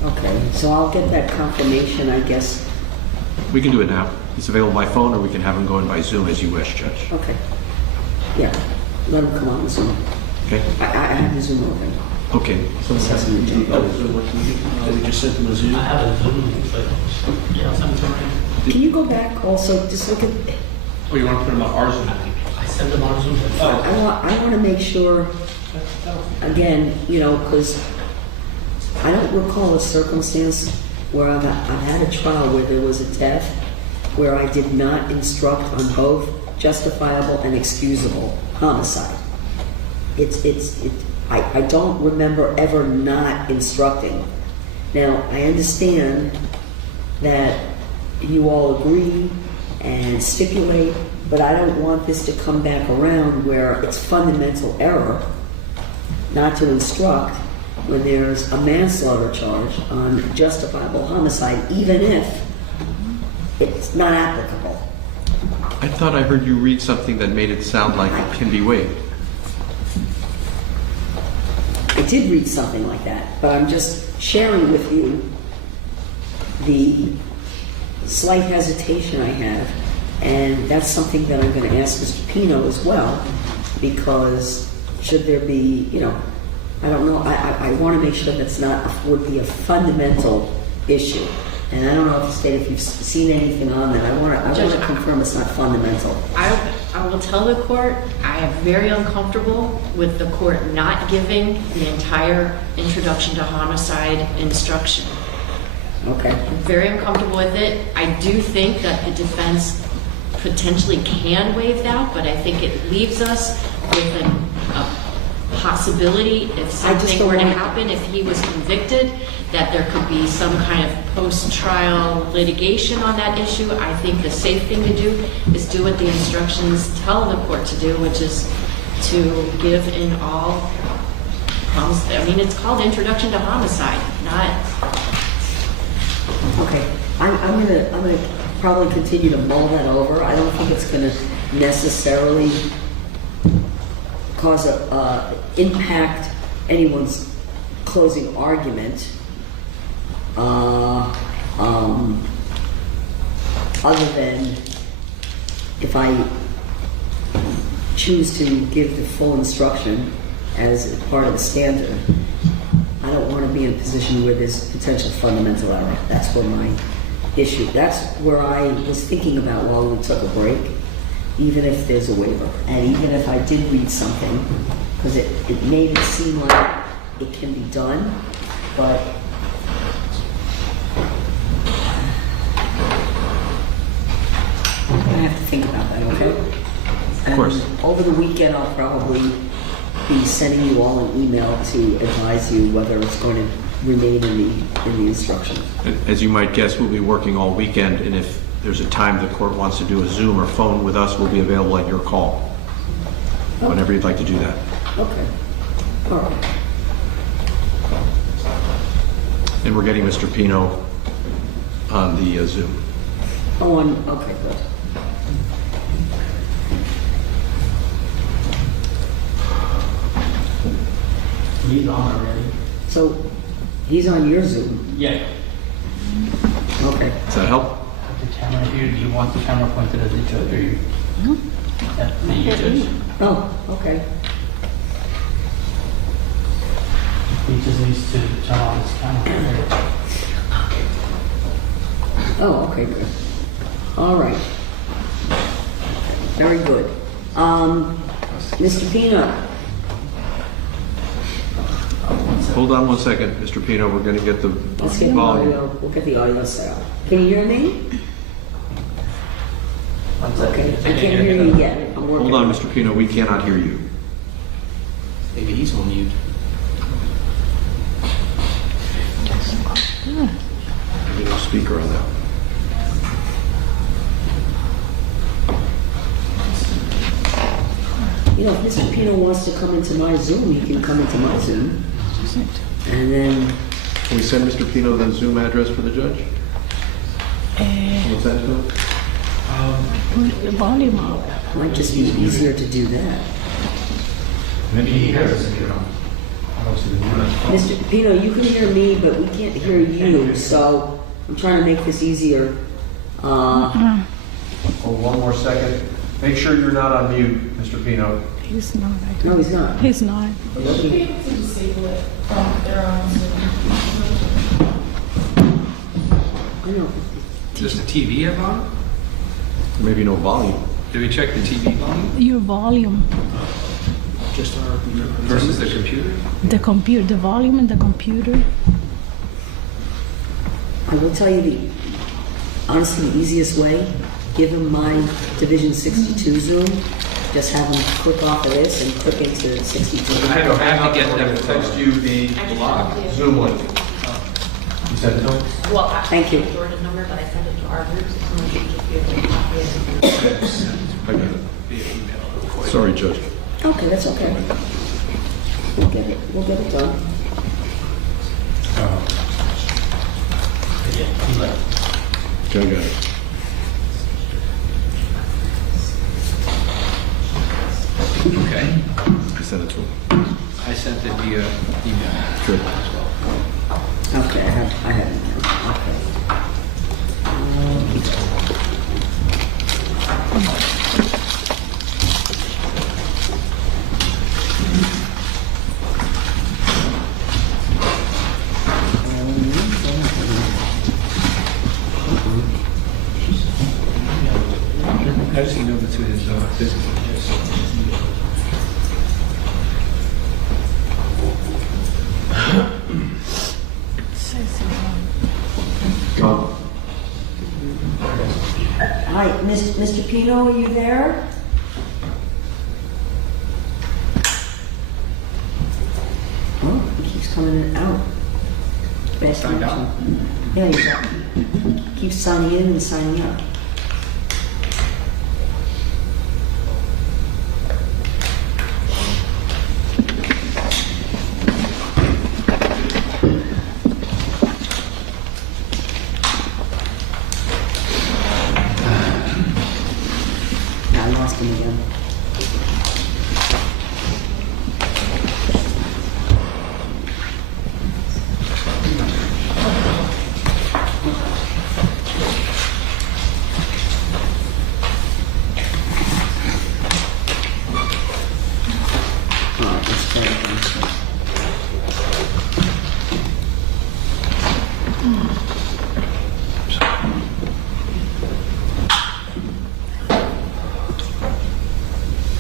Okay, so I'll get that confirmation, I guess. We can do it now. It's available by phone, or we can have him go in by Zoom as you wish, Judge. Okay. Yeah, let him come on Zoom. Okay. I have the Zoom open. Okay. We just sent them a Zoom. I have a Zoom. Can you go back also, just look at, Oh, you want to put them on our Zoom? I sent them on Zoom. I want to make sure, again, you know, because I don't recall a circumstance where I've had a trial where there was a death where I did not instruct on both justifiable and excusable homicide. I don't remember ever not instructing. Now, I understand that you all agree and stipulate, but I don't want this to come back around where it's fundamental error not to instruct when there's a manslaughter charge on justifiable homicide, even if it's not applicable. I thought I heard you read something that made it sound like it can be waived. I did read something like that, but I'm just sharing with you the slight hesitation I have, and that's something that I'm going to ask Mr. Pino as well, because should there be, you know, I don't know, I want to make sure that's would be a fundamental issue. And I don't know if you've seen anything on that. I want to confirm it's not fundamental. I will tell the court I am very uncomfortable with the court not giving the entire introduction to homicide instruction. Okay. I'm very uncomfortable with it. I do think that the defense potentially can waive that, but I think it leaves us with a possibility, if something don't were to want- happen, if he was convicted, that there could be some kind of post-trial litigation on that issue. I think the safe thing to do is do what the instructions tell the court to do, which is to give in all, I mean, it's called introduction to homicide, not... Okay, I'm gonna probably continue to mull that over. I don't think it's gonna necessarily cause impact anyone's closing argument. Other than if I choose to give the full instruction as part of the standard, I don't want to be in a position where there's potential fundamental error. That's where my issue, that's where I was thinking about while we took a break, even if there's a waiver. And even if I did read something, because it made it seem like it can be done, but I have to think about that, okay? Of course. And over the weekend, I'll probably be sending you all an email to advise you whether it's going to remain in the instruction. As you might guess, we'll be working all weekend, and if there's a time the court wants to do a Zoom or phone with us, we'll be available at your call, whenever you'd like to do that. Okay. All right. And we're getting Mr. Pino on the Zoom. Oh, okay, good. He's on already. So, he's on your Zoom? Yeah. Okay. Does that help? The camera here, do you want the camera pointed at the judge or you? The judge. Oh, okay. He just needs to turn on his camera. Oh, okay, good. All right. Very good. Mr. Pino. Hold on one second, Mr. Pino, we're going to get the Let's get the volume. audio. We'll get the audio set up. Can you hear me? Okay, I can't hear you yet. I'm working. Hold on, Mr. Pino, we cannot hear you. Maybe he's on mute. Maybe no speaker on that. You know, if Mr. Pino wants to come into my Zoom, he can come into my Zoom. And then... Can we send Mr. Pino the Zoom address for the judge? What's that, Phil? Put the volume up. Might just be easier to do that. Maybe he hears it, Mr. Pino, you can hear me, but we can't hear you, so I'm trying to make this easier. Hold one more second. Make sure you're not on mute, Mr. Pino. He's not. No, he's not. He's not. I know. Does the TV have on? Maybe no volume. Did we check the TV volume Your volume. Just our versus the computer? The computer. The volume in the computer. I will tell you honestly, the easiest way, give him my Division 62 Zoom, just have him click off of this and click into 62. I have to get them to text you the Zoom link. You sent it to him? Well, Thank you. Jordan's number, but I sent it to our group, so someone should just be able to copy it. I got it. Sorry, Judge. Okay, that's okay. We'll get it done. Okay, I got it. Okay. I sent it to him. I sent it via email Good. as well. Okay, I have it now. Okay. I just emailed it to his business address. Hi, Mr. Pino, are you there? Keeps coming in and out. Bad Signed out? connection. Yeah, exactly. Keeps signing in and signing out. I lost him again. Let's try it again.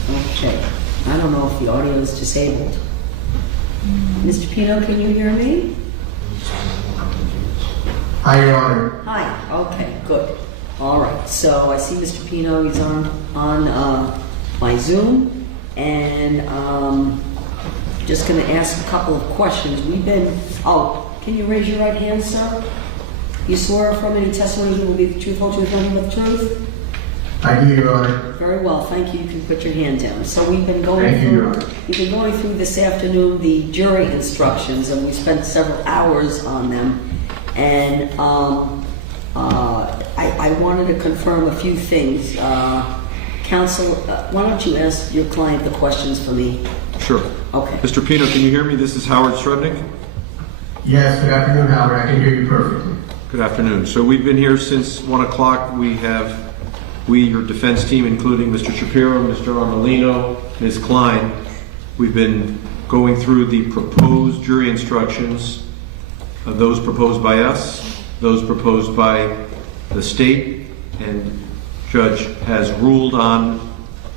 Okay, I don't know if the audio is disabled. Mr. Pino, can you hear me? Hi, Your Honor. Hi, okay, good. All right, so I see Mr. Pino, he's on my Zoom, and just gonna ask a couple of questions. Can you raise your right hand, sir? You swear from any testimony you will be the truth, whole truth, nothing but the truth? I do, Your Honor. Very well, thank you. You can put your hand down. So we've been going Thank you, Your Honor. we've been going through this afternoon the jury instructions, and we spent several hours on them. And I wanted to confirm a few things. Counsel, why don't you ask your client the questions for me? Sure. Okay. Mr. Pino, can you hear me? This is Howard Srebnick. Yes, good afternoon, Howard. I can hear you perfectly. Good afternoon. So we've been here since 1 o'clock. We, your defense team, including Mr. Shapiro, Mr. Armelino, Ms. Klein, we've been going through the proposed jury instructions, those proposed by us, those proposed by the state, and Judge has ruled on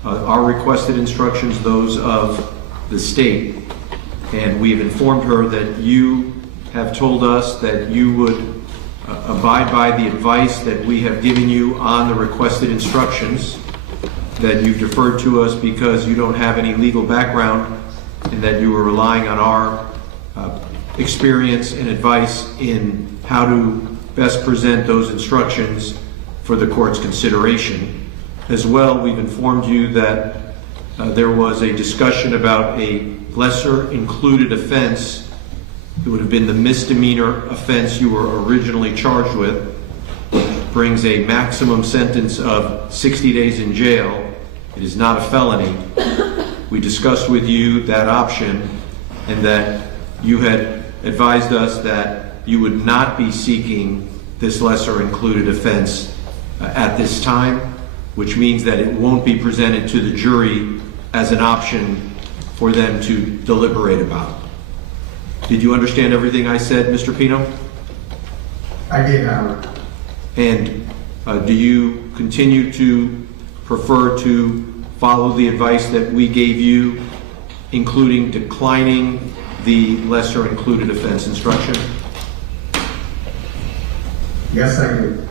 our requested instructions, those of the state, and we've informed her that you have told us that you would abide by the advice that we have given you on the requested instructions, that you've deferred to us because you don't have any legal background, and that you were relying on our experience and advice in how to best present those instructions for the court's consideration. As well, we've informed you that there was a discussion about a lesser included offense. It would have been the misdemeanor offense you were originally charged with, which brings a maximum sentence of 60 days in jail. It is not a felony. We discussed with you that option, and that you had advised us that you would not be seeking this lesser included offense at this time, which means that it won't be presented to the jury as an option for them to deliberate about. Did you understand everything I said, Mr. Pino? I did, Howard. And do you continue to prefer to follow the advice that we gave you, including declining the lesser included offense instruction? Yes, I do.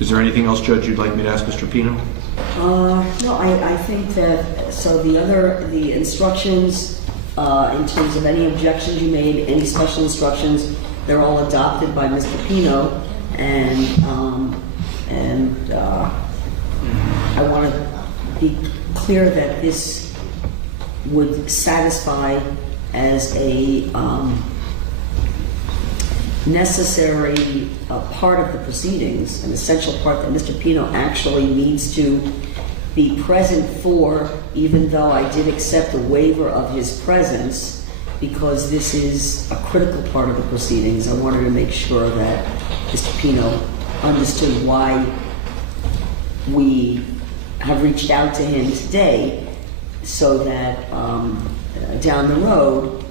Is there anything else, Judge, you'd like me to ask Mr. Pino? No, I think that, so the instructions, in terms of any objections you made, any special instructions, they're all adopted by Mr. Pino, and I want to be clear that this would satisfy as a necessary part of the proceedings, an essential part that Mr. Pino actually needs to be present for, even though I did accept a waiver of his presence, because this is a critical part of the proceedings. I wanted to make sure that Mr. Pino understood why we have reached out to him today, so that down the road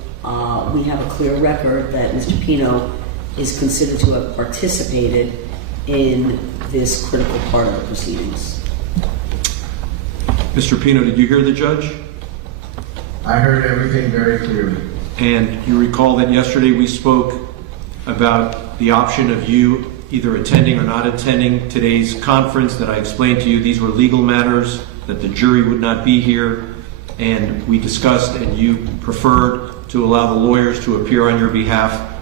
we have a clear record that Mr. Pino is considered to have participated in this critical part of the proceedings. Mr. Pino, did you hear the judge? I heard everything very clearly. And you recall that yesterday we spoke about the option of you either attending or not attending today's conference, that I explained to you these were legal matters, that the jury would not be here, and we discussed and you preferred to allow the lawyers to appear on your behalf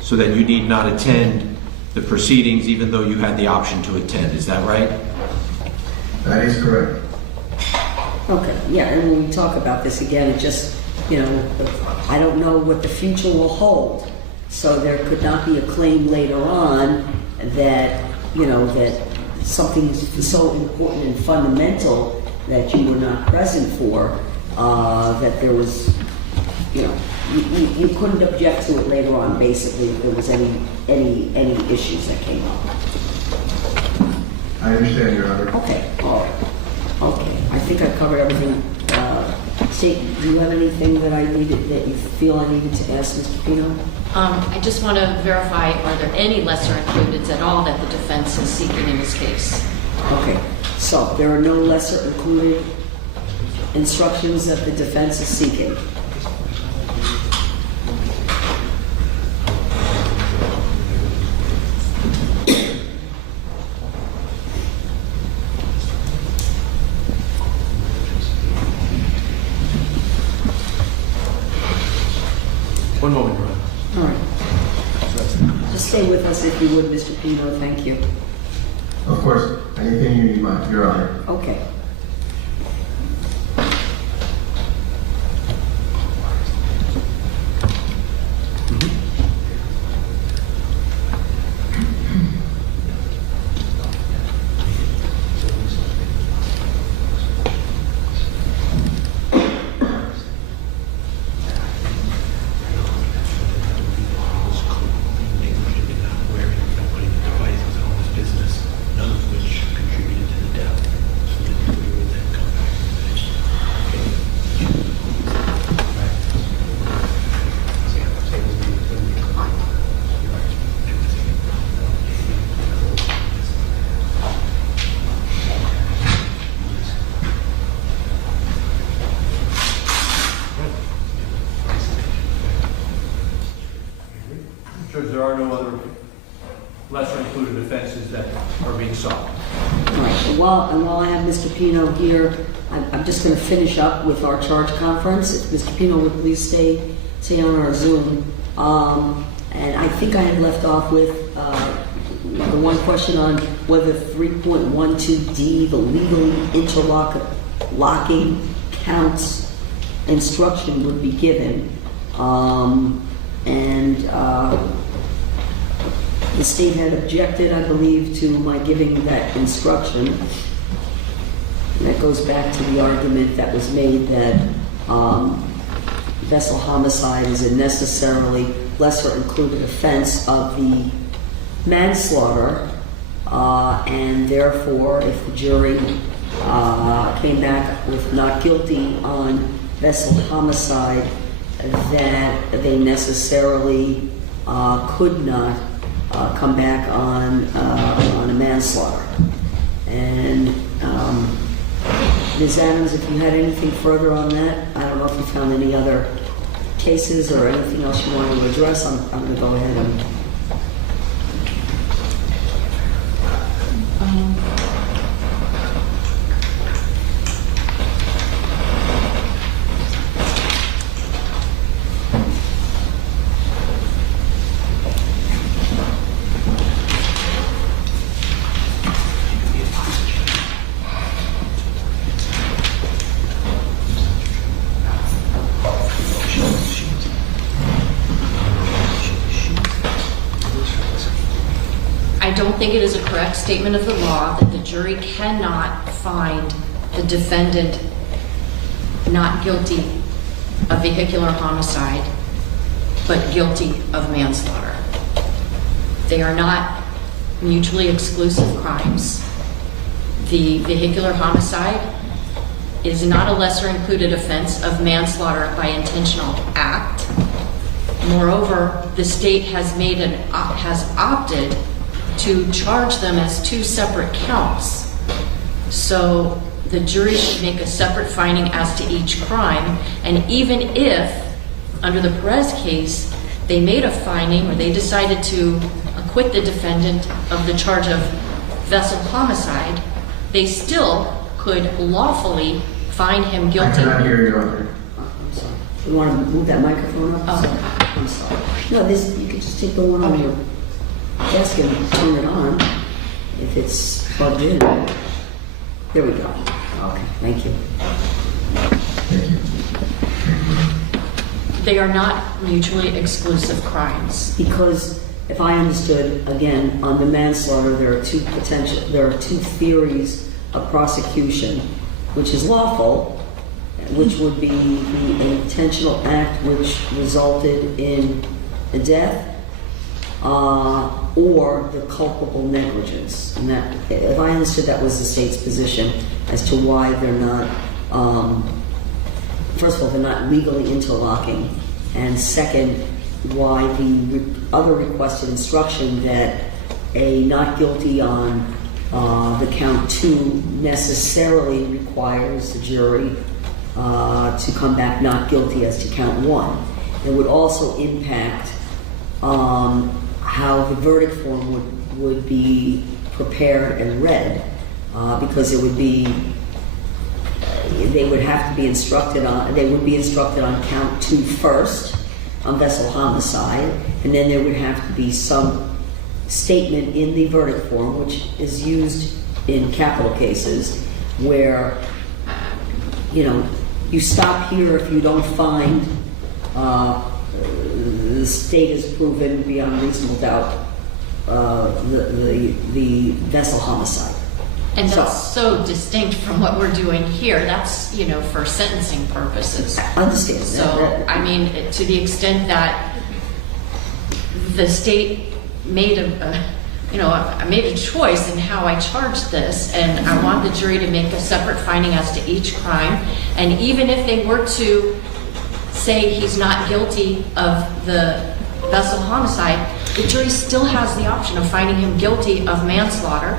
so that you need not attend the proceedings even though you had the option to attend. Is that right? That is correct. Okay, yeah, and when we talk about this again, it just, I don't know what the future will hold. So there could not be a claim later on that, that something so important and fundamental that you were not present for, that there was, you couldn't object to it later on, basically, if there was any issues that came up. I understand, Your Honor. Okay, all right. Okay, I think I covered everything. State, do you have anything that that you feel I needed to ask Mr. Pino? I just want to verify, are there any lesser includeds at all that the defense is seeking in this case? Okay, so there are no lesser included instructions that the defense is seeking. One moment, Your Honor. All right. Just stay with us if you would, Mr. Pino. Thank you. Of course, anything you need, Your Honor. Okay. There are no other lesser included offenses that are being sought. All right. And while I have Mr. Pino here, I'm just going to finish up with our charge conference. If Mr. Pino would please stay on our Zoom. And I think I had left off with the one question on whether 3.12D, the legally interlocking counts instruction, would be given. The state had objected, I believe, to my giving that instruction. And that goes back to the argument that was made that vessel homicide is a necessarily lesser included offense of the manslaughter, and therefore, if the jury came back with not guilty on vessel homicide, that they necessarily could not come back on a manslaughter. And Ms. Adams, if you had anything further on that, I don't know if you found any other cases or anything else you wanted to address. I'm going to go ahead and. I don't think it is a correct statement of the law that the jury cannot find the defendant not guilty of vehicular homicide, but guilty of manslaughter. They are not mutually exclusive crimes. The vehicular homicide is not a lesser included offense of manslaughter by intentional act. Moreover, the state has opted to charge them as two separate counts. So the jury should make a separate finding as to each crime, and even if, under the Perez case, they made a finding or they decided to acquit the defendant of the charge of vessel homicide, they still could lawfully find him guilty. I cannot hear you, Your Honor. You want to move that microphone up? Oh. I'm sorry. No, this, you can just take the one on your desk and turn it on if it's plugged in. There we go. Okay, thank you. They are not mutually exclusive crimes. Because if I understood, again, on the manslaughter, there are two theories of prosecution, which is lawful, which would be the intentional act which resulted in a death, or the culpable negligence. And that, if I understood, that was the state's position as to why they're not, first of all, they're not legally interlocking, and second, why the other requested instruction that a not guilty on the count 2 necessarily requires the jury to come back not guilty as to count 1. It would also impact how the verdict form would be prepared and read, because it would be, they would have to be instructed on, they would be instructed on count 2 first, on vessel homicide, and then there would have to be some statement in the verdict form, which is used in capital cases, where, you know, you stop here if you don't find the state has proven beyond reasonable doubt the vessel homicide. And that's so distinct from what we're doing here. That's, you know, for sentencing purposes. I understand. So, I mean, to the extent that the state made I made a choice in how I charged this, and I want the jury to make a separate finding as to each crime. And even if they were to say he's not guilty of the vessel homicide, the jury still has the option of finding him guilty of manslaughter.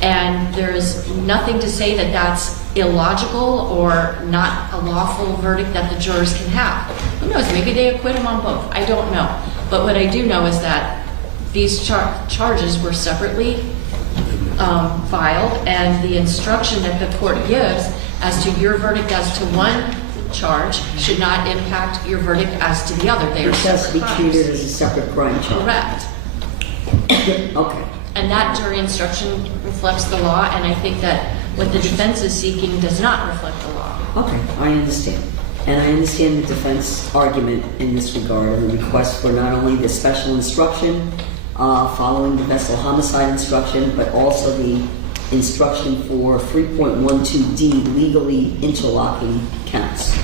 And there's nothing to say that that's illogical or not a lawful verdict that the jurors can have. Who knows? Maybe they acquit him on both. I don't know. But what I do know is that these charges were separately filed, and the instruction that the court gives as to your verdict as to one charge should not impact your verdict as to the other. They are separate crimes. It has to be treated as a separate crime charge. Correct. Okay. And that jury instruction reflects the law, and I think that what the defense is seeking does not reflect the law. Okay, I understand. And I understand the defense argument in this regard, and the request for not only the special instruction following the vessel homicide instruction, but also the instruction for 3.12D, legally interlocking counts.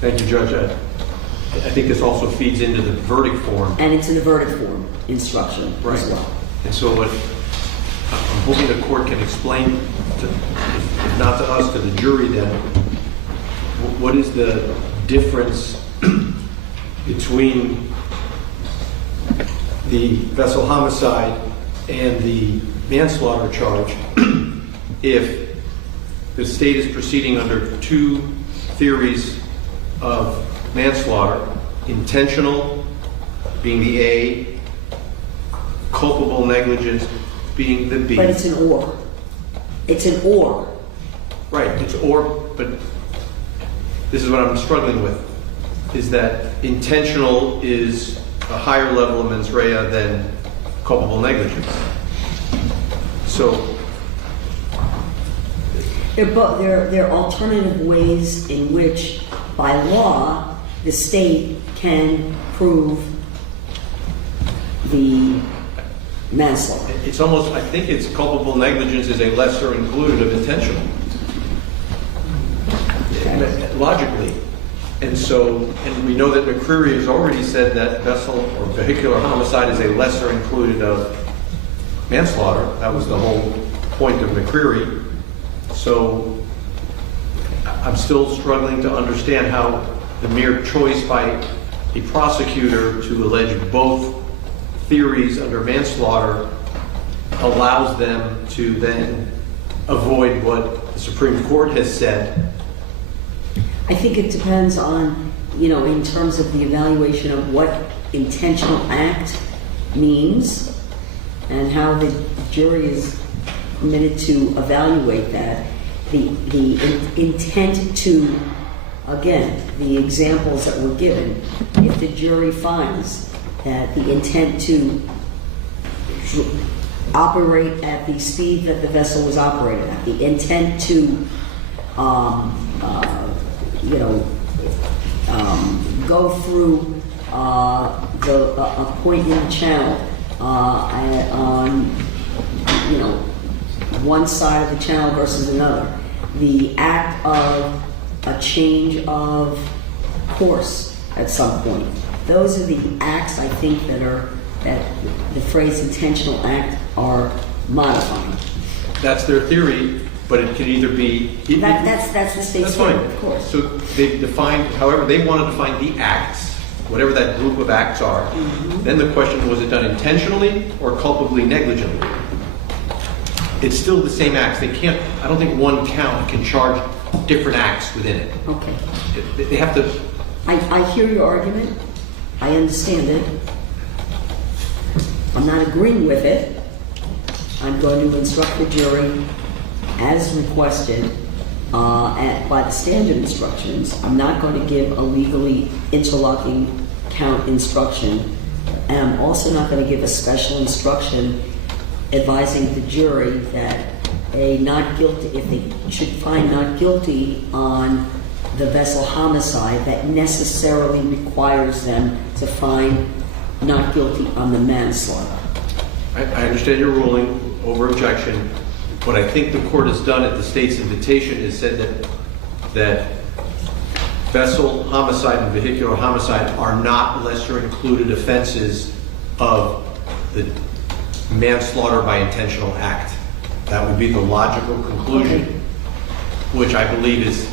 Thank you, Judge. I think this also feeds into the verdict form. And into the verdict form instruction as well. And so what I'm hoping the court can explain, if not to us, to the jury then, what is the difference between the vessel homicide and the manslaughter charge if the state is proceeding under two theories of manslaughter, intentional being the A, culpable negligence being the B. But it's an or. It's an or. Right, it's or, but this is what I'm struggling with, is that intentional is a higher level of mens rea than culpable negligence. So there are alternative ways in which, by law, the state can prove the manslaughter. It's almost, I think it's culpable negligence is a lesser included of intentional. Logically. And so, and we know that McCreary has already said that vessel or vehicular homicide is a lesser included of manslaughter. That was the whole point of McCreary. So I'm still struggling to understand how the mere choice by a prosecutor to allege both theories under manslaughter allows them to then avoid what the Supreme Court has said. I think it depends on, in terms of the evaluation of what intentional act means and how the jury is permitted to evaluate that. The intent to again, the examples that were given, if the jury finds that the intent to operate at the speed that the vessel was operating at, the intent to, go through a point in the channel on, one side of the channel versus another, the act of a change of course at some point. Those are the acts, I think, that the phrase intentional act are modifying. That's their theory, but it can either be... That's the state's theory, of course. So they define, however, they want to define the acts, whatever that group of acts are. Then the question, was it done intentionally or culpably negligently? It's still the same acts. They can't, I don't think one count can charge different acts within it. Okay. They have to... I hear your argument. I understand it. I'm not agreeing with it. I'm going to instruct the jury as requested by the standard instructions. I'm not going to give a legally interlocking count instruction, and I'm also not going to give a special instruction advising the jury that a not guilty, if they should find not guilty on the vessel homicide, that necessarily requires them to find not guilty on the manslaughter. I understand your ruling over objection. What I think the court has done at the state's invitation is said that vessel homicide and vehicular homicide are not lesser included offenses of the manslaughter by intentional act. That would be the logical conclusion, which I believe is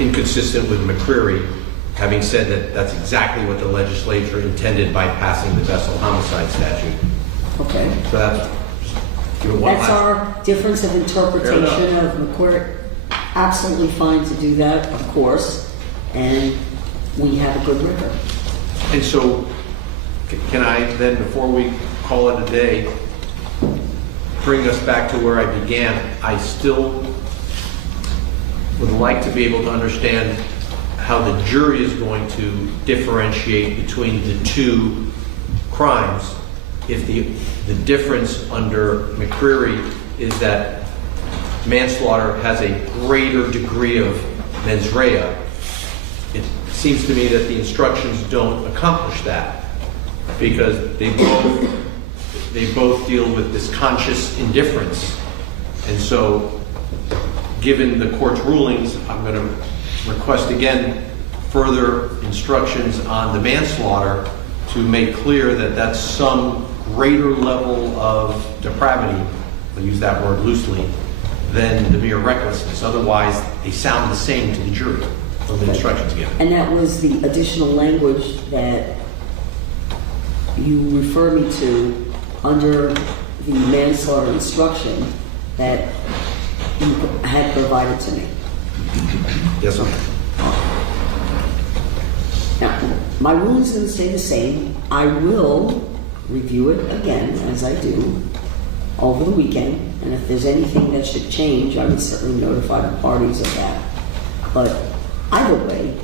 inconsistent with McCreary, having said that that's exactly what the legislature intended by passing the vessel homicide statute. Okay. So that's our difference of interpretation of McCreary. Absolutely fine to do that, of course, and we have a good record. And so, can I then, before we call it a day, bring us back to where I began? I still would like to be able to understand how the jury is going to differentiate between the two crimes if the difference under McCreary is that manslaughter has a greater degree of mens rea. It seems to me that the instructions don't accomplish that because they both deal with this conscious indifference. And so, given the court's rulings, I'm going to request again further instructions on the manslaughter to make clear that that's some greater level of depravity, I'll use that word loosely, than the mere recklessness. Otherwise, they sound the same to the jury from the instructions given. And that was the additional language that you refer me to under the manslaughter instruction that you had provided to me. Yes, ma'am. Now, my ruling is going to stay the same. I will review it again, as I do, over the weekend. And if there's anything that should change, I would certainly notify the parties of that. But either way,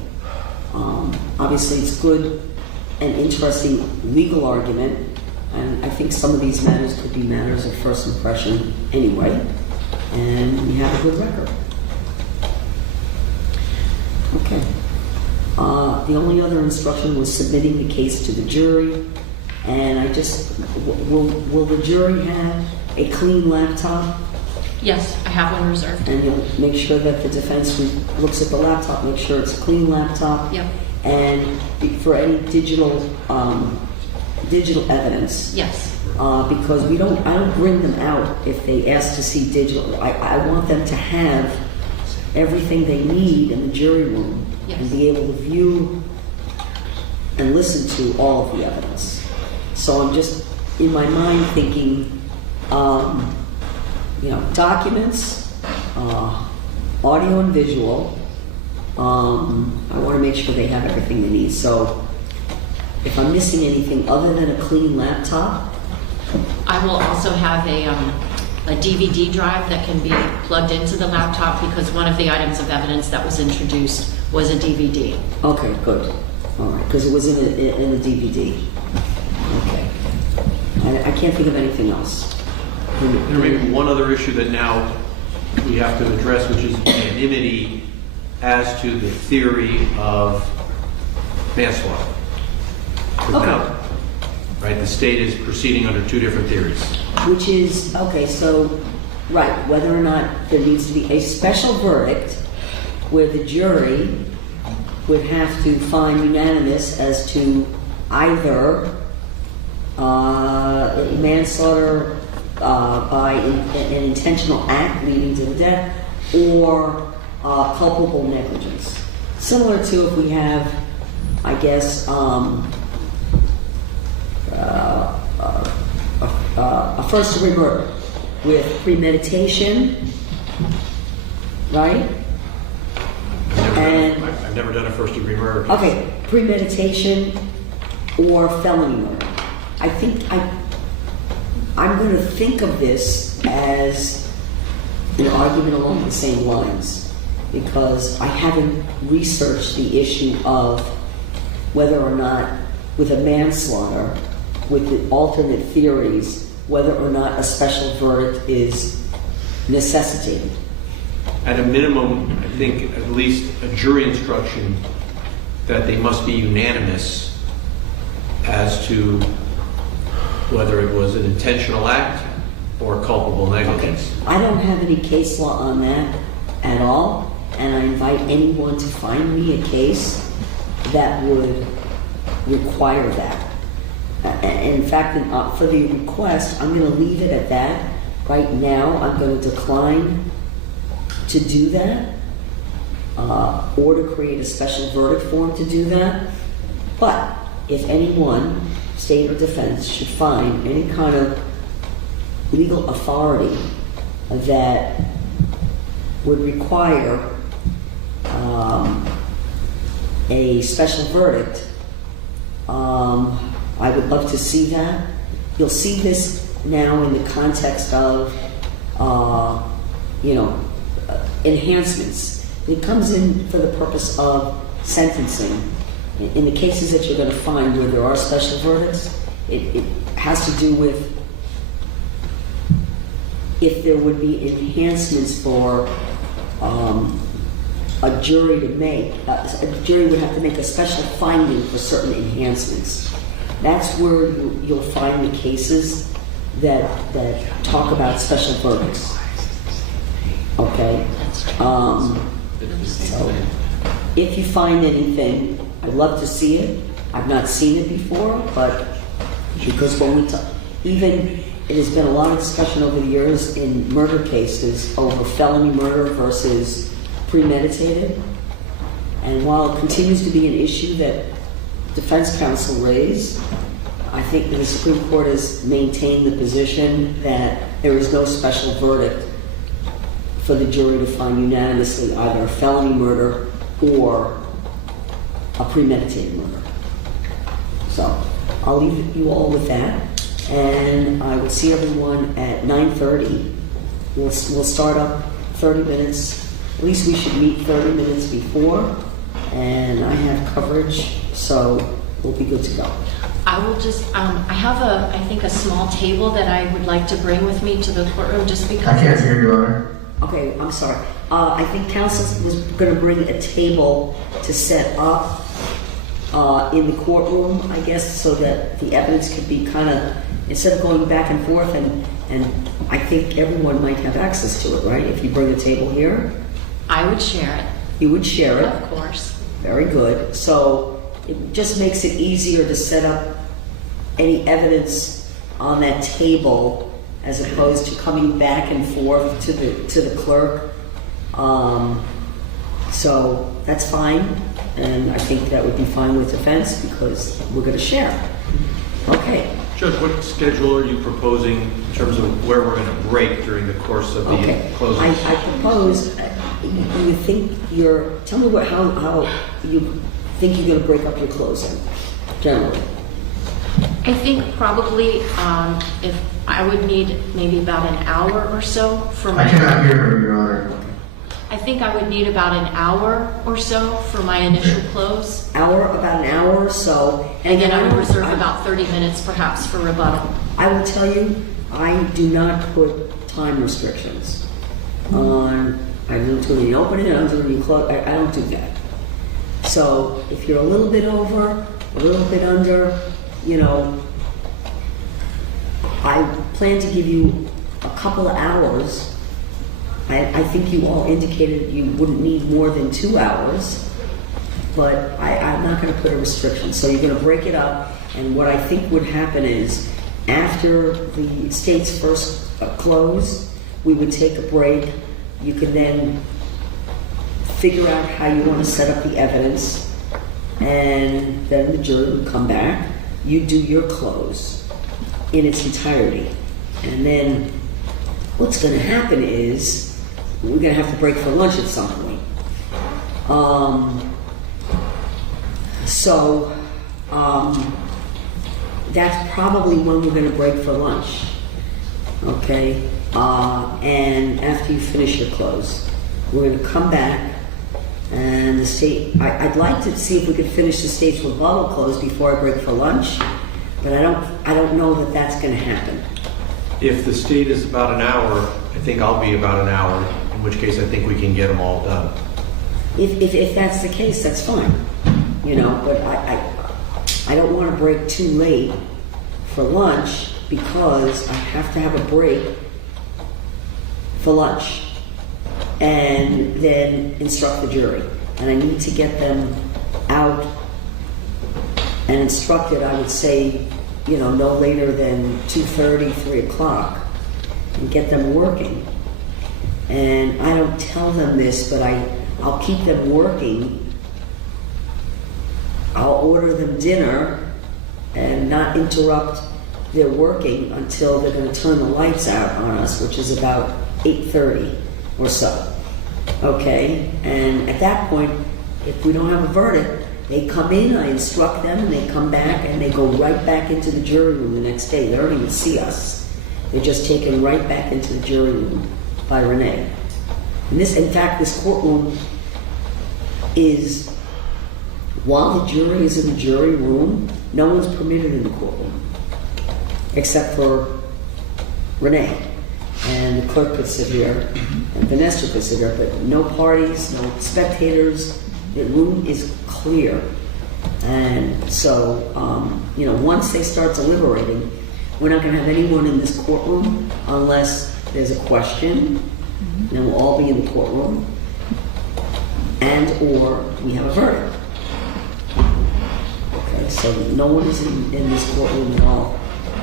obviously it's good and interesting legal argument. And I think some of these matters could be matters of first impression anyway. And we have a good record. Okay. The only other instruction was submitting the case to the jury. And I just, will the jury have a clean laptop? Yes, I have one reserved. And you'll make sure that the defense looks at the laptop, make sure it's a clean laptop. Yep. And for any digital evidence. Yes. Because I don't bring them out if they ask to see digital. I want them to have everything they need in the jury room. Yes. And be able to view and listen to all of the evidence. So I'm just in my mind thinking, documents, audio and visual. I want to make sure they have everything they need. So if I'm missing anything other than a clean laptop, I will also have a DVD drive that can be plugged into the laptop, because one of the items of evidence that was introduced was a DVD. Okay, good. All right, because it was in a DVD. Okay. I can't think of anything else. There may be one other issue that now we have to address, which is unanimity as to the theory of manslaughter. Okay. Right, the state is proceeding under two different theories. Which is, okay, so, right, whether or not there needs to be a special verdict where the jury would have to find unanimous as to either manslaughter by an intentional act leading to the death, or culpable negligence. Similar to if we have, I guess, a first-degree murder with premeditation, right? I've never done a first-degree murder. Okay, premeditation or felony murder. I think I'm going to think of this as an argument along the same lines, because I haven't researched the issue of whether or not with a manslaughter, with the alternate theories, whether or not a special verdict is necessitated. At a minimum, I think at least a jury instruction that they must be unanimous as to whether it was an intentional act or culpable negligence. Okay. I don't have any case law on that at all, and I invite anyone to find me a case that would require that. In fact, for the request, I'm going to leave it at that. Right now, I'm going to decline to do that, or to create a special verdict form to do that. But if anyone, state or defense, should find any kind of legal authority that would require a special verdict, I would love to see that. You'll see this now in the context of, enhancements. It comes in for the purpose of sentencing. In the cases that you're going to find where there are special verdicts, it has to do with if there would be enhancements for a jury to make. A jury would have to make a special finding for certain enhancements. That's where you'll find the cases that talk about special verdicts. Okay? So, if you find anything, I'd love to see it. I've not seen it before, but because when we talk, even it has been a lot of discussion over the years in murder cases over felony murder versus premeditated. And while it continues to be an issue that defense counsel raised, I think the Supreme Court has maintained the position that there is no special verdict for the jury to find unanimously either a felony murder or a premeditated murder. So I'll leave you all with that, and I will see everyone at 9:30. We'll start up 30 minutes. At least we should meet 30 minutes before, and I have coverage, so we'll be good to go. I will just, I have I think a small table that I would like to bring with me to the courtroom just because. I can't hear you, Honor. Okay, I'm sorry. I think counsel was going to bring a table to set up in the courtroom, I guess, so that the evidence could be kind of, instead of going back and forth, and I think everyone might have access to it, right? If you bring a table here? I would share it. You would share it? Of course. Very good. So it just makes it easier to set up any evidence on that table as opposed to coming back and forth to the clerk. So that's fine, and I think that would be fine with defense because we're going to share. Okay. Judge, what schedule are you proposing in terms of where we're going to break during the course of the closing? I propose you think tell me how you think you're going to break up your closing, generally. I think probably if I would need maybe about an hour or so for my... I cannot hear her, Your Honor. I think I would need about an hour or so for my initial close. About an hour or so. And then I would reserve about 30 minutes perhaps for rebuttal. I will tell you, I do not put time restrictions on, I don't do the opening, I don't do the close, I don't do that. So if you're a little bit over, a little bit under, you know, I plan to give you a couple of hours. I think you all indicated you wouldn't need more than 2 hours, but I'm not going to put a restriction. So you're going to break it up, and what I think would happen is after the state's first close, we would take a break. You can then figure out how you want to set up the evidence, and then the jury would come back. You do your close in its entirety, and then what's going to happen is we're going to have to break for lunch at some point. That's probably when we're going to break for lunch, okay? And after you finish your close, we're going to come back, and the state, I'd like to see if we could finish the state's rebuttal close before I break for lunch, but I don't know that that's going to happen. If the state is about an hour, I think I'll be about an hour, in which case I think we can get them all done. If that's the case, that's fine, you know, but I don't want to break too late for lunch because I have to have a break for lunch and then instruct the jury. And I need to get them out and instructed, I would say, you know, no later than 2:30, 3 o'clock, and get them working. And I don't tell them this, but I'll keep them working. I'll order them dinner and not interrupt their working until they're going to turn the lights out on us, which is about 8:30 or so. Okay? And at that point, if we don't have a verdict, they come in, I instruct them, and they come back, and they go right back into the jury room the next day. They don't even see us. They're just taken right back into the jury room by Renee. And this, in fact, this courtroom is, while the jury is in the jury room, no one's permitted in the courtroom, except for Renee. And the clerk could sit here, and Vanessa could sit here, but no parties, no spectators. The room is clear. And so, you know, once they start deliberating, we're not going to have anyone in this courtroom unless there's a question, and then we'll all be in the courtroom, and or we have a verdict. Okay, so no one is in this courtroom at all.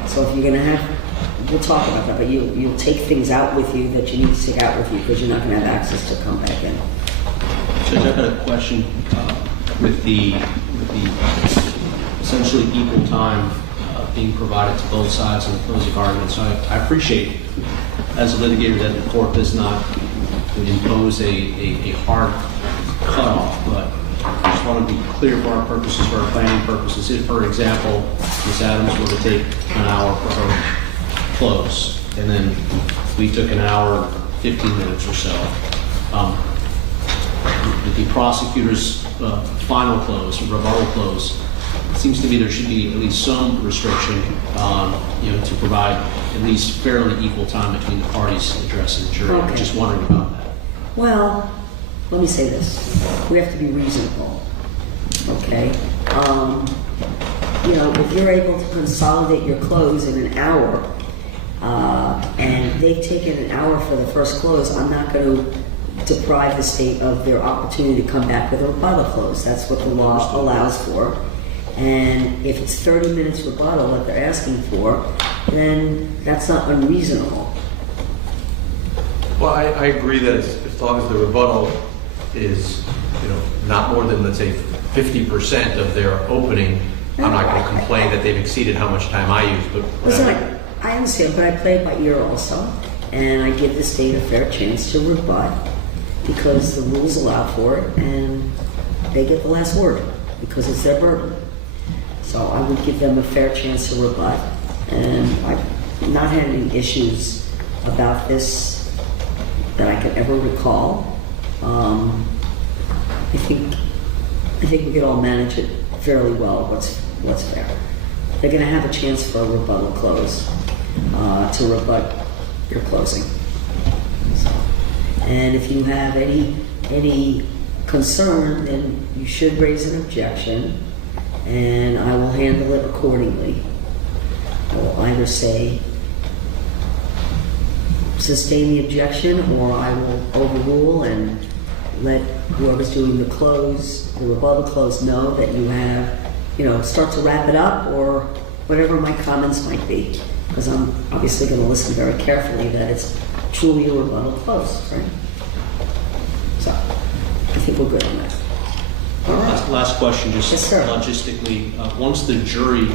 So if you're going to have, we'll talk about that, but you'll take things out with you that you need to take out with you because you're not going to have access to come back in. Judge, I've got a question with the essentially equal time being provided to both sides in the closing arguments. So I appreciate, as a litigator, that the court does not impose a hard cutoff, but I just want to be clear for our purposes, for our planning purposes. If, for example, Ms. Adams were to take an hour for her close, and then we took an hour, 15 minutes or so, the prosecutor's final close, rebuttal close, it seems to me there should be at least some restriction, you know, to provide at least fairly equal time between the parties addressing the jury. Okay. I'm just wondering about that. Well, let me say this. We have to be reasonable, okay? You know, if you're able to consolidate your close in an hour, and they've taken an hour for the first close, I'm not going to deprive the state of their opportunity to come back with a rebuttal close. That's what the law allows for. And if it's 30 minutes rebuttal that they're asking for, then that's not unreasonable. Well, I agree that as long as the rebuttal is, you know, not more than, let's say, 50% of their opening, I'm not going to complain that they've exceeded how much time I use. But Listen, I understand, but I play it by ear also, and I give the state a fair chance to rebut because the rules allow for it, and they get the last word because it's their burden. So I would give them a fair chance to rebut, and not had any issues about this that I could ever recall. I think we could all manage it fairly well. What's fair? They're going to have a chance for a rebuttal close to rebut your closing. So, and if you have any concern, then you should raise an objection, and I will handle it accordingly. I will either say sustain the objection, or I will overrule and let whoever's doing the rebuttal close, know that you have, start to wrap it up, or whatever my comments might be, because I'm obviously going to listen very carefully that it's truly a rebuttal close, right? So, I think we're good on that. All right. Last question, just yes, sir. Logistically. Once the jury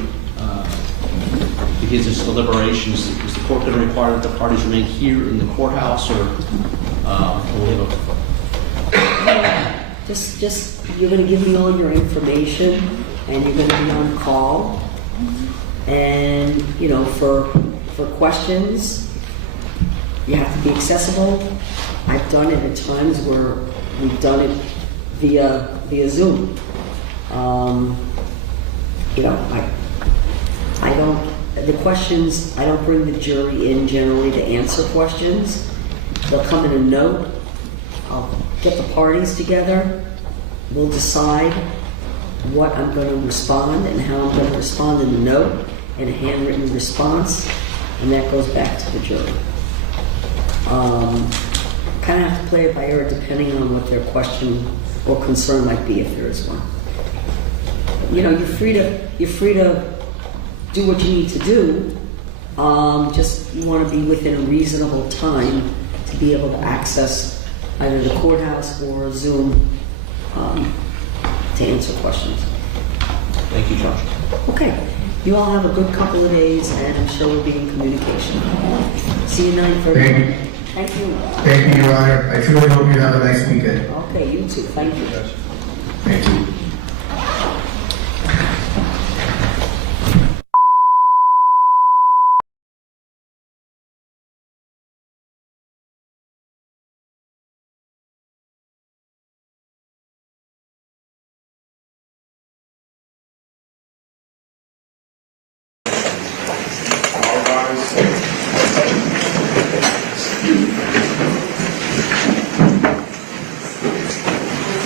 begins its deliberations, is the court going to require that the parties remain here in the courthouse, or will they go? Just you're going to give me all your information, and you're going to be on call. And for questions, you have to be accessible. I've done it at times where we've done it via Zoom. I don't. The questions, I don't bring the jury in generally to answer questions. They'll come in a note. I'll get the parties together. We'll decide what I'm going to respond and how I'm going to respond in the note, in a handwritten response, and that goes back to the jury. Kind of have to play it by ear depending on what their question or concern might be, if there is one. You're free to do what you need to do. Just you want to be within a reasonable time to be able to access either the courthouse or Zoom to answer questions. Thank you, Judge. Okay. You all have a good couple of days, and I'm sure we'll be in communication. See you 9:30. Thank you. Thank you, Your Honor. I truly hope you have a nice weekend. Okay, you too. Thank you. Thank you.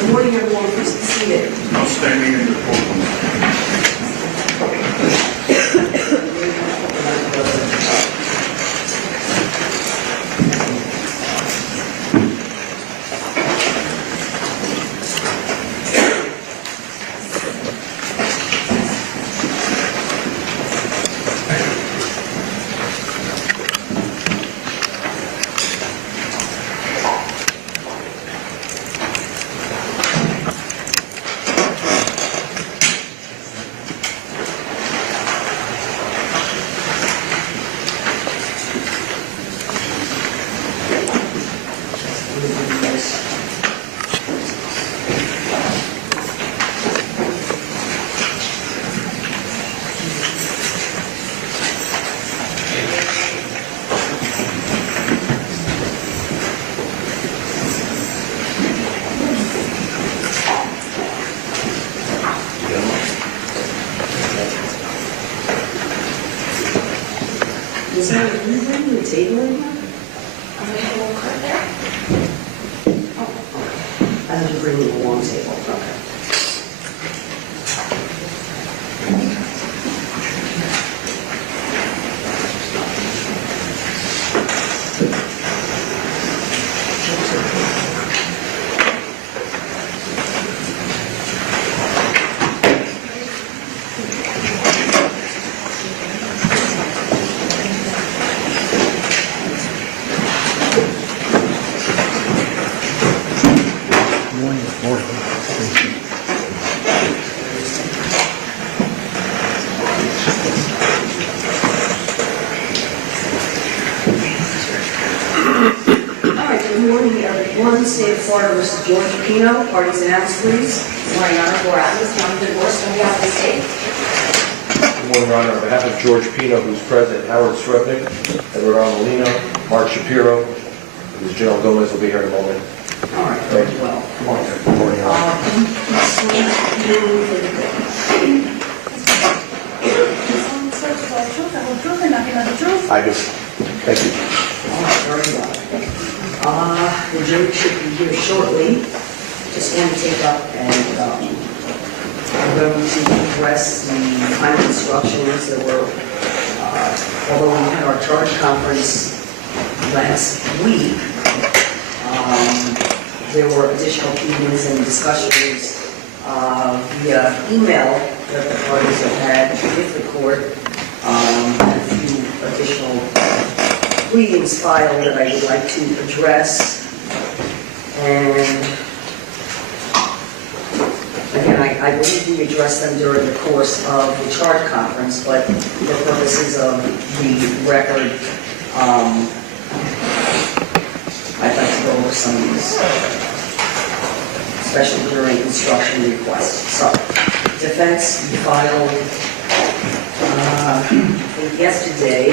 Good morning, everyone. Please be seated. No standing in the courtroom. Is that a new thing, the table in here? I had to bring in a long table. Okay. State of Florida versus George Pino. Parties announced, please. Good morning, Honor. Laura Adams, county divorce on behalf of the state. Good morning, Your Honor. On behalf of George Pino, who's present, Howard Srebnick, Edward R. Molina, Mark Shapiro, and Janelle Gomez will be here in a moment. All right, Thank you. well. Good morning, sir. Good morning, Your Honor. I do. Thank you. All right, very well. The jury should be here shortly. Just want to take up and I'm going to address the final instructions that were, although we had our charge conference last week, there were additional meetings and discussions via email that the parties have had with the court, and a few additional pleadings filed that I would like to address. And again, I believe we addressed them during the course of the charge conference, but for purposes of the record, I'd like to go over some of these special jury instruction requests. So, defense filed yesterday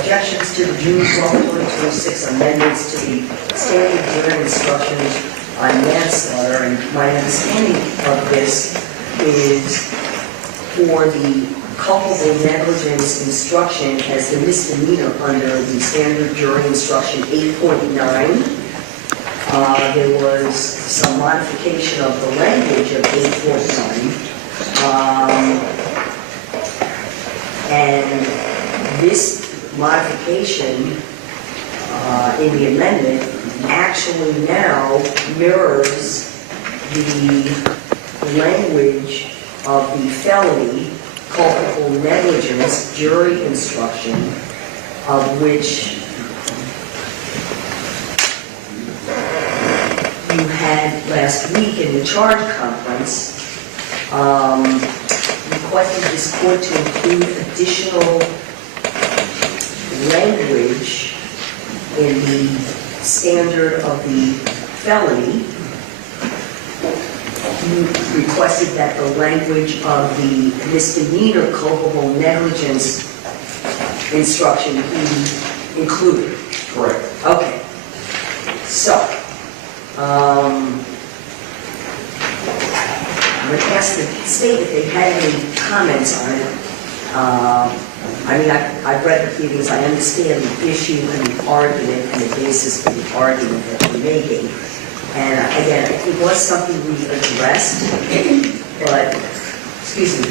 objections to the June 12, 2026 amendments to the standard jury instructions on manslaughter, and my understanding of this is for the culpable negligence instruction as the misdemeanor under the standard jury instruction 8.9. There was some modification of the language of 8.9. And this modification in the amendment actually now mirrors the language of the felony culpable negligence jury instruction, of which you had last week in the charge conference, requested this court to include additional language in the standard of the felony. You requested that the language of the misdemeanor culpable negligence instruction be included. Correct. Okay. So, I'm going to ask the state if they had any comments on it. I mean, I've read the pleadings, I understand the issue and the argument and the basis for the argument that we're making. And again, it was something we addressed, but, excuse me,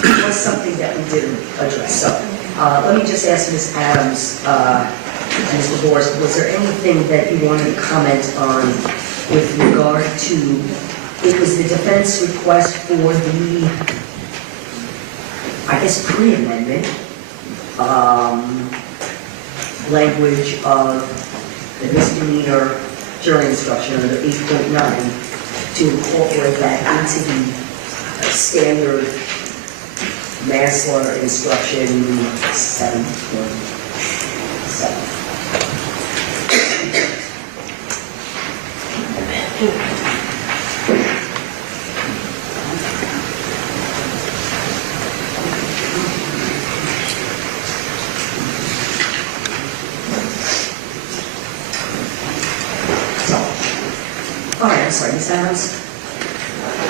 it was something that we didn't address. So let me just ask Ms. Adams and Mr. Boles, was there anything that you wanted to comment on with regard to, it was the defense request for the, I guess, pre-amendment language of the misdemeanor jury instruction under 8.9 to incorporate that into the standard manslaughter instruction 7.7. All right, I'm sorry, Ms. Adams.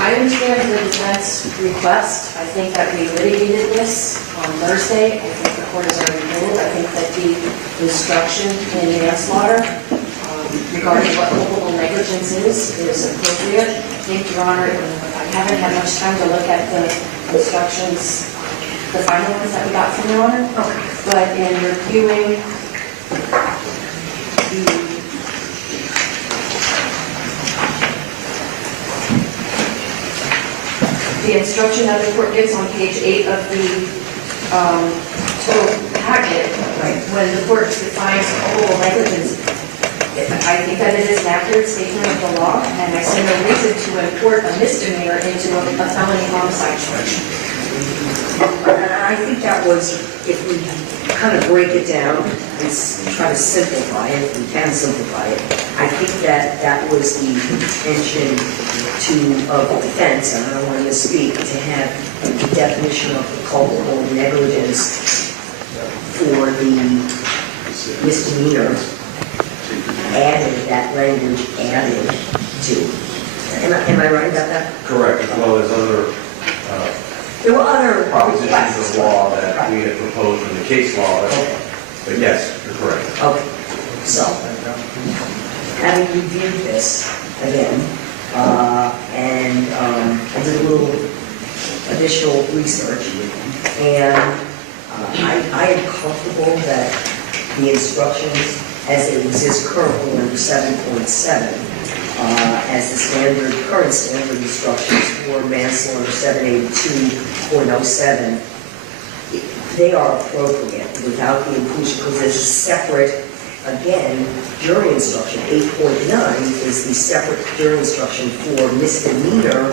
I understand the defense request. I think that we litigated this on Thursday. I think the court has already ruled. I think that the instruction in manslaughter regarding what culpable negligence is appropriate. I think, Your Honor, I haven't had much time to look at the instructions, the final ones that we got from Your Honor. Okay. But in reviewing the instruction that the court gives on page 8 of the total packet, when the court defines culpable negligence, I think that it is an accurate statement of the law, and I see no reason to import a misdemeanor into a felony homicide charge. I think that was, if we kind of break it down and try to simplify it, if we can simplify it, I think that that was the intention of the defense, and I don't want to misspeak, to have the definition of the culpable negligence for the misdemeanor added, that language added to. Am I right about that? Correct, as well as other there were other propositions of law that we had proposed in the case law. But yes, you're correct. Okay. So, having reviewed this again, and I did a little additional research, and I am comfortable that the instructions as they exist currently under 7.7, as the current standard instructions for manslaughter 782.07, they are appropriate without the inclusion, because there's a separate, again, jury instruction. 8.9 is the separate jury instruction for misdemeanor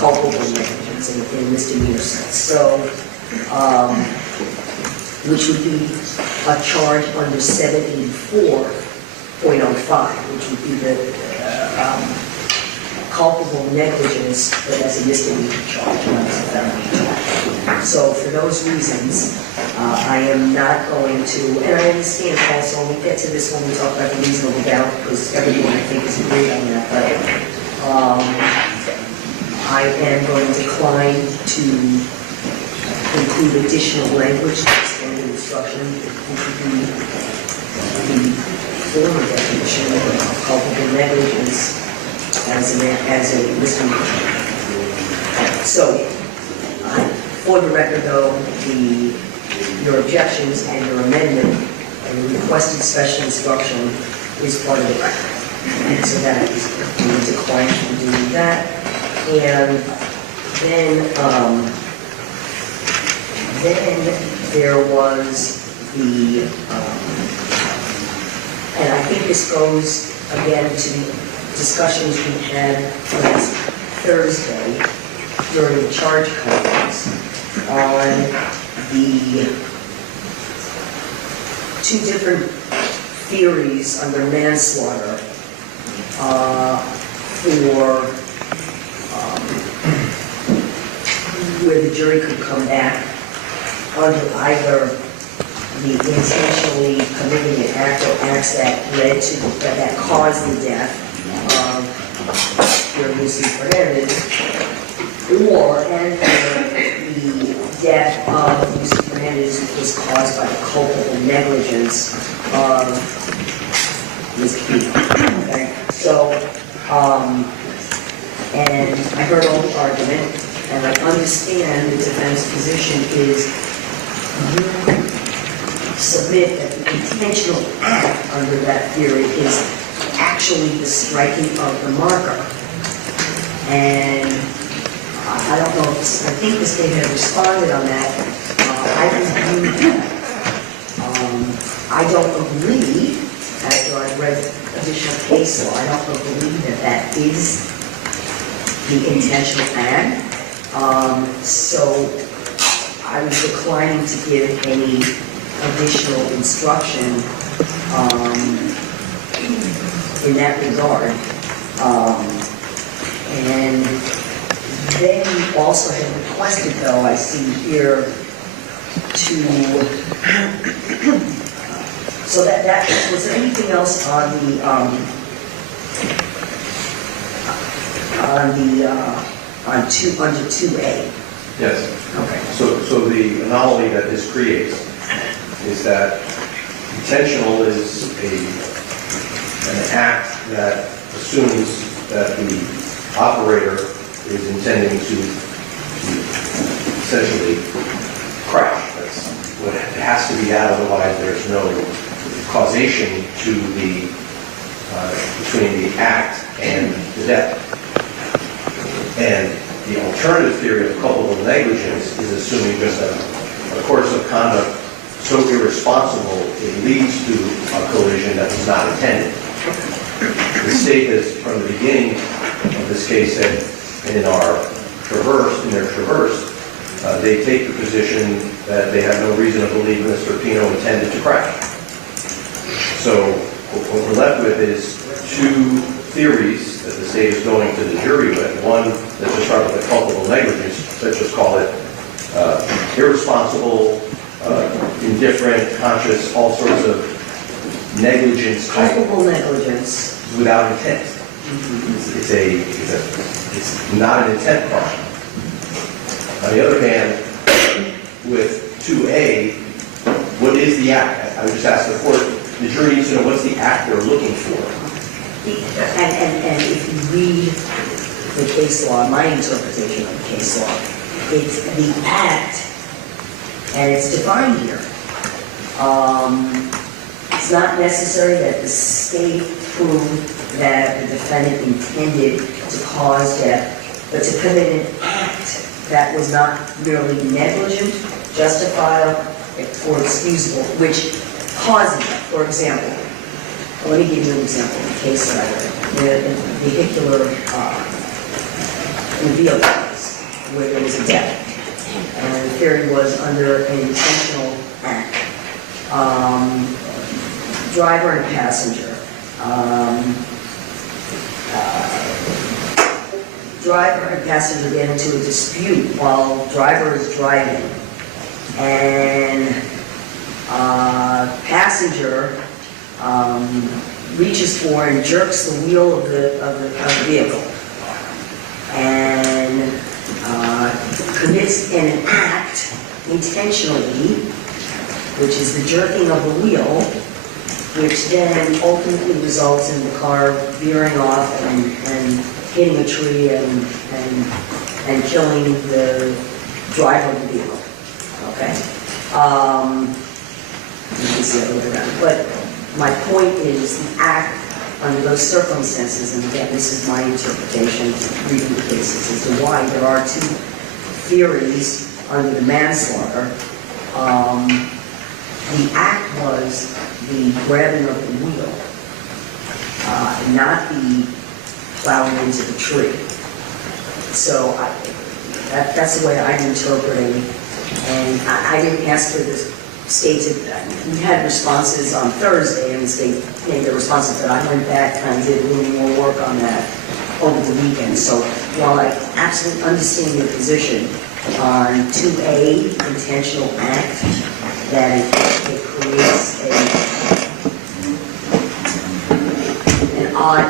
culpable negligence in misdemeanor sense. So, which would be a charge under 784.05, which would be the culpable negligence, but as a misdemeanor charge, not as a felony charge. So for those reasons, I am not going to, and I understand also, we'll get to this when we talk about the reasonable doubt, because everyone I think is agreed on that, but I am going to decline to include additional language to extend the instruction, which would be the former definition of culpable negligence as a misdemeanor. So, for the record though, your objections and your amendment and your requested special instruction is part of the record. And so that is, we decline from doing that. And then there was the, and I think this goes again to discussions we had last Thursday during the charge conference on the two different theories under manslaughter for where the jury could come back under either the intentionally committing an act or acts that led to, that caused the death of your Lucy Fernandez, or and the death of Lucy Fernandez was caused by the culpable negligence of Ms. Keith. Okay, so, and I heard all the argument, and I understand the defense position is you submit that the intentional act under that theory is actually the striking of the marker. And I don't know, I think the state has responded on that. I reviewed that. I don't believe, after I've read additional case law, I don't believe that that is the intentional act. So I was declining to give any additional instruction in that regard. And then you also had requested, though, I see here, to, so that was there anything else on under 2A? Yes. Okay. So the anomaly that this creates is that intentional is an act that assumes that the operator is intending to essentially crash. That's what it has to be at, otherwise there's no causation to between the act and the death. And the alternative theory of culpable negligence is assuming just a course of conduct so irresponsible it leads to a collision that was not intended. The state has, from the beginning of this case, said in their traverse, they take the position that they have no reason to believe Mr. Pino intended to crash. So what we're left with is two theories that the state is going to the jury with. One that just start with the culpable negligence, let's just call it irresponsible, indifferent, conscious, all sorts of negligence. Culpable negligence. Without intent. It's not an intent crime. On the other hand, with 2A, what is the act? I would just ask the court, the jury needs to know what's the act they're looking for. And if you read the case law, my interpretation of the case law, it's the act, and it's defined here. It's not necessary that the state prove that the defendant intended to cause death, but to commit an act that was not merely negligent, justifiable, or excusable, which caused death. For example, let me give you an example of a case that I read, in vehicular, in vehicle case, where there was a death. And the theory was under an intentional act. Driver and passenger. Driver and passenger get into a dispute while driver is driving. And passenger reaches for and jerks the wheel of the vehicle and commits an act intentionally, which is the jerking of the wheel, which then ultimately results in the car veering off and hitting a tree and killing the driver of the vehicle. Okay? You can see it the other way around. But my point is the act under those circumstances, and again, this is my interpretation of reading the cases, as to why there are two theories under the manslaughter. The act was the grabbing of the wheel, not the plowing into the tree. So that's the way I'm interpreting. And I didn't ask for the state to, we had responses on Thursday, and the state made the responses, but I went back and I did a little more work on that over the weekend. So while I absolutely understand your position on 2A, intentional act, that it creates an odd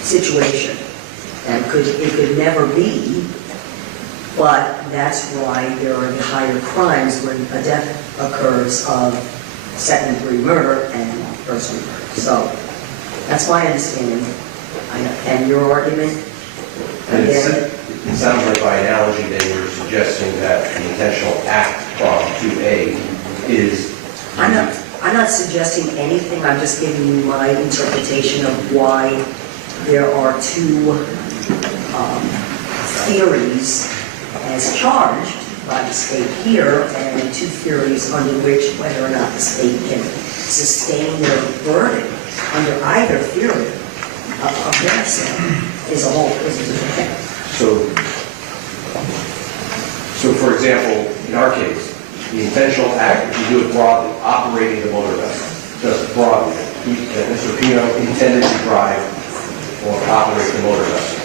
situation. And it could never be, but that's why there are the higher crimes when a death occurs of second-degree murder and first-degree murder. So that's my understanding. And your argument? It sounds like by analogy that you're suggesting that the intentional act from 2A is... I'm not suggesting anything. I'm just giving you my interpretation of why there are two theories as charged by the state here, and two theories under which whether or not the state can sustain their verdict under either theory of manslaughter is a whole different thing. So for example, in our case, the intentional act, if you do it broadly, operating the motor vessel, just broadly, that Mr. Pino intended to drive or operate the motor vessel.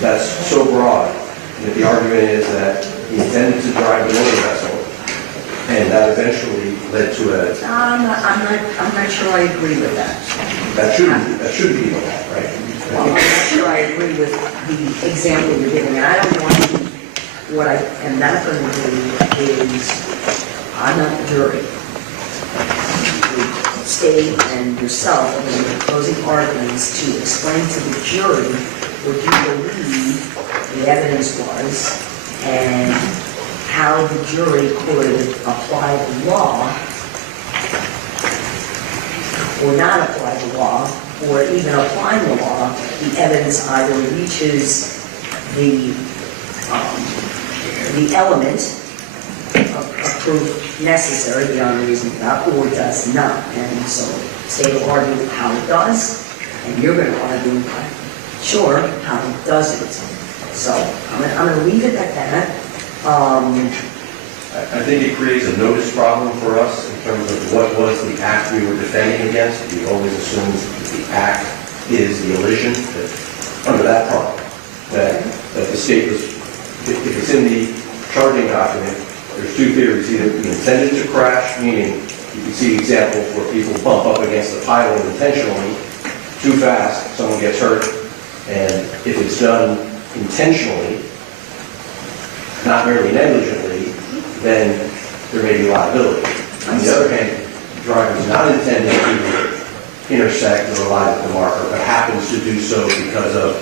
That's so broad that the argument is that he intended to drive the motor vessel, and that eventually led to a... I'm not sure I agree with that. That shouldn't be that, right? Well, I'm not sure I agree with the example you're giving. I don't want to, what I am not going to do is, I'm not the jury. The state and yourself are going to be closing arguments to explain to the jury what you believe the evidence was and how the jury could apply the law or not apply the law, or even applying the law, the evidence either reaches the element of proof necessary beyond a reasonable doubt, or does not. And so the state will argue how it does, and you're going to argue, sure, how it doesn't. So I'm gonna leave it at that. I think it creates a notice problem for us in terms of what was the act we were defending against. We always assume that the act is the elision. That under that problem, that the state was, if it's in the charging document, there's two theories. Either we intended to crash, meaning you can see examples where people bump up against the pylon intentionally, too fast, someone gets hurt, and if it's done intentionally, not merely negligently, then there may be liability. On the other hand, the driver is not intending to intersect or rely with the marker, but happens to do so because of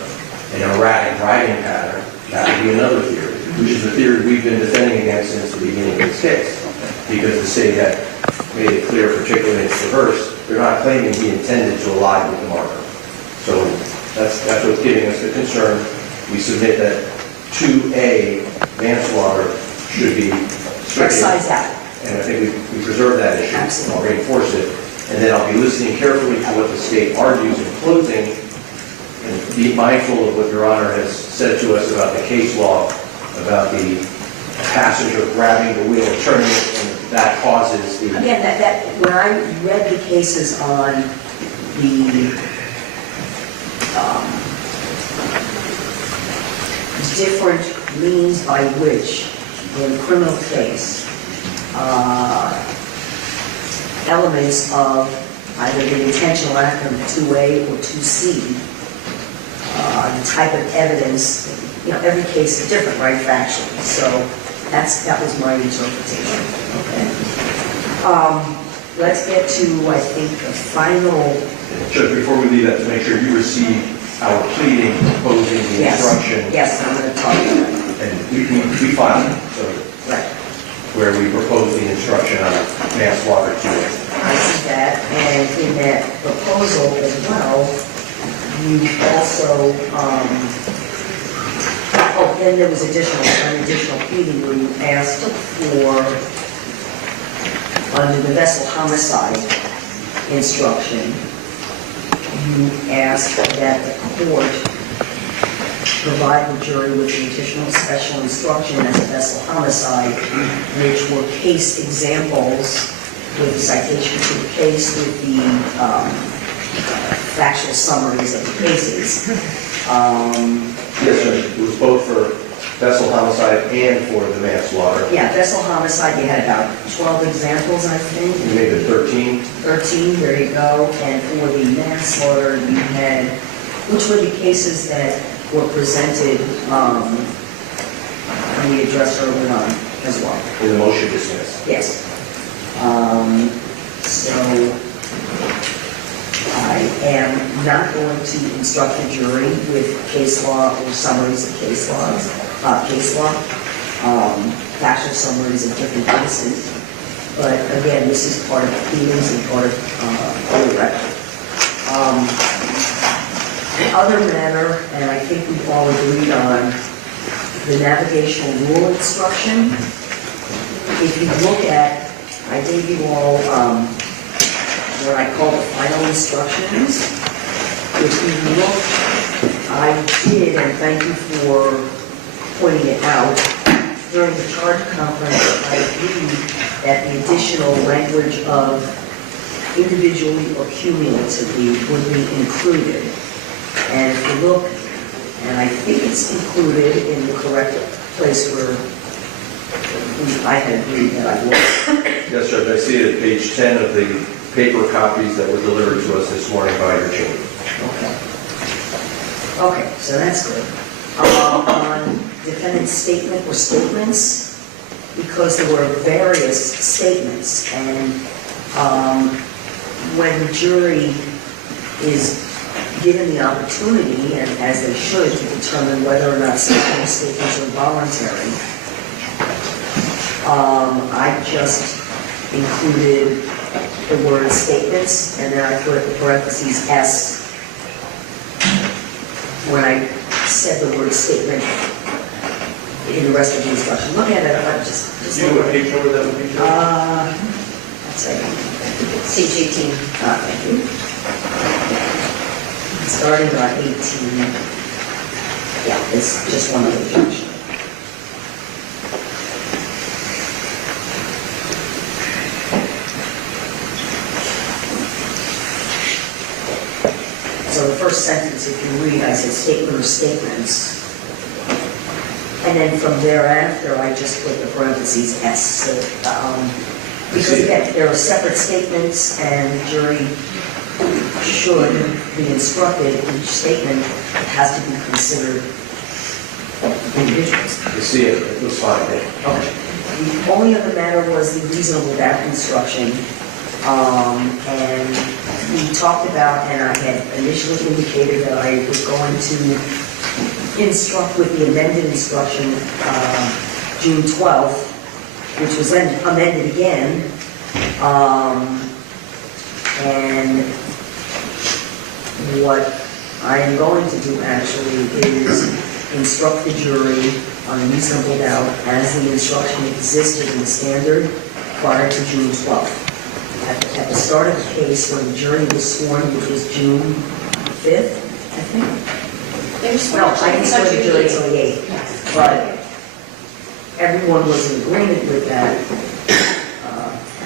an erratic driving pattern. That would be another theory, which is the theory we've been defending against since the beginning of this case. Because the state had made it clear, particularly in its reverse, they're not claiming he intended to ally with the marker. So that's what's giving us the concern. We submit that 2A manslaughter should be stricken. Excise that. And I think we preserve that issue. Absolutely. I'll reinforce it. And then I'll be listening carefully to what the state argues in closing and be mindful of what Your Honor has said to us about the case law, about the passenger grabbing the wheel and turning it, and that causes the... Again, that when I read the cases on the different means by which, in a criminal case, elements of either the intentional act of 2A or 2C, the type of evidence, every case is different, right, factually. So that was my interpretation. Okay. Let's get to, I think, the final... Judge, before we leave that, to make sure you receive our pleading proposing the instruction. Yes, I'm going to talk about it. And we filed it, so right. Where we propose the instruction on manslaughter 2A. I see that, and in that proposal as well, you also, then there was an additional pleading where you asked for, under the vessel homicide instruction, you asked that the court provide the jury with an additional special instruction as a vessel homicide, which were case examples with citation to the case, with the factual summaries of the cases. Yes, sir. It was both for vessel homicide and for the manslaughter. Yeah, vessel homicide, you had about 12 examples, I think. You made it 13. 13, there you go. And for the manslaughter, you had, which were the cases that were presented, and we addressed early on as well. In the motion dismissed. Yes. So I am not going to instruct the jury with case law or summaries of case law, factual summaries of different cases. But again, this is part of the pleadings and part of the record. The other matter, and I think we've all agreed on, the navigational rule instruction. If you look at, I gave you all what I call the final instructions. If you look, I did, and thank you for pointing it out, during the charge conference, I agreed that the additional language of individually or cumulatively would be included. And if you look, and I think it's included in the correct place where I had agreed that I was. Yes, Judge, I see it at page 10 of the paper copies that were delivered to us this morning by your chamber. Okay, so that's good. On defendant's statement or statements, because there were various statements, and when the jury is given the opportunity, and as they should, to determine whether or not certain statements are voluntary, I just included the word statements, and then I put in parentheses S when I said the word statement in the rest of the instruction. Look at it, I'm just Do you know what page number that would be? Let's see. Page 18. Thank you. Starting on 18. Yeah, it's just one other judge. So the first sentence, if you read, I said statement or statements. And then from thereafter, I just put the parentheses S. So, because again, there are separate statements and the jury should be instructed, each statement has to be considered individuals. You see it was fine. Okay. The only other matter was the reasonable doubt instruction. And we talked about, and I had initially indicated that I was going to instruct with the amended instruction June 12th, which was then amended again. And what I am going to do actually is instruct the jury on reasonable doubt as the instruction existed in the standard prior to June 12th. At the start of the case, when the jury was sworn, which was June 5th, I think. No, I didn't swear the jury until the 8th. But everyone was in agreement with that. I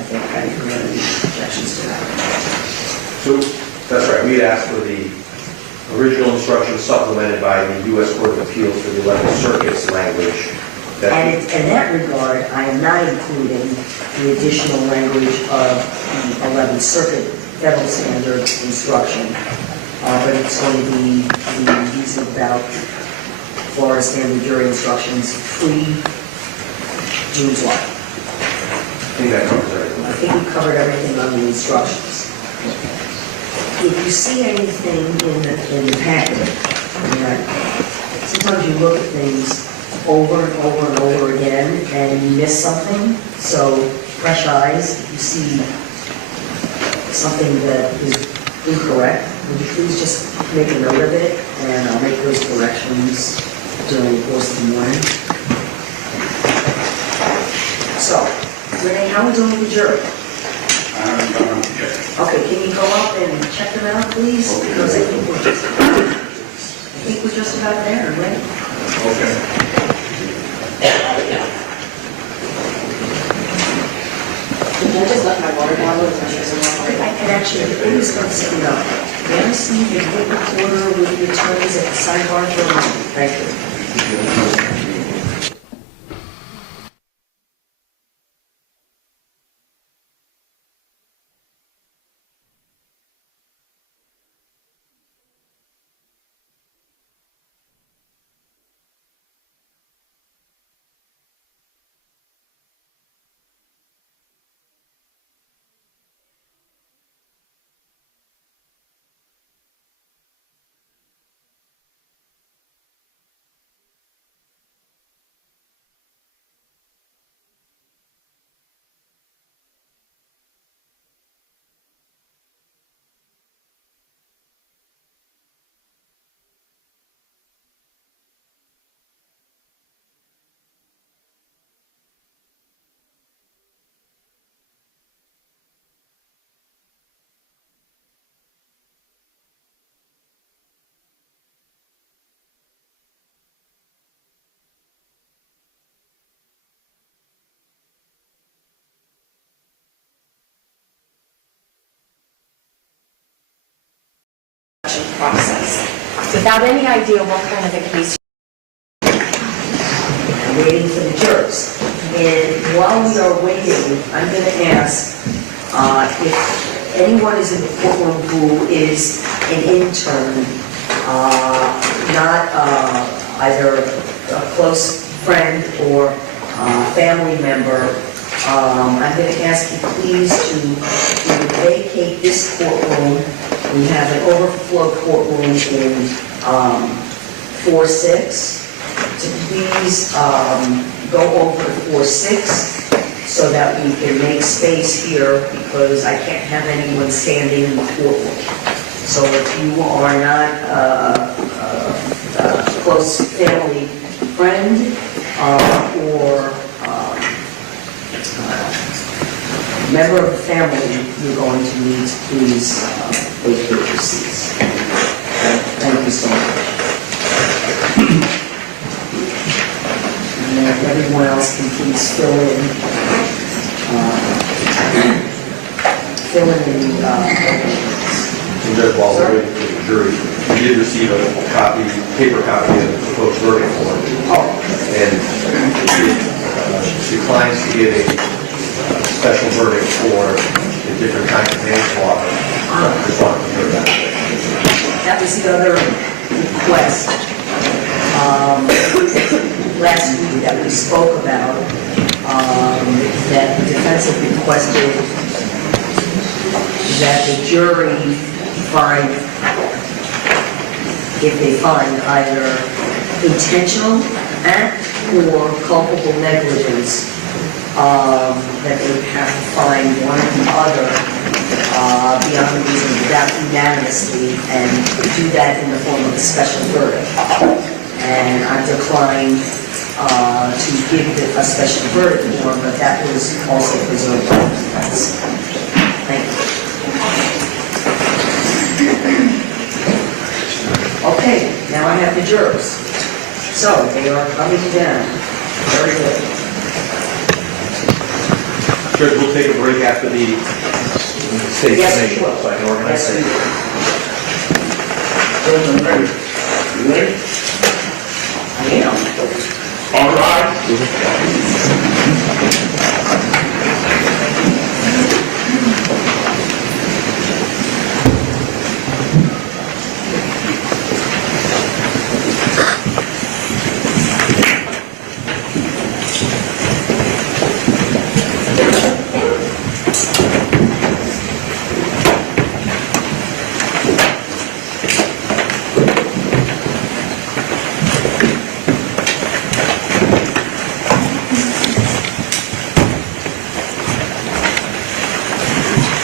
think I didn't have any objections to that. So, that's right, we had asked for the original instruction supplemented by the U.S. Court of Appeals for the 11th Circuit's language. And in that regard, I am not including the additional language of the 11th Circuit Federal Standard instruction, but it's going to be the reasonable doubt Florida Standard Jury instructions pre-June 12th. I think that covers everything. I think we covered everything on the instructions. If you see anything in the packet, sometimes you look at things over and over and over again and you miss something. So fresh eyes, if you see something that is incorrect, would you please just make a note of it and I'll make those corrections during the course of the morning. So, Renee, how are we doing with the jury? Okay, can you go up and check them out, please? Because I think we're just about there, right? Okay. I just left my water bottle and there's some more. I can actually, please don't sit it up. May I see the court reporter with the attorneys at the sidebar for a moment? Thank you. Process without any idea what kind of a case. I'm waiting for the jurors. And while we are waiting, I'm going to ask if anyone is in the courtroom who is an intern, not either a close friend or family member, I'm going to ask you please to vacate this courtroom. We have an overflow courtroom in 4-6. To please go over to 4-6 so that we can make space here because I can't have anyone standing in the courtroom. So if you are not a close family friend or member of the family, you're going to need to please vacate your seats. Thank you so much. and if everyone else can please fill in And Judge Walter, waiting for the jury, we did receive a paper copy of the proposed verdict form. And declines to give a special verdict for the different kinds of manslaughter. Just wanted to hear that. That was the other request last week that we spoke about, that the defense had requested that the jury find, if they find either intentional act or culpable negligence, that they would have to find one or the other beyond a reasonable doubt unanimously, and do that in the form of a special verdict. And I declined to give a special verdict form, but that was also preserved by the defense. Thank you. Okay, now I have the jurors. So they are coming down. Very good. Judge, we'll take a break after the state Yes, summation, so I can organize things. You ready? I am. All right.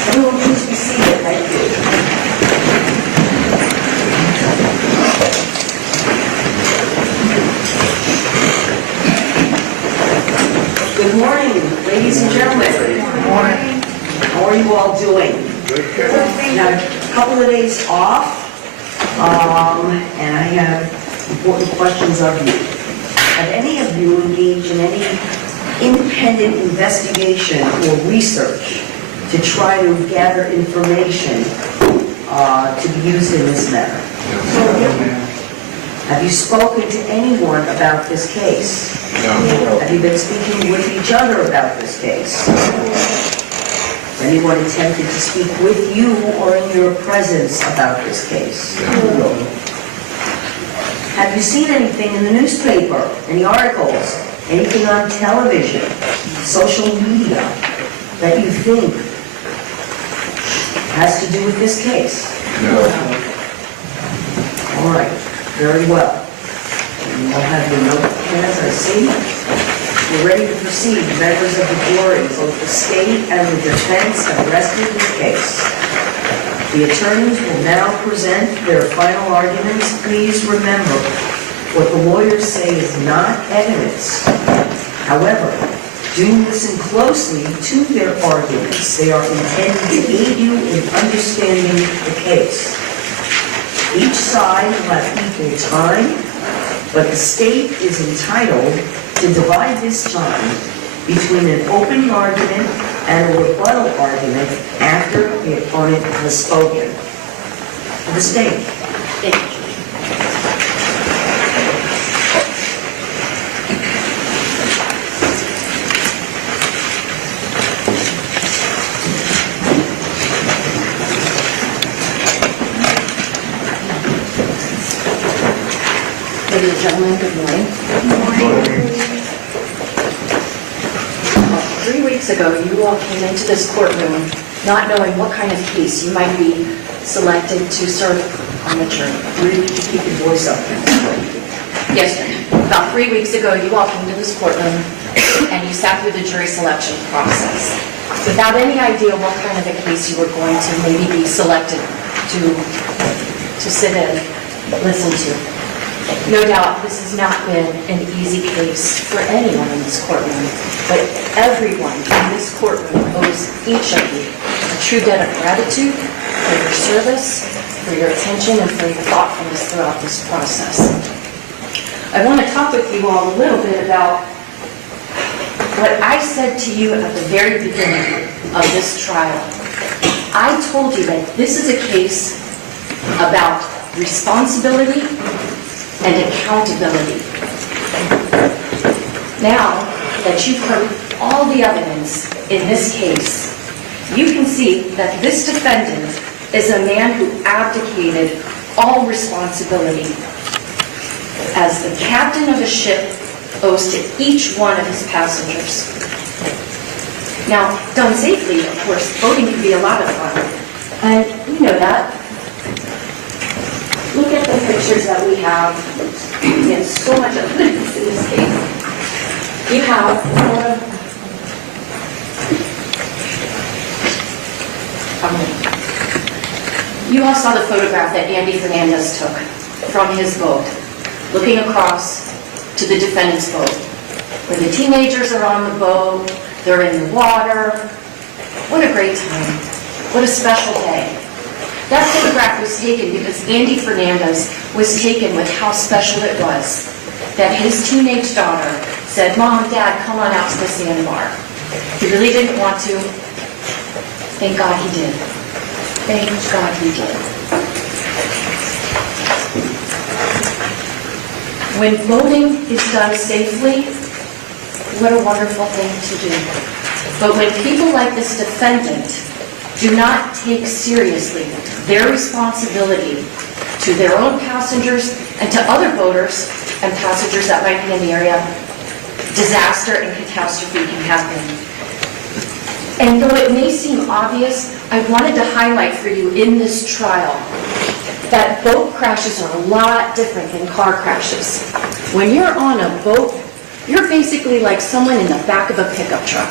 Everyone please be seated. Thank you. Good morning, ladies and gentlemen. Good morning. How are you all doing? Now, a couple of days off, and I have important questions of you. Have any of you engaged in any independent investigation or research to try to gather information to be used in this matter? Have you spoken to anyone about this case? No. Have you been speaking with each other about this case? Has anyone attempted to speak with you or in your presence about this case? No. Have you seen anything in the newspaper, any articles, anything on television, social media that you think has to do with this case? No. All right, very well. You all have your notepads, I see. We're ready to proceed. Members of the jury, both the state and the defense have rested this case. The attorneys will now present their final arguments. Please remember, what the lawyers say is not evidence. However, do listen closely to their arguments. They are intended to aid you in understanding the case. Each side will have equal time, but the state is entitled to divide this time between an opening argument and a rebuttal argument after the opponent has spoken. To the state. Thank you. Ladies and gentlemen, good morning. Good morning. 3 weeks ago, you all came into this courtroom not knowing what kind of case you might be selected to serve on the jury. Really, keep your voice up. Yes, sir. About 3 weeks ago, you all came to this courtroom and you sat through the jury selection process without any idea what kind of a case you were going to maybe be selected to sit in, listen to. No doubt this has not been an easy case for anyone in this courtroom, but everyone in this courtroom owes each of you a true debt of gratitude for your service, for your attention, and for your thoughtfulness throughout this process. I want to talk with you all a little bit about what I said to you at the very beginning of this trial. I told you that this is a case about responsibility and accountability. Now that you've heard all the evidence in this case, you can see that this defendant is a man who abdicated all responsibility. As the captain of a ship owes to each one of his passengers. Now, done safely, of course, boating can be a lot of fun. And you know that. Look at the pictures that we have. Again, so much evidence in this case. You have you all saw the photograph that Andy Fernandez took from his boat, looking across to the defendant's boat, where the teenagers are on the boat, they're in the water. What a great time. What a special day. That photograph was taken because Andy Fernandez was taken with how special it was that his teenage daughter said, "Mom, Dad, come on out to the sandbar." He really didn't want to. Thank God he did. Thank God he did. When boating is done safely, what a wonderful thing to do. But when people like this defendant do not take seriously their responsibility to their own passengers and to other boaters and passengers that might be in the area, disaster and catastrophe can happen. And though it may seem obvious, I wanted to highlight for you in this trial that boat crashes are a lot different than car crashes. When you're on a boat, you're basically like someone in the back of a pickup truck.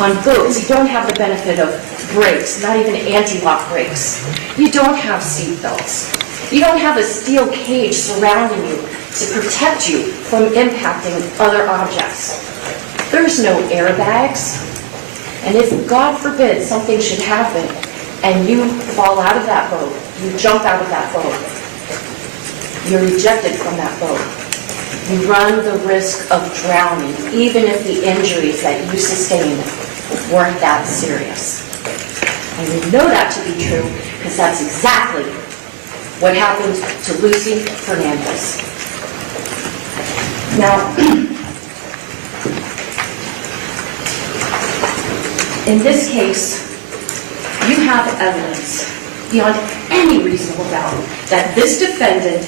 On boats, you don't have the benefit of brakes, not even anti-lock brakes. You don't have seat belts. You don't have a steel cage surrounding you to protect you from impacting other objects. There's no airbags. And if, God forbid, something should happen and you fall out of that boat, you jump out of that boat, you're ejected from that boat, you run the risk of drowning, even if the injuries that you sustained weren't that serious. And we know that to be true because that's exactly what happened to Lacy Fernandez. Now, in this case, you have evidence beyond any reasonable doubt that this defendant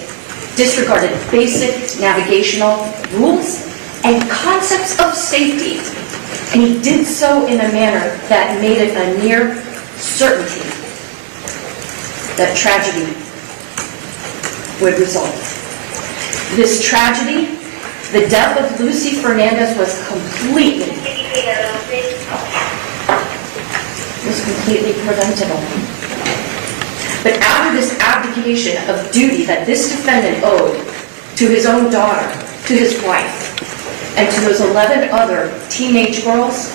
disregarded basic navigational rules and concepts of safety, and he did so in a manner that made it a near certainty that tragedy would result. This tragedy, the death of Lacy Fernandez, was completely preventable. But after this abdication of duty that this defendant owed to his own daughter, to his wife, and to those 11 other teenage girls,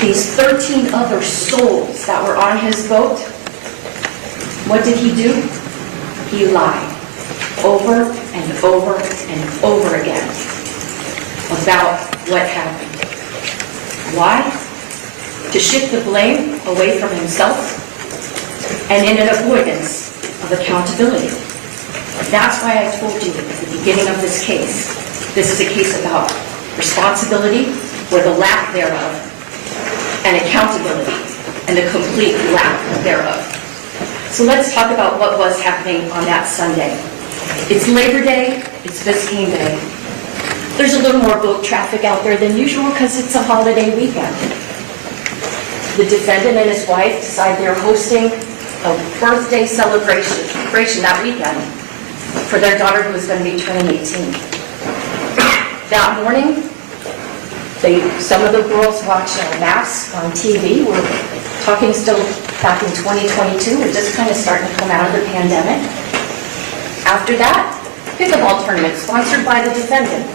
these 13 other souls that were on his boat, what did he do? He lied over and over and over again about what happened. Why? To shift the blame away from himself and in an avoidance of accountability. That's why I told you at the beginning of this case, this is a case about responsibility or the lack thereof, and accountability and the complete lack thereof. So let's talk about what was happening on that Sunday. It's Labor Day, it's Biscayne Day. There's a little more boat traffic out there than usual because it's a holiday weekend. The defendant and his wife decide they're hosting a birthday celebration that weekend for their daughter who was going to be turning 18. That morning, some of the girls watched Mass on TV. We're talking still back in 2022. We're just kind of starting to come out of the pandemic. After that, pickleball tournament sponsored by the defendant.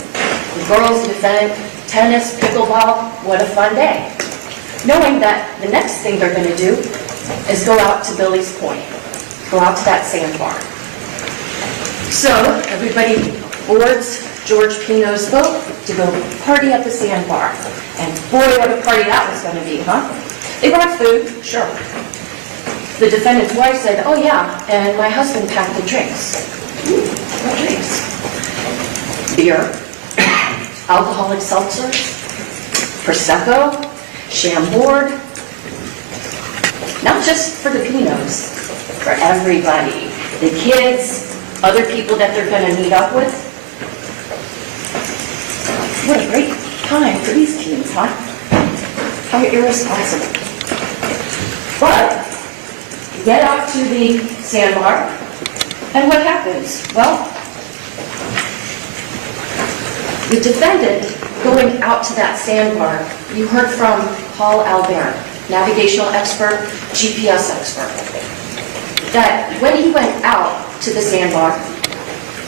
The girls, the defendant, tennis, pickleball, what a fun day. Knowing that the next thing they're going to do is go out to Billy's Point, go out to that sandbar. So everybody boards, George Pino's vote to go party at the sandbar. And boy, what a party that was going to be, huh? They brought food, sure. The defendant's wife said, oh yeah, and my husband packed the drinks. Ooh, what drinks? Beer, alcoholic seltzers, Prosecco, Chambord. Not just for the Pinos, for everybody. The kids, other people that they're going to meet up with. What a great time for these teens, huh? How irresponsible. But, you get out to the sandbar, and what happens? Well, the defendant going out to that sandbar, you heard from Paul Albert, navigational expert, GPS expert, that when he went out to the sandbar,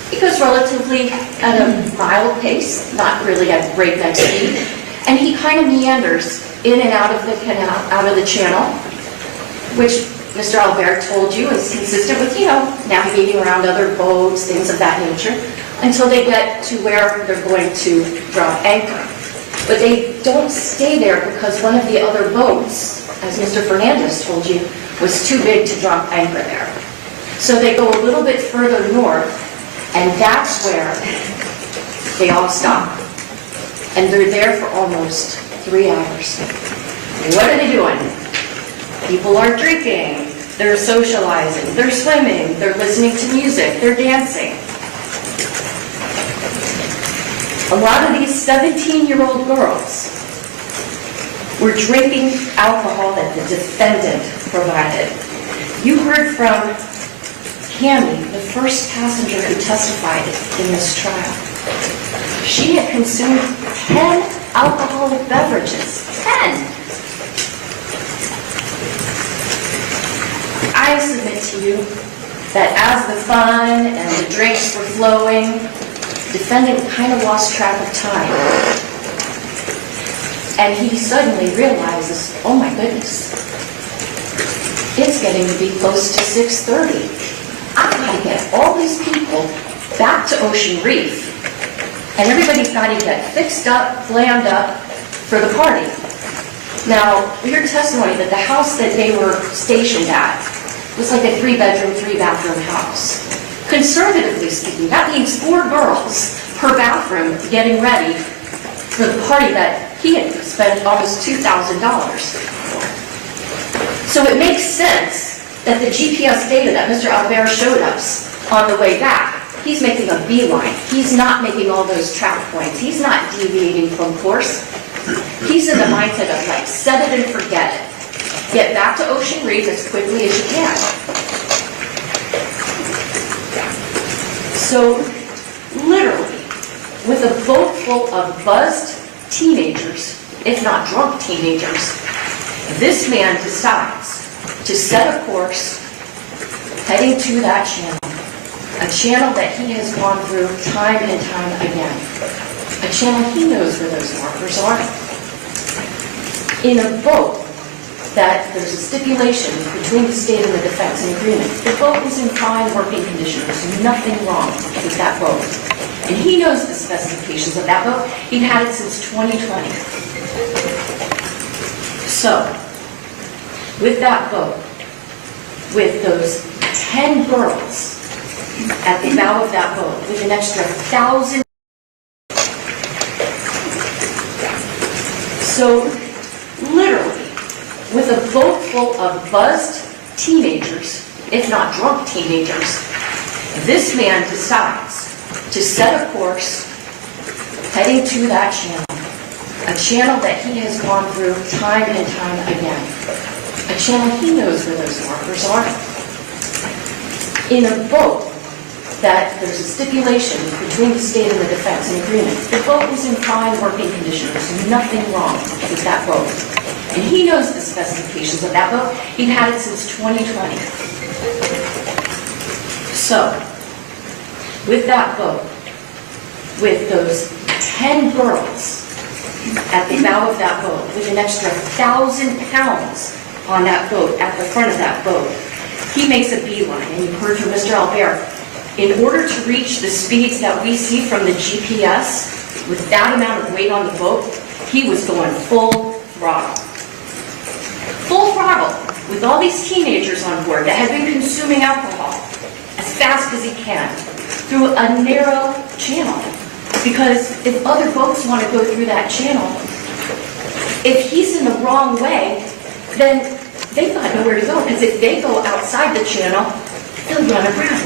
he goes relatively at a mild pace, not really at breakneck speed, and he kind of meanders in and out of the canal, out of the channel, which Mr. Albert told you is consistent with, navigating around other boats, things of that nature, until they get to where they're going to drop anchor. But they don't stay there because one of the other boats, as Mr. Fernandez told you, was too big to drop anchor there. So they go a little bit further north, and that's where they all stop. And they're there for almost 3 hours. What are they doing? People are drinking, they're socializing, they're swimming, they're listening to music, they're dancing. A lot of these 17-year-old girls were drinking alcohol that the defendant provided. You heard from Cammie, the first passenger who testified in this trial. She had consumed 10 alcoholic beverages. 10! I submit to you that as the fun and the drinks were flowing, the defendant kind of lost track of time. And he suddenly realizes, oh my goodness, it's getting to be close to 6:30. I've got to get all these people back to Ocean Reef. And everybody's got to get fixed up, glammed up for the party. Now, we heard testimony that the house that they were stationed at was like a 3-bedroom, 3-bathroom house. Conservatively speaking, that means 4 girls per bathroom getting ready for the party that he had spent almost $2,000 for. So it makes sense that the GPS data that Mr. Albert showed us on the way back, he's making a beeline. He's not making all those track points. He's not deviating from course. He's in the mindset of like, set it and forget it. Get back to Ocean Reef as quickly as you can. So, literally, with a boat full of buzzed teenagers, if not drunk teenagers, this man decides to set a course heading to that channel. A channel that he has gone through time and time again. A channel he knows where those markers are. In a boat that there's a stipulation between the state and the defense, an agreement. The boat is in fine working condition. There's nothing wrong with that boat. And he knows the specifications of that boat. He'd had it since 2020. So, with that boat, with those 10 girls at the bow of that boat, with an extra 1,000. So, literally, with a boat full of buzzed teenagers, if not drunk teenagers, this man decides to set a course heading to that channel. A channel that he has gone through time and time again. A channel he knows where those markers are. In a boat that there's a stipulation between the state and the defense, an agreement. The boat is in fine working condition. There's nothing wrong with that boat. And he knows the specifications of that boat. He'd had it since 2020. So, with that boat, with those 10 girls at the bow of that boat, with an extra 1,000 pounds on that boat, at the front of that boat, he makes a beeline. And you heard from Mr. Albert, in order to reach the speeds that we see from the GPS, with that amount of weight on the boat, he was going full throttle. Full throttle, with all these teenagers on board that had been consuming alcohol as fast as he can through a narrow channel. Because if other boats want to go through that channel, if he's in the wrong way, then they've got nowhere to go. Because if they go outside the channel, they'll run aground.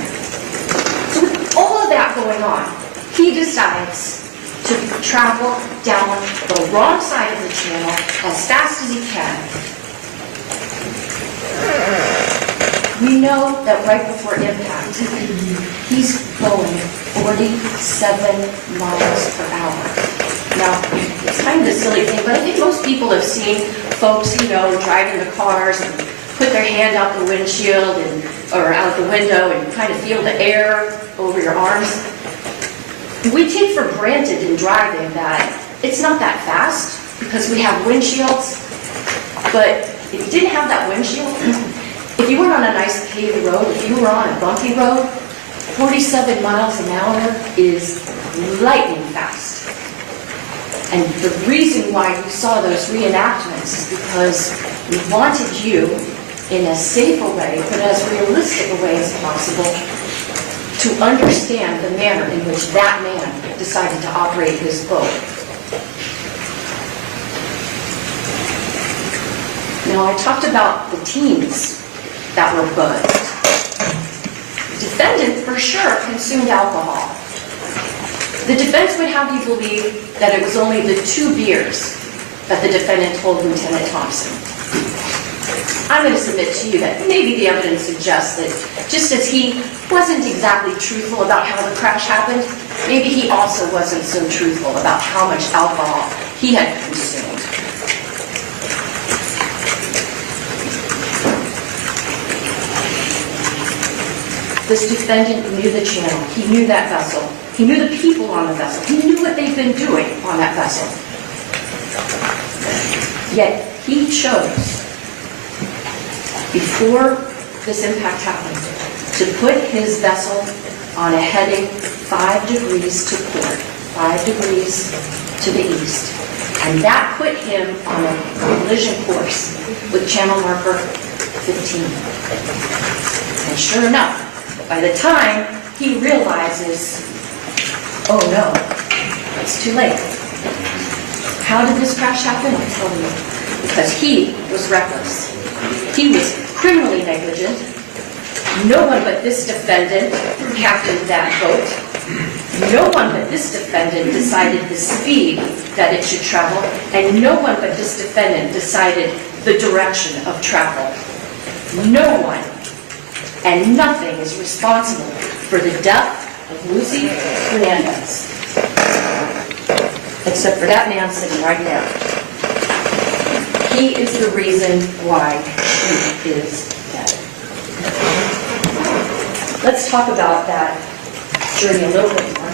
So with all of that going on, he decides to travel down the wrong side of the channel as fast as he can. We know that right before impact, he's going 47 miles per hour. Now, it's kind of a silly thing, but I think most people have seen folks, driving the cars and put their hand out the windshield or out the window and kind of feel the air over your arms. We take for granted in driving that it's not that fast because we have windshields, but if you didn't have that windshield, if you were on a nice paved road, if you were on a bumpy road, 47 miles an hour is lightning fast. And the reason why you saw those reenactments is because we wanted you, in as safe a way, but as realistic a way as possible, to understand the manner in which that man decided to operate his boat. Now, I talked about the teens that were buzzed. The defendant, for sure, consumed alcohol. The defense would have you believe that it was only the 2 beers that the defendant told Lieutenant Thompson. I'm going to submit to you that maybe the evidence suggests that just as he wasn't exactly truthful about how the crash happened, maybe he also wasn't so truthful about how much alcohol he had consumed. This defendant knew the channel. He knew that vessel. He knew the people on the vessel. He knew what they'd been doing on that vessel. Yet he chose, before this impact happened, to put his vessel on a heading 5 degrees to port, 5 degrees to the east. And that put him on a collision course with channel marker 15. And sure enough, by the time he realizes, oh no, it's too late. How did this crash happen? I'll tell you. Because he was reckless. He was criminally negligent. No one but this defendant captained that boat. No one but this defendant decided the speed that it should travel, and no one but this defendant decided the direction of travel. No one and nothing is responsible for the death of Lucy Hernandez, except for that man sitting right there. He is the reason why she is dead. Let's talk about that journey a little bit more.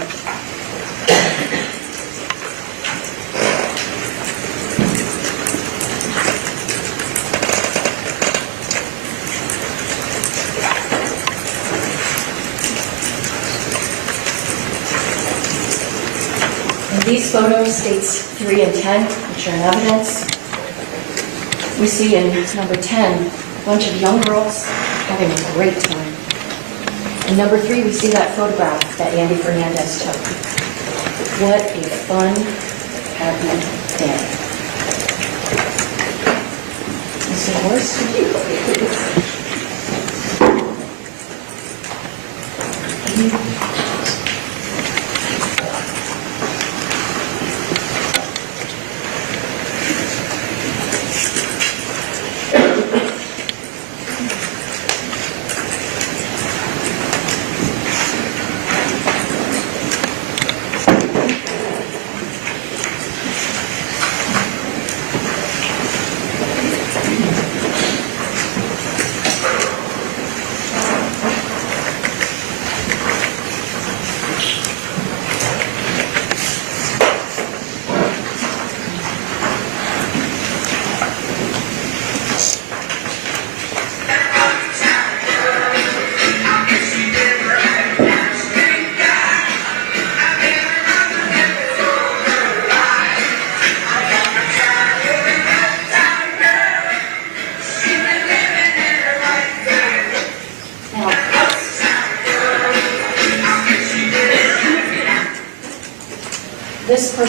These photos, states 3 and 10, which are in evidence. We see in number 10, a bunch of young girls having a great time. In number 3, we see that photograph that Andy Fernandez took. What a fun, happy day. Mr. Horse,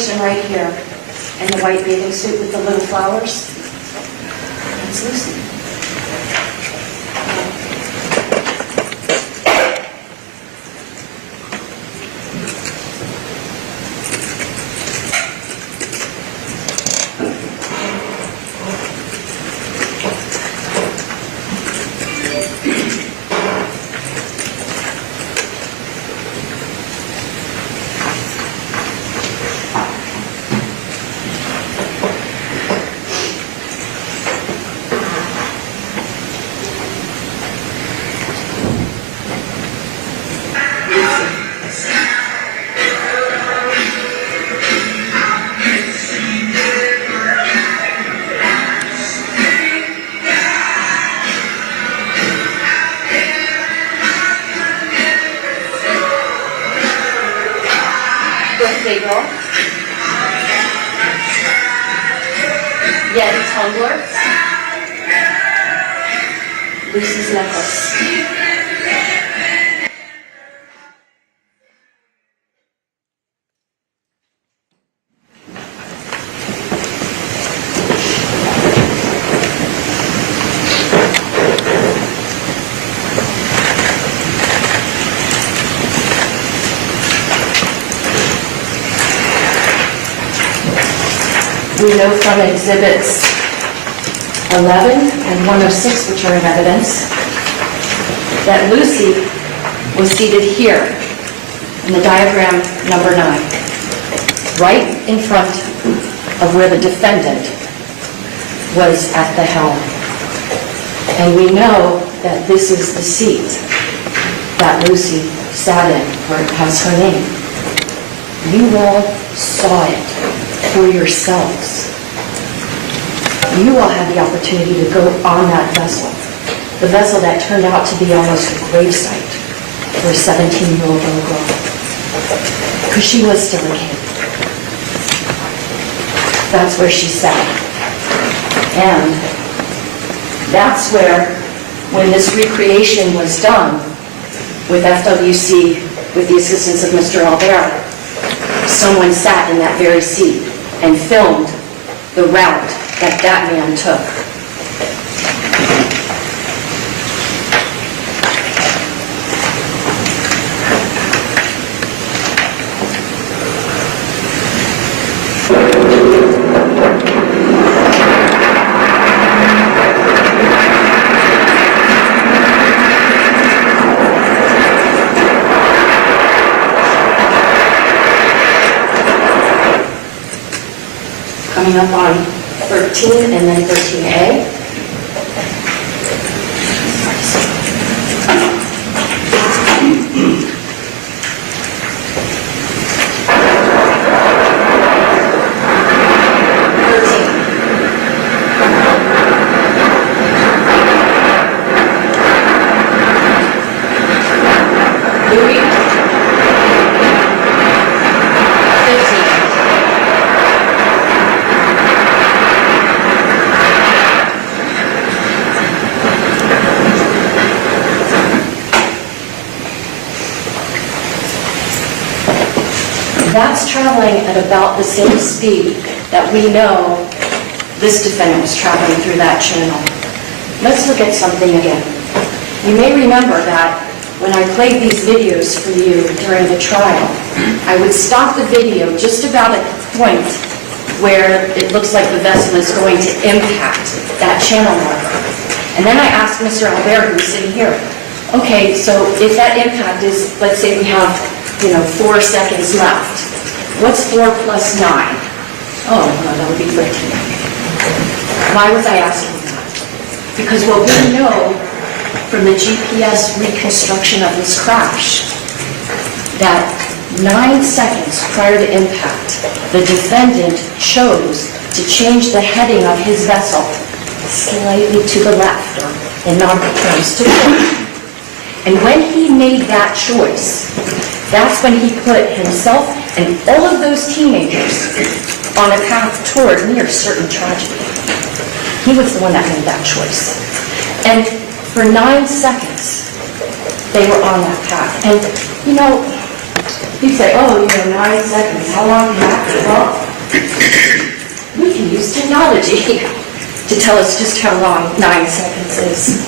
person right here in the white bathing suit with the little flowers? That's Lucy. Birthday girl. Yeti tumbler. Lucy's necklace. We know from exhibits 11 and 106, which are in evidence, that Lucy was seated here in the diagram number 9, right in front of where the defendant was at the helm. And we know that this is the seat that Lucy sat in, where it has her name. You all saw it for yourselves. You all had the opportunity to go on that vessel, the vessel that turned out to be almost a gravesite for a 17-year-old little girl, because she was still a kid. That's where she sat. And that's where, when this recreation was done with FWC, with the assistance of Mr. Albert, someone sat in that very seat and filmed the route that that man took. Coming up on 13 and then 13A. That's traveling at about the same speed that we know this defendant was traveling through that channel. Let's look at something again. You may remember that when I played these videos for you during the trial, I would stop the video just about at the point where it looks like the vessel is going to impact that channel marker. And then I asked Mr. Albert, who's sitting here, okay, so if that impact is, let's say we have 4 seconds left. What's 4 plus 9? Oh, no, that would be 13. Why was I asking that? Because what we know from the GPS reconstruction of this crash, that 9 seconds prior to impact, the defendant chose to change the heading of his vessel slightly to the left, or in nautical terms, to the right. And when he made that choice, that's when he put himself and all of those teenagers on a path toward near certain tragedy. He was the one that made that choice. And for 9 seconds, they were on that path. And, You say, oh, 9 seconds, how long do you have to? Well, we can use technology to tell us just how long 9 seconds is.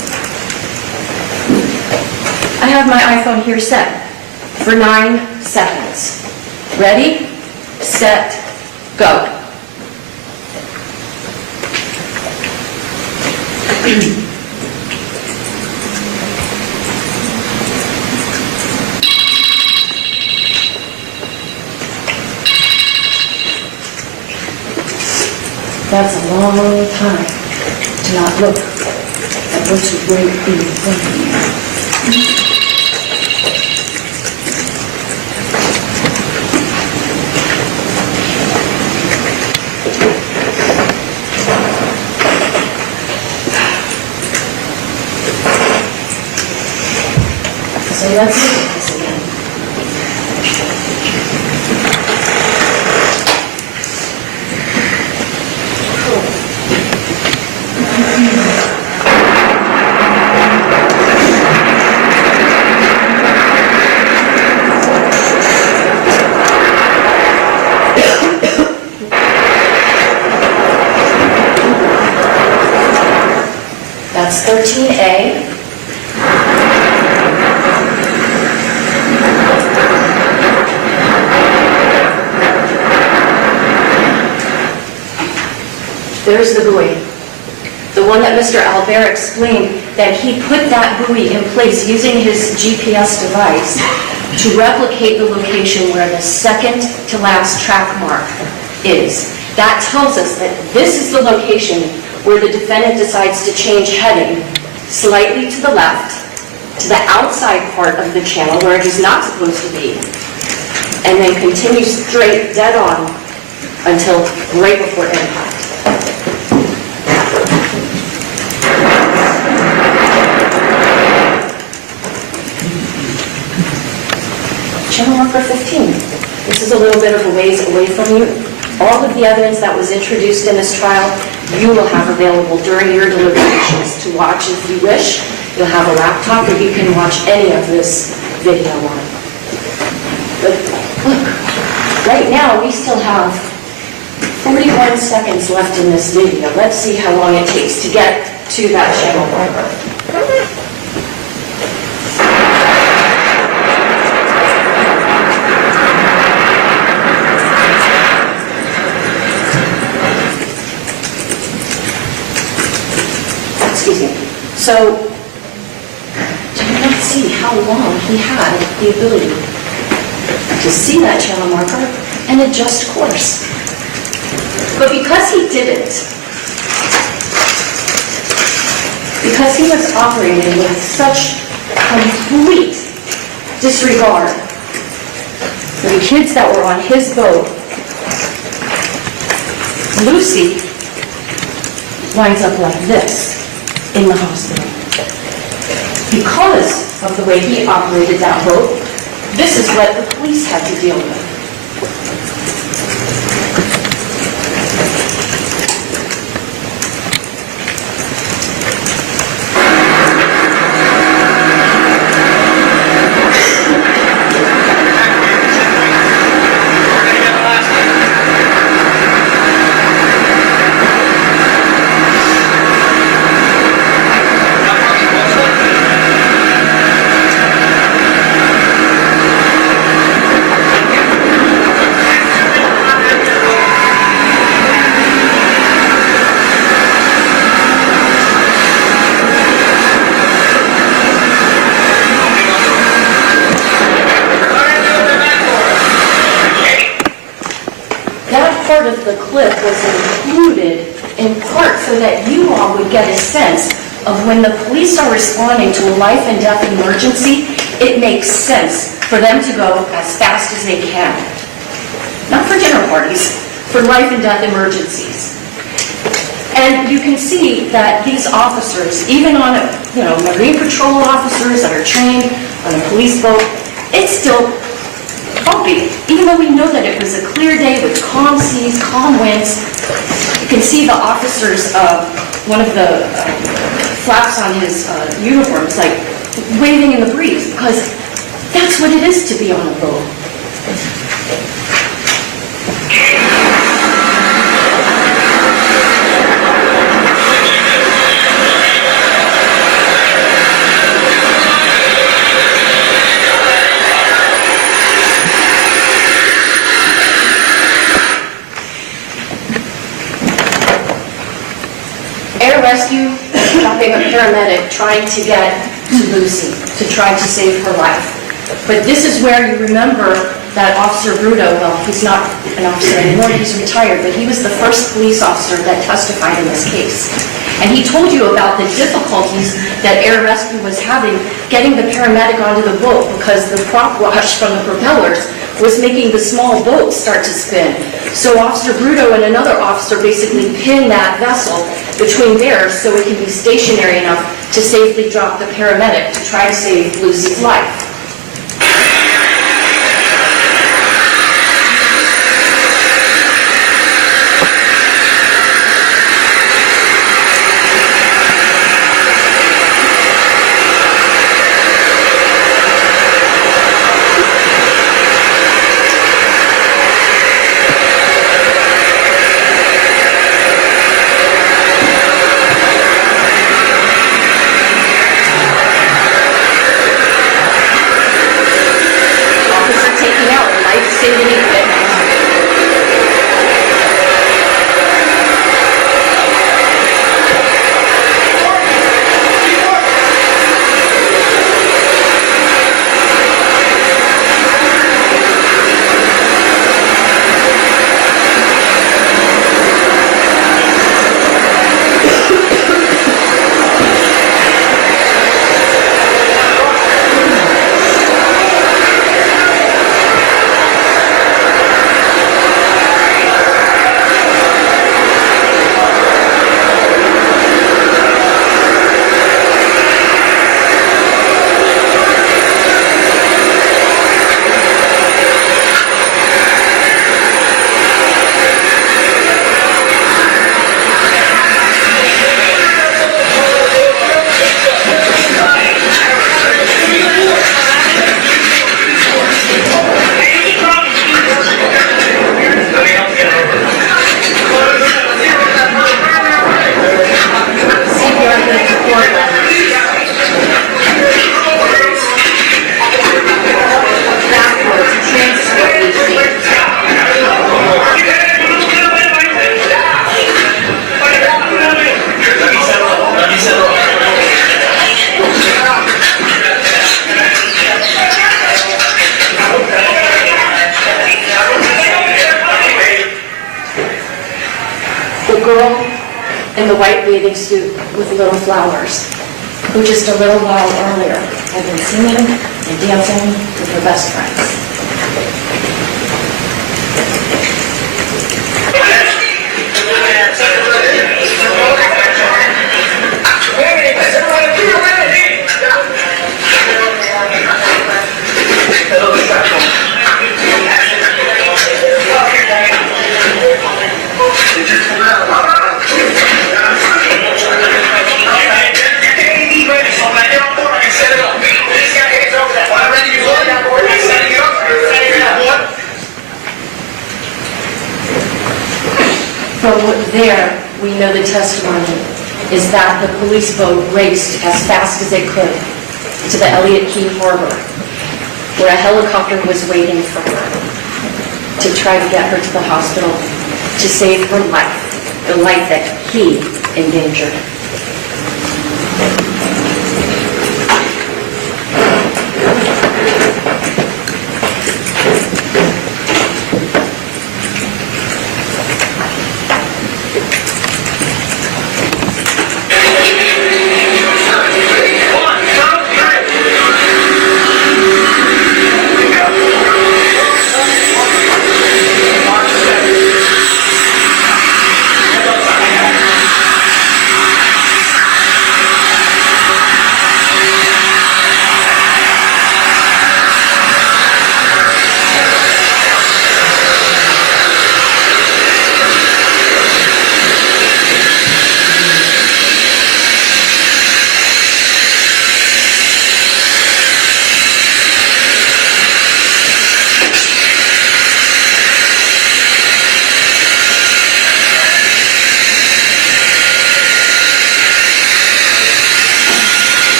I have my iPhone here set for 9 seconds. Ready, set, go. That's a long time to not look at what's right in front of you. So let's look at this again. That's 13A. There's the buoy. The one that Mr. Albert explained, that he put that buoy in place using his GPS device to replicate the location where the second to last track mark is. That tells us that this is the location where the defendant decides to change heading slightly to the left, to the outside part of the channel where it is not supposed to be, and then continue straight dead on until right before impact. Channel marker 15. This is a little bit of a ways away from you. All of the evidence that was introduced in this trial, you will have available during your deliberations to watch if you wish. You'll have a laptop where you can watch any of this video on. But look, right now we still have 41 seconds left in this video. Let's see how long it takes to get to that channel marker. Excuse me. So, do you not see how long he had the ability to see that channel marker and adjust course? But because he didn't, because he was operating with such complete disregard for the kids that were on his boat, Lucy winds up like this in the hospital. Because of the way he operated that boat, this is what the police had to deal with. The clip was included in part so that you all would get a sense of when the police are responding to a life and death emergency, it makes sense for them to go as fast as they can. Not for dinner parties, for life and death emergencies. And you can see that these officers, even on Marine Patrol officers that are trained on a police boat, it's still bumpy. Even though we know that it was a clear day with calm seas, calm winds, you can see the officers, one of the flaps on his uniform is like waving in the breeze, because that's what it is to be on a boat. Air rescue, helping a paramedic trying to get to Lucy, to try to save her life. But this is where you remember that Officer Bruto, well, he's not an officer anymore, he's retired, but he was the first police officer that testified in this case. And he told you about the difficulties that air rescue was having getting the paramedic onto the boat because the prop wash from the propellers was making the small boat start to spin. So Officer Bruto and another officer basically pinned that vessel between theirs so it can be stationary enough to safely drop the paramedic to try to save Lucy's life. In the white bathing suit with little flowers, who just a little while earlier had been singing and dancing with her best friends. From there, we know the testimony is that the police boat raced as fast as it could to the Elliott Key Harbor, where a helicopter was waiting for her to try to get her to the hospital to save her life, the life that he endangered.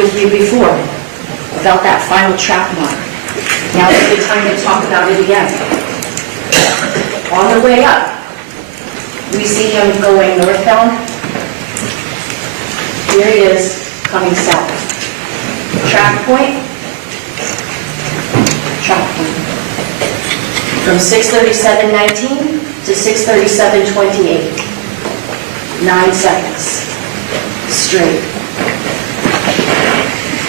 with you before about that final track mark. Now's a good time to talk about it again. On the way up, we see him going northbound. Here he is, coming south. Track point. Track point. From 6:37:19 to 6:37:28. 9 seconds. Straight.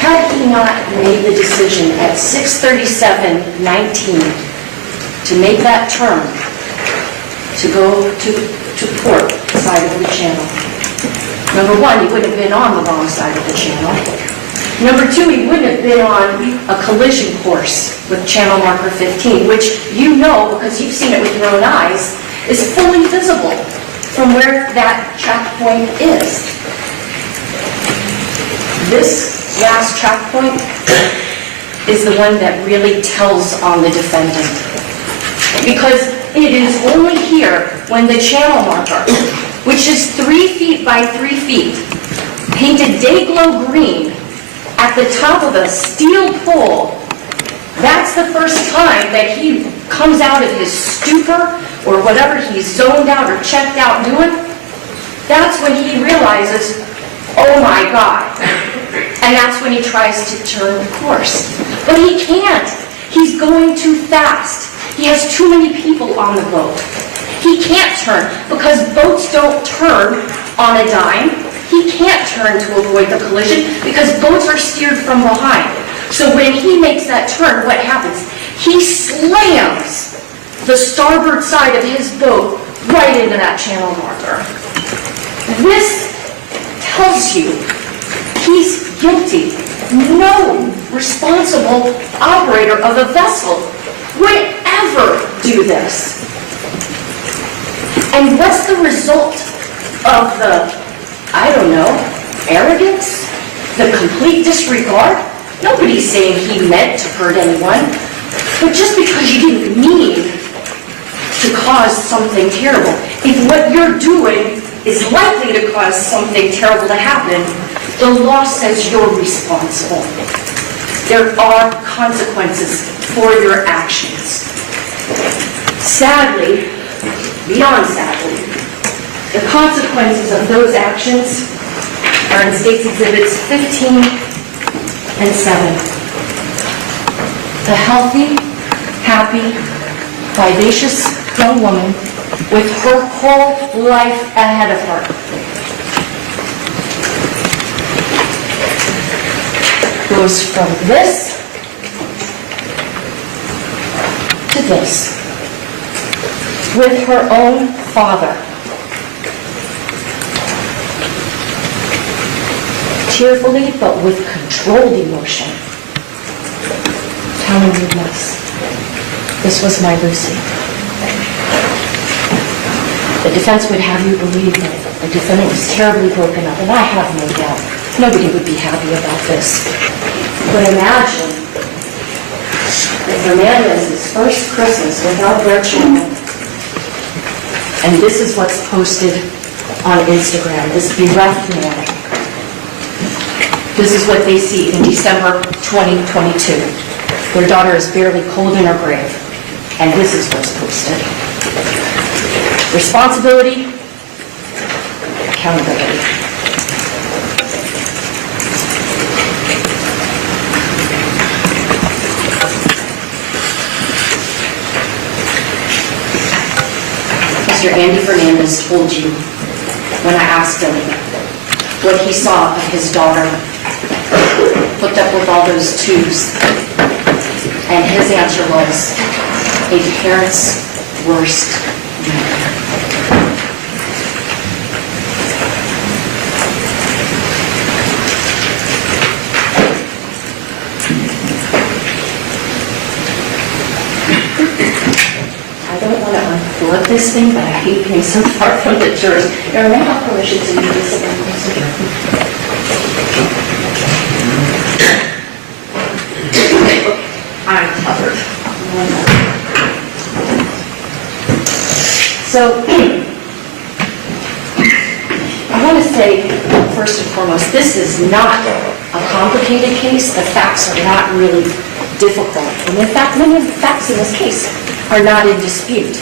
Had he not made the decision at 6:37:19 to make that turn to go to port side of the channel, number one, he wouldn't have been on the wrong side of the channel. Number two, he wouldn't have been on a collision course with channel marker 15, which you know, because you've seen it with your own eyes, is fully visible from where that track point is. This last track point is the one that really tells on the defendant. Because it is only here when the channel marker, which is 3 feet by 3 feet, painted day glow green at the top of a steel pole, that's the first time that he comes out of his stupor or whatever he's zoned out or checked out doing. That's when he realizes, oh my God. And that's when he tries to turn course. But he can't. He's going too fast. He has too many people on the boat. He can't turn because boats don't turn on a dime. He can't turn to avoid the collision because boats are steered from behind. So when he makes that turn, what happens? He slams the starboard side of his boat right into that channel marker. This tells you he's guilty. No responsible operator of a vessel would ever do this. And what's the result of the, I don't know, arrogance? The complete disregard? Nobody's saying he meant to hurt anyone. But just because you didn't mean to cause something terrible, if what you're doing is likely to cause something terrible to happen, the law says you're responsible. There are consequences for your actions. Sadly, beyond sadly, the consequences of those actions are in State's Exhibits 15 and 7. The healthy, happy, vivacious young woman with her whole life ahead of her. Goes from this to this with her own father. Tearfully, but with controlled emotion, telling you this was my Lucy. The defense would have you believe that the defendant was terribly broken up, and I have no doubt nobody would be happy about this. But imagine if Amanda's first Christmas without their child, and this is what's posted on Instagram, this bereft man. This is what they see in December 2022. Their daughter is barely cold in her grave, and this is what's posted. Responsibility, accountability. Mr. Andy Fernandez told you when I asked him what he saw of his daughter hooked up with all those tubes, and his answer was a parent's worst nightmare. I don't want to unplug this thing, but I hate being so far from the jury. There are many operations in this. I'm covered. So, I want to say, first and foremost, this is not a a complicated case. The facts are not really difficult. And in fact, many of the facts in this case are not in dispute.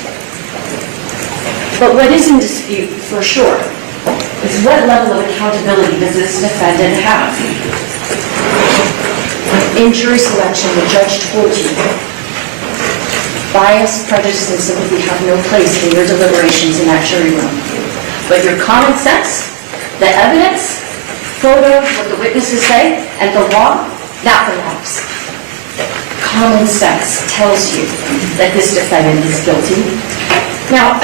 But what is in dispute, for sure, is what level of accountability does this defendant have? In jury selection, the judge told you, bias, prejudice, and sympathy have no place in your deliberations in that jury room. But your common sense, the evidence, photos, what the witnesses say, and the law, that belongs. Common sense tells you that this defendant is guilty. Now,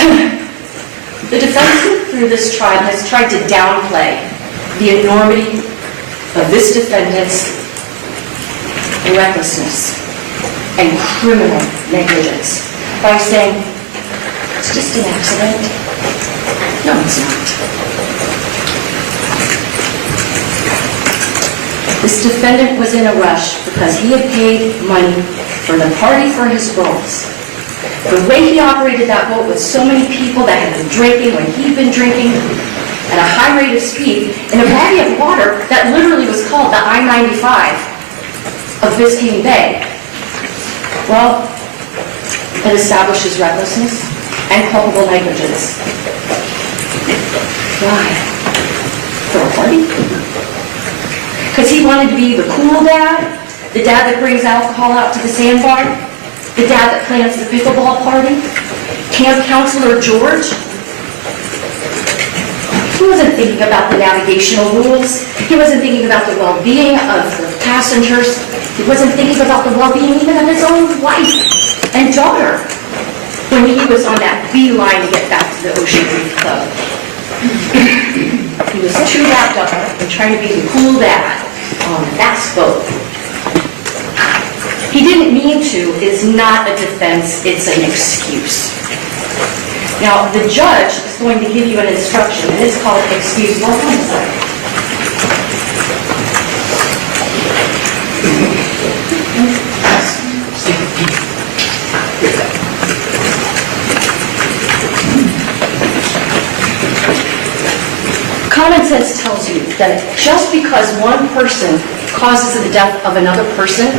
the defense through this trial has tried to downplay the enormity of this defendant's recklessness and criminal negligence by saying, it's just an accident. No, it's not. This defendant was in a rush because he had paid money for the party for his boats. The way he operated that boat with so many people that had been drinking when he'd been drinking at a high rate of speed in a body of water that literally was called the I-95 of Biscayne Bay. Well, it establishes recklessness and culpable negligence. Why? For a party? Because he wanted to be the cool dad, the dad that brings alcohol out to the sandbar, the dad that plans the pickleball party, camp counselor George. He wasn't thinking about the navigational rules. He wasn't thinking about the well-being of the passengers. He wasn't thinking about the well-being even of his own wife and daughter when he was on that beeline to get back to the Ocean Reef Club. He was too wrapped up in trying to be the cool dad on that boat. He didn't mean to is not a defense, it's an excuse. Now, the judge is going to give you an instruction, and it's called excusable homicide. Common sense tells you that just because one person causes the death of another person,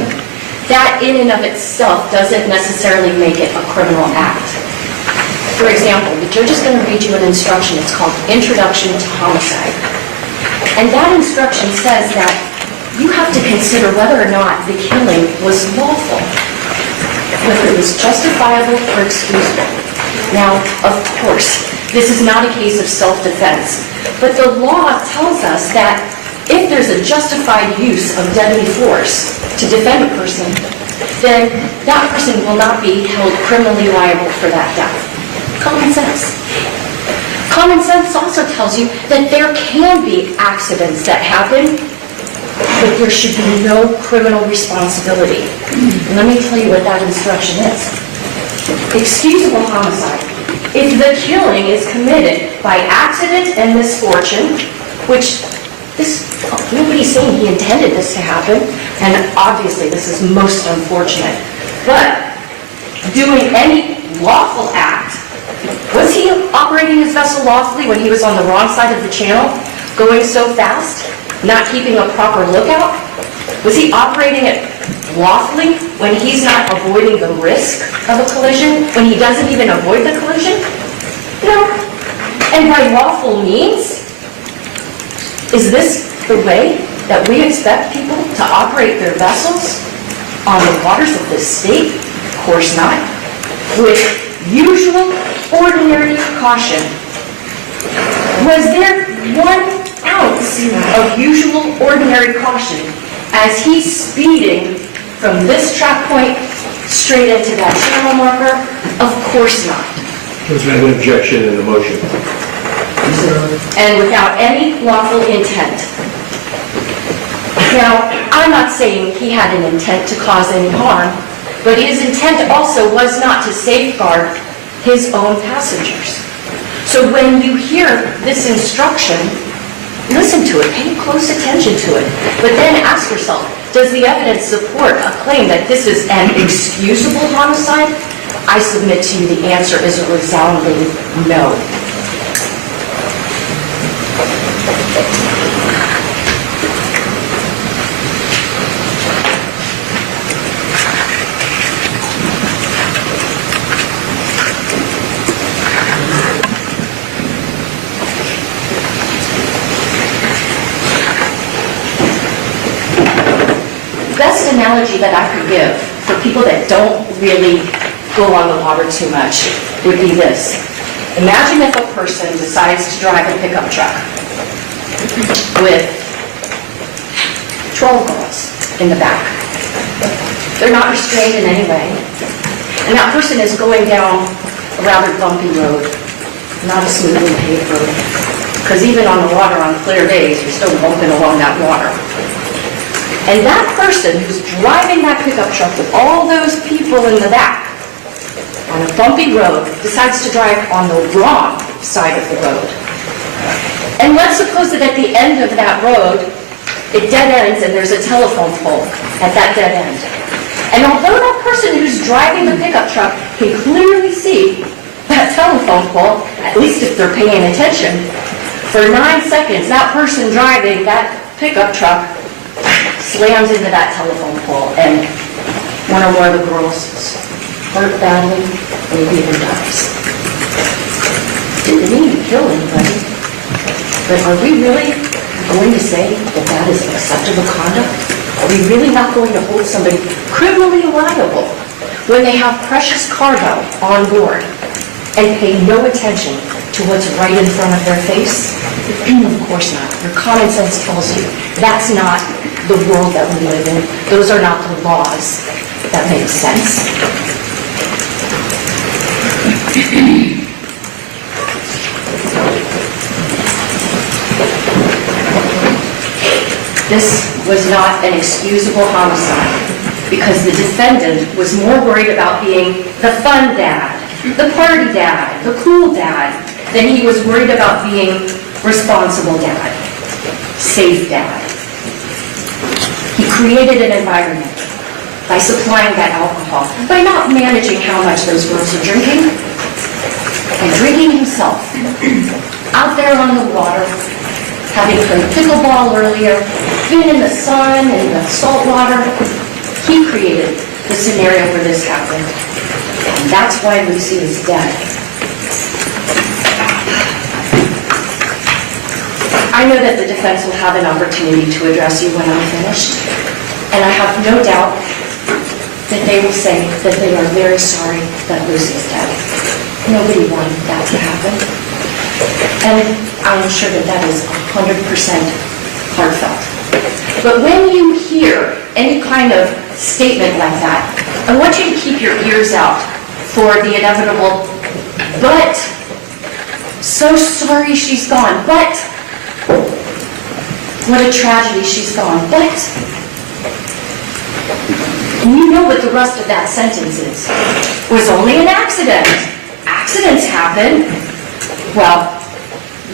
that in and of itself doesn't necessarily make it a criminal act. For example, the judge is going to read you an instruction. It's called Introduction to Homicide. And that instruction says that you have to consider whether or not the killing was lawful, whether it was justifiable or excusable. Now, of course, this is not a case of self-defense, but the law tells us that if there's a justified use of deadly force to defend a person, then that person will not be held criminally liable for that death. Common sense. Common sense also tells you that there can be accidents that happen, but there should be no criminal responsibility. And let me tell you what that instruction is. Excusable homicide. If the killing is committed by accident and misfortune, which nobody's saying he intended this to happen, and obviously this is most unfortunate, but doing any lawful act, was he operating his vessel lawfully when he was on the wrong side of the channel, going so fast, not keeping a proper lookout? Was he operating it lawfully when he's not avoiding the risk of a collision, when he doesn't even avoid the collision? No. And by lawful means, is this the way that we expect people to operate their vessels on the waters of this state? Of course not. With usual, ordinary caution. Was there 1 ounce of usual, ordinary caution as he's speeding from this track point straight into that channel marker? Of course not. There's been an objection in the motion. And without any lawful intent. Now, I'm not saying he had an intent to cause any harm, but his intent also was not to safeguard his own passengers. So when you hear this instruction, listen to it, pay close attention to it, but then ask yourself, does the evidence support a claim that this is an excusable homicide? I submit to you the answer is a resounding no. analogy that I could give for people that don't really go on the water too much would be this. Imagine if a person decides to drive a pickup truck with 12 girls in the back. They're not restrained in any way. And that person is going down a rather bumpy road, not a smoothly paved road. Because even on the water on clear days, you're still bumping along that water. And that person who's driving that pickup truck with all those people in the back on a bumpy road decides to drive on the wrong side of the road. And let's suppose that at the end of that road, it dead ends and there's a telephone pole at that dead end. And although that person who's driving the pickup truck can clearly see that telephone pole, at least if they're paying attention, for 9 seconds, that person driving that pickup truck slams into that telephone pole, and one or more of the girls is hurt badly, maybe even dies. Didn't mean to kill anybody, but are we really going to say that that is acceptable conduct? Are we really not going to hold somebody criminally liable when they have precious cargo on board and pay no attention to what's right in front of their face? Of course not. Your common sense tells you that's not the world that we live in. Those are not the laws that make sense. This was not an excusable homicide because the defendant was more worried about being the fun dad, the party dad, the cool dad, than he was worried about being responsible dad, safe dad. He created an environment by supplying that alcohol, by not managing how much those girls are drinking, and drinking himself out there on the water, having played pickleball earlier, been in the sun and the salt water. He created the scenario where this happened. And that's why Lacy is dead. I know that the defense will have an opportunity to address you when I'm finished. And I have no doubt that they will say that they are very sorry that Lacy is dead. Nobody wanted that to happen. And I am sure that that is 100% heartfelt. But when you hear any kind of statement like that, I want you to keep your ears out for the inevitable, but so sorry she's gone, but what a tragedy she's gone, but you know what the rest of that sentence is. It was only an accident. Accidents happen. Well,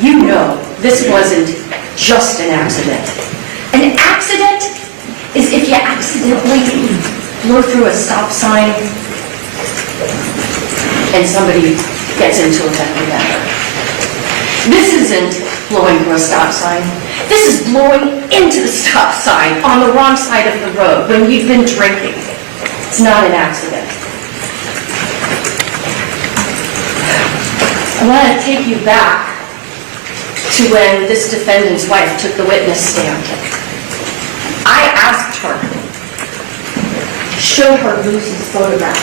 you know this wasn't just an accident. An accident is if you accidentally blow through a stop sign and somebody gets into a deadly matter. This isn't blowing through a stop sign. This is blowing into the stop sign on the wrong side of the road when you've been drinking. It's not an accident. I want to take you back to when this defendant's wife took the witness stand. I asked her, show her Lucy's photograph.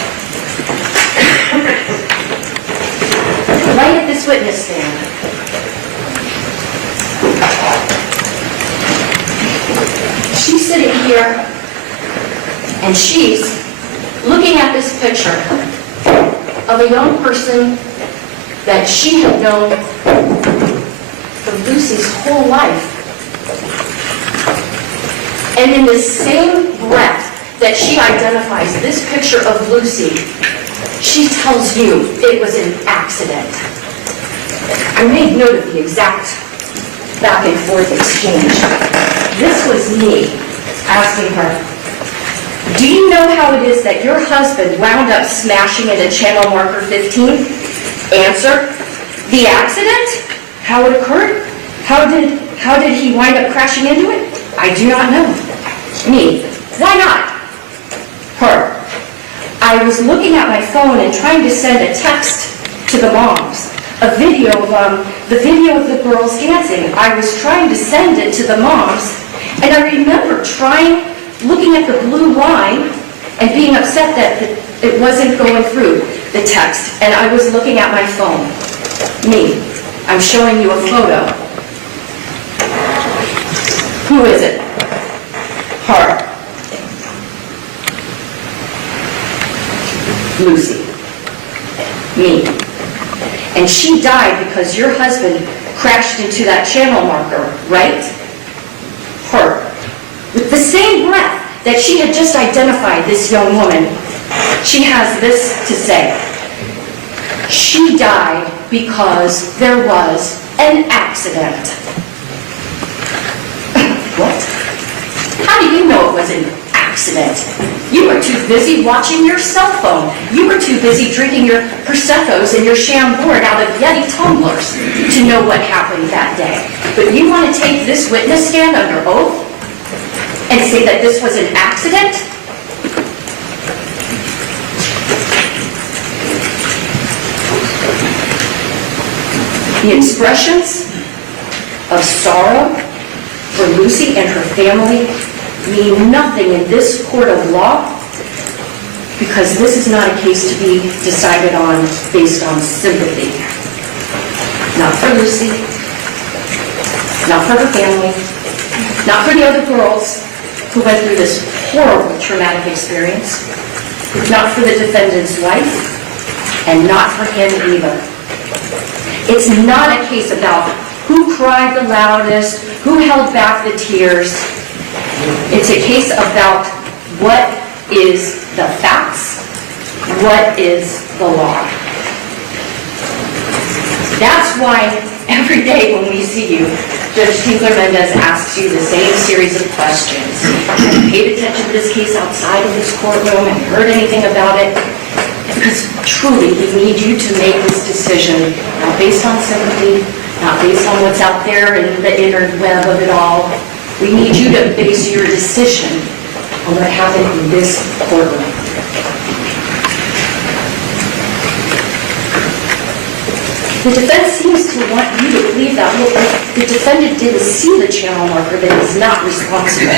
Right at this witness stand. She's sitting here, and she's looking at this picture of a young person that she had known for Lucy's whole life. And in the same breath that she identifies this picture of Lucy, she tells you it was an accident. I made note of the exact back and forth exchange. This was me asking her, do you know how it is that your husband wound up smashing into channel marker 15? Answer, the accident? How it occurred? How did he wind up crashing into it? I do not know. Me, why not? Her, I was looking at my phone and trying to send a text to the moms. A video of the video of the girls dancing. I was trying to send it to the moms, and I remember trying looking at the blue line and being upset that it wasn't going through the text. And I was looking at my phone. Me. I'm showing you a photo. Who is it? Her. Lucy. Me. And she died because your husband crashed into that channel marker, right? Her. With the same breath that she had just identified this young woman, she has this to say. She died because there was an accident. What? How do you know it was an accident? You were too busy watching your cell phone. You were too busy drinking your Prosecco's and your Chambord out of Yeti tumblers to know what happened that day. But you want to take this witness stand under oath and say that this was an accident? The expressions of sorrow for Lucy and her family mean nothing in this court of law, because this is not a case to be decided on based on sympathy. Not for Lucy, not for her family, not for the other girls who went through this horrible traumatic experience, not for the defendant's wife, and not for him either. It's not a case about who cried the loudest, who held back the tears. It's a case about what is the facts, what is the law. That's why every day when we see you, Judge Tinkler-Mendez asks you the same series of questions. Have you paid attention to this case outside of this courtroom? Have you heard anything about it? Because truly, we need you to make this decision, not based on sympathy, not based on what's out there in the interweb of it all. We need you to base your decision on what happened in this courtroom. The defense seems to want you to believe that, well, if the defendant didn't see the channel marker, then he's not responsible.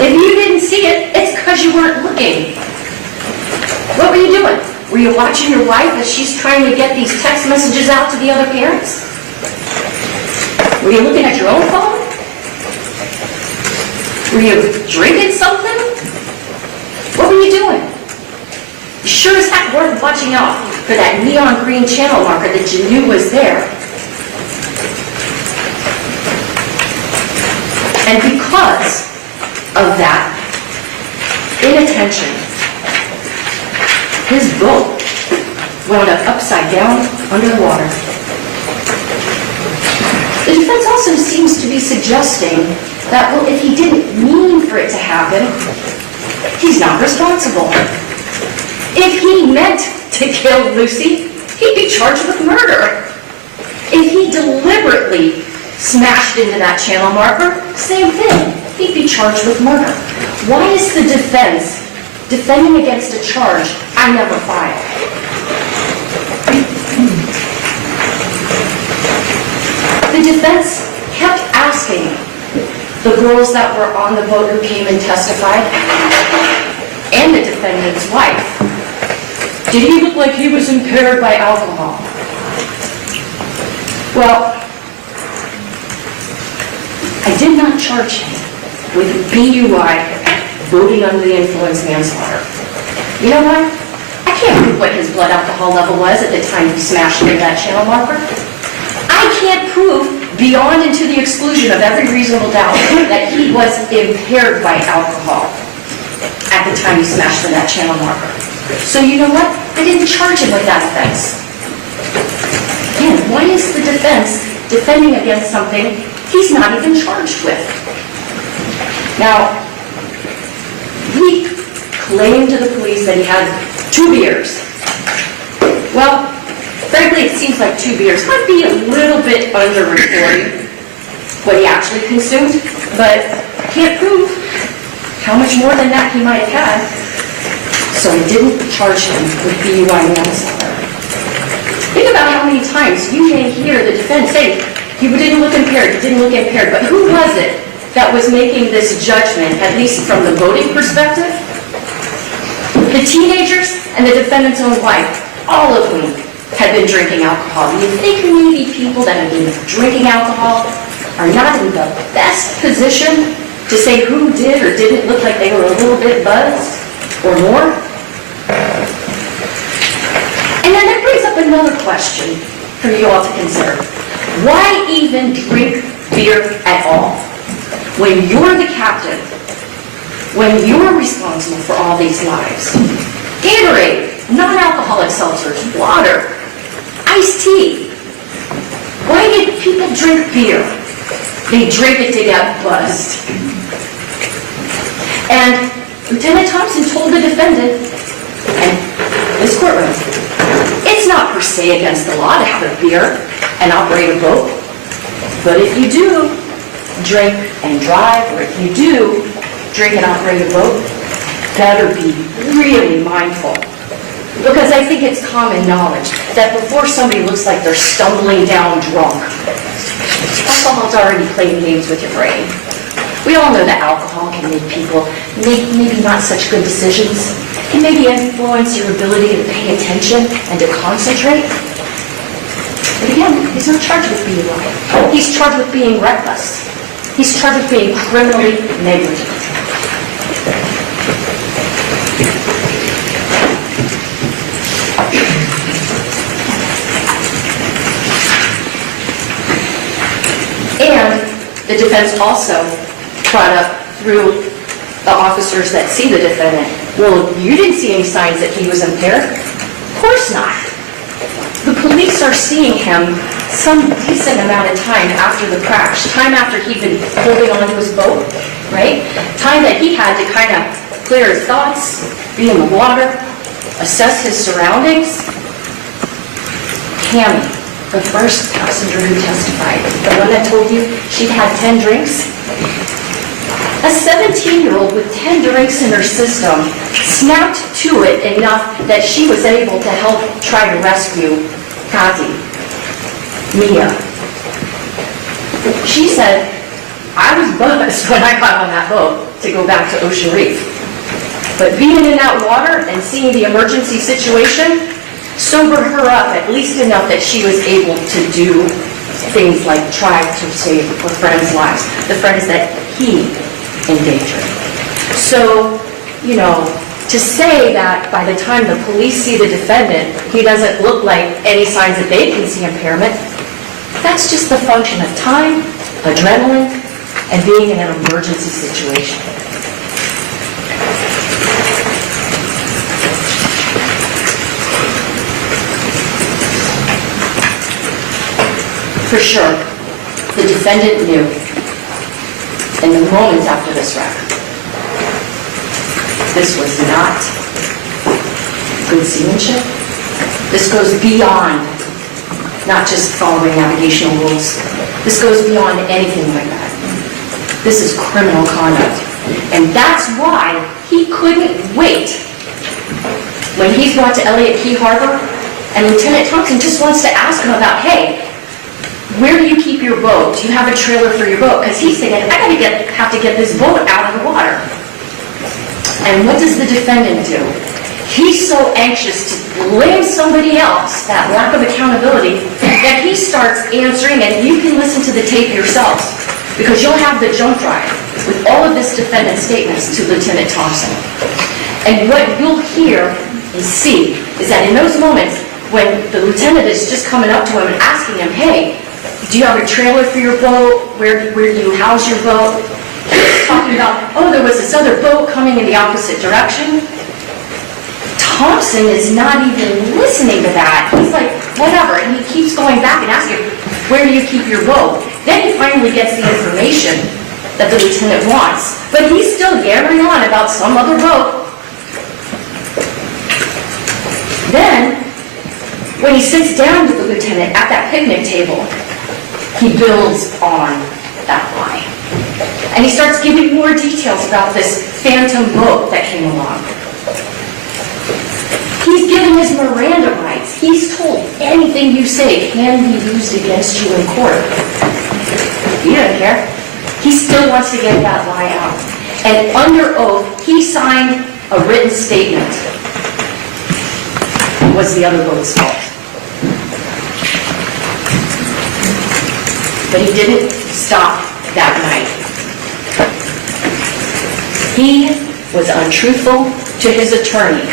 If you didn't see it, it's because you weren't looking. What were you doing? Were you watching your wife as she's trying to get these text messages out to the other parents? Were you looking at your own phone? Were you drinking something? What were you doing? You sure as heck weren't watching out for that neon green channel marker that you knew was there. And because of that inattention, his boat wound up upside down under the water. The defense also seems to be suggesting that, well, if he didn't mean for it to happen, he's not responsible. If he meant to kill Lucy, he'd be charged with murder. If he deliberately smashed into that channel marker, same thing. He'd be charged with murder. Why is the defense defending against a charge I never filed? The defense kept asking the girls that were on the boat who came and testified, and the defendant's wife, did he look like he was impaired by alcohol? Well, I did not charge him with DUI, voting under the influence manslaughter. You know what? I can't prove what his blood alcohol level was at the time he smashed into that channel marker. I can't prove beyond and to the exclusion of every reasonable doubt that he was impaired by alcohol at the time he smashed in that channel marker. So you know what? I didn't charge him with that offense. Again, why is the defense defending against something he's not even charged with? Now, he claimed to the police that he had 2 beers. Well, frankly, it seems like 2 beers might be a little bit under-reporting what he actually consumed, but can't prove how much more than that he might have had. So he didn't charge him with DUI manslaughter. Think about how many times you may hear the defense say, he didn't look impaired, but who was it that was making this judgment, at least from the voting perspective. The teenagers and the defendant's own wife, all of whom had been drinking alcohol. You think maybe people that have been drinking alcohol are not in the best position to say who did or didn't look like they were a little bit buzzed or more? And then that brings up another question for you all to consider. Why even drink beer at all? When you're the captain, when you're responsible for all these lives. Gatorade, non-alcoholic seltzers, water, iced tea. Why did people drink beer? They drink it to get buzzed. And Lieutenant Thompson told the defendant, and this courtroom, it's not per se against the law to have a beer and operate a boat. But if you do drink and drive, or if you do drink and operate a boat, better be really mindful. Because I think it's common knowledge that before somebody looks like they're stumbling down drunk, alcohol's already playing games with your brain. We all know that alcohol can make people make maybe not such good decisions. It can maybe influence your ability to pay attention and to concentrate. But again, he's not charged with being lying. He's charged with being reckless. He's charged with being criminally negligent. And the defense also brought up through the officers that see the defendant, well, you didn't see any signs that he was impaired? Of course not. The police are seeing him some decent amount of time after the crash, time after he'd been holding onto his boat, right? Time that he had to kind of clear his thoughts, be in the water, assess his surroundings. Tammy, the first passenger who testified, the one that told you she'd had 10 drinks, a 17-year-old with 10 drinks in her system snapped to it enough that she was able to help try to rescue Kazi, Mia. She said, I was buzzed when I got on that boat to go back to Ocean Reef. But being in that water and seeing the emergency situation sobered her up at least enough that she was able to do things like try to save her friends' lives, the friends that he endangered. So, you know, to say that by the time the police see the defendant, he doesn't look like any signs that they can see impairment, that's just the function of time, adrenaline, and being in an emergency situation. For sure, the defendant knew in the moments after this wreck, this was not good seamanship. This goes beyond not just following navigational rules. This goes beyond anything like that. This is criminal conduct. And that's why he couldn't wait when he's brought to Elliott Key Harbor and Lieutenant Thompson just wants to ask him about, hey, where do you keep your boat? Do you have a trailer for your boat? Because he's thinking, I have to get this boat out of the water. And what does the defendant do? He's so anxious to blame somebody else, that lack of accountability, that he starts answering, and you can listen to the tape yourselves, because you'll have the jump drive with all of this defendant's statements to Lieutenant Thompson. And what you'll hear and see is that in those moments when the lieutenant is just coming up to him and asking him, hey, do you have a trailer for your boat? Where do you house your boat? He's talking about, oh, there was this other boat coming in the opposite direction. Thompson is not even listening to that. He's like, whatever. And he keeps going back and asking, where do you keep your boat? Then he finally gets the information that the lieutenant wants. But he's still yammering on about some other boat. Then, when he sits down with the lieutenant at that picnic table, he builds on that lie. And he starts giving more details about this phantom boat that came along. He's giving his Miranda rights. He's told anything you say can be used against you in court. He doesn't care. He still wants to get that lie out. And under oath, he signed a written statement. It was the other woman's fault. But he didn't stop that night. He was untruthful to his attorney.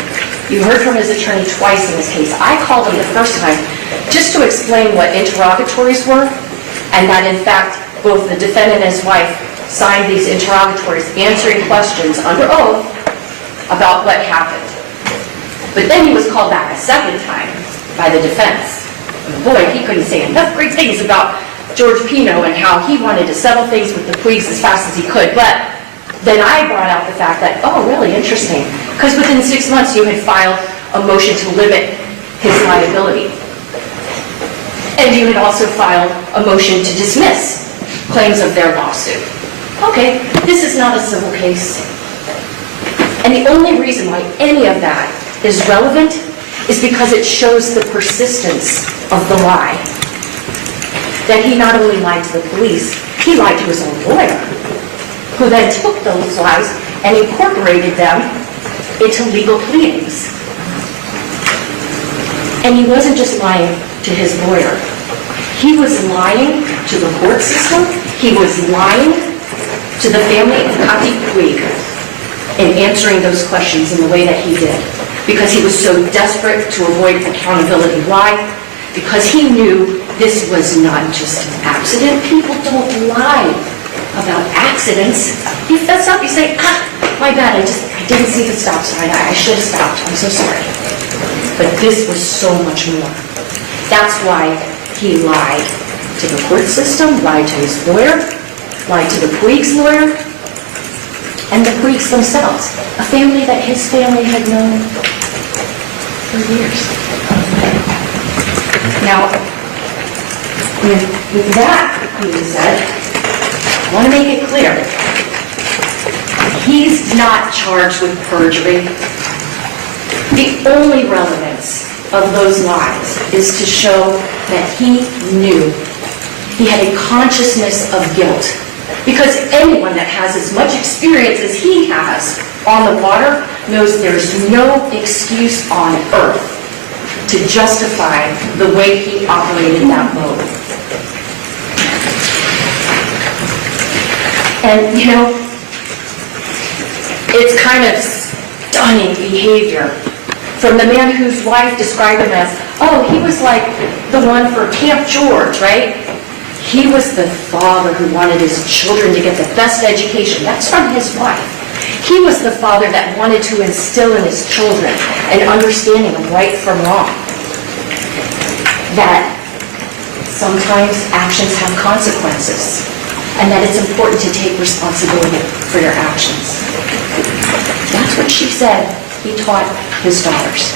You heard from his attorney twice in this case. I called him the first time just to explain what interrogatories were, and that in fact, both the defendant and his wife signed these interrogatories answering questions under oath about what happened. But then he was called back a second time by the defense. And boy, he couldn't say enough great things about George Pino and how he wanted to settle things with the Puigs as fast as he could. But then I brought out the fact that, oh, really interesting, because within 6 months you had filed a motion to limit his liability. And you had also filed a motion to dismiss claims of their lawsuit. Okay, this is not a civil case. And the only reason why any of that is relevant is because it shows the persistence of the lie. That he not only lied to the police, he lied to his own lawyer, who then took those lies and incorporated them into legal pleadings. And he wasn't just lying to his lawyer. He was lying to the court system. He was lying to the family of Kati Puig in answering those questions in the way that he did, because he was so desperate to avoid accountability. Why? Because he knew this was not just an accident. People don't lie about accidents. You fess up, you say, my bad, I didn't see the stop sign. I should have stopped. I'm so sorry. But this was so much more. That's why he lied to the court system, lied to his lawyer, lied to the Puig's lawyer, and the Puigs themselves, a family that his family had known for years. Now, with that being said, I want to make it clear, he's not charged with perjury. The only relevance of those lies is to show that he knew. He had a consciousness of guilt. Because anyone that has as much experience as he has on the water knows there's no excuse on earth to justify the way he operated that boat. And, you know, it's kind of stunning behavior from the man whose wife described him as, oh, he was like the one for Camp George, right? He was the father who wanted his children to get the best education. That's from his wife. He was the father that wanted to instill in his children an understanding of right from wrong. That sometimes actions have consequences, and that it's important to take responsibility for your actions. That's what she said he taught his daughters.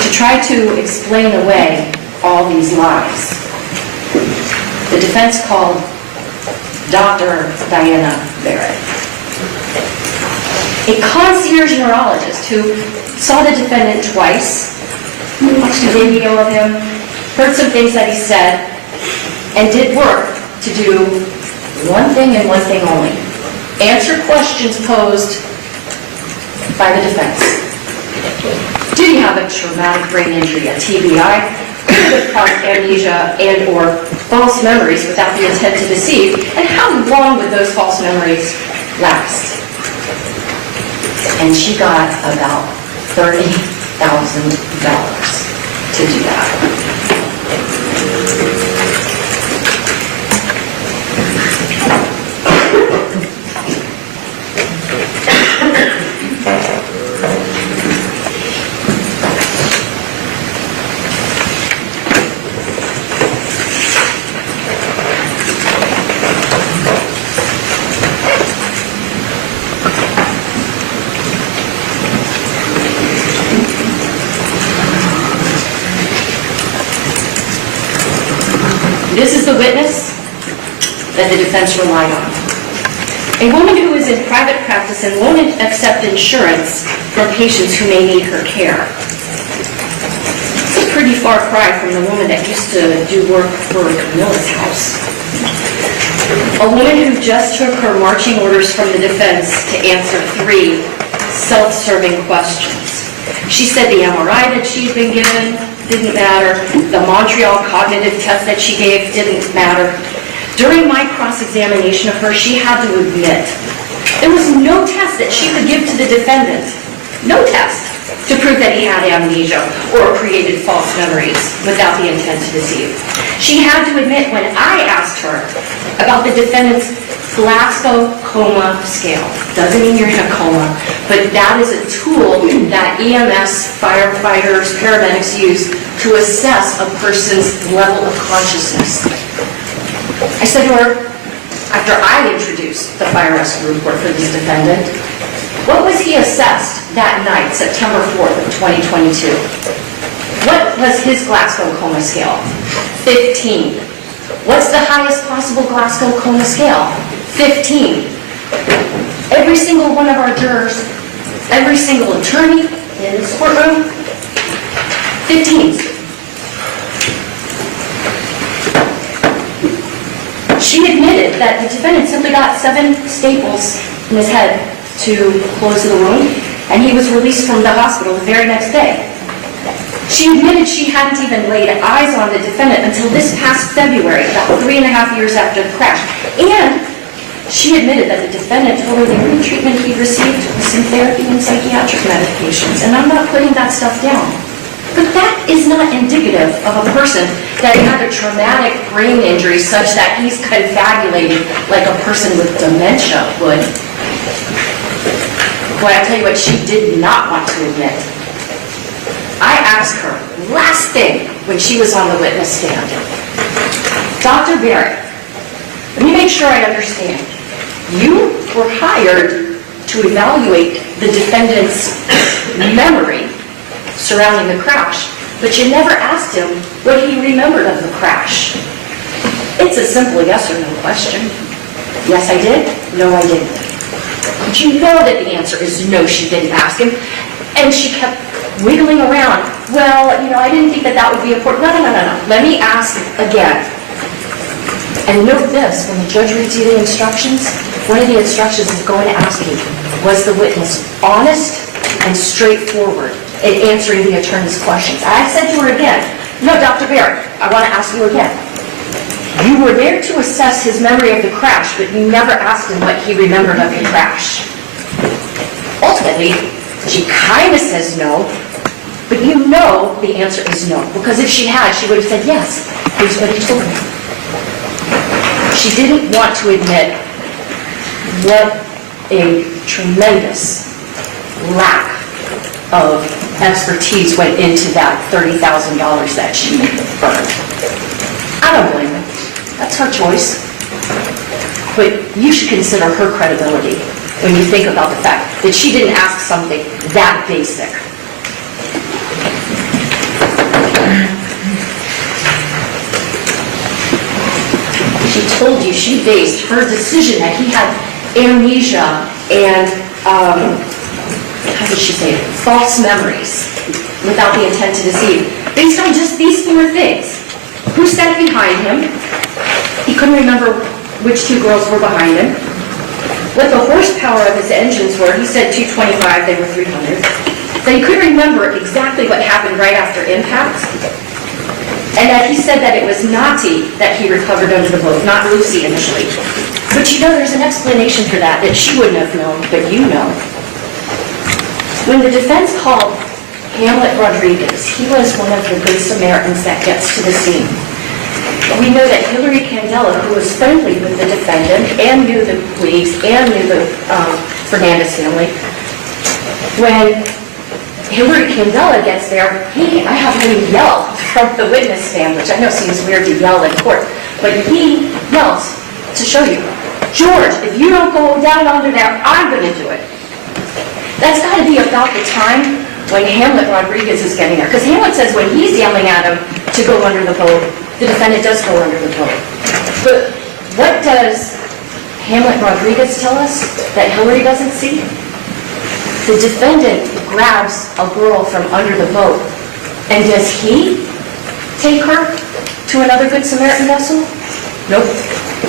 To try to explain away all these lies, the defense called Dr. Diana Barrett, a concierge neurologist who saw the defendant twice, watched a video of him, heard some things that he said, and did work to do one thing and one thing only: answer questions posed by the defense. Did he have a traumatic brain injury, a TBI? Could it have caused amnesia and or false memories without the intent to deceive? And how long would those false memories last? And she got about $30,000 to do that. This is the witness that the defense relied on. A woman who was in private practice and won't accept insurance from patients who may need her care. It's a pretty far cry from the woman that used to do work for Camilla's house. A woman who just took her marching orders from the defense to answer 3 self-serving questions. She said the MRI that she'd been given didn't matter. The Montreal cognitive test that she gave didn't matter. During my cross-examination of her, she had to admit there was no test that she could give to the defendant, no test, to prove that he had amnesia or created false memories without the intent to deceive. She had to admit when I asked her about the defendant's Glasgow coma scale. Doesn't mean you're in a coma, but that is a tool that EMS, firefighters, paramedics use to assess a person's level of consciousness. I said to her, after I introduced the fire rescue report for this defendant, what was he assessed that night, September 4th of 2022? What was his Glasgow coma scale? 15. What's the highest possible Glasgow coma scale? 15. Every single one of our jurors, every single attorney in this courtroom, 15s. She admitted that the defendant simply got 7 staples in his head to close the wound, and he was released from the hospital the very next day. She admitted she hadn't even laid eyes on the defendant until this past February, about 3.5 years after the crash. And she admitted that the defendant told her the only treatment he'd received was some therapy and psychiatric medications. And I'm not putting that stuff down. But that is not indicative of a person that had a traumatic brain injury such that he's confabulating like a person with dementia would. Boy, I tell you what, she did not want to admit. I asked her, last thing, when she was on the witness stand, Dr. Barrett, let me make sure I understand. You were hired to evaluate the defendant's memory surrounding the crash, but you never asked him what he remembered of the crash. It's a simple yes or no question. Yes, I did. No, I didn't. But you know that the answer is no, she didn't ask him. And she kept wiggling around. Well, I didn't think that would be important. No. Let me ask again. And note this, when the judge reads you the instructions, one of the instructions is going to ask you, was the witness honest and straightforward in answering the attorney's questions? I said to her again, no, Dr. Barrett, I want to ask you again. You were there to assess his memory of the crash, but you never asked him what he remembered of the crash. Ultimately, she kind of says no, but you know the answer is no, because if she had, she would have said yes. Here's what he told me. She didn't want to admit what a tremendous lack of expertise went into that $30,000 that she burned. I don't blame her. That's her choice. But you should consider her credibility when you think about the fact that she didn't ask something that basic. She told you she based her decision that he had amnesia and, how did she say it, false memories without the intent to deceive, based on just these 4 things. Who sat behind him? He couldn't remember which 2 girls were behind him. What the horsepower of his engines were, he said 225, they were 300. That he couldn't remember exactly what happened right after impact. And that he said that it was Nati that he recovered under the boat, not Lucy initially. But there's an explanation for that she wouldn't have known, but you know. When the defense called Hamlet Rodriguez, he was one of the good Samaritans that gets to the scene. We know that Hillary Candela, who was friendly with the defendant and knew the Puigs and knew the Fernandez family, when Hillary Candela gets there, I have him yell from the witness stand, which I know seems weird to yell in court, but he yells to show you, George, if you don't go down under there, I'm going to do it. That's got to be about the time when Hamlet Rodriguez is getting there. Because Hamlet says when he's yelling at him to go under the boat, the defendant does go under the boat. But what does Hamlet Rodriguez tell us that Hillary doesn't see? The defendant grabs a girl from under the boat, and does he take her to another Good Samaritan vessel? Nope.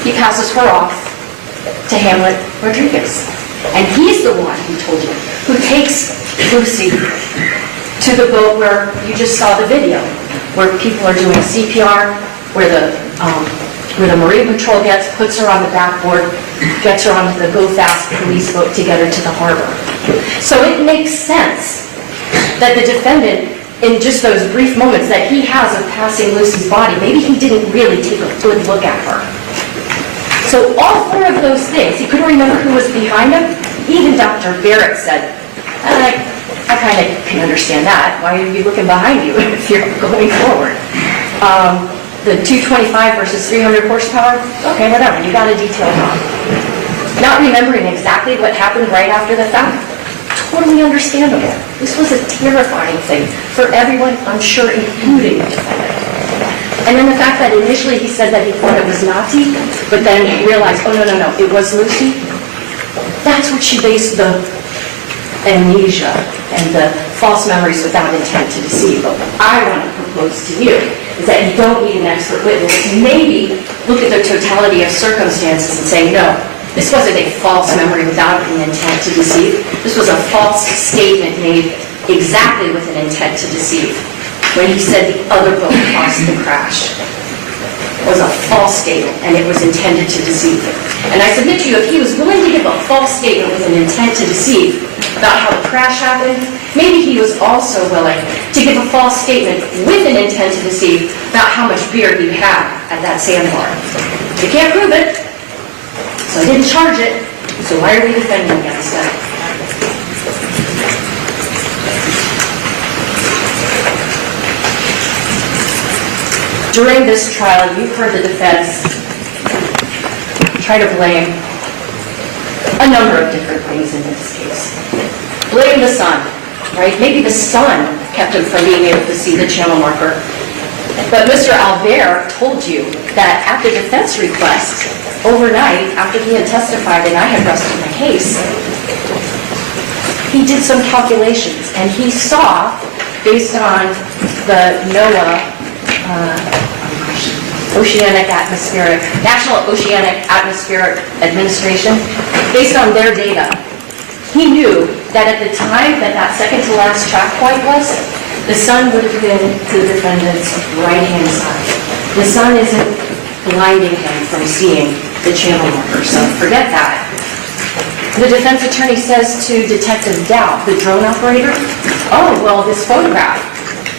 He passes her off to Hamlet Rodriguez. And he's the one, he told you, who takes Lucy to the boat where you just saw the video, where people are doing CPR, where the Marine Patrol puts her on the backboard, gets her on the Go Fast police boat to get her to the harbor. So it makes sense that the defendant, in just those brief moments that he has of passing Lucy's body, maybe he didn't really take a good look at her. So all four of those things, he couldn't remember who was behind him. Even Dr. Barrett said, I kind of can understand that. Why are you looking behind you if you're going forward? The 225 versus 300 horsepower, okay, whatever, you got a detailed on. Not remembering exactly what happened right after the fact, totally understandable. This was a terrifying thing for everyone, I'm sure, including the defendant. And then the fact that initially he said that he thought it was Nazi, but then realized, oh, no, it was Lucy. That's what she based the amnesia and the false memories without intent to deceive. But what I want to propose to you is that you don't need an expert witness. Maybe look at the totality of circumstances and say, no, this wasn't a false memory without an intent to deceive. This was a false statement made exactly with an intent to deceive. When he said the other boat caused the crash, it was a false statement, and it was intended to deceive him. And I submit to you, if he was willing to give a false statement with an intent to deceive about how the crash happened, maybe he was also willing to give a false statement with an intent to deceive about how much beer he had at that sandbar. You can't prove it, so I didn't charge it, so why are we defending against it? During this trial, you've heard the defense try to blame a number of different things in this case. Blame the sun, right? Maybe the sun kept him from being able to see the channel marker. But Mr. Albert told you that at the defense request, overnight, after he had testified and I had rested my case, he did some calculations, and he saw, based on the NOAA National Oceanic Atmospheric Administration, based on their data, he knew that at the time that second to last track point was, the sun would have been to the defendant's right-hand side. The sun isn't blinding him from seeing the channel marker, so forget that. The defense attorney says to Detective Dow, the drone operator, oh, well, this photograph,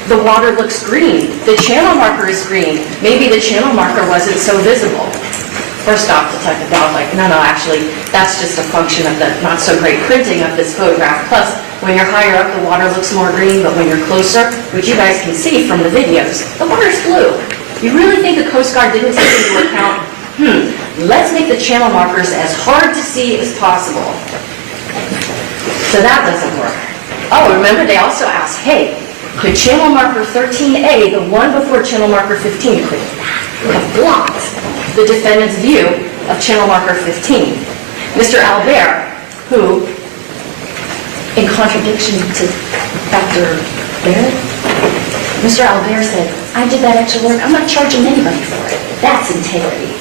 the water looks green. The channel marker is green. Maybe the channel marker wasn't so visible. First off, Detective Dow was like, no, actually, that's just a function of the not so great printing of this photograph. Plus, when you're higher up, the water looks more green, but when you're closer, which you guys can see from the videos, the water's blue. You really think the Coast Guard didn't take into account, let's make the channel markers as hard to see as possible. So that doesn't work. Oh, remember, they also asked, hey, could channel marker 13A, the one before channel marker 15, could have blocked the defendant's view of channel marker 15? Mr. Albert, who, in contradiction to Dr. Barrett, Mr. Albert said, I did that extra work, I'm not charging anybody for it. That's integrity.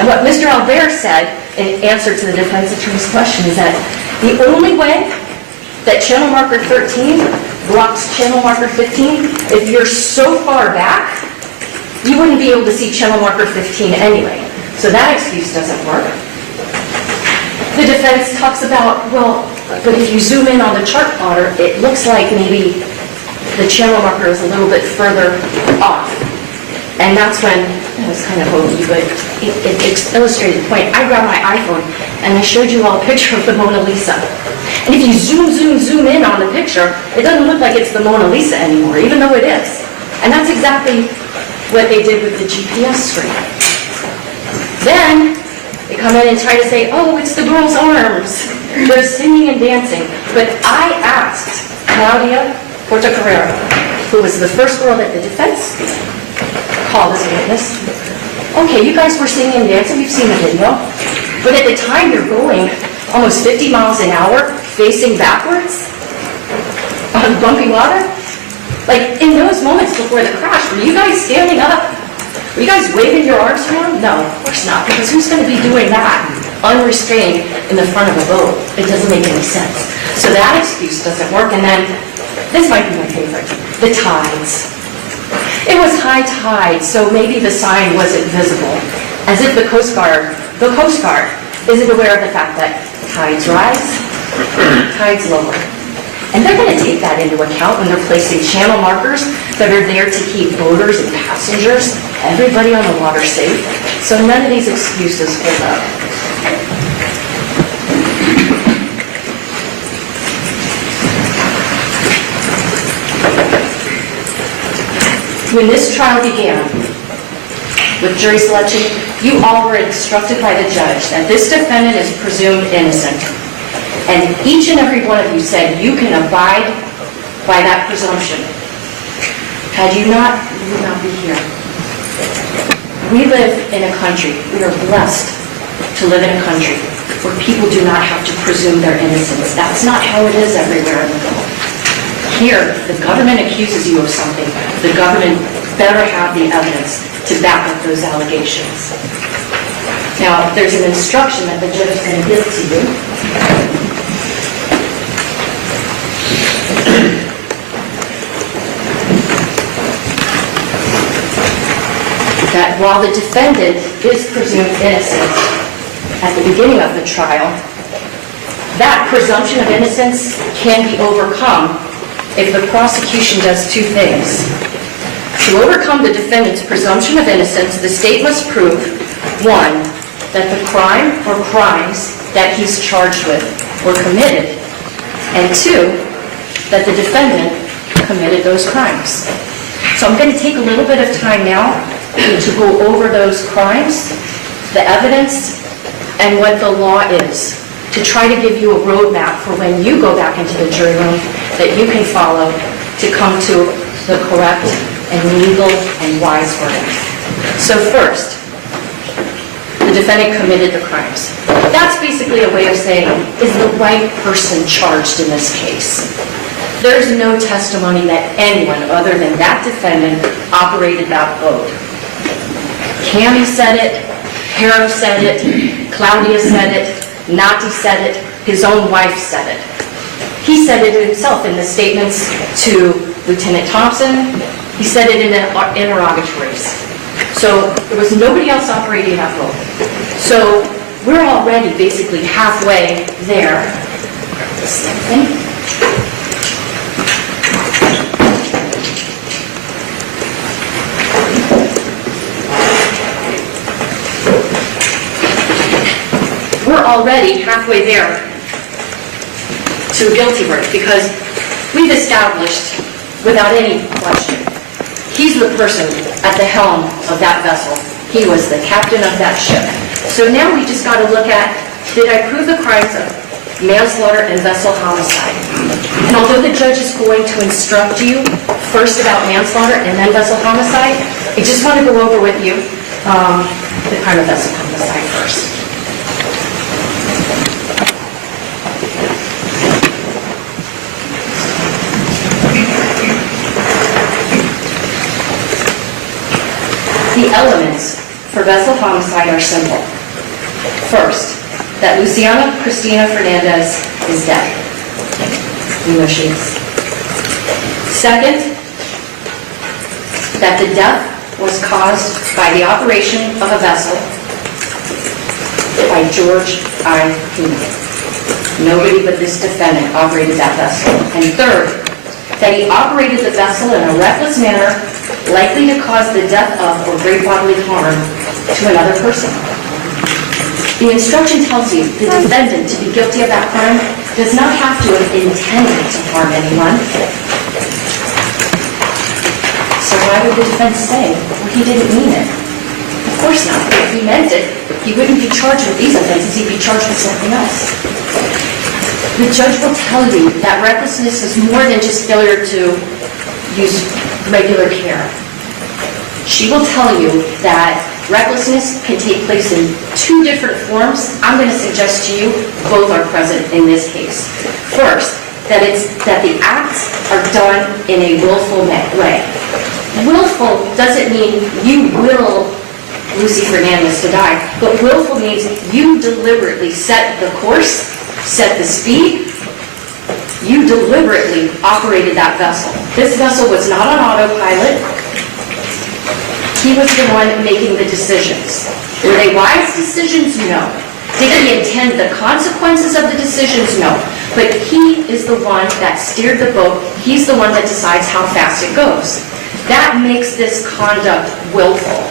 And what Mr. Albert said in answer to the defense attorney's question is that the only way that channel marker 13 blocks channel marker 15, if you're so far back, you wouldn't be able to see channel marker 15 anyway. So that excuse doesn't work. The defense talks about, well, but if you zoom in on the chart plotter, it looks like maybe the channel marker is a little bit further off. And that's when, that was kind of hokey, but it illustrated the point. I grabbed my iPhone and I showed you all a picture of the Mona Lisa. And if you zoom in on the picture, it doesn't look like it's the Mona Lisa anymore, even though it is. And that's exactly what they did with the GPS screen. Then they come in and try to say, oh, it's the girl's arms. They're singing and dancing. But I asked Claudia Portocarrero, who was the first girl that the defense called as a witness, okay, you guys were singing and dancing, we've seen the video. But at the time you're going almost 50 miles an hour, facing backwards on bumpy water, like in those moments before the crash, were you guys standing up? Were you guys waving your arms around? No, of course not, because who's going to be doing that unrestrained in the front of a boat? It doesn't make any sense. So that excuse doesn't work. And then, this might be my favorite, the tides. It was high tide, so maybe the sign wasn't visible, as if the Coast Guard isn't aware of the fact that tides rise, tides lower. And they're going to take that into account when they're placing channel markers that are there to keep boaters and passengers, everybody on the water safe. So none of these excuses hold up. When this trial began with jury selection, you all were instructed by the judge that this defendant is presumed innocent. And each and every one of you said you can abide by that presumption. Had you not, you would not be here. We live in a country, we are blessed to live in a country where people do not have to presume their innocence. That's not how it is everywhere in the world. Here, the government accuses you of something. The government better have the evidence to back up those allegations. Now, there's an instruction that the judge is going to give to you. That while the defendant is presumed innocent at the beginning of the trial, that presumption of innocence can be overcome if the prosecution does two things. To overcome the defendant's presumption of innocence, the state must prove, one, that the crime or crimes that he's charged with were committed, and two, that the defendant committed those crimes. So I'm going to take a little bit of time now to go over those crimes, the evidence, and what the law is, to try to give you a roadmap for when you go back into the jury room that you can follow to come to the correct and legal and wise verdict. So first, the defendant committed the crimes. That's basically a way of saying, is the right person charged in this case? There's no testimony that anyone other than that defendant operated that boat. Cammie said it, Haro said it, Claudia said it, Nati said it, his own wife said it. He said it himself in the statements to Lieutenant Thompson. He said it in interrogatories. So there was nobody else operating that boat. So we're already basically halfway there. Same thing. We're already halfway there to a guilty verdict because we've established, without any question, he's the person at the helm of that vessel. He was the captain of that ship. So now we just got to look at, did I prove the crimes of manslaughter and vessel homicide? And although the judge is going to instruct you first about manslaughter and then vessel homicide, I just want to go over with you the crime of vessel homicide first. The elements for vessel homicide are simple. First, that Luciana Cristina Fernandez is dead. We know she is. Second, that the death was caused by the operation of a vessel by George I. Pena. Nobody but this defendant operated that vessel. And third, that he operated the vessel in a reckless manner likely to cause the death of or great bodily harm to another person. The instruction tells you the defendant to be guilty of that crime does not have to have intended to harm anyone. So why would the defense say, well, he didn't mean it? Of course not. If he meant it, he wouldn't be charged with these offenses, he'd be charged with something else. The judge will tell you that recklessness is more than just failure to use regular care. She will tell you that recklessness can take place in two different forms. I'm going to suggest to you both are present in this case. First, that the acts are done in a willful way. Willful doesn't mean you will Lucy Fernandez to die, but willful means you deliberately set the course, set the speed, you deliberately operated that vessel. This vessel was not on autopilot. He was the one making the decisions. Were they wise decisions? No. Did he intend the consequences of the decisions? No. But he is the one that steered the boat. He's the one that decides how fast it goes. That makes this conduct willful.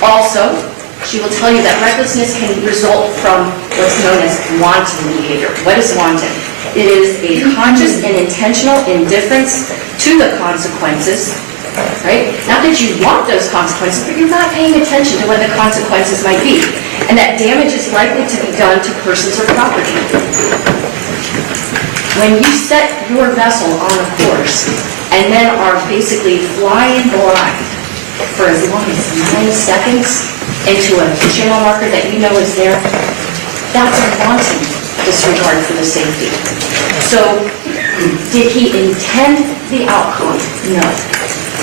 Also, she will tell you that recklessness can result from what's known as wanton behavior. What is wanton? It is a conscious and intentional indifference to the consequences, right? Not that you want those consequences, but you're not paying attention to what the consequences might be. And that damage is likely to be done to persons or property. When you set your vessel on a course and then are basically flying blind for as long as 9 seconds into a channel marker that you know is there, that's a wanton disregard for the safety. So, did he intend the outcome? No.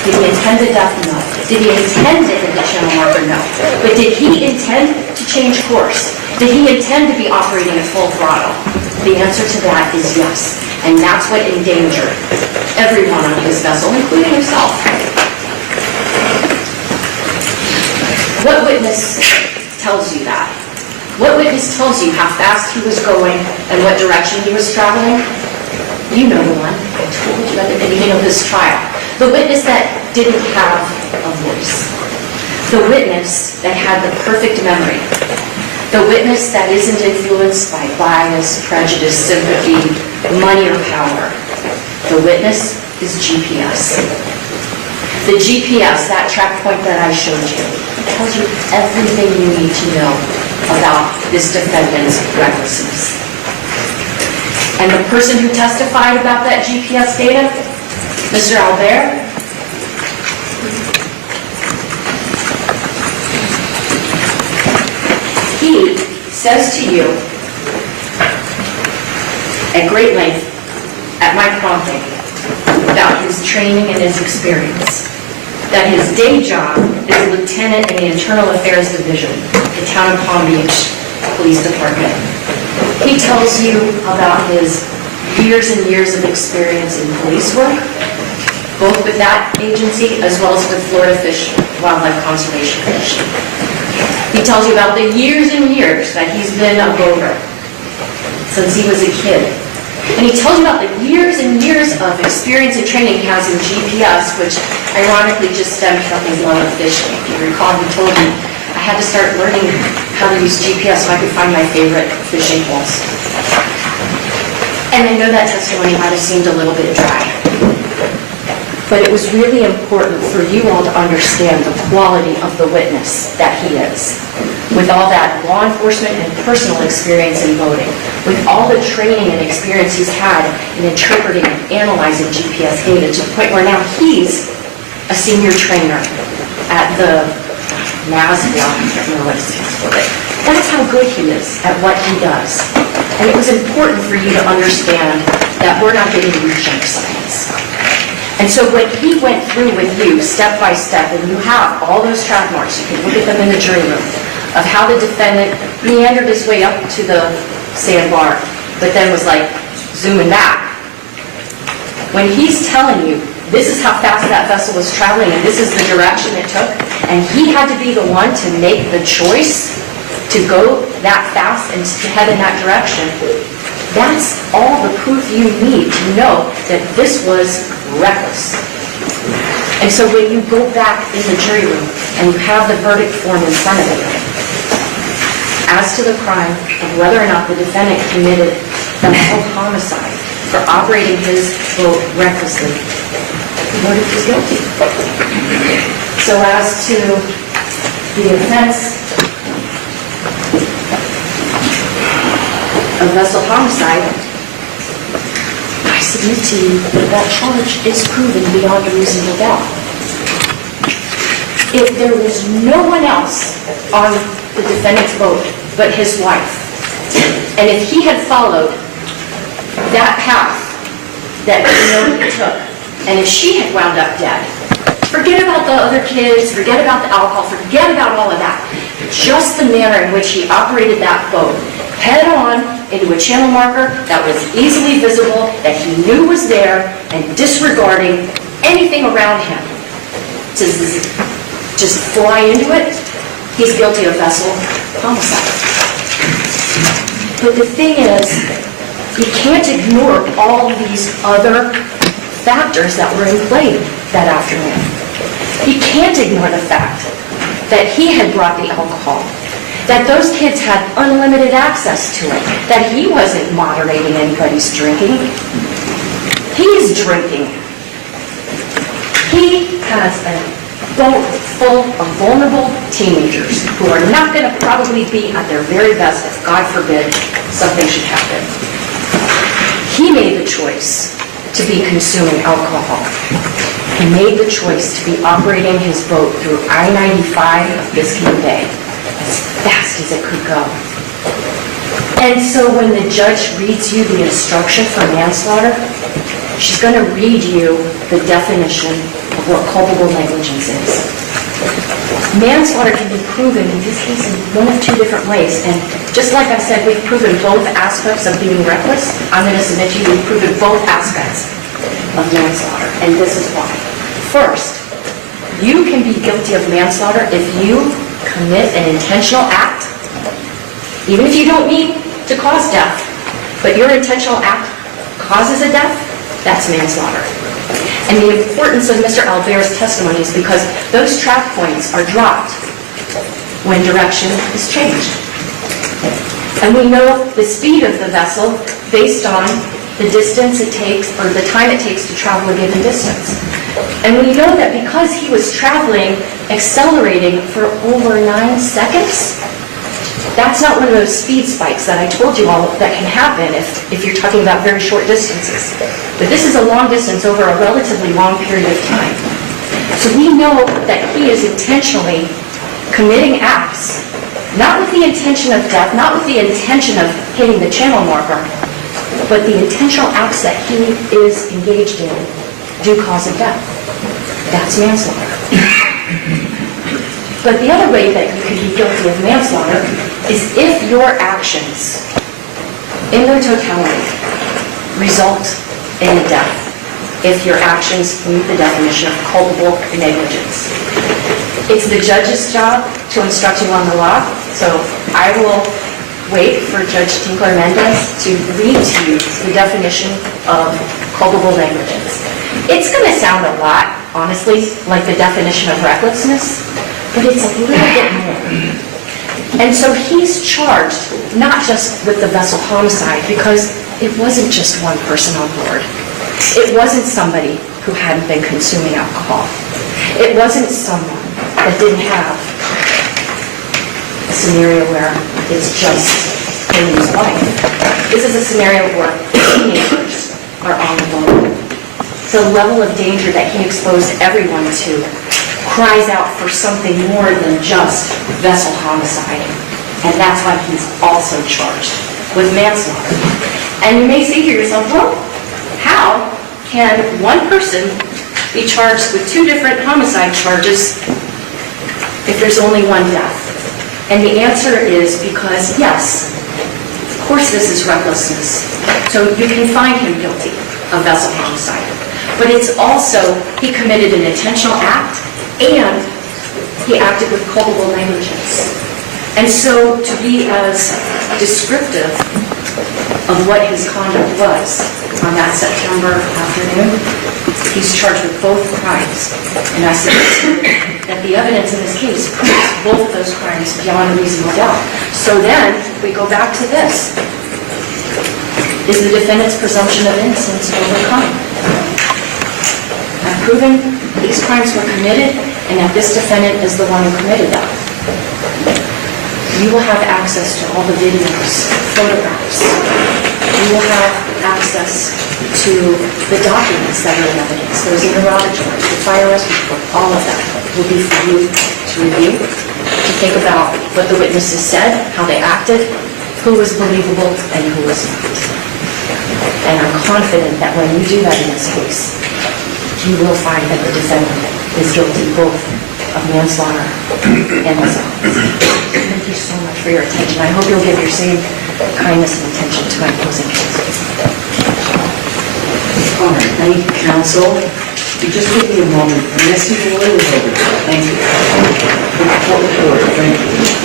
Did he intend the death? No. Did he intend to hit the channel marker? No. But did he intend to change course? Did he intend to be operating at full throttle? The answer to that is yes. And that's what endangered everyone on his vessel, including himself. What witness tells you that? What witness tells you how fast he was going and what direction he was traveling? You know the one. I told you at the beginning of this trial. The witness that didn't have a voice. The witness that had the perfect memory. The witness that isn't influenced by bias, prejudice, sympathy, money, or power. The witness is GPS. The GPS, that track point that I showed you, tells you everything you need to know about this defendant's recklessness. And the person who testified about that GPS data, Mr. Albert, he says to you at great length, at my prompting, about his training and his experience, that his day job is a lieutenant in the Internal Affairs Division, the town of Palm Beach Police Department. He tells you about his years and years of experience in police work, both with that agency as well as with Florida Fish Wildlife Conservation Commission. He tells you about the years and years that he's been a boater since he was a kid. And he tells you about the years and years of experience and training he has in GPS, which ironically just stemmed from his love of fishing. If you recall, he told me I had to start learning how to use GPS so I could find my favorite fishing holes. And I know that testimony might have seemed a little bit dry. But it was really important for you all to understand the quality of the witness that he is. With all that law enforcement and personal experience in boating, with all the training and experience he's had in interpreting and analyzing GPS data to the point where now he's a senior trainer at the Nashville, I can't remember what it stands for, but that's how good he is at what he does. And it was important for you to understand that we're not getting you junk science. And so when he went through with you step by step, and you have all those track marks, you can look at them in the jury room, of how the defendant meandered his way up to the sandbar, but then was like zooming back. When he's telling you, this is how fast that vessel was traveling and this is the direction it took, and he had to be the one to make the choice to go that fast and to head in that direction, that's all the proof you need to know that this was reckless. And so when you go back in the jury room and you have the verdict form in front of you, as to the crime of whether or not the defendant committed vessel homicide for operating his boat recklessly, the verdict is guilty. So as to the offense of vessel homicide, I submit to you that that charge is proven beyond a reasonable doubt. if there was no one else on the defendant's boat but his wife, and if he had followed that path that he took, and if she had wound up dead, forget about the other kids, forget about the alcohol, forget about all of that. Just the manner in which he operated that boat, head on into a channel marker that was easily visible, that he knew was there, and disregarding anything around him to just fly into it, he's guilty of vessel homicide. But the thing is, you can't ignore all these other factors that were in play that afternoon. You can't ignore the fact that he had brought the alcohol, that those kids had unlimited access to it, that he wasn't moderating anybody's drinking. He's drinking. He has a boat full of vulnerable teenagers who are not going to probably be at their very best if, God forbid, something should happen. He made the choice to be consuming alcohol. He made the choice to be operating his boat through I-95 of Biscayne Bay as fast as it could go. And so when the judge reads you the instruction for manslaughter, she's going to read you the definition of what culpable negligence is. Manslaughter can be proven in this case in one of two different ways. And just like I said, we've proven both aspects of being reckless. I'm going to submit to you we've proven both aspects of manslaughter. And this is why. First, you can be guilty of manslaughter if you commit an intentional act, even if you don't mean to cause death, but your intentional act causes a death, that's manslaughter. And the importance of Mr. Albert's testimony is because those track points are dropped when direction is changed. And we know the speed of the vessel based on the distance it takes, or the time it takes to travel a given distance. And we know that because he was traveling, accelerating for over 9 seconds, that's not one of those speed spikes that I told you all that can happen if you're talking about very short distances. But this is a long distance over a relatively long period of time. So we know that he is intentionally committing acts, not with the intention of death, not with the intention of hitting the channel marker, but the intentional acts that he is engaged in do cause a death. That's manslaughter. But the other way that you can be guilty of manslaughter is if your actions, in their totality, result in a death. If your actions meet the definition of culpable negligence. It's the judge's job to instruct you on the law, so I will wait for Judge Tinkler-Mendez to read to you the definition of culpable negligence. It's going to sound a lot, honestly, like the definition of recklessness, but it's a little bit more. And so he's charged not just with the vessel homicide, because it wasn't just one person on board. It wasn't somebody who hadn't been consuming alcohol. It wasn't someone that didn't have a scenario where it's just him and his wife. This is a scenario where teenagers are on the boat. The level of danger that he exposed everyone to cries out for something more than just vessel homicide. And that's why he's also charged with manslaughter. And you may say to yourself, well, how can one person be charged with 2 different homicide charges if there's only one death? And the answer is because, yes, of course this is recklessness. So you can find him guilty of vessel homicide. But it's also, he committed an intentional act and he acted with culpable negligence. And so to be as descriptive of what his conduct was on that September afternoon, he's charged with both crimes. And I submit that the evidence in this case proves both of those crimes beyond a reasonable doubt. So then we go back to this. Is the defendant's presumption of innocence overcome? I've proven these crimes were committed and that this defendant is the one who committed them. You will have access to all the videos, photographs. You will have access to the documents that are in evidence. There's a interrogatory, the fire arrest report, all of that will be for you to review, to think about what the witnesses said, how they acted, who was believable and who was not. And I'm confident that when you do that in this case, you will find that the defendant is guilty both of manslaughter and assault. Thank you so much for your attention. I hope you'll give your same kindness and attention to my opposing counsel. All right, thank you, counsel. You just give me a moment. Unless you will, it was over. Thank you. Court reporter, thank you.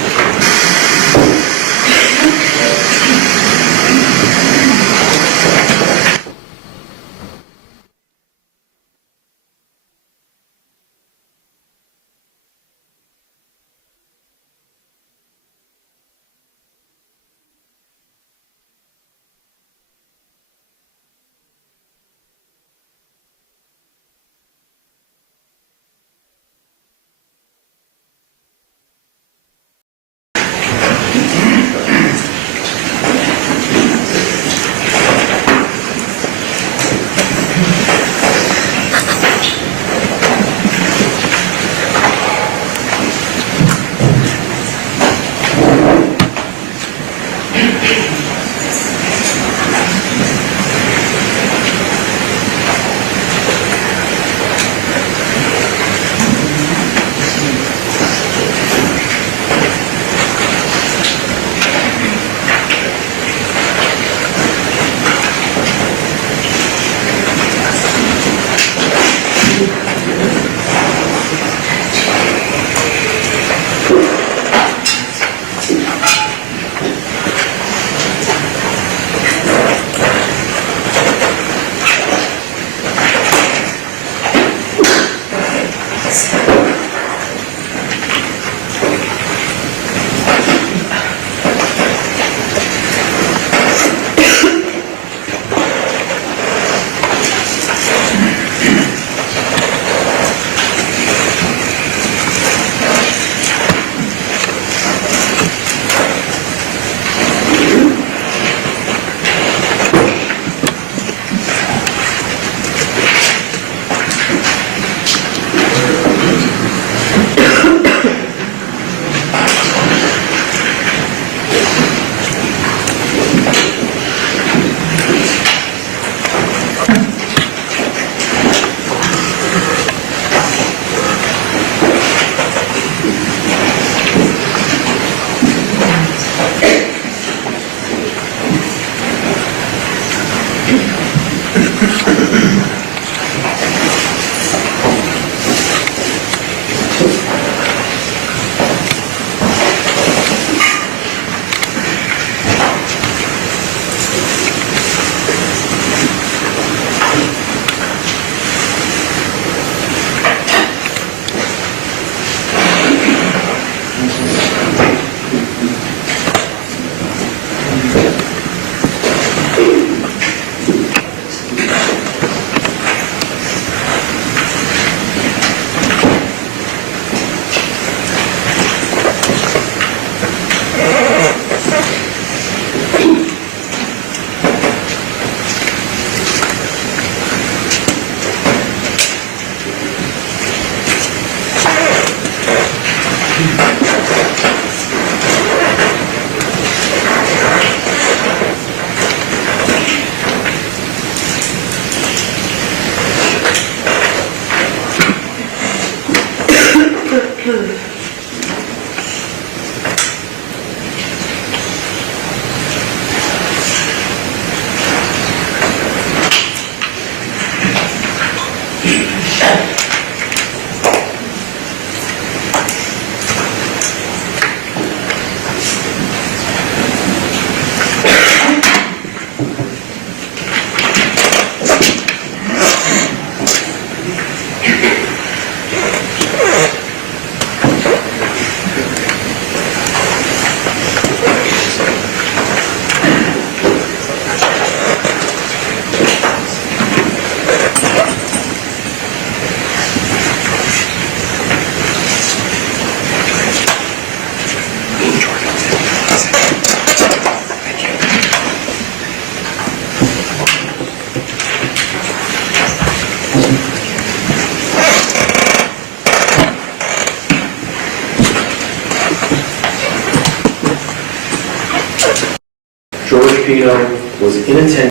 Pino was inattentive.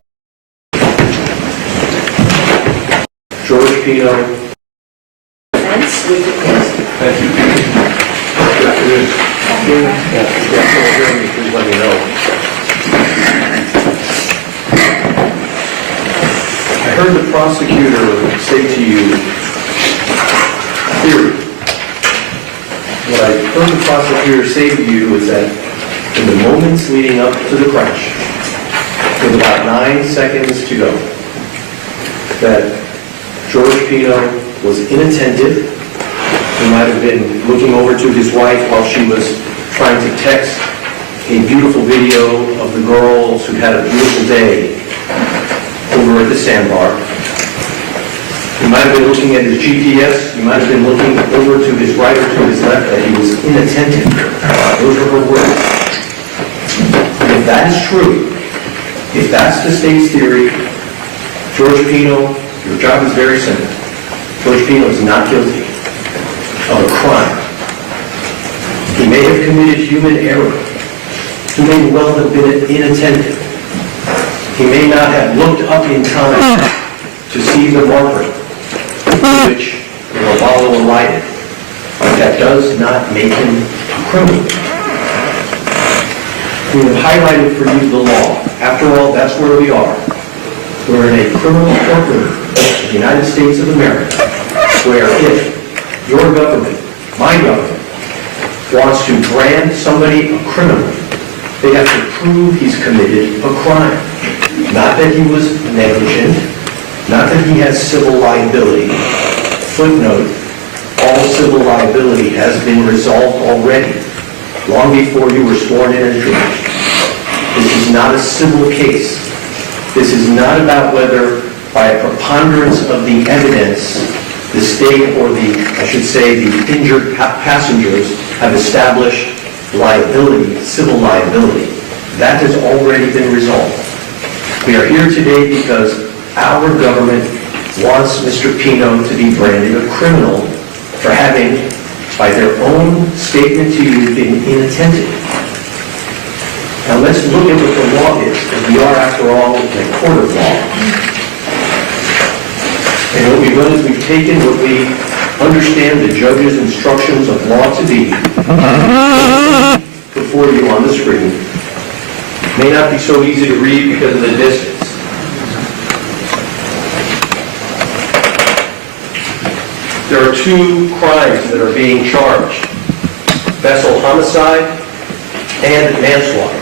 George Pino. Thank you. Good afternoon. Please let me know. I heard the prosecutor say to you, theory. What I heard the prosecutor say to you is that in the moments leading up to the crash, with about 9 seconds to go, that George Pino was inattentive. He might have been looking over to his wife while she was trying to text a beautiful video of the girls who had a beautiful day over at the sandbar. He might have been looking at his GPS. He might have been looking over to his right or to his left, that he was inattentive. Those are her words. If that is true, if that's the state's theory, George Pino, your job is very simple. George Pino is not guilty of a crime. He may have committed human error. He may well have been inattentive. He may not have looked up in time to see the marker to which the follower alighted. But that does not make him a criminal. We have highlighted for you the law. After all, that's where we are. We're in a criminal courtroom of the United States of America, where if your government, my government, wants to brand somebody a criminal, they have to prove he's committed a crime. Not that he was negligent, not that he has civil liability. Footnote, all civil liability has been resolved already, long before you were sworn in as judge. This is not a civil case. This is not about whether, by a preponderance of the evidence, the state or I should say, the injured passengers have established liability, civil liability. That has already been resolved. We are here today because our government wants Mr. Pino to be branded a criminal for having, by their own statement to you, been inattentive. Now let's look at what the law is, because we are, after all, in a court of law. And what we've done is we've taken what we understand the judge's instructions of law to be before you on the screen. May not be so easy to read because of the distance. There are two crimes that are being charged: vessel homicide and manslaughter.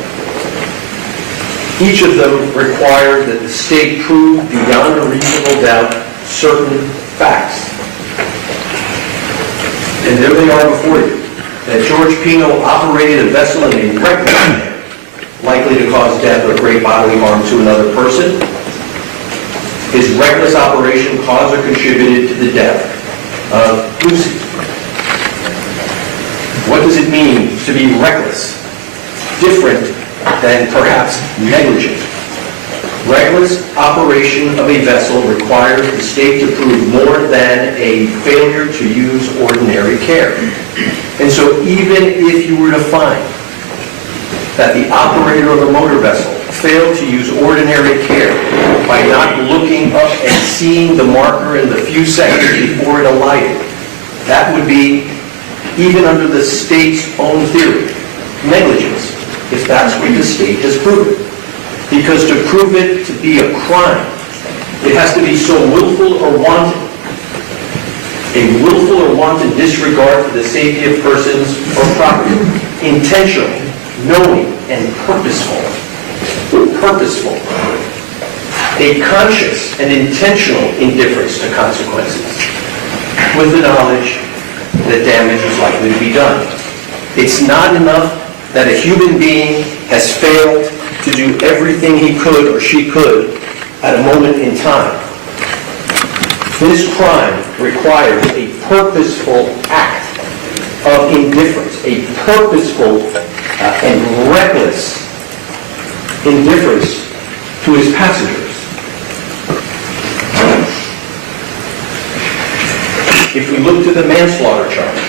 Each of them requires that the state prove beyond a reasonable doubt certain facts. And there they are before you. That George Pino operated a vessel in a reckless manner, likely to cause death or great bodily harm to another person. His reckless operation caused or contributed to the death of Lacy. What does it mean to be reckless? Different than perhaps negligent. Reckless operation of a vessel requires the state to prove more than a failure to use ordinary care. And so even if you were to find that the operator of a motor vessel failed to use ordinary care by not looking up and seeing the marker in the few seconds before it alighted, that would be, even under the state's own theory, negligence, if that's what the state has proven. Because to prove it to be a crime, it has to be so willful or wanton, a willful or wanton disregard for the safety of persons or property, intentional, knowing, and purposeful, a conscious and intentional indifference to consequences, with the knowledge that damage is likely to be done. It's not enough that a human being has failed to do everything he could or she could at a moment in time. This crime requires a purposeful act of indifference, a purposeful and reckless indifference to his passengers. If we look to the manslaughter charge,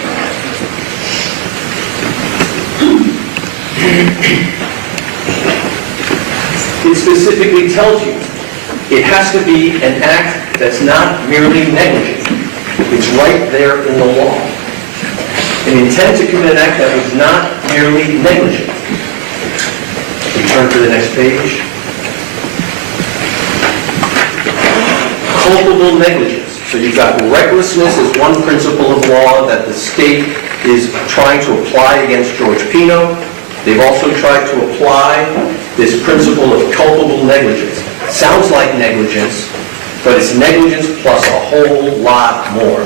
it's specifically tells you it has to be an act that's not merely negligent. It's right there in the law. An intent to commit an act that was not merely negligent. We turn to the next page. Culpable negligence. So you've got recklessness as one principle of law that the state is trying to apply against George Pino. They've also tried to apply this principle of culpable negligence. Sounds like negligence, but it's negligence plus a whole lot more.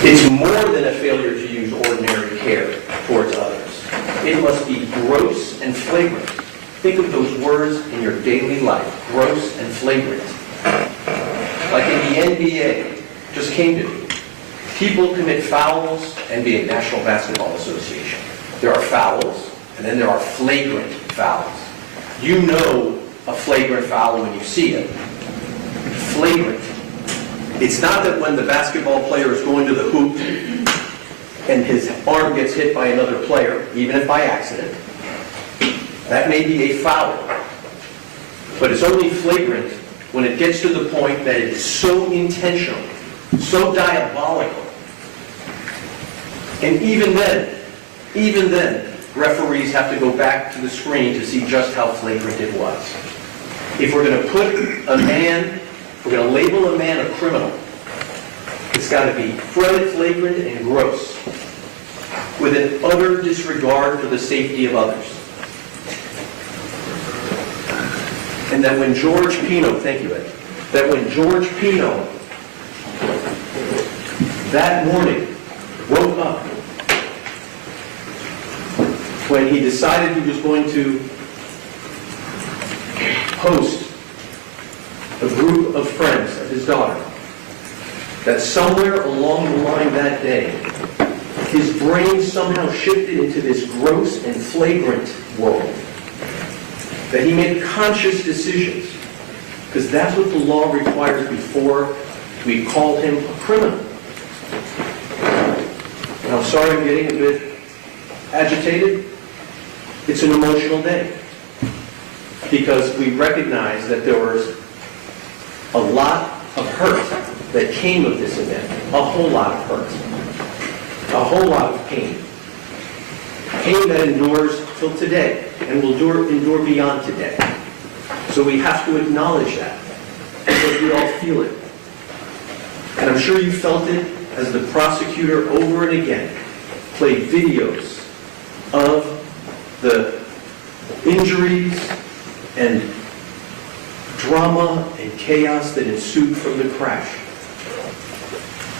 It's more than a failure to use ordinary care towards others. It must be gross and flagrant. Think of those words in your daily life, gross and flagrant. Like in the NBA, just came to me. People commit fouls, NBA, National Basketball Association. There are fouls, and then there are flagrant fouls. You know a flagrant foul when you see it. Flagrant. It's not that when the basketball player is going to the hoop and his arm gets hit by another player, even if by accident. That may be a foul. But it's only flagrant when it gets to the point that it is so intentional, so diabolical. And even then, referees have to go back to the screen to see just how flagrant it was. If we're going to put a man, if we're going to label a man a criminal, it's got to be flagrant and gross, with an utter disregard for the safety of others. And that when George Pino, thank you, Ed, that when George Pino that morning woke up, when he decided he was going to host a group of friends of his daughter, that somewhere along the line that day, his brain somehow shifted into this gross and flagrant world. That he made conscious decisions, because that's what the law requires before we call him a criminal. And I'm sorry I'm getting a bit agitated. It's an emotional day, because we recognize that there was a lot of hurt that came of this event, a whole lot of hurt, a whole lot of pain. Pain that endures till today and will endure beyond today. So we have to acknowledge that, because we all feel it. And I'm sure you felt it as the prosecutor over and again played videos of the injuries and drama and chaos that ensued from the crash.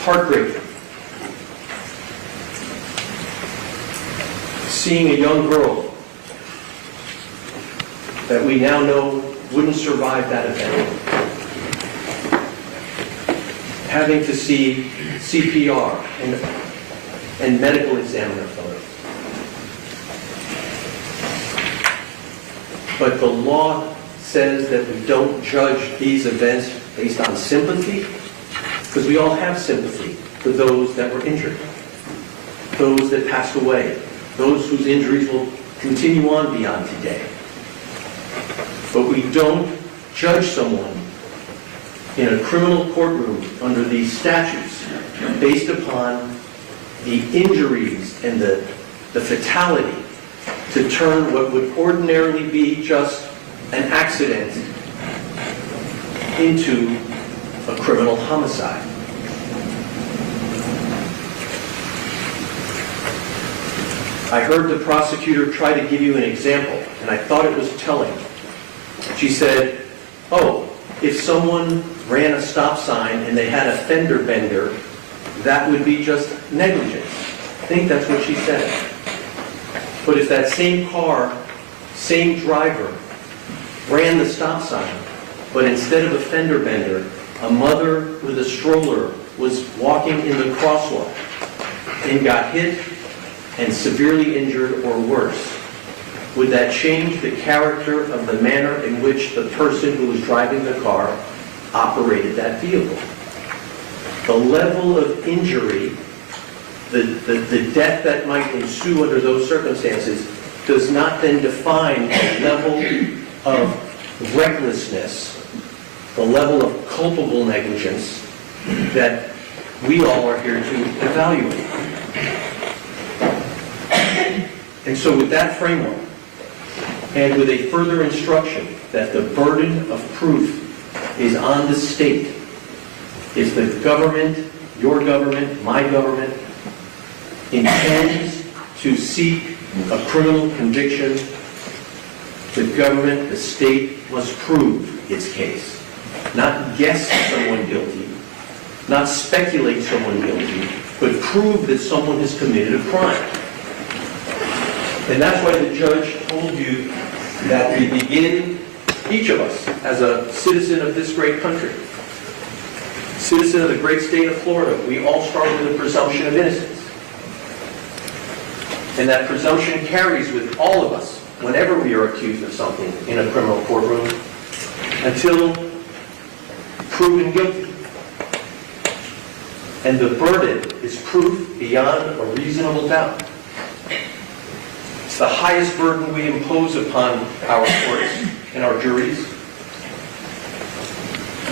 Heartbreaking. Seeing a young girl that we now know wouldn't survive that event. Having to see CPR and medical examiner photos. But the law says that we don't judge these events based on sympathy, because we all have sympathy for those that were injured, those that passed away, those whose injuries will continue on beyond today. But we don't judge someone in a criminal courtroom under these statutes based upon the injuries and the fatality to turn what would ordinarily be just an accident into a criminal homicide. I heard the prosecutor try to give you an example, and I thought it was telling. She said, oh, if someone ran a stop sign and they had a fender bender, that would be just negligence. I think that's what she said. But if that same car, same driver, ran the stop sign, but instead of a fender bender, a mother with a stroller was walking in the crosswalk and got hit and severely injured or worse, would that change the character of the manner in which the person who was driving the car operated that vehicle? The level of injury, the death that might ensue under those circumstances, does not then define a level of recklessness, the level of culpable negligence that we all are here to evaluate. And so with that framework, and with a further instruction that the burden of proof is on the state, if the government, your government, my government, intends to seek a criminal conviction, the government, the state, must prove its case. Not guess someone guilty, not speculate someone guilty, but prove that someone has committed a crime. And that's why the judge told you that we begin, each of us, as a citizen of this great country, citizen of the great state of Florida, we all start with a presumption of innocence. And that presumption carries with all of us whenever we are accused of something in a criminal courtroom until proven guilty. And the burden is proof beyond a reasonable doubt. It's the highest burden we impose upon our courts and our juries.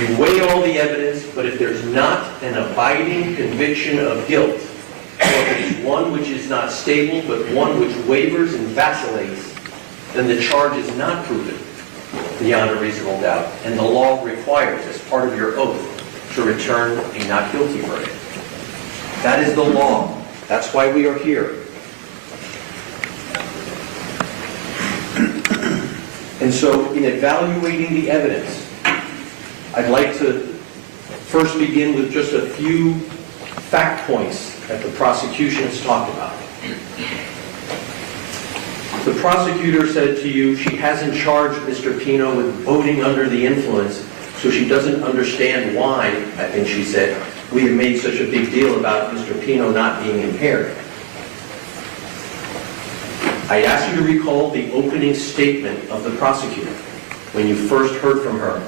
You weigh all the evidence, but if there's not an abiding conviction of guilt, or if it's one which is not stable, but one which wavers and vacillates, then the charge is not proven beyond a reasonable doubt. And the law requires, as part of your oath, to return a not guilty verdict. That is the law. That's why we are here. And so, in evaluating the evidence, I'd like to first begin with just a few fact points that the prosecution has talked about. The prosecutor said to you she hasn't charged Mr. Pino with voting under the influence, so she doesn't understand why, I think she said, we have made such a big deal about Mr. Pino not being impaired. I ask you to recall the opening statement of the prosecutor when you first heard from her.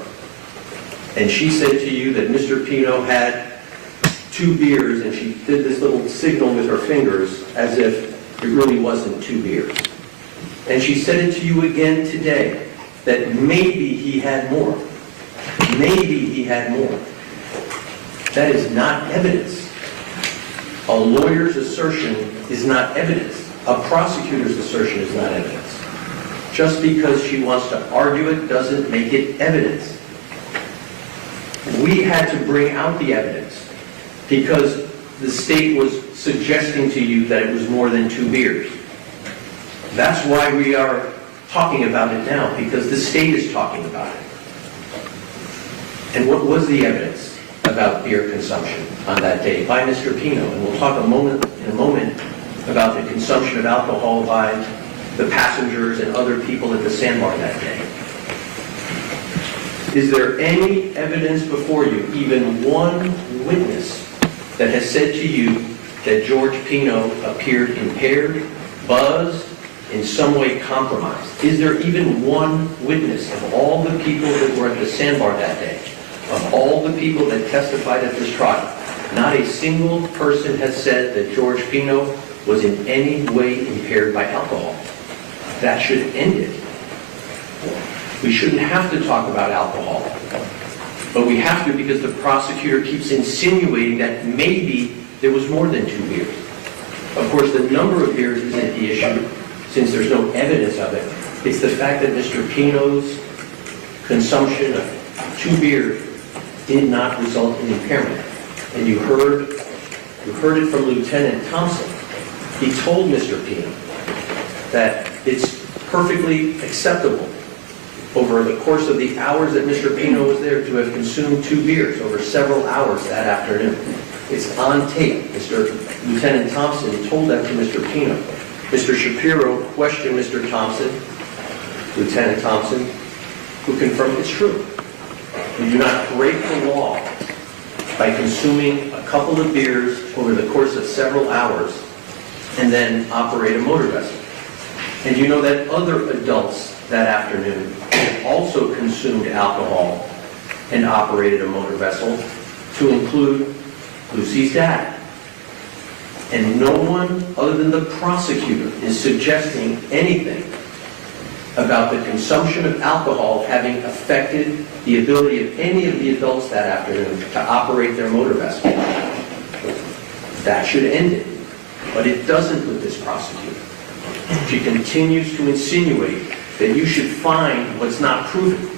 And she said to you that Mr. Pino had 2 beers, and she did this little signal with her fingers as if it really wasn't 2 beers. And she said it to you again today, that maybe he had more. Maybe he had more. That is not evidence. A lawyer's assertion is not evidence. A prosecutor's assertion is not evidence. Just because she wants to argue it doesn't make it evidence. We had to bring out the evidence because the state was suggesting to you that it was more than 2 beers. That's why we are talking about it now, because the state is talking about it. And what was the evidence about beer consumption on that day by Mr. Pino? And we'll talk in a moment about the consumption of alcohol by the passengers and other people at the sandbar that day. Is there any evidence before you, even one witness, that has said to you that George Pino appeared impaired, buzzed, in some way compromised? Is there even one witness of all the people that were at the sandbar that day, of all the people that testified at this trial? Not a single person has said that George Pino was in any way impaired by alcohol. That should end it. We shouldn't have to talk about alcohol, but we have to because the prosecutor keeps insinuating that maybe there was more than 2 beers. Of course, the number of beers isn't the issue, since there's no evidence of it. It's the fact that Mr. Pino's consumption of 2 beers did not result in impairment. And you heard it from Lieutenant Thompson. He told Mr. Pino that it's perfectly acceptable over the course of the hours that Mr. Pino was there to have consumed 2 beers over several hours that afternoon. It's on tape. Lieutenant Thompson told that to Mr. Pino. Mr. Shapiro questioned Mr. Thompson, Lieutenant Thompson, who confirmed it's true. You do not break the law by consuming a couple of beers over the course of several hours and then operate a motor vessel. And you know that other adults that afternoon also consumed alcohol and operated a motor vessel, to include Lucy's dad. And no one other than the prosecutor is suggesting anything about the consumption of alcohol having affected the ability of any of the adults that afternoon to operate their motor vessel. That should end it. But it doesn't with this prosecutor. She continues to insinuate that you should find what's not proven.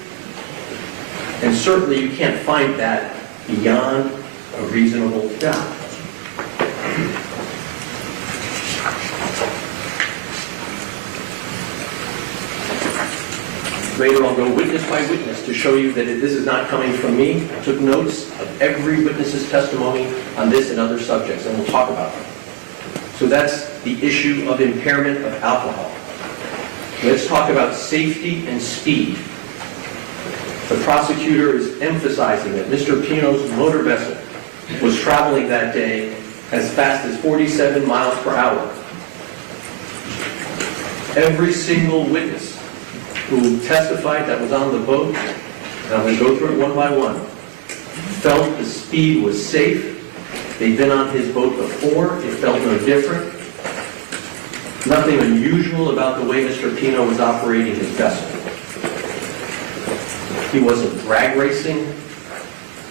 And certainly you can't find that beyond a reasonable doubt. Later I'll go witness by witness to show you that this is not coming from me. I took notes of every witness's testimony on this and other subjects, and we'll talk about them. So that's the issue of impairment of alcohol. Let's talk about safety and speed. The prosecutor is emphasizing that Mr. Pino's motor vessel was traveling that day as fast as 47 miles per hour. Every single witness who testified that was on the boat, and I'm going to go through it one by one, felt the speed was safe. They'd been on his boat before. It felt no different. Nothing unusual about the way Mr. Pino was operating his vessel. He wasn't drag racing.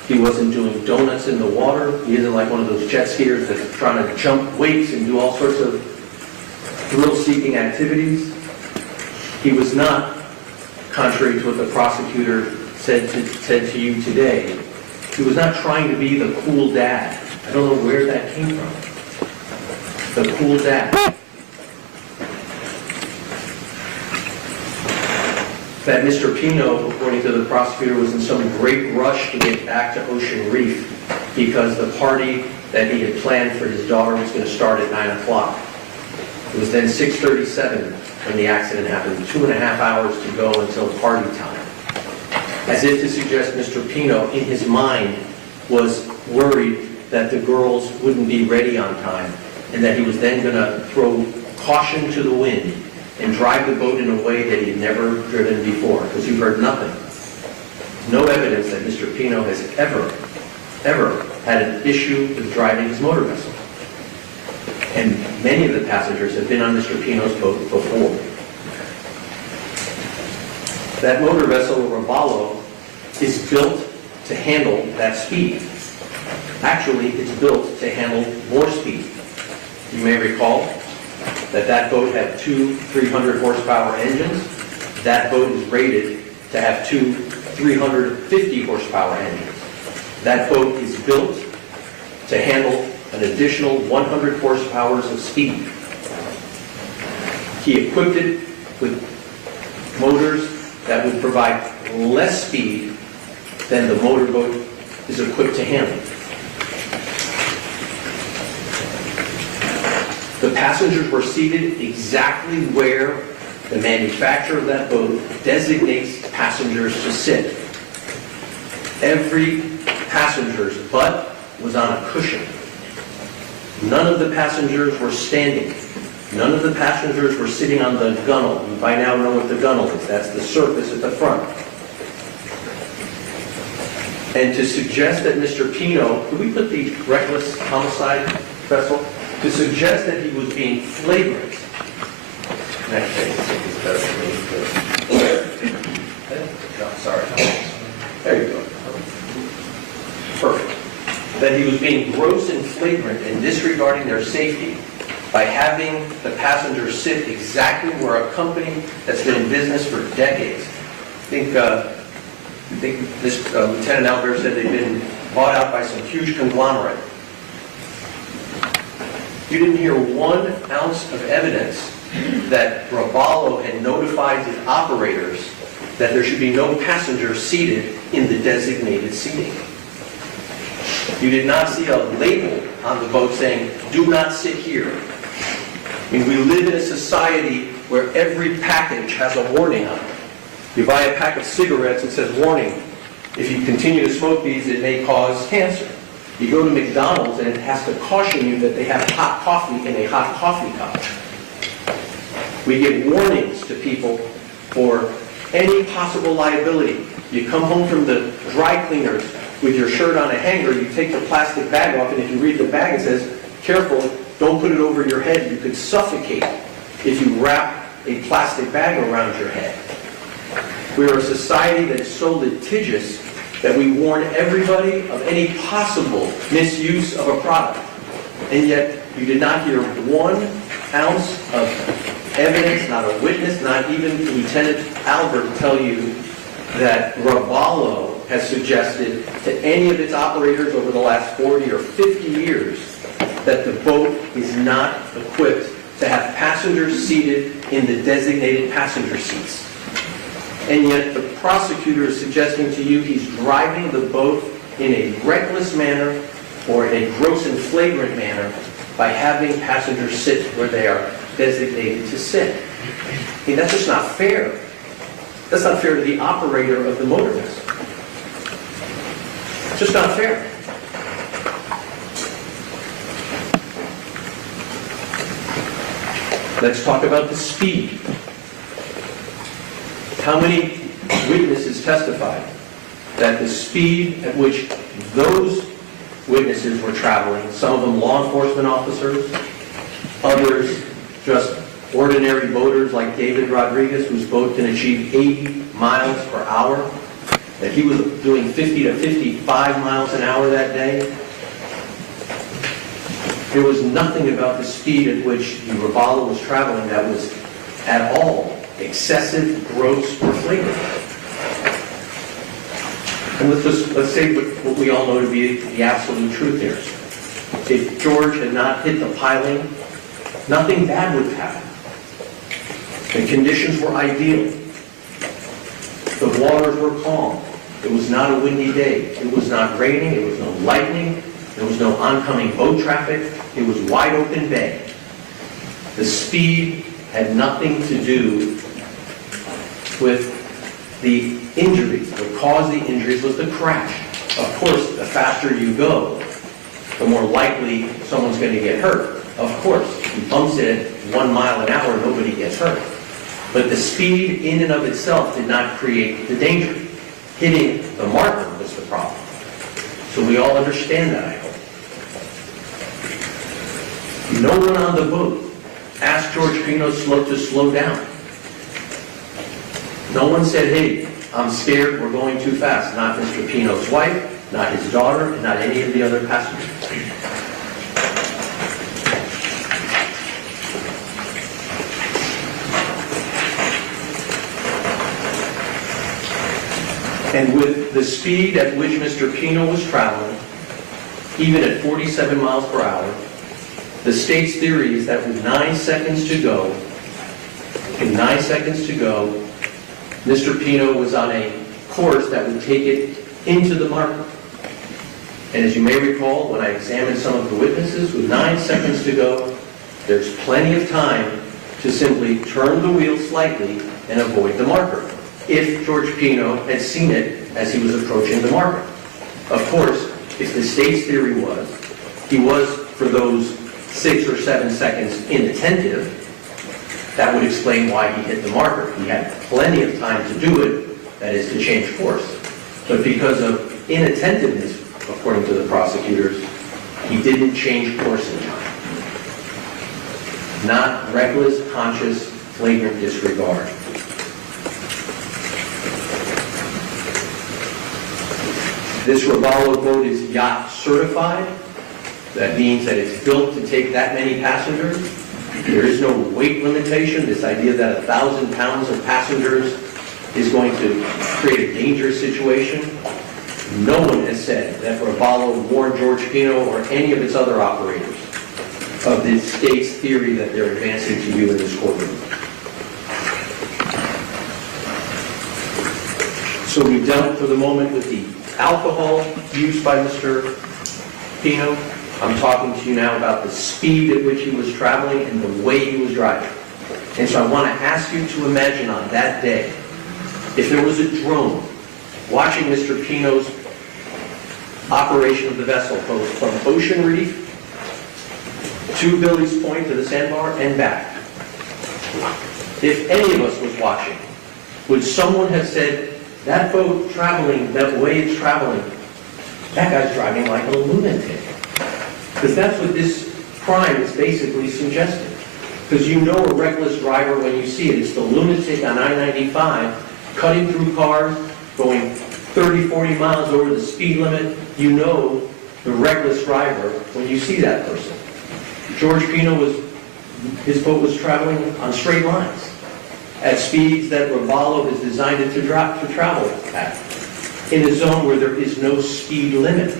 He wasn't doing donuts in the water. He isn't like one of those jet skiers that's trying to jump weights and do all sorts of thrill-seeking activities. He was not, contrary to what the prosecutor said to you today, he was not trying to be the cool dad. I don't know where that came from. The cool dad. That Mr. Pino, according to the prosecutor, was in some great rush to get back to Ocean Reef because the party that he had planned for his daughter was going to start at 9 o'clock. It was then 6:37 when the accident happened, 2.5 hours to go until party time. As if to suggest Mr. Pino, in his mind, was worried that the girls wouldn't be ready on time and that he was then going to throw caution to the wind and drive the boat in a way that he had never driven before, because you've heard nothing. No evidence that Mr. Pino has ever had an issue with driving his motor vessel. And many of the passengers have been on Mr. Pino's boat before. That motor vessel, Robalo, is built to handle that speed. Actually, it's built to handle more speed. You may recall that boat had two 300 horsepower engines. That boat is rated to have two 350 horsepower engines. That boat is built to handle an additional 100 horsepower of speed. He equipped it with motors that would provide less speed than the motorboat is equipped to handle. The passengers were seated exactly where the manufacturer of that boat designates passengers to sit. Every passenger's butt was on a cushion. None of the passengers were standing. None of the passengers were sitting on the gunnel. You by now know what the gunnel is. That's the surface at the front. And to suggest that Mr. Pino, could we put the reckless homicide vessel? To suggest that he was being flagrant. Next thing, is better for me. No, sorry. There you go. Perfect. That he was being gross and flagrant and disregarding their safety by having the passengers sit exactly where a company that's been in business for decades. I think this Lieutenant Albert said they've been bought out by some huge conglomerate. You didn't hear 1 ounce of evidence that Robalo had notified his operators that there should be no passengers seated in the designated seating. You did not see a label on the boat saying, "Do not sit here." I mean, we live in a society where every package has a warning on it. You buy a pack of cigarettes, it says, "Warning, if you continue to smoke these, it may cause cancer." You go to McDonald's and it has to caution you that they have hot coffee in a hot coffee cup. We give warnings to people for any possible liability. You come home from the dry cleaners with your shirt on a hanger, you take the plastic bag off, and if you read the bag, it says, "Careful, don't put it over your head. You could suffocate if you wrap a plastic bag around your head. We are a society that is so litigious that we warn everybody of any possible misuse of a product. And yet, you did not hear 1 ounce of evidence, not a witness, not even Lieutenant Albert tell you that Ravallo has suggested to any of its operators over the last 40 or 50 years that the boat is not equipped to have passengers seated in the designated passenger seats. And yet the prosecutor is suggesting to you he's driving the boat in a reckless manner or in a gross and flagrant manner by having passengers sit where they are designated to sit. I mean, that's just not fair. That's not fair to the operator of the motor vessel. It's just not fair. Let's talk about the speed. How many witnesses testified that the speed at which those witnesses were traveling, some of them law enforcement officers, others just ordinary boaters like David Rodriguez, whose boat can achieve 80 miles per hour, that he was doing 50 to 55 miles an hour that day? There was nothing about the speed at which the Ravallo was traveling that was at all excessive, gross, or flagrant. And let's say what we all know to be the absolute truth here. If George had not hit the piling, nothing bad would have happened. The conditions were ideal. The waters were calm. It was not a windy day. It was not raining. It was no lightning. There was no oncoming boat traffic. It was wide open bay. The speed had nothing to do with the injuries. What caused the injuries was the crash. Of course, the faster you go, the more likely someone's going to get hurt. Of course, he bumps it at 1 mile an hour, nobody gets hurt. But the speed in and of itself did not create the danger. Hitting the marker was the problem. So we all understand that, I hope. No one on the boat asked George Pino to slow down. No one said, hey, I'm scared, we're going too fast. Not Mr. Pino's wife, not his daughter, and not any of the other passengers. And with the speed at which Mr. Pino was traveling, even at 47 miles per hour, the state's theory is that with 9 seconds to go, Mr. Pino was on a course that would take it into the marker. And as you may recall, when I examined some of the witnesses, with 9 seconds to go, there's plenty of time to simply turn the wheel slightly and avoid the marker, if George Pino had seen it as he was approaching the marker. Of course, if the state's theory was, he was, for those 6 or 7 seconds, inattentive, that would explain why he hit the marker. He had plenty of time to do it, that is, to change course. But because of inattentiveness, according to the prosecutors, he didn't change course in time. Not reckless, conscious, flagrant disregard. This Ravallo boat is yacht certified. That means that it's built to take that many passengers. There is no weight limitation. This idea that 1,000 pounds of passengers is going to create a dangerous situation. No one has said that Ravallo warned George Pino or any of its other operators of the state's theory that they're advancing to you in this courtroom. So we dealt for the moment with the alcohol used by Mr. Pino. I'm talking to you now about the speed at which he was traveling and the way he was driving. And so I want to ask you to imagine on that day, if there was a drone watching Mr. Pino's operation of the vessel from Ocean Reef to Billy's Point to the sandbar and back. If any of us was watching, would someone have said, that boat traveling, that way it's traveling, that guy's driving like a lunatic? Because that's what this crime is basically suggesting. Because you know a reckless driver when you see it. It's the lunatic on I-95 cutting through cars, going 30, 40 miles over the speed limit. You know the reckless driver when you see that person. George Pino his boat was traveling on straight lines at speeds that Ravallo is designed it to travel at, in a zone where there is no speed limit.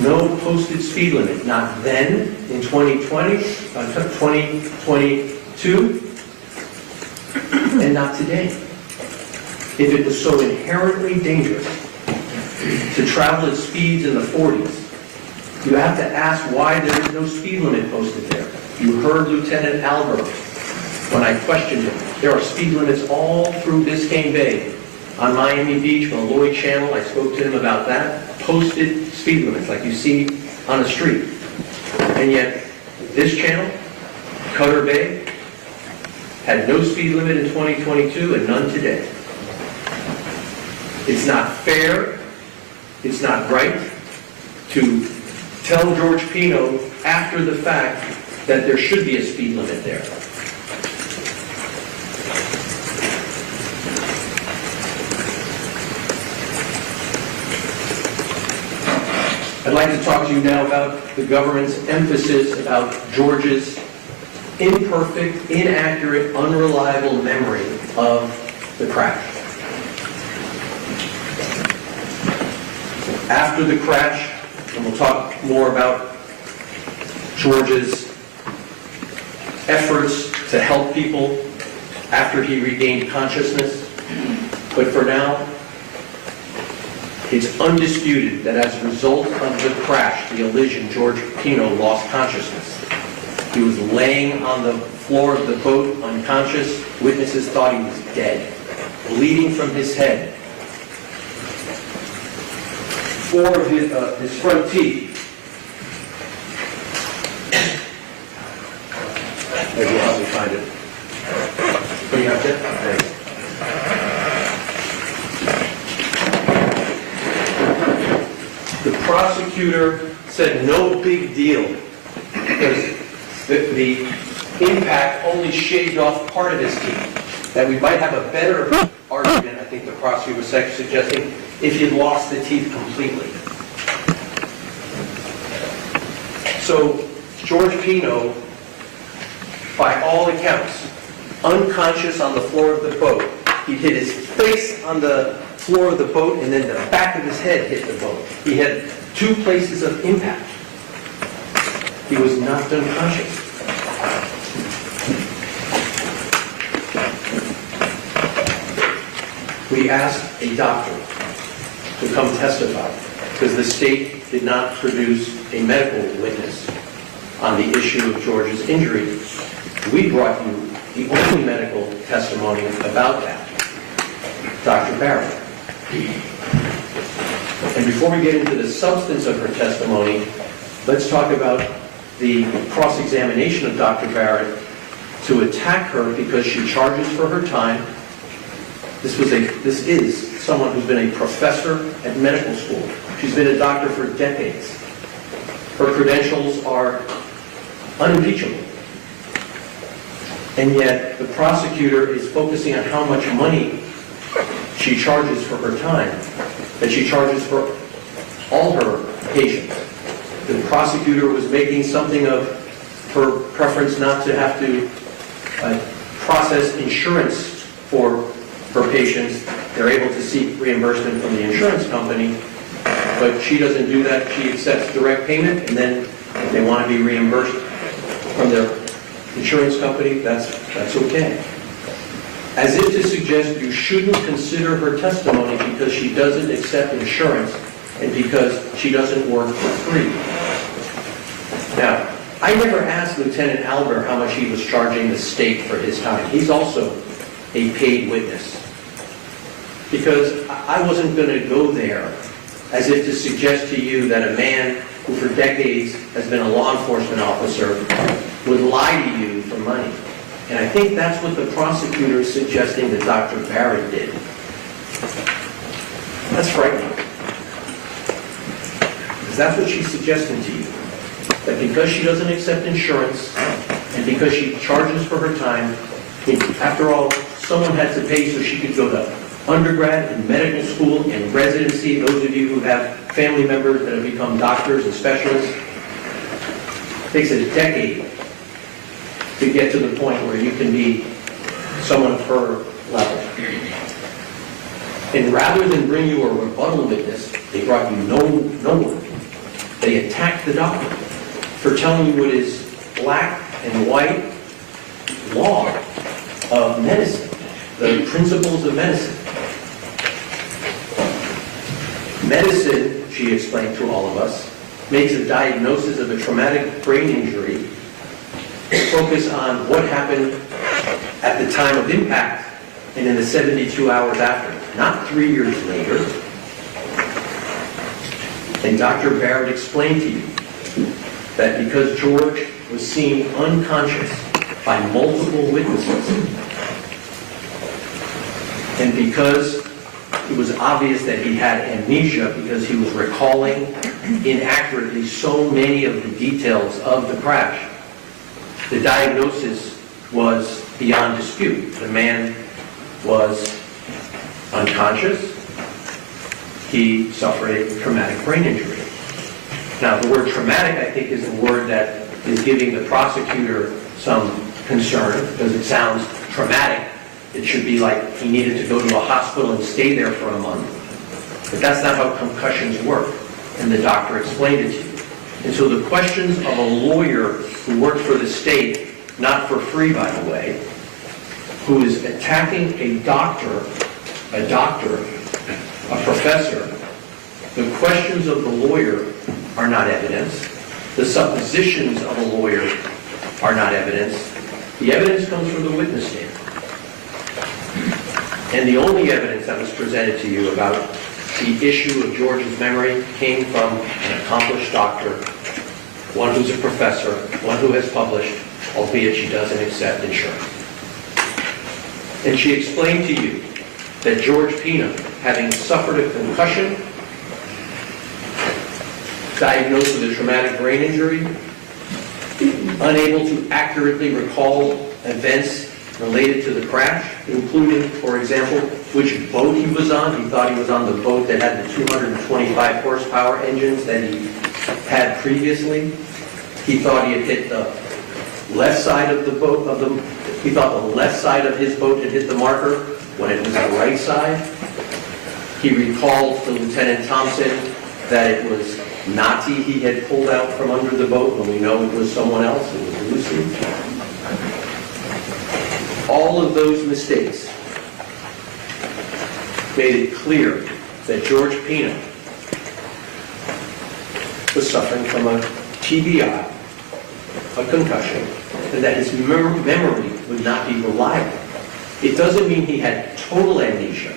No posted speed limit, not then, in 2022, and not today. If it was so inherently dangerous to travel at speeds in the 40s, you have to ask why there is no speed limit posted there. You heard Lieutenant Albert when I questioned him. There are speed limits all through Biscayne Bay. On Miami Beach, on the Lloyd Channel, I spoke to him about that. Posted speed limits like you see on a street. And yet, this channel, Cutter Bay, had no speed limit in 2022 and none today. It's not fair, it's not right to tell George Pino after the fact that there should be a speed limit there. I'd like to talk to you now about the government's emphasis about George's imperfect, inaccurate, unreliable memory of the crash. After the crash, and we'll talk more about George's efforts to help people after he regained consciousness. But for now, it's undisputed that as a result of the crash, the allision, George Pino lost consciousness. He was laying on the floor of the boat, unconscious. Witnesses thought he was dead, bleeding from his head. 4 of his front teeth. Maybe we'll help me find it. Oh, you have it? Thanks. The prosecutor said no big deal because the impact only shaved off part of his teeth. That we might have a better argument, I think the prosecutor was suggesting, if he lost the teeth completely. So George Pino, by all accounts, unconscious on the floor of the boat. He'd hit his face on the floor of the boat and then the back of his head hit the boat. He had 2 places of impact. He was knocked unconscious. We asked a doctor to come testify because the state did not produce a medical witness on the issue of George's injury. We brought you the only medical testimony about that, Dr. Barrett. And before we get into the substance of her testimony, let's talk about the cross-examination of Dr. Barrett to attack her because she charges for her time. This is someone who's been a professor at medical school. She's been a doctor for decades. Her credentials are unimpeachable. And yet the prosecutor is focusing on how much money she charges for her time, that she charges for all her patients. The prosecutor was making something of her preference not to have to process insurance for her patients. They're able to seek reimbursement from the insurance company, but she doesn't do that. She accepts direct payment, and then if they want to be reimbursed from their insurance company, that's okay. As if to suggest you shouldn't consider her testimony because she doesn't accept insurance and because she doesn't work for free. Now, I never asked Lieutenant Albert how much he was charging the state for his time. He's also a paid witness. Because I wasn't going to go there as if to suggest to you that a man who for decades has been a law enforcement officer would lie to you for money. And I think that's what the prosecutor is suggesting that Dr. Barrett did. That's frightening. Because that's what she's suggesting to you. That because she doesn't accept insurance and And because she charges for her time, after all, someone had to pay so she could go to undergrad and medical school and residency. Those of you who have family members that have become doctors and specialists, it takes a decade to get to the point where you can be someone of her level. And rather than bring you a rebuttal witness, they brought you no one. They attacked the doctor for telling you what is black and white law of medicine, the principles of medicine. Medicine, she explained to all of us, makes a diagnosis of a traumatic brain injury focus on what happened at the time of impact and in the 72 hours after, not 3 years later. And Dr. Barrett explained to you that because George was seen unconscious by multiple witnesses, and because it was obvious that he had amnesia because he was recalling inaccurately so many of the details of the crash, the diagnosis was beyond dispute. The man was unconscious. He suffered a traumatic brain injury. Now, the word traumatic, I think, is a word that is giving the prosecutor some concern because it sounds traumatic. It should be like he needed to go to a hospital and stay there for a month. But that's not how concussions work, and the doctor explained it to you. And so the questions of a lawyer who worked for the state, not for free, by the way, who is attacking a doctor, a professor, the questions of the lawyer are not evidence. The suppositions of a lawyer are not evidence. The evidence comes from the witness stand. And the only evidence that was presented to you about the issue of George's memory came from an accomplished doctor, one who's a professor, one who has published, albeit she doesn't accept insurance. And she explained to you that George Pina, having suffered a concussion, diagnosed with a traumatic brain injury, unable to accurately recall events related to the crash, including, for example, which boat he was on. He thought he was on the boat that had the 225 horsepower engines that he had previously. He thought he had hit the left side of the boat, he thought the left side of his boat had hit the marker when it was the right side. He recalled to Lieutenant Thompson that it was Nazi he had pulled out from under the boat when we know it was someone else, it was Lucy. All of those mistakes made it clear that George Pina was suffering from a TBI, a concussion, and that his memory would not be reliable. It doesn't mean he had total amnesia.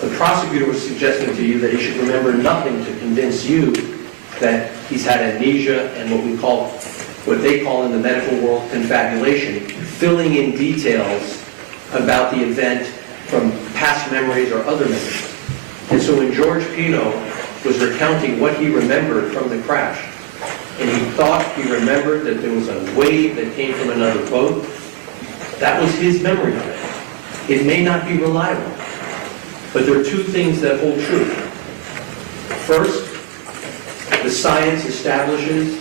The prosecutor was suggesting to you that he should remember nothing to convince you that he's had amnesia and what they call in the medical world confabulation, filling in details about the event from past memories or other memories. And so when George Pino was recounting what he remembered from the crash, and he thought he remembered that there was a wave that came from another boat, that was his memory of it. It may not be reliable, but there are two things that hold true. First, the science establishes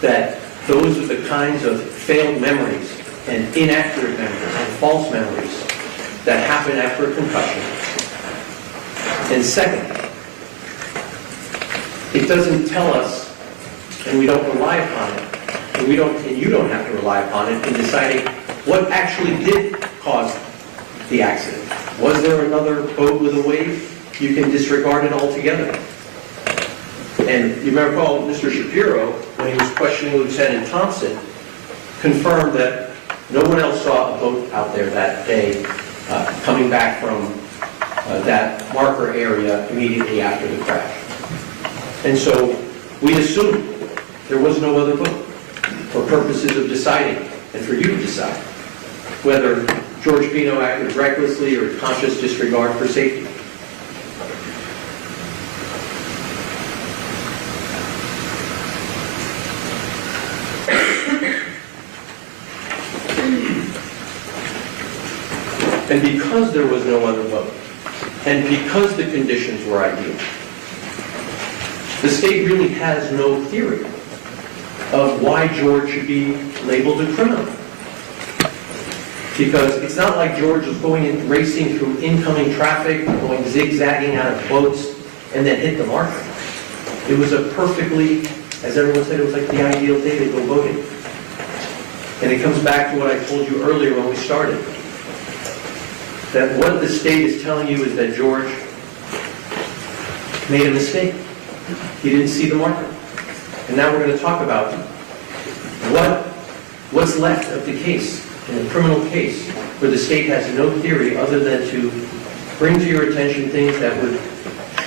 that those are the kinds of failed memories and inaccurate memories and false memories that happen after a concussion. And second, it doesn't tell us, and we don't rely upon it, and you don't have to rely upon it in deciding what actually did cause the accident. Was there another boat with a wave? You can disregard it altogether. And you remember, Mr. Shapiro, when he was questioning Lieutenant Thompson, confirmed that no one else saw a boat out there that day coming back from that marker area immediately after the crash. And so we assumed there was no other boat for purposes of deciding, and for you to decide, whether George Pino acted recklessly or conscious disregard for safety. And because there was no other vote, and because the conditions were ideal, the state really has no theory of why George should be labeled a criminal. Because it's not like George was going and racing through incoming traffic, going zigzagging out of boats, and then hit the marker. It was a perfectly, as everyone said, it was like the ideal day to go voting. And it comes back to what I told you earlier when we started. That what the state is telling you is that George made a mistake. He didn't see the marker. And now we're going to talk about what's left of the case, in a criminal case, where the state has no theory other than to bring to your attention things that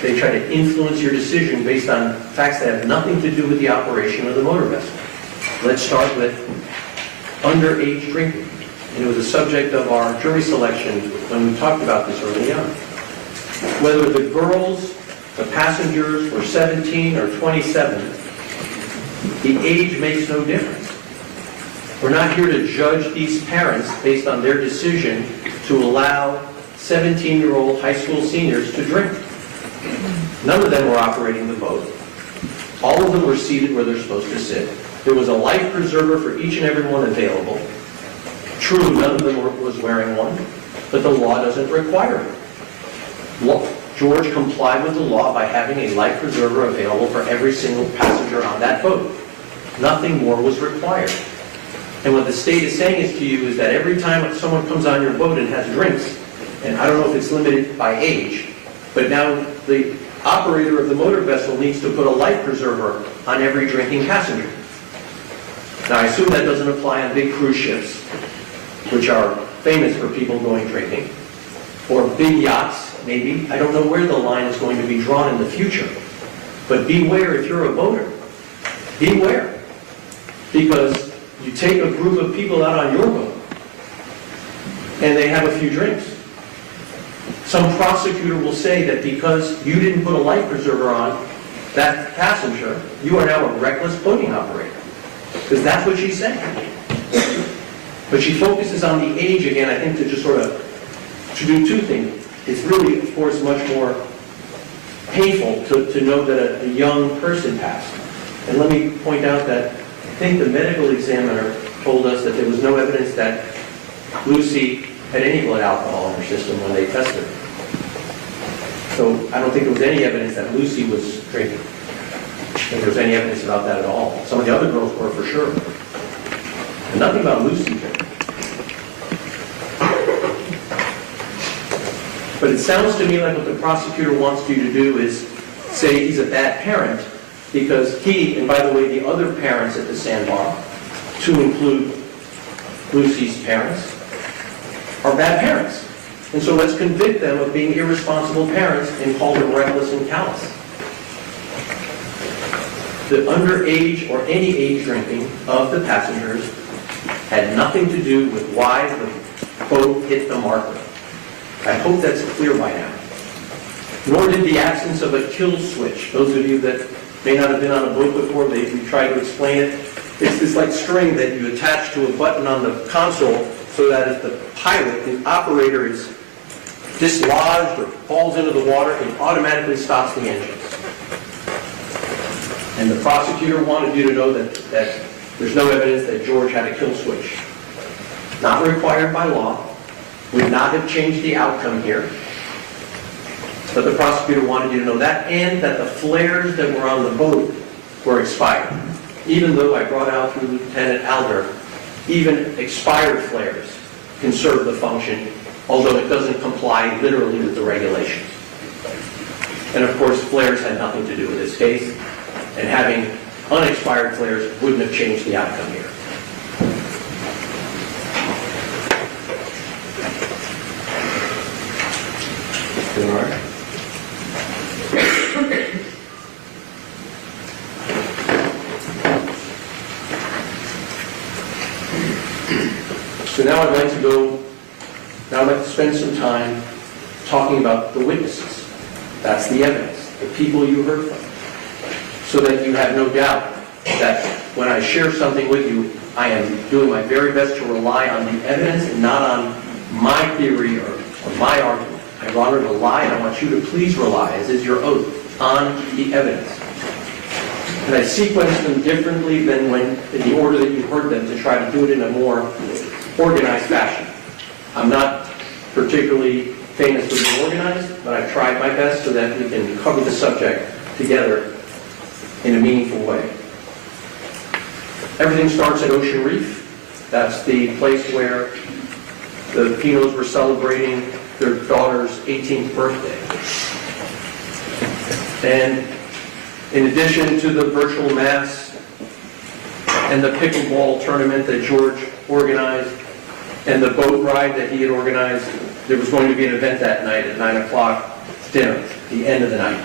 they try to influence your decision based on facts that have nothing to do with the operation of the motor vessel. Let's start with underage drinking. And it was a subject of our jury selection when we talked about this early on. Whether the girls, the passengers, were 17 or 27, the age makes no difference. We're not here to judge these parents based on their decision to allow 17-year-old high school seniors to drink. None of them were operating the boat. All of them were seated where they're supposed to sit. There was a life preserver for each and every one available. True, none of them was wearing one, but the law doesn't require it. George complied with the law by having a life preserver available for every single passenger on that boat. Nothing more was required. And what the state is saying is to you is that every time someone comes on your boat and has drinks, and I don't know if it's limited by age, but now the operator of the motor vessel needs to put a life preserver on every drinking passenger. Now, I assume that doesn't apply on big cruise ships, which are famous for people going drinking, or big yachts, maybe. I don't know where the line is going to be drawn in the future. But beware if you're a boater. Beware. Because you take a group of people out on your boat, and they have a few drinks. Some prosecutor will say that because you didn't put a life preserver on that passenger, you are now a reckless boating operator. Because that's what she's saying. But she focuses on the age again, I think, to just sort of to do two things. It's really, of course, much more painful to know that a young person passed. And let me point out that I think the medical examiner told us that there was no evidence that Lucy had any blood alcohol in her system when they tested her. So I don't think there was any evidence that Lucy was drinking. I don't think there was any evidence about that at all. Some of the other girls were for sure. And nothing about Lucy drinking. But it sounds to me like what the prosecutor wants you to do is say he's a bad parent because he, and by the way, the other parents at the sandbar, to include Lucy's parents, are bad parents. And so let's convict them of being irresponsible parents and call them reckless and callous. The underage or any age drinking of the passengers had nothing to do with why the boat hit the marker. I hope that's clear by now. Nor did the absence of a kill switch. Those of you that may not have been on a boat before, we try to explain it. It's this like string that you attach to a button on the console so that if the pilot, the operator, is dislodged or falls into the water, it automatically stops the engines. And the prosecutor wanted you to know that there's no evidence that George had a kill switch. Not required by law. Would not have changed the outcome here. But the prosecutor wanted you to know that, and that the flares that were on the boat were expired. Even though I brought out through Lieutenant Alder, even expired flares can serve the function, although it doesn't comply literally with the regulations. And of course, flares had nothing to do with this case, and having unexpired flares wouldn't have changed the outcome here. All right. So now I'd like to spend some time talking about the witnesses. That's the evidence, the people you heard from. So that you have no doubt that when I share something with you, I am doing my very best to rely on the evidence and not on my theory or my argument. I rather rely, and I want you to please rely, as is your oath, on the evidence. And I sequenced them differently than when, in the order that you heard them, to try to do it in a more organized fashion. I'm not particularly famous for being organized, but I've tried my best so that we can cover the subject together in a meaningful way. Everything starts at Ocean Reef. That's the place where the Pinos were celebrating their daughter's 18th birthday. And in addition to the virtual mass and the pickleball tournament that George organized and the boat ride that he had organized, there was going to be an event that night at 9 o'clock, dinner, the end of the night.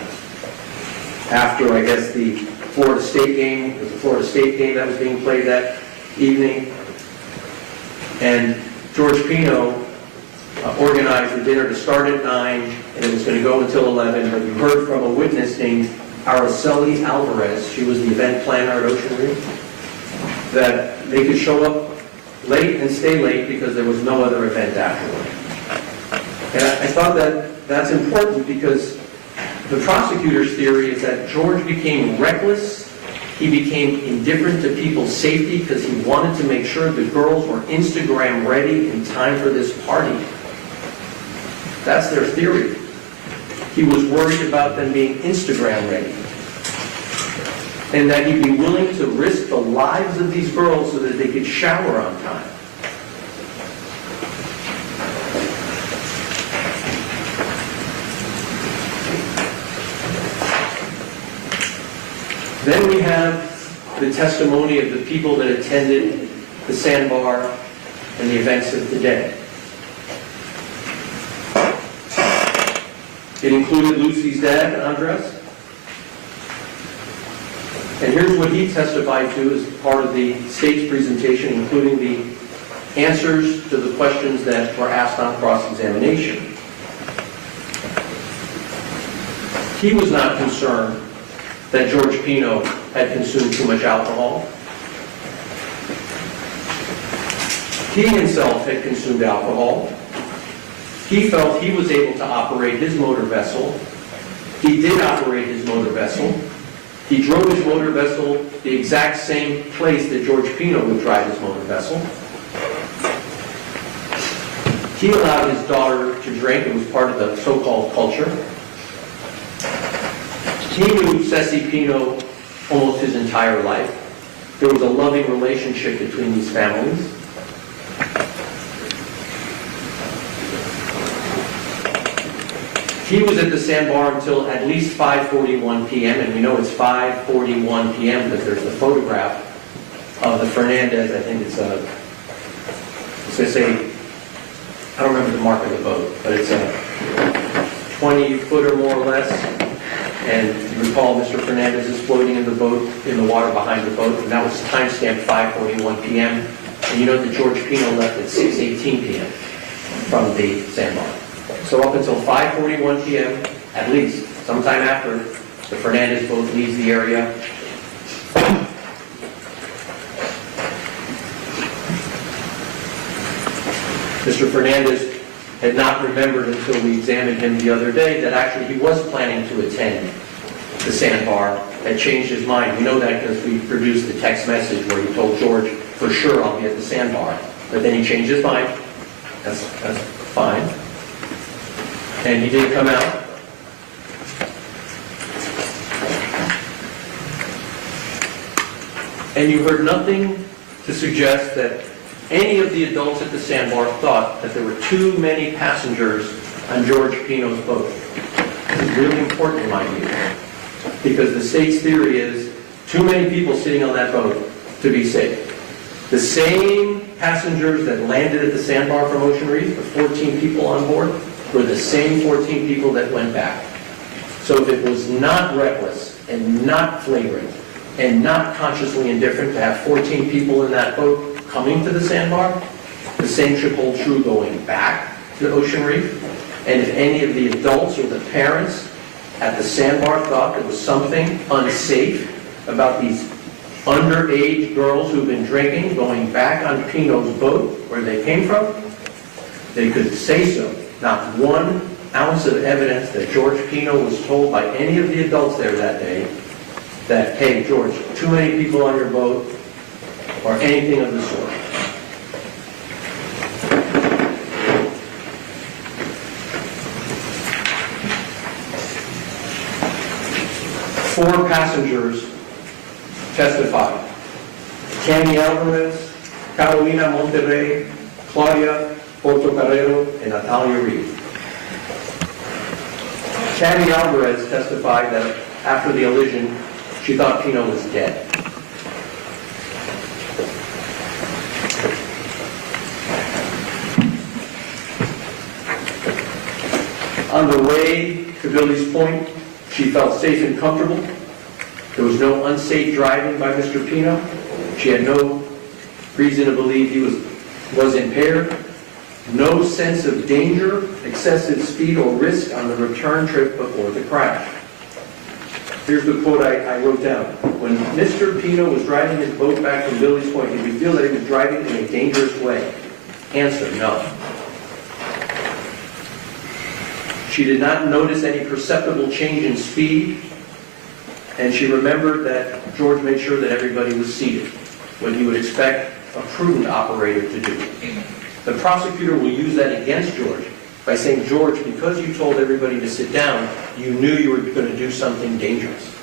After, I guess, the Florida State game, it was the Florida State game that was being played that evening. And George Pino organized the dinner to start at 9, and it was going to go until 11, but you heard from a witness named Araceli Alvarez, she was the event planner at Ocean Reef, that they could show up late and stay late because there was no other event afterward. And I thought that that's important because the prosecutor's theory is that George became reckless, he became indifferent to people's safety because he wanted to make sure the girls were Instagram ready in time for this party. That's their theory. He was worried about them being Instagram ready. And that he'd be willing to risk the lives of these girls so that they could shower on time. Then we have the testimony of the people that attended the sandbar and the events of the day. It included Lucy's dad, Andres. And here's what he testified to as part of the state's presentation, including the answers to the questions that were asked on cross-examination. He was not concerned that George Pino had consumed too much alcohol. He himself had consumed alcohol. He felt he was able to operate his motor vessel. He did operate his motor vessel. He drove his motor vessel the exact same place that George Pino would drive his motor vessel. He allowed his daughter to drink. It was part of the so-called culture. He knew Ceci Pino almost his entire life. There was a loving relationship between these families. He was at the sandbar until at least 5:41 p.m., and we know it's 5:41 p.m. because there's a photograph of the Fernandez. I think it's going to say, I don't remember the mark of the boat, but it's a 20-footer more or less. And you recall Mr. Fernandez is floating in the boat, in the water behind the boat, and that was timestamped 5:41 p.m. And you know that George Pino left at 6:18 p.m. from the sandbar. So up until 5:41 p.m., at least, sometime after, the Fernandez boat leaves the area. Mr. Fernandez had not remembered until we examined him the other day that actually he was planning to attend the sandbar, had changed his mind. We know that because we produced the text message where he told George, for sure I'll be at the sandbar. But then he changed his mind. That's fine. And he did come out. And you heard nothing to suggest that any of the adults at the sandbar thought that there were too many passengers on George Pino's boat. This is really important in my view, because the state's theory is too many people sitting on that boat to be safe. The same passengers that landed at the sandbar from Ocean Reef, the 14 people on board, were the same 14 people that went back. So if it was not reckless and not flagrant and not consciously indifferent to have 14 people in that boat coming to the sandbar, the same should hold true going back to Ocean Reef. And if any of the adults or the parents at the sandbar thought there was something unsafe about these underage girls who've been drinking going back on Pino's boat where they came from, they could say so. Not 1 ounce of evidence that George Pino was told by any of the adults there that day that, hey, George, too many people on your boat, or anything of the sort. Four passengers testified. Tammy Alvarez, Carolina Monterrey, Claudia Portocarrero, and Natalia Reed. Tammy Alvarez testified that after the elision, she thought Pino was dead. On the way to Billy's Point, she felt safe and comfortable. There was no unsafe driving by Mr. Pino. She had no reason to believe he was impaired. No sense of danger, excessive speed, or risk on the return trip before the crash. Here's the quote I wrote down. When Mr. Pino was driving his boat back from Billy's Point, did you feel that he was driving in a dangerous way? Answer, no. She did not notice any perceptible change in speed, and she remembered that George made sure that everybody was seated, what you would expect a prudent operator to do. The prosecutor will use that against George by saying, George, because you told everybody to sit down, you knew you were going to do something dangerous.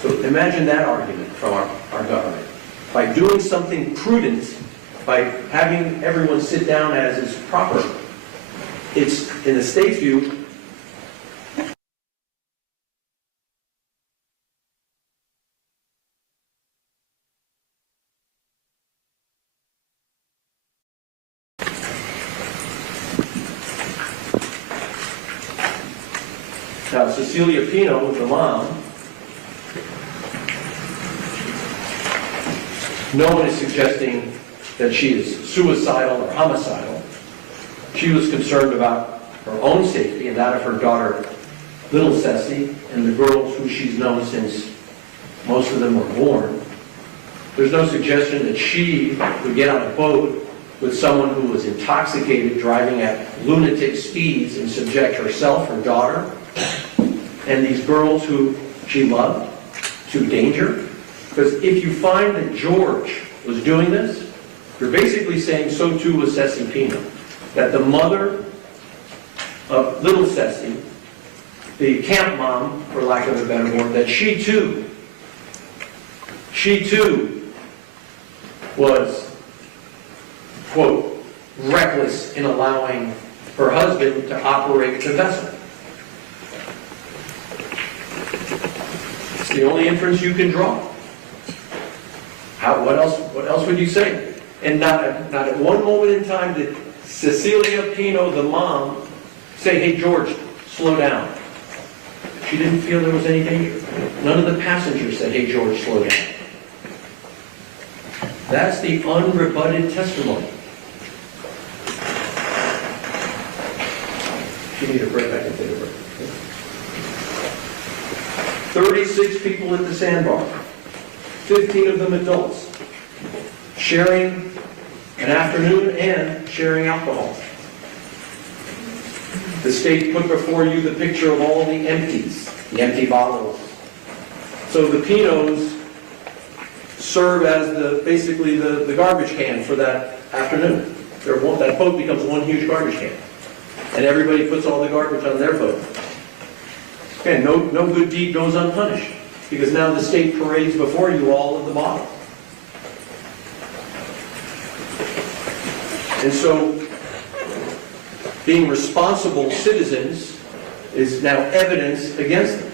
So imagine that argument from our government. By doing something prudent, by having everyone sit down as is proper, it's, in the state's view, now, Cecilia Pino, the mom, no one is suggesting that she is suicidal or homicidal. She was concerned about her own safety and that of her daughter, little Ceci, and the girls who she's known since most of them were born. There's no suggestion that she would get on a boat with someone who was intoxicated, driving at lunatic speeds, and subject herself, her daughter, and these girls who she loved to danger. Because if you find that George was doing this, you're basically saying so too was Ceci Pino. That the mother of little Ceci, the camp mom, for lack of a better word, that she too was, quote, reckless in allowing her husband to operate the vessel. It's the only inference you can draw. What else would you say? And not at one moment in time did Cecilia Pino, the mom, say, hey, George, slow down. She didn't feel there was any danger. None of the passengers said, hey, George, slow down. That's the unrebutted testimony. If you need a break, I can take a break. 36 people at the sandbar, 15 of them adults, sharing an afternoon and sharing alcohol. The state put before you the picture of all the empties, the empty bottles. So the Pinos serve as basically the garbage can for that afternoon. That boat becomes one huge garbage can. And everybody puts all the garbage on their boat. Okay, no good deed goes unpunished, because now the state parades before you all of the bottles. And so, being responsible citizens is now evidence against them.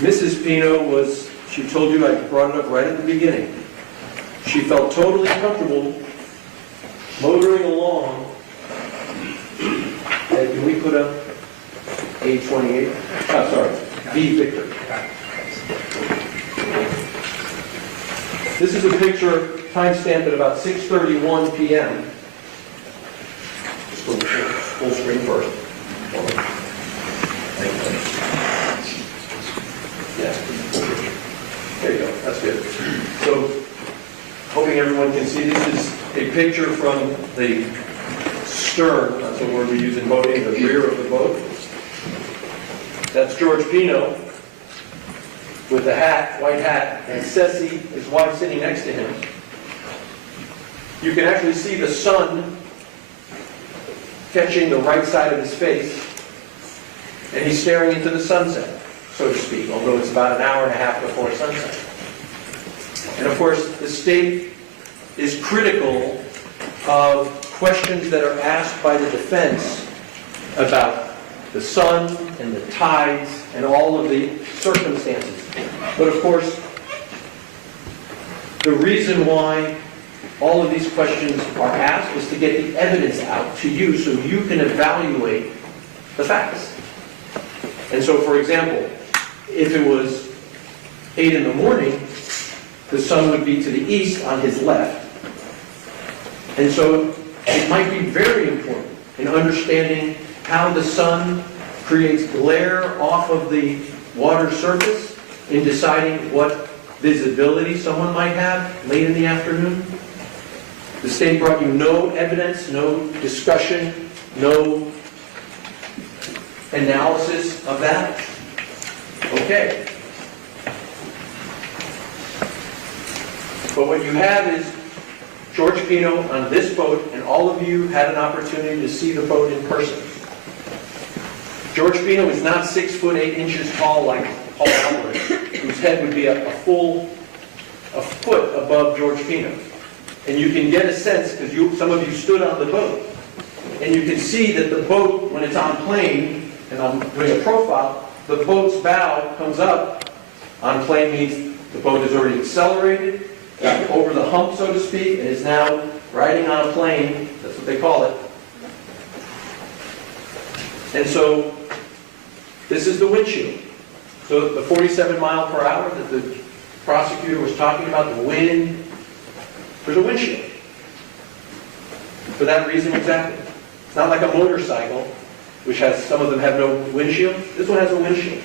Mrs. Pino she told you, I brought it up right at the beginning. She felt totally comfortable motoring along. Can we put up A28? Oh, sorry, V Victor. This is a picture timestamped at about 6:31 p.m. Just go full screen first. There you go, that's good. So, hoping everyone can see, this is a picture from the stern, that's a word we use in boating, the rear of the boat. That's George Pino with the hat, white hat, and Ceci, his wife, sitting next to him. You can actually see the sun catching the right side of his face, and he's staring into the sunset, so to speak, although it's about an hour and a half before sunset. And of course, the state is critical of questions that are asked by the defense about the sun and the tides and all of the circumstances. But of course, the reason why all of these questions are asked is to get the evidence out to you so you can evaluate the facts. And so, for example, if it was 8 in the morning, the sun would be to the east on his left. And so it might be very important in understanding how the sun creates glare off of the water surface in deciding what visibility someone might have late in the afternoon. The state brought you no evidence, no discussion, no analysis of that. Okay. But what you have is George Pino on this boat, and all of you had an opportunity to see the boat in person. George Pino is not 6 foot 8 inches tall like Paul Alvarez, whose head would be a foot above George Pino. And you can get a sense, because some of you stood on the boat, and you can see that the boat, when it's on plane, and I'm doing a profile, the boat's bow comes up. On plane means the boat has already accelerated, got over the hump, so to speak, and is now riding on a plane. That's what they call it. And so, this is the windshield. So the 47 mile per hour that the prosecutor was talking about, the wind, there's a windshield. For that reason exactly. It's not like a motorcycle, which has, some of them have no windshield. This one has a windshield.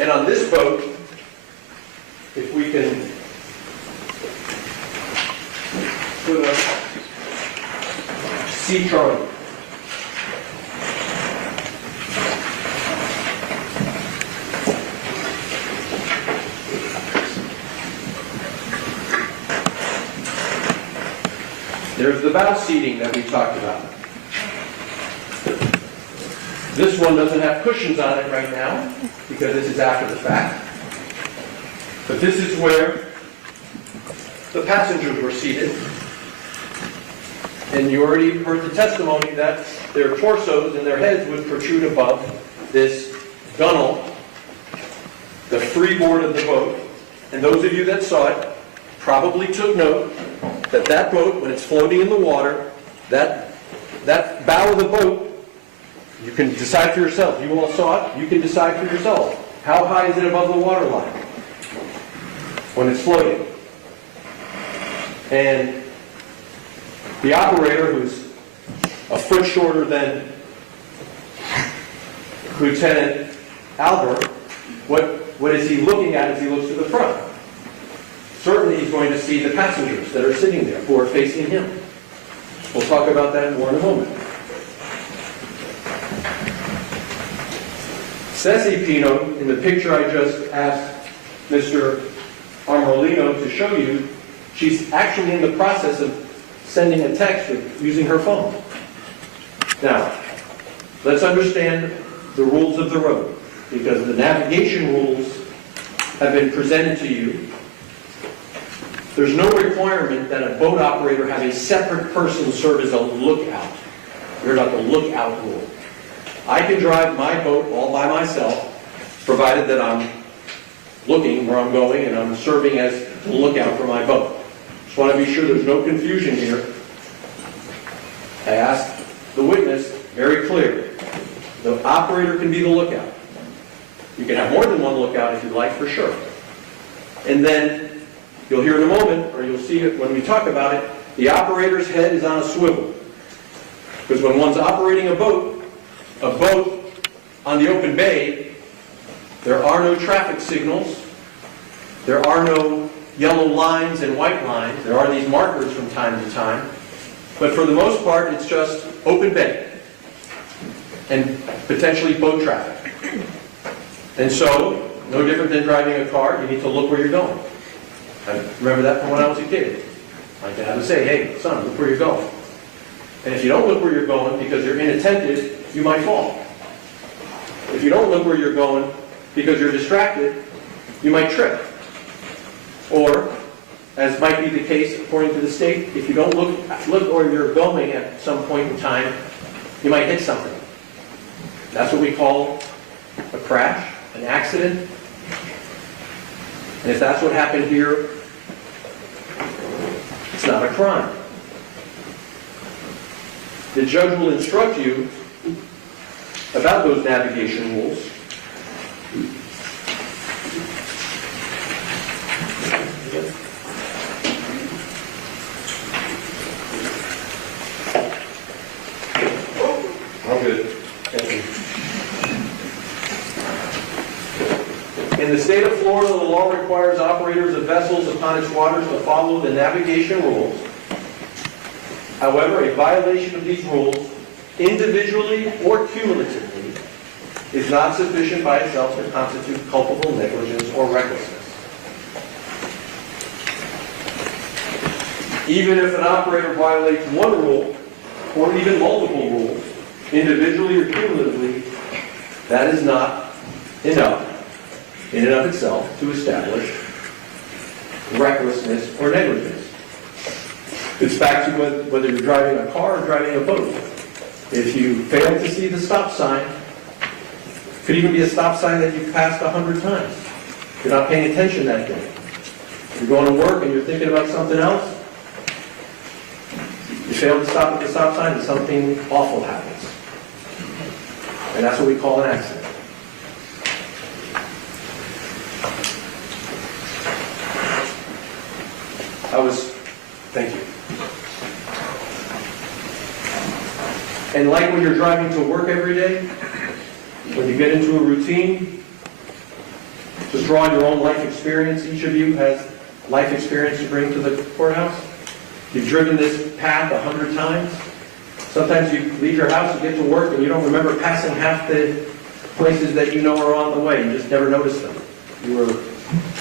And on this boat, if we can put up C Charlie. There's the bow seating that we talked about. This one doesn't have cushions on it right now, because this is after the fact. But this is where the passengers were seated. And you already heard the testimony that their torsos and their heads would protrude above this gunnel, the freeboard of the boat. And those of you that saw it probably took note that that boat, when it's floating in the water, that bow of the boat, you can decide for yourself. You all saw it, you can decide for yourself. How high is it above the water line when it's floating? And the operator, who's a foot shorter than Lieutenant Albert, what is he looking at as he looks to the front? Certainly he's going to see the passengers that are sitting there who are facing him. We'll talk about that more in a moment. Ceci Pino, in the picture I just asked Mr. Armolino to show you, she's actually in the process of sending a text or using her phone. Now, let's understand the rules of the road, because the navigation rules have been presented to you. There's no requirement that a boat operator have a separate person serve as a lookout. We're about the lookout rule. I can drive my boat all by myself, provided that I'm looking where I'm going and I'm serving as a lookout for my boat. Just want to be sure there's no confusion here. I asked the witness very clear. The operator can be the lookout. You can have more than one lookout if you'd like, for sure. And then you'll hear in a moment, or you'll see it when we talk about it, the operator's head is on a swivel. Because when one's operating a boat on the open bay, There are no traffic signals. There are no yellow lines and white lines. There are these markers from time to time. But for the most part, it's just open bay and potentially boat traffic. And so, no different than driving a car, you need to look where you're going. I remember that from when I was a kid. My dad would say, hey, son, look where you're going. And if you don't look where you're going because you're inattentive, you might fall. If you don't look where you're going because you're distracted, you might trip. Or, as might be the case according to the state, if you don't look where you're going at some point in time, you might hit something. That's what we call a crash, an accident. And if that's what happened here, it's not a crime. The judge will instruct you about those navigation rules. I'm good. Thank you. In the state of Florida, the law requires operators of vessels upon its waters to follow the navigation rules. However, a violation of these rules, individually or cumulatively, is not sufficient by itself to constitute culpable negligence or recklessness. Even if an operator violates one rule, or even multiple rules, individually or cumulatively, that is not enough in and of itself to establish recklessness or negligence. It's back to whether you're driving a car or driving a boat. If you fail to see the stop sign, it could even be a stop sign that you've passed 100 times. You're not paying attention that day. You're going to work and you're thinking about something else. You fail to stop at the stop sign and something awful happens. And that's what we call an accident. Thank you. And like when you're driving to work every day, when you get into a routine, just draw on your own life experience. Each of you has life experience to bring to the courthouse. You've driven this path 100 times. Sometimes you leave your house, you get to work, and you don't remember passing half the places that you know are on the way. You just never noticed them. You were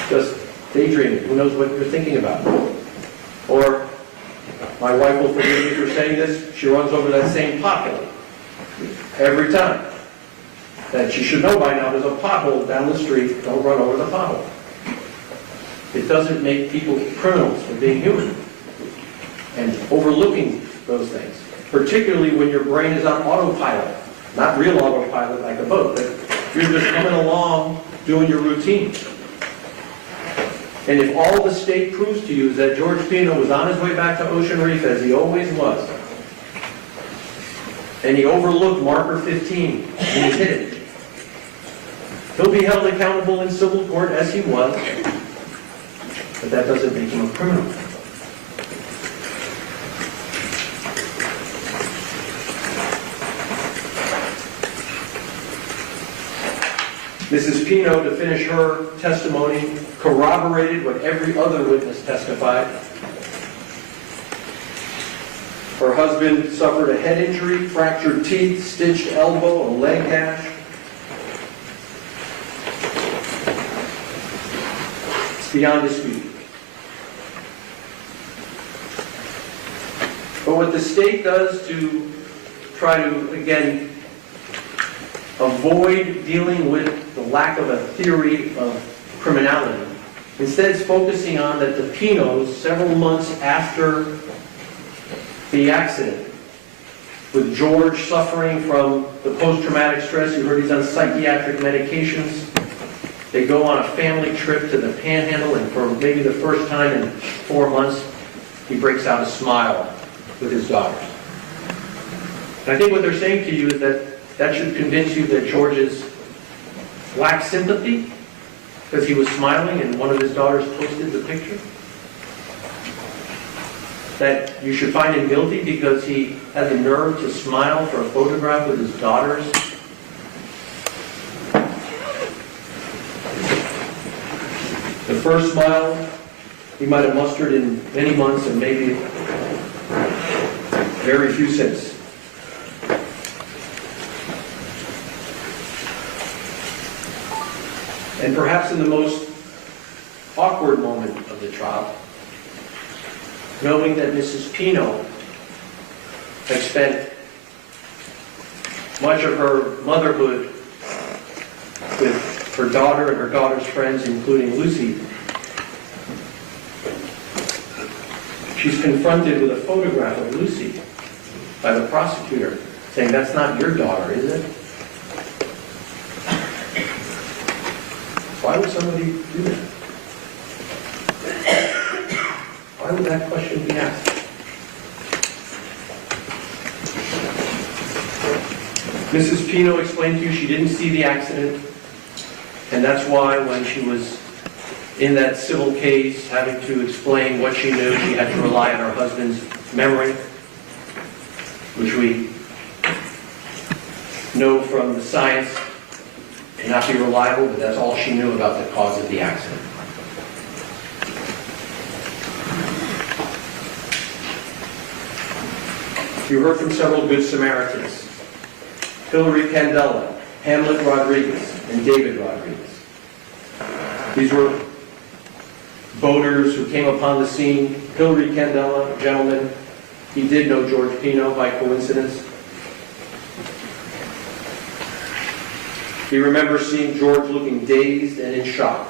just daydreaming. Who knows what you're thinking about? Or, my wife will forgive me for saying this, she runs over that same pothole every time. That she should know by now there's a pothole down the street, don't run over the pothole. It doesn't make people criminals for being human and overlooking those things. Particularly when your brain is on autopilot. Not real autopilot like a boat, but you're just coming along doing your routine. And if all the state proves to you is that George Pino was on his way back to Ocean Reef, as he always was, and he overlooked marker 15 and he hit it, he'll be held accountable in civil court as he was, but that doesn't make him a criminal. Mrs. Pino, to finish her testimony, corroborated what every other witness testified. Her husband suffered a head injury, fractured teeth, stitched elbow, a leg gash. It's beyond dispute. But what the state does to try to, again, avoid dealing with the lack of a theory of criminality. Instead, it's focusing on that the Pinos, several months after the accident, with George suffering from the post-traumatic stress, you heard he's on psychiatric medications, they go on a family trip to the Panhandle, and for maybe the first time in 4 months, he breaks out a smile with his daughters. And I think what they're saying to you is that should convince you that George's lacked sympathy because he was smiling and one of his daughters posted the picture. That you should find him guilty because he had the nerve to smile for a photograph with his daughters. The first smile he might have mustered in many months and maybe very few since. And perhaps in the most awkward moment of the trial, knowing that Mrs. Pino had spent much of her motherhood with her daughter and her daughter's friends, including Lucy, she's confronted with a photograph of Lucy by the prosecutor, saying, "That's not your daughter, is it?" Why would somebody do that? Why would that question be asked? Mrs. Pino explained to you she didn't see the accident, and that's why when she was in that civil case having to explain what she knew, she had to rely on her husband's memory, which we know from the science may not be reliable, but that's all she knew about the cause of the accident. You heard from several good Samaritans: Hillary Candela, Hamlet Rodriguez, and David Rodriguez. These were boaters who came upon the scene. Hillary Candela, a gentleman, he did know George Pino by coincidence. He remembers seeing George looking dazed and in shock.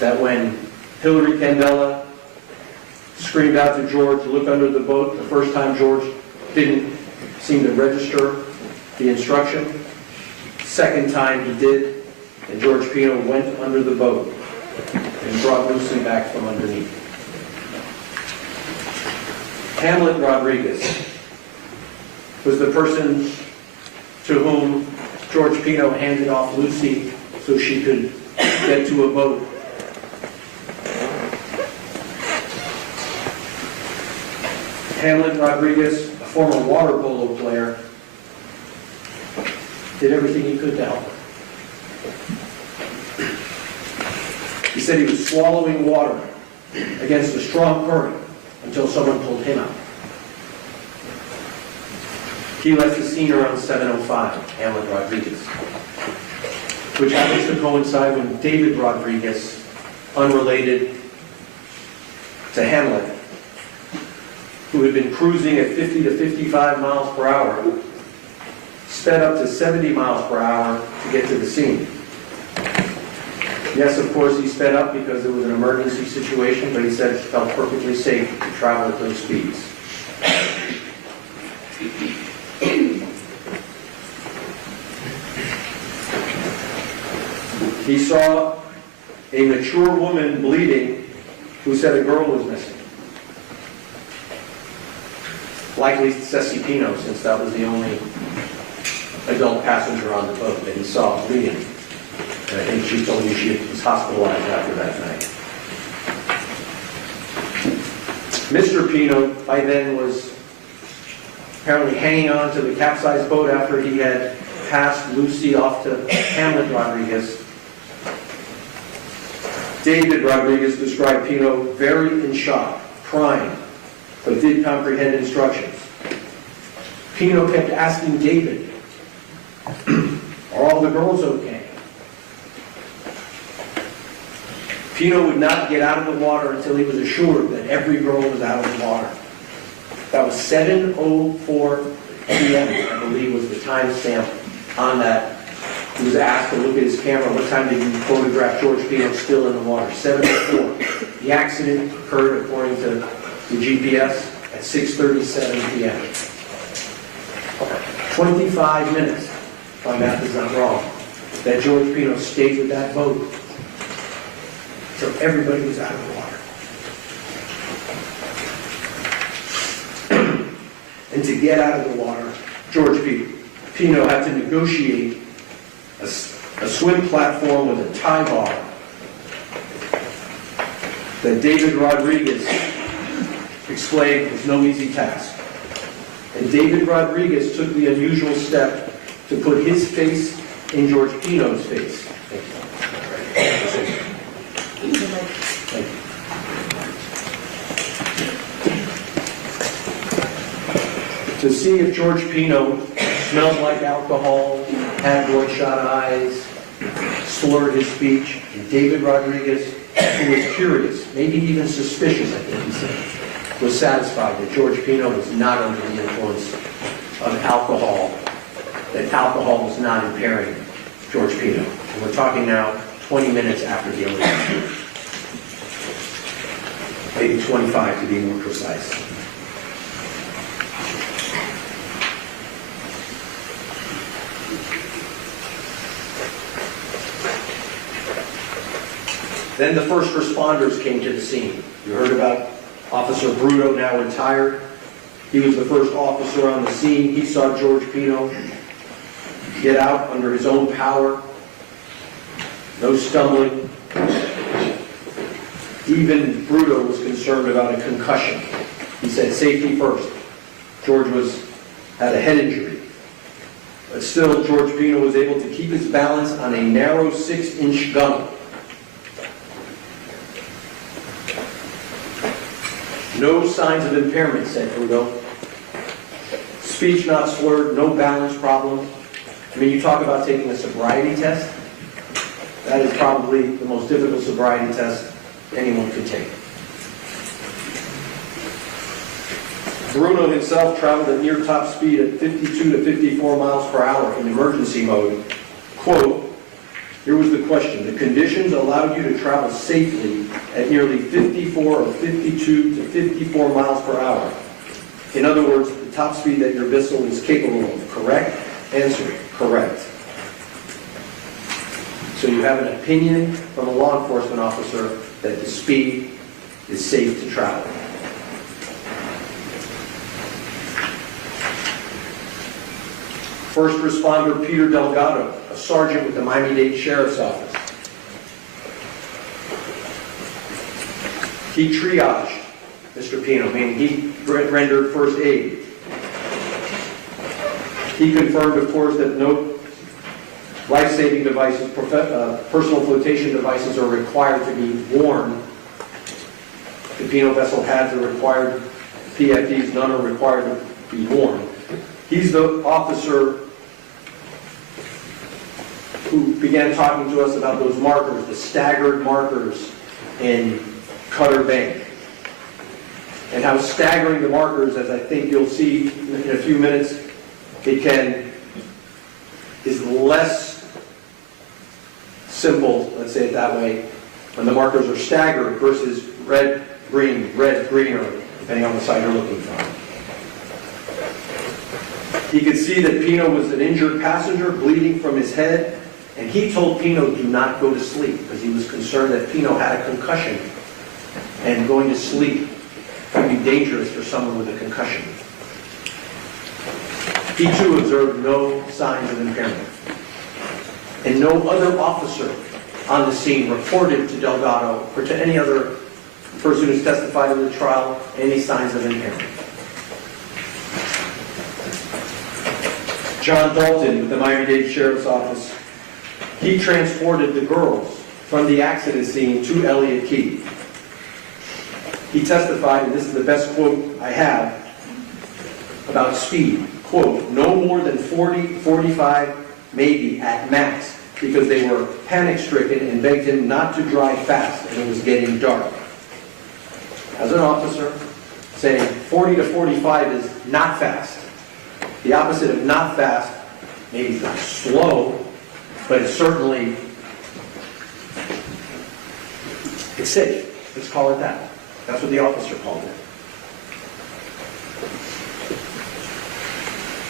That when Hillary Candela screamed out to George, "Look under the boat," the first time George didn't seem to register the instruction. Second time he did, and George Pino went under the boat and brought Lucy back from underneath. Hamlet Rodriguez was the person to whom George Pino handed off Lucy so she could get to a boat. Hamlet Rodriguez, a former water polo player, did everything he could to help her. He said he was swallowing water against a strong current until someone pulled him out. He left the scene around 7:05, Hamlet Rodriguez, which happens to coincide when David Rodriguez, unrelated to Hamlet, who had been cruising at 50 to 55 miles per hour, sped up to 70 miles per hour to get to the scene. Yes, of course, he sped up because it was an emergency situation, but he said it felt perfectly safe to travel at those speeds. He saw a mature woman bleeding who said a girl was missing. Likely Ceci Pino, since that was the only adult passenger on the boat that he saw bleeding. And I think she told me she was hospitalized after that night. Mr. Pino, by then, was apparently hanging on to the capsized boat after he had passed Lucy off to Hamlet Rodriguez. David Rodriguez described Pino very in shock, crying, but did comprehend instructions. Pino kept asking David, "Are all the girls okay?" Pino would not get out of the water until he was assured that every girl was out of the water. That was 7:04 p.m., I believe, was the timestamp on that. He was asked to look at his camera, "What time did you photograph George Pino still in the water?" 7:04. The accident occurred, according to the GPS, at 6:37 p.m. 25 minutes, if my math is not wrong, that George Pino stayed with that boat until everybody was out of the water. And to get out of the water, George Pino had to negotiate a swim platform with a tie bar that David Rodriguez explained was no easy task. And David Rodriguez took the unusual step to put his face in George Pino's face. to see if George Pino smelled like alcohol, had bloodshot eyes, slurred his speech, and David Rodriguez, who was curious, maybe even suspicious, I think he said, was satisfied that George Pino was not under the influence of alcohol, that alcohol was not impairing George Pino. And we're talking now 20 minutes after the election. Maybe 25 to be more precise. Then the first responders came to the scene. You heard about Officer Bruto, now retired. He was the first officer on the scene. He saw George Pino get out under his own power. No stumbling. Even Bruto was concerned about a concussion. He said safety first. George had a head injury. But still, George Pino was able to keep his balance on a narrow 6-inch gunwale. No signs of impairment, said Bruto. Speech not slurred, no balance problem. I mean, you talk about taking a sobriety test. That is probably the most difficult sobriety test anyone could take. Bruno himself traveled at near top speed at 52 to 54 miles per hour in emergency mode. Quote, here was the question: the conditions allowed you to travel safely at nearly 54 or 52 to 54 miles per hour. In other words, the top speed that your vessel is capable of, correct? Answer, correct. So you have an opinion from a law enforcement officer that the speed is safe to travel. First responder Peter Delgado, a sergeant with the Miami-Dade Sheriff's Office. He triaged Mr. Pino, meaning he rendered first aid. He confirmed, of course, that no life-saving devices, personal flotation devices are required to be worn. The Pino vessel had the required PFDs, none are required to be worn. He's the officer who began talking to us about those markers, the staggered markers in Cutter Bank, and how staggering the markers, as I think you'll see in a few minutes, is less simple, let's say it that way, when the markers are staggered versus red, green, or depending on the side you're looking from. He could see that Pino was an injured passenger, bleeding from his head, and he told Pino do not go to sleep because he was concerned that Pino had a concussion, and going to sleep could be dangerous for someone with a concussion. He too observed no signs of impairment. And no other officer on the scene reported to Delgado or to any other person who's testified in the trial any signs of impairment. John Dalton with the Miami-Dade Sheriff's Office, he transported the girls from the accident scene to Elliott Key. He testified, and this is the best quote I have, about speed. Quote, no more than 40, 45, maybe at max, because they were panic-stricken and begged him not to drive fast, and it was getting dark. As an officer, saying 40 to 45 is not fast. The opposite of not fast, maybe it's not slow, but it's certainly, it's safe. Let's call it that. That's what the officer called it.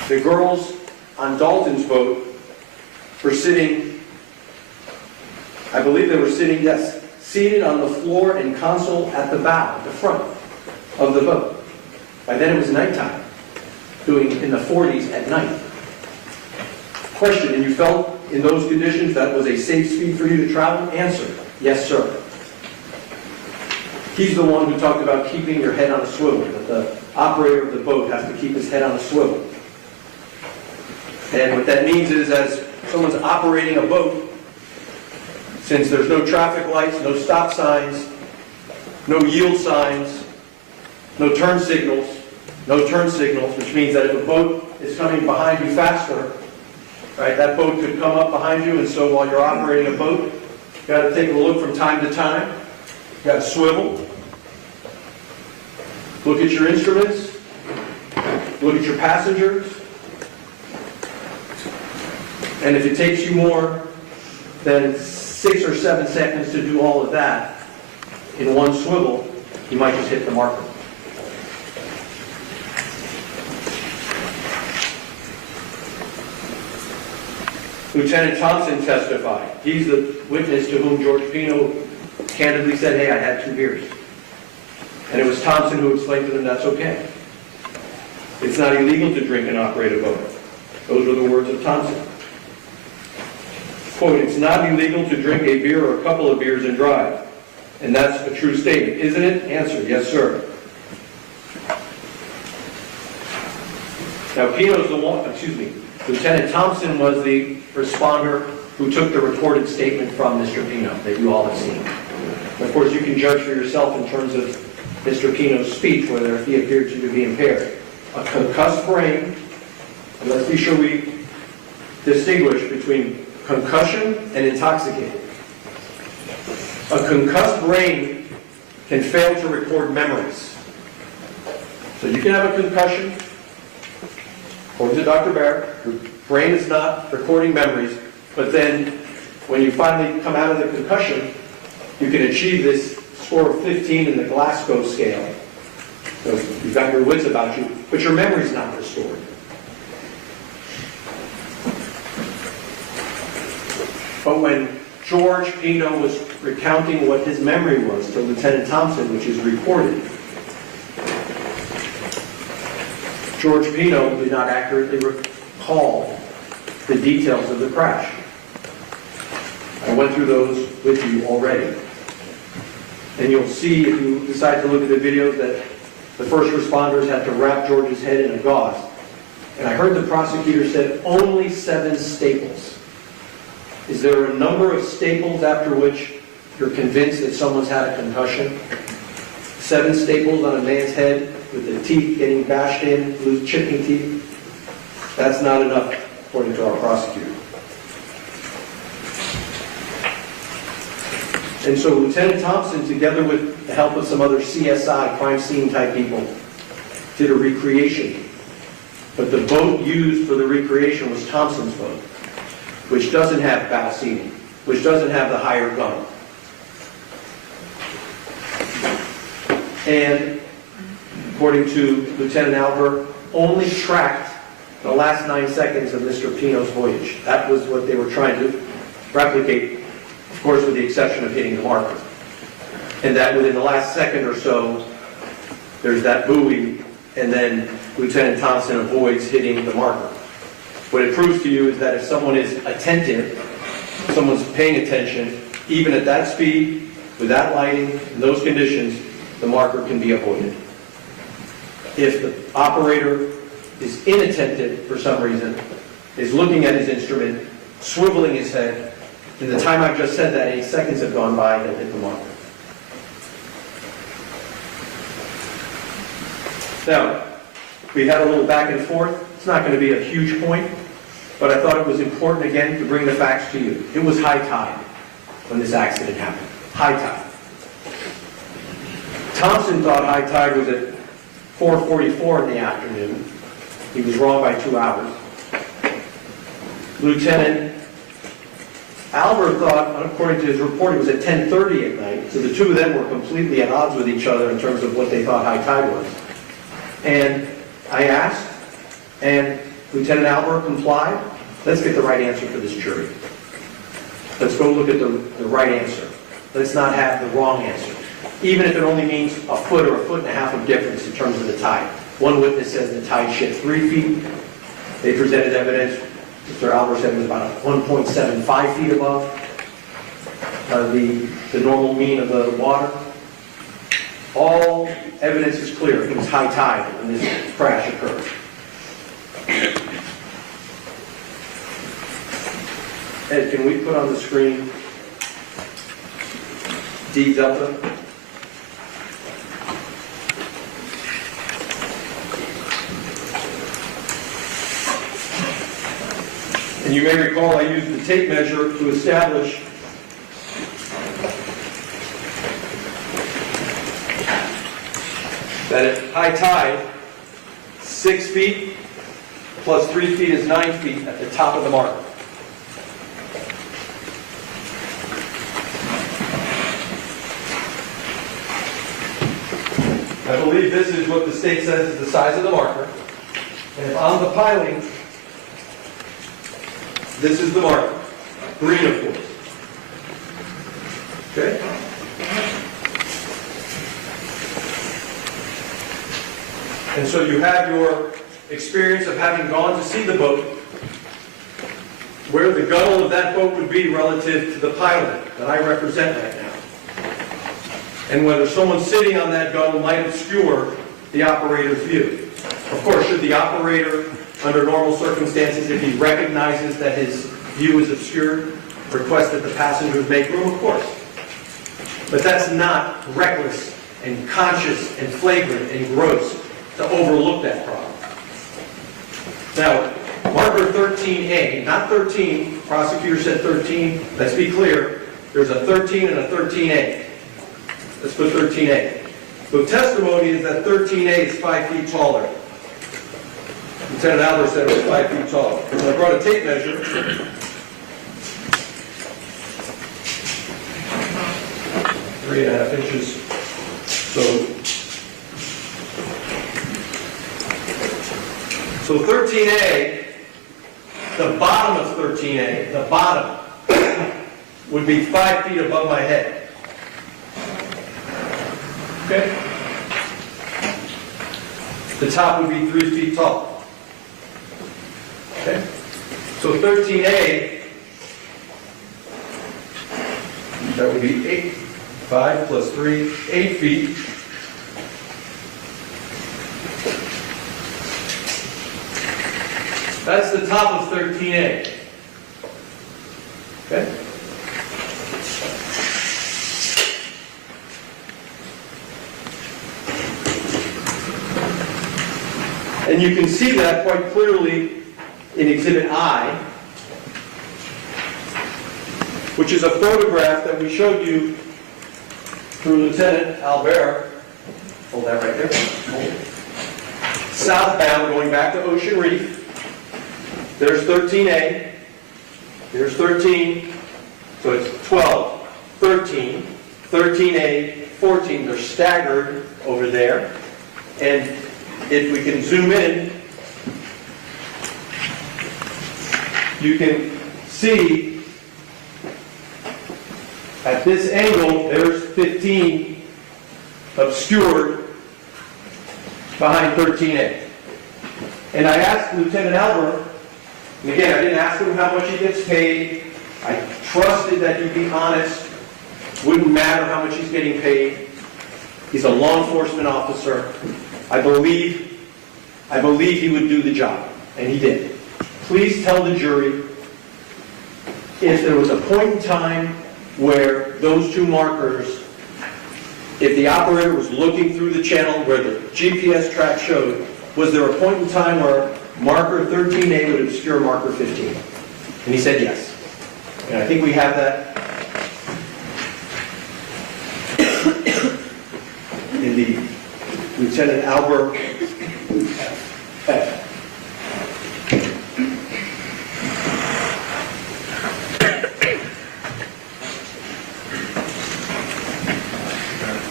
The girls on Dalton's boat were sitting, I believe they were sitting, yes, seated on the floor and console at the bow, the front of the boat. By then it was nighttime, doing in the 40s at night. Question, and you felt in those conditions that was a safe speed for you to travel? Answer, yes, sir. He's the one who talked about keeping your head on a swivel, that the operator of the boat has to keep his head on a swivel. And what that means is, as someone's operating a boat, since there's no traffic lights, no stop signs, no yield signs, no turn signals, no turn signals, which means that if a boat is coming behind you faster, right, that boat could come up behind you, and so while you're operating a boat, you got to take a look from time to time. You got to swivel, look at your instruments, look at your passengers, and if it takes you more than 6 or 7 seconds to do all of that in one swivel, you might just hit the marker. Lieutenant Thompson testified. He's the witness to whom George Pino candidly said, hey, I had 2 beers. And it was Thompson who explained to them that's okay. It's not illegal to drink and operate a boat. Those were the words of Thompson. Quote, it's not illegal to drink a beer or a couple of beers and drive. And that's a true statement, isn't it? Answer, yes, sir. Now, Pino's the one, Lieutenant Thompson was the responder who took the recorded statement from Mr. Pino that you all have seen. And of course, you can judge for yourself in terms of Mr. Pino's speech, whether he appeared to be impaired. A concussed brain, and let's be sure we distinguish between concussion and intoxicated. A concussed brain can fail to record memories. So you can have a concussion, according to Dr. Barrett, your brain is not recording memories, but then when you finally come out of the concussion, you can achieve this score of 15 in the Glasgow scale. So you've got your wits about you, but your memory's not restored. But when George Pino was recounting what his memory was to Lieutenant Thompson, which is recorded, George Pino did not accurately recall the details of the crash. I went through those with you already. And you'll see, if you decide to look at the videos, that the first responders had to wrap George's head in a gauze. And I heard the prosecutor said only 7 staples. Is there a number of staples after which you're convinced that someone's had a concussion? 7 staples on a man's head with the teeth getting bashed in, loose chipping teeth? That's not enough, according to our prosecutor. And so Lieutenant Thompson, together with the help of some other CSI, crime scene type people, did a recreation. But the boat used for the recreation was Thompson's boat, which doesn't have bow seating, which doesn't have the higher gun. And according to Lieutenant Albert, only tracked the last 9 seconds of Mr. Pino's voyage. That was what they were trying to replicate, of course, with the exception of hitting the marker. And that within the last second or so, there's that buoy, and then Lieutenant Thompson avoids hitting the marker. What it proves to you is that if someone is attentive, someone's paying attention, even at that speed, with that lighting, in those conditions, the marker can be avoided. If the operator is inattentive for some reason, is looking at his instrument, swiveling his head, in the time I've just said that, 8 seconds have gone by, and hit the marker. Now, we had a little back and forth. It's not going to be a huge point, but I thought it was important again to bring the facts to you. It was high tide when this accident happened. High tide. Thompson thought high tide was at 4:44 in the afternoon. He was wrong by 2 hours. Lieutenant Albert thought, according to his report, it was at 10:30 at night. So the two of them were completely at odds with each other in terms of what they thought high tide was. And I asked, and Lieutenant Albert complied. Let's get the right answer for this jury. Let's go look at the right answer. Let's not have the wrong answer, even if it only means a foot or a foot and a half of difference in terms of the tide. One witness says the tide shifted 3 feet. They presented evidence. Mr. Albert said it was about 1.75 feet above the normal mean of the water. All evidence is clear. It was high tide when this crash occurred. Ed, can we put on the screen D Delta? And you may recall I used the tape measure to establish that at high tide, 6 feet plus 3 feet is 9 feet at the top of the marker. I believe this is what the state says is the size of the marker. And if I'm the piling, this is the marker. Green, of course. Okay? And so you have your experience of having gone to see the boat, where the gunnel of that boat would be relative to the piling that I represent right now. And whether someone sitting on that gunnel might obscure the operator's view. Of course, should the operator, under normal circumstances, if he recognizes that his view is obscured, request that the passengers make room? Of course. But that's not reckless and conscious and flagrant and gross to overlook that problem. Now, marker 13A, not 13, prosecutor said 13, let's be clear, there's a 13 and a 13A. Let's put 13A. The testimony is that 13A is 5 feet taller. Lieutenant Albert said it was 5 feet taller. So I brought a tape measure. Three and a half inches. So 13A, the bottom of 13A, the bottom, would be 5 feet above my head. Okay? The top would be 3 feet tall. Okay? So 13A, that would be 8, 5 plus 3, 8 feet. That's the top of 13A. Okay? And you can see that quite clearly in Exhibit I, which is a photograph that we showed you through Lieutenant Albert. Hold that right there. Southbound, going back to Ocean Reef. There's 13A. Here's 13. So it's 12, 13, 13A, 14. They're staggered over there. And if we can zoom in, you can see at this angle, there's 15 obscured behind 13A. And I asked Lieutenant Albert, and again, I didn't ask him how much he gets paid. I trusted that he'd be honest. Wouldn't matter how much he's getting paid. He's a law enforcement officer. I believe he would do the job, and he did. Please tell the jury if there was a point in time where those two markers, if the operator was looking through the channel where the GPS track showed, was there a point in time where marker 13A would obscure marker 15? And he said yes. And I think we have that in the Lieutenant Albert F.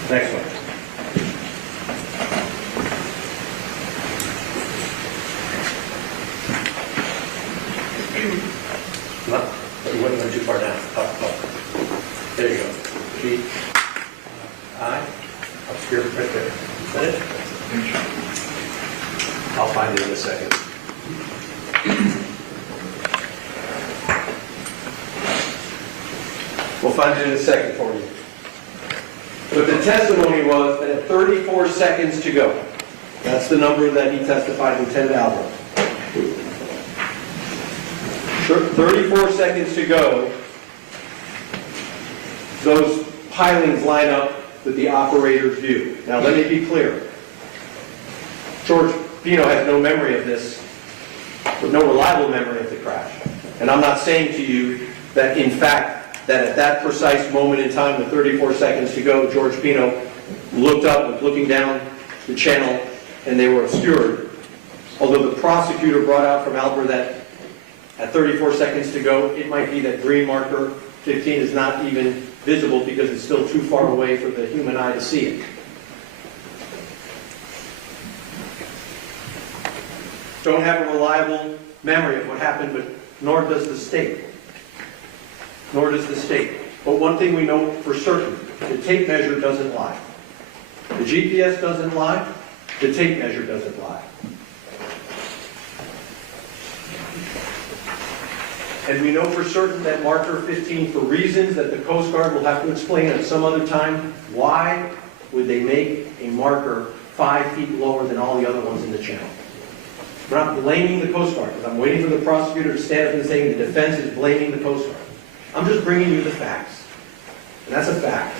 Next one. You wouldn't go too far down. Up. There you go. G, I, up here, right there. Is that it? I'll find it in a second. We'll find it in a second for you. But the testimony was that at 34 seconds to go, that's the number that he testified in Lieutenant Albert. 34 seconds to go, those pilings line up with the operator's view. Now let me be clear. George Pino has no memory of this, no reliable memory of the crash. And I'm not saying to you that, in fact, that at that precise moment in time, with 34 seconds to go, George Pino looked up, was looking down the channel, and they were obscured. Although the prosecutor brought out from Albert that at 34 seconds to go, it might be that green marker 15 is not even visible because it's still too far away for the human eye to see it. Don't have a reliable memory of what happened, but nor does the state. Nor does the state. But one thing we know for certain, the tape measure doesn't lie. The GPS doesn't lie, the tape measure doesn't lie. And we know for certain that marker 15, for reasons that the Coast Guard will have to explain at some other time, why would they make a marker 5 feet lower than all the other ones in the channel? We're not blaming the Coast Guard, because I'm waiting for the prosecutor to stand up and say the defense is blaming the Coast Guard. I'm just bringing you the facts. And that's a fact.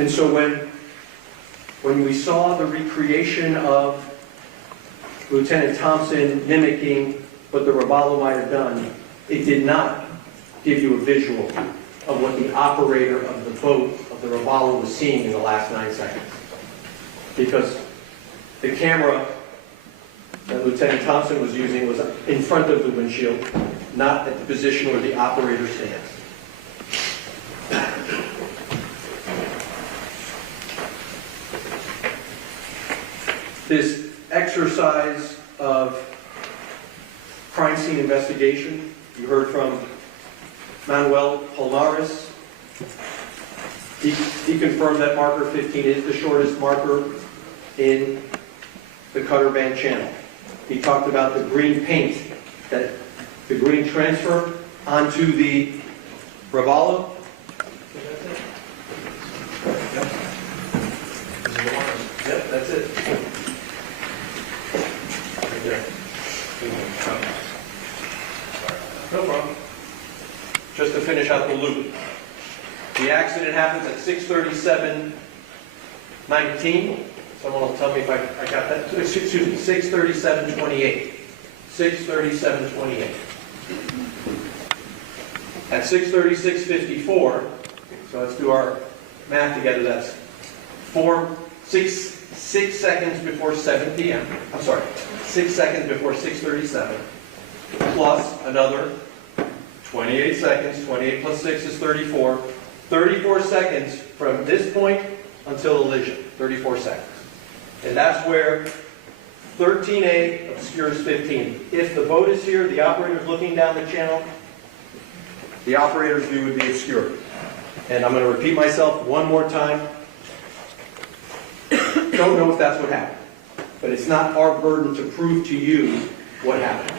And so when we saw the recreation of Lieutenant Thompson mimicking what the Robalo might have done, it did not give you a visual of what the operator of the boat of the Robalo was seeing in the last 9 seconds. Because the camera that Lieutenant Thompson was using was in front of the windshield, not at the position where the operator stands. This exercise of crime scene investigation, you heard from Manuel Palmares. He confirmed that marker 15 is the shortest marker in the Cutter Band channel. He talked about the green paint, that the green transfer onto the Robalo. Yep, that's it. Right there. No problem. Just to finish out the loop. The accident happens at 6:37:19. Someone will tell me if I got that. Excuse me, 6:37:28. 6:37:28. At 6:36:54, so let's do our math together, that's 6 seconds before 7 p.m. I'm sorry, 6 seconds before 6:37, plus another 28 seconds. 28 plus 6 is 34. 34 seconds from this point until elision. 34 seconds. And that's where 13A obscures 15. If the boat is here, the operator's looking down the channel, the operator's view would be obscured. And I'm going to repeat myself one more time. Don't know if that's what happened. But it's not our burden to prove to you what happened.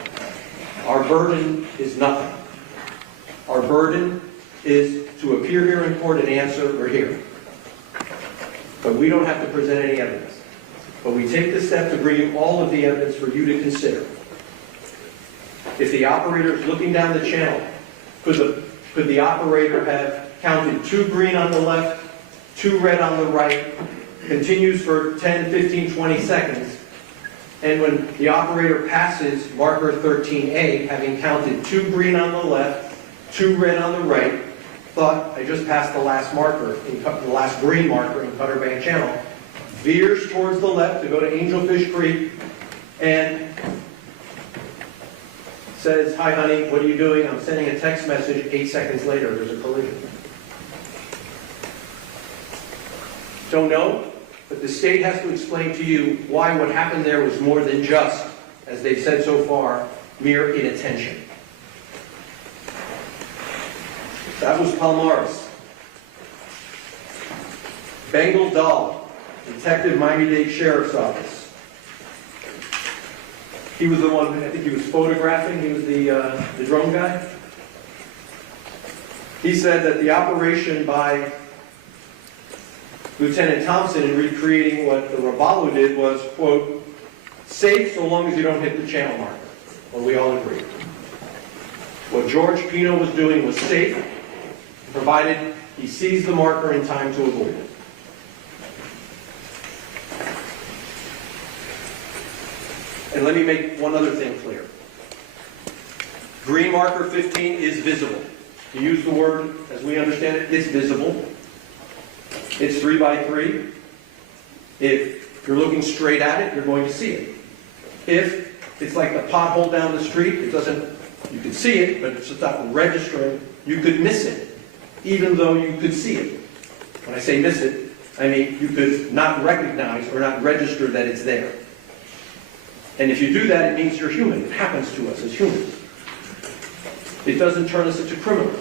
Our burden is nothing. Our burden is to appear here in court and answer, we're here. But we don't have to present any evidence. But we take the step to bring you all of the evidence for you to consider. If the operator is looking down the channel, could the operator have counted 2 green on the left, 2 red on the right, continues for 10, 15, 20 seconds, and when the operator passes marker 13A, having counted 2 green on the left, 2 red on the right, thought, I just passed the last marker, the last green marker in Cutter Bank Channel, veers towards the left to go to Angelfish Creek, and says, hi honey, what are you doing? I'm sending a text message. 8 seconds later, there's a collision. Don't know, but the state has to explain to you why what happened there was more than just, as they've said so far, mere inattention. That was Palmares. Bengal Dahl, Detective Miami-Dade Sheriff's Office. He was the one, I think he was photographing, he was the drone guy. He said that the operation by Lieutenant Thompson in recreating what the Robalo did was, quote, safe so long as you don't hit the channel marker. Well, we all agree. What George Pino was doing was safe, provided he sees the marker in time to avoid it. And let me make one other thing clear. Green marker 15 is visible. To use the word as we understand it, it's visible. It's 3 by 3. If you're looking straight at it, you're going to see it. If it's like the pothole down the street, it doesn't, you can see it, but it's just not registering, you could miss it, even though you could see it. When I say miss it, I mean you could not recognize or not register that it's there. And if you do that, it means you're human. It happens to us as humans. It doesn't turn us into criminals.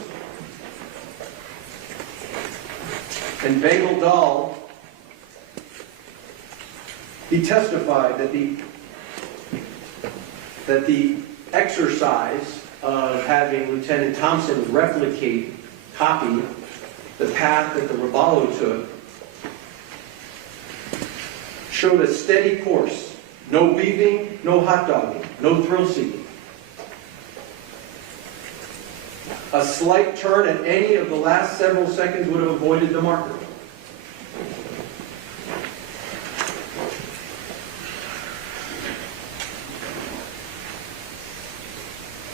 And Bagel Dahl, he testified that the exercise of having Lieutenant Thompson copy the path that the Roballo took showed a steady course. No beeping, no hot dogging, no thrill seeking. A slight turn at any of the last several seconds would have avoided the marker.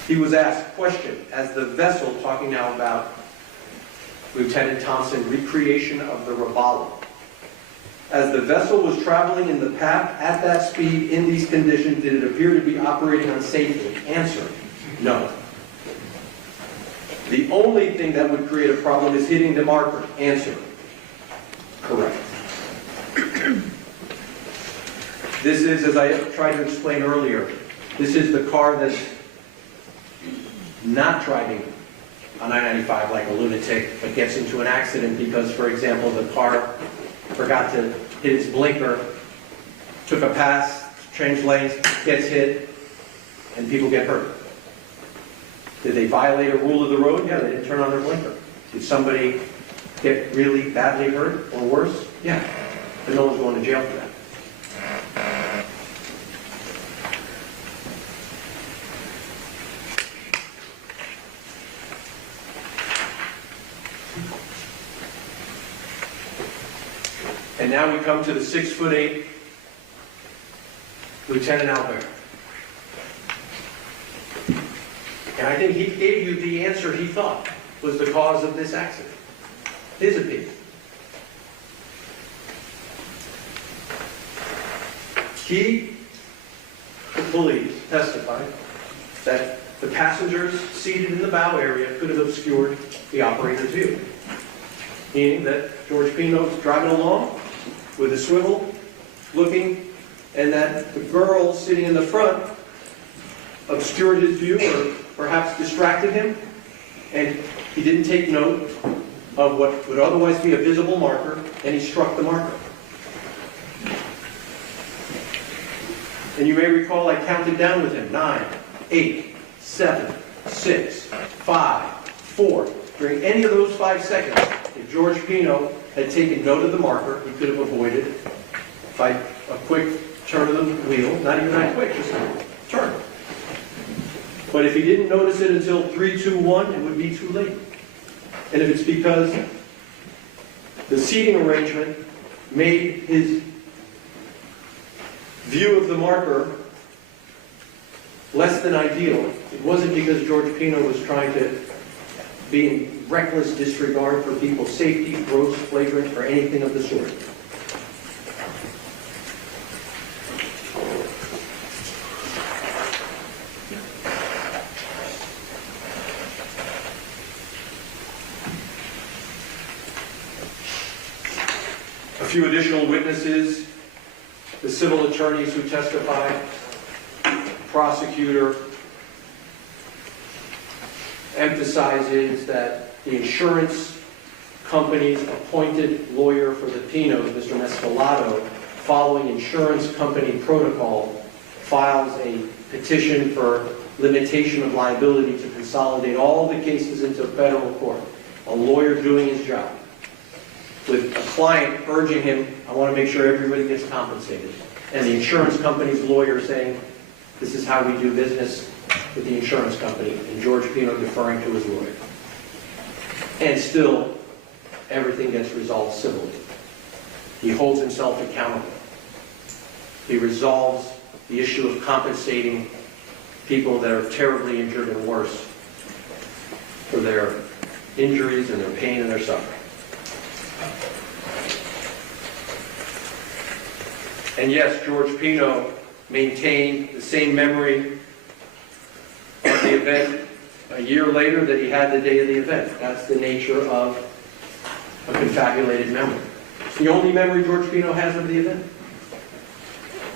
He was asked a question as the vessel, talking now about Lieutenant Thompson, recreation of the Roballo. As the vessel was traveling in the path at that speed in these conditions, did it appear to be operating unsafely? Answer, no. The only thing that would create a problem is hitting the marker. Answer, correct. This is, as I tried to explain earlier, this is the car that's not driving on I-95 like a lunatic, but gets into an accident because, for example, the car forgot to hit its blinker, took a pass, changed lanes, gets hit, and people get hurt. Did they violate a rule of the road? Yeah, they didn't turn on their blinker. Did somebody get really badly hurt or worse? Yeah, but no one's going to jail for that. And now we come to the 6'8" Lieutenant Albert. And I think he gave you the answer he thought was the cause of this accident. His opinion. He, the police, testified that the passengers seated in the bow area could have obscured the operator's view. Meaning that George Pino was driving along with a swivel, looking, and that the girl sitting in the front obscured his view or perhaps distracted him, and he didn't take note of what would otherwise be a visible marker, and he struck the marker. And you may recall I counted down with him, 9, 8, 7, 6, 5, 4. During any of those 5 seconds, if George Pino had taken note of the marker, he could have avoided by a quick turn of the wheel, not even that quick, just a turn. But if he didn't notice it until 3, 2, 1, it would be too late. And if it's because the seating arrangement made his view of the marker less than ideal, it wasn't because George Pino was trying to be in reckless disregard for people's safety, gross, flagrant, or anything of the sort. A few additional witnesses, the civil attorneys who testified, prosecutor, emphasizes that the insurance company's appointed lawyer for the Pinos, Mr. Mescalado, following insurance company protocol, files a petition for limitation of liability to consolidate all the cases into federal court. A lawyer doing his job, with a client urging him, I want to make sure everybody gets compensated. And the insurance company's lawyer saying, this is how we do business with the insurance company, and George Pino deferring to his lawyer. And still, everything gets resolved civilly. He holds himself accountable. He resolves the issue of compensating people that are terribly injured and worse for their injuries and their pain and their suffering. And yes, George Pino maintained the same memory of the event a year later that he had the day of the event. That's the nature of a confabulated memory. It's the only memory George Pino has of the event.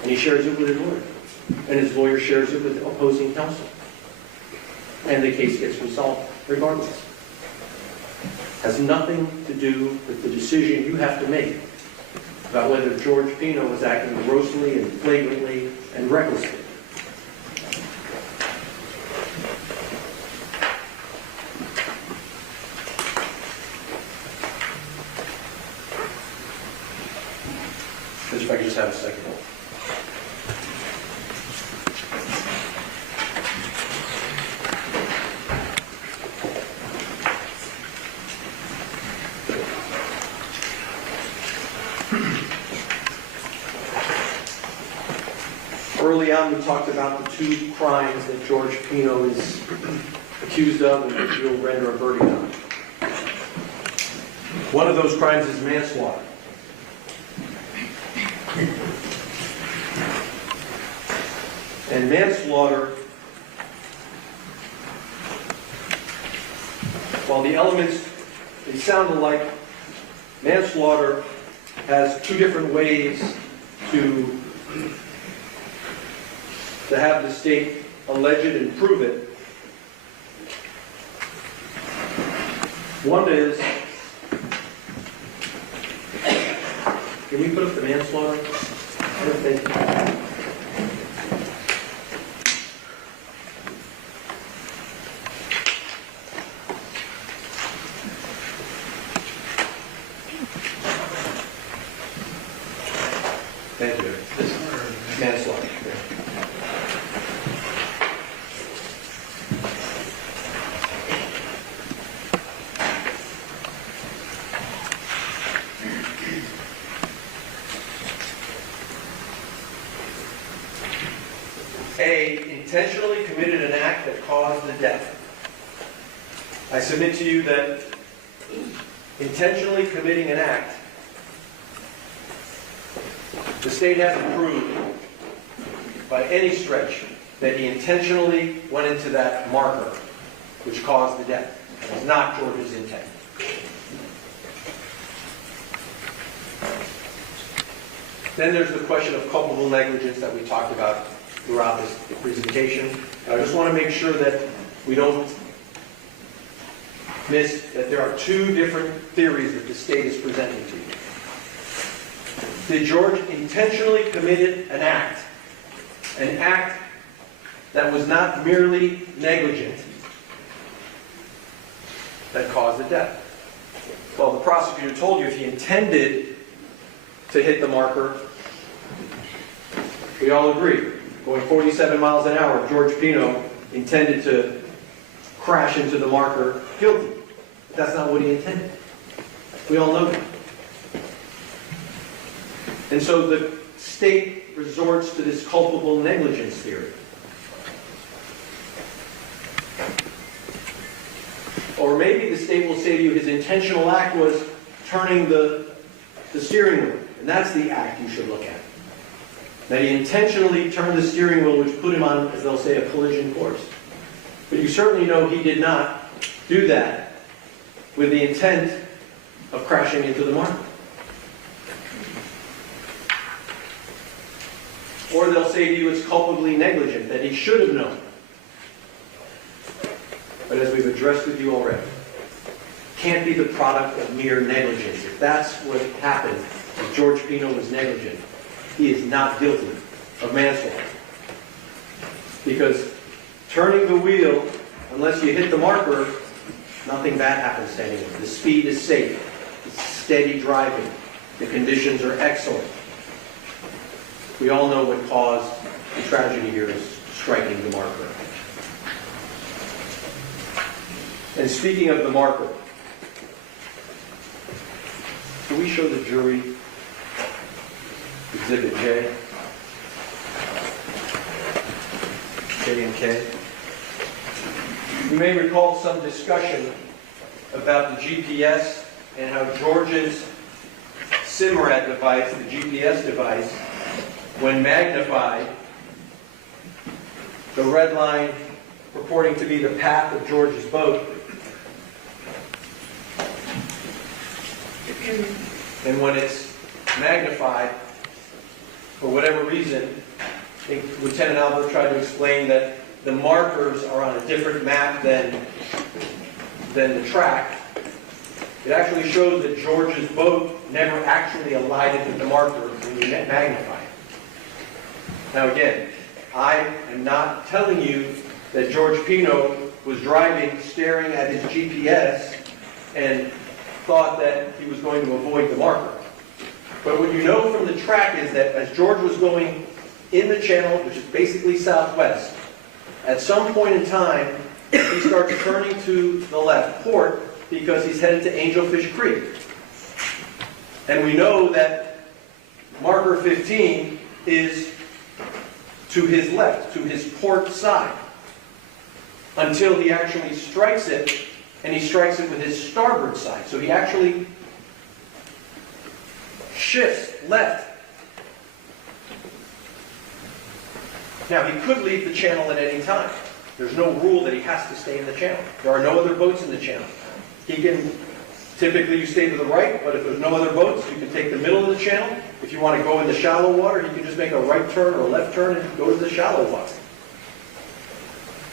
And he shares it with his lawyer. And his lawyer shares it with opposing counsel. And the case gets resolved regardless. Has nothing to do with the decision you have to make about whether George Pino was acting grossly and flagrantly and recklessly. If I could just have a second. Early on, we talked about the two crimes that George Pino is accused of and which you'll render a verdict on. One of those crimes is manslaughter. And manslaughter, while the elements, they sound alike, manslaughter has two different ways to have the state allege it and prove it. One is, can we put up the manslaughter? Thank you. Thank you. Manslaughter. A, intentionally committed an act that caused the death. I submit to you that intentionally committing an act, the state hasn't proved by any stretch that he intentionally went into that marker which caused the death. It was not George's intent. Then there's the question of culpable negligence that we talked about throughout this presentation. And I just want to make sure that we don't miss that there are two different theories that the state is presenting to you. Did George intentionally commit an act that was not merely negligent, that caused the death? Well, the prosecutor told you if he intended to hit the marker, we all agree. Going 47 miles an hour, George Pino intended to crash into the marker, guilty. But that's not what he intended. We all know that. And so the state resorts to this culpable negligence theory. Or maybe the state will say to you his intentional act was turning the steering wheel. And that's the act you should look at. That he intentionally turned the steering wheel, which put him on, as they'll say, a collision course. But you certainly know he did not do that with the intent of crashing into the marker. Or they'll say to you it's culpably negligent, that he should have known. But as we've addressed with you already, can't be the product of mere negligence. If that's what happened, if George Pino was negligent, he is not guilty of manslaughter. Because turning the wheel, unless you hit the marker, nothing bad happens to anyone. The speed is safe. It's steady driving. The conditions are excellent. We all know what caused the tragedy here is striking the marker. And speaking of the marker, can we show the jury Exhibit J? J and K. You may recall some discussion about the GPS and how George's SIMRAD device, the GPS device, when magnified, the red line purporting to be the path of George's boat, and when it's magnified, for whatever reason, I think Lieutenant Albert tried to explain that the markers are on a different map than the track. It actually shows that George's boat never actually alighted with the marker when you magnify it. Now again, I am not telling you that George Pino was driving, staring at his GPS, and thought that he was going to avoid the marker. But what you know from the track is that as George was going in the channel, which is basically southwest, at some point in time, he starts turning to the left, port, because he's headed to Angelfish Creek. And we know that marker 15 is to his left, to his port side, until he actually strikes it, and he strikes it with his starboard side. So he actually shifts left. Now, he could leave the channel at any time. There's no rule that he has to stay in the channel. There are no other boats in the channel. He can, typically you stay to the right, but if there's no other boats, you can take the middle of the channel. If you want to go in the shallow water, you can just make a right turn or a left turn and go to the shallow water.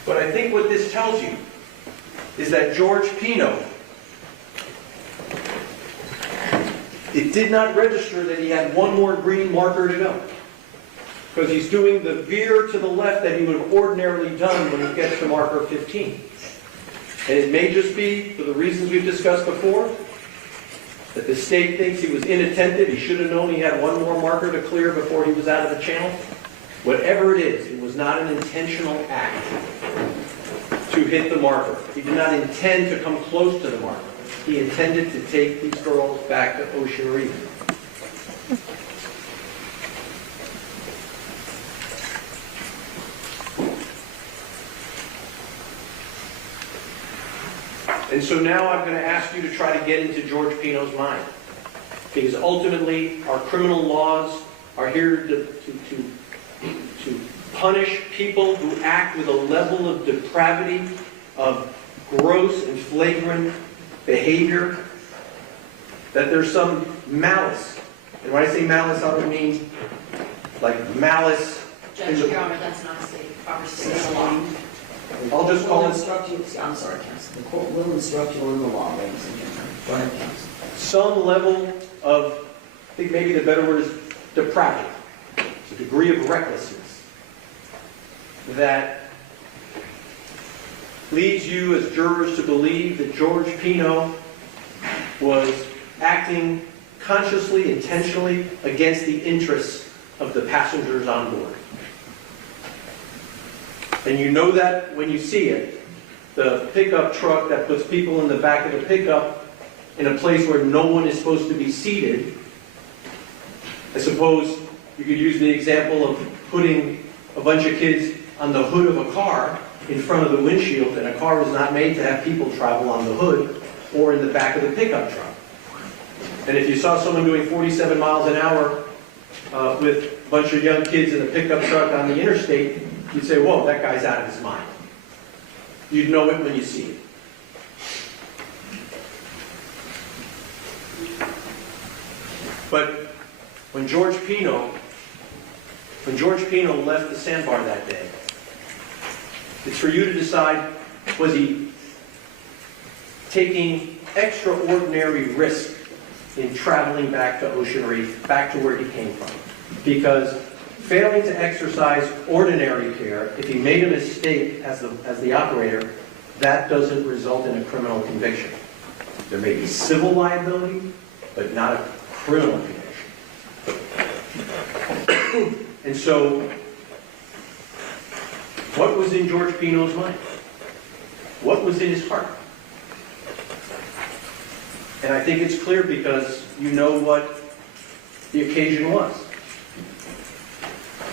But I think what this tells you is that George Pino, it did not register that he had one more green marker to go. Because he's doing the veer to the left that he would have ordinarily done when he gets to marker 15. And it may just be, for the reasons we've discussed before, that the state thinks he was inattentive, he should have known he had one more marker to clear before he was out of the channel. Whatever it is, it was not an intentional act to hit the marker. He did not intend to come close to the marker. He intended to take these girls back to Ocean Reef. And so now I'm going to ask you to try to get into George Pino's mind. Because ultimately, our criminal laws are here to punish people who act with a level of depravity, of gross and flagrant behavior, that there's some malice. And when I say malice, I don't mean like malice. Judge, Your Honor, that's not a state proper state law. I'll just call it. I'm sorry, counsel. The court will instruct you on the law, ladies and gentlemen. Go ahead, counsel. Some level of, I think maybe the better word is depravity. It's a degree of recklessness that leads you as jurors to believe that George Pino was acting consciously, intentionally against the interests of the passengers on board. And you know that when you see it. The pickup truck that puts people in the back of the pickup in a place where no one is supposed to be seated. I suppose you could use the example of putting a bunch of kids on the hood of a car in front of the windshield, and a car is not made to have people travel on the hood or in the back of the pickup truck. And if you saw someone doing 47 miles an hour with a bunch of young kids in a pickup truck on the interstate, you'd say, whoa, that guy's out of his mind. You'd know it when you see it. But when George Pino left the sandbar that day, it's for you to decide, was he taking extraordinary risk in traveling back to Ocean Reef, back to where he came from? Because failing to exercise ordinary care, if he made a mistake as the operator, that doesn't result in a criminal conviction. There may be civil liability, but not a criminal conviction. And so, what was in George Pino's mind? What was in his heart? And I think it's clear because you know what the occasion was.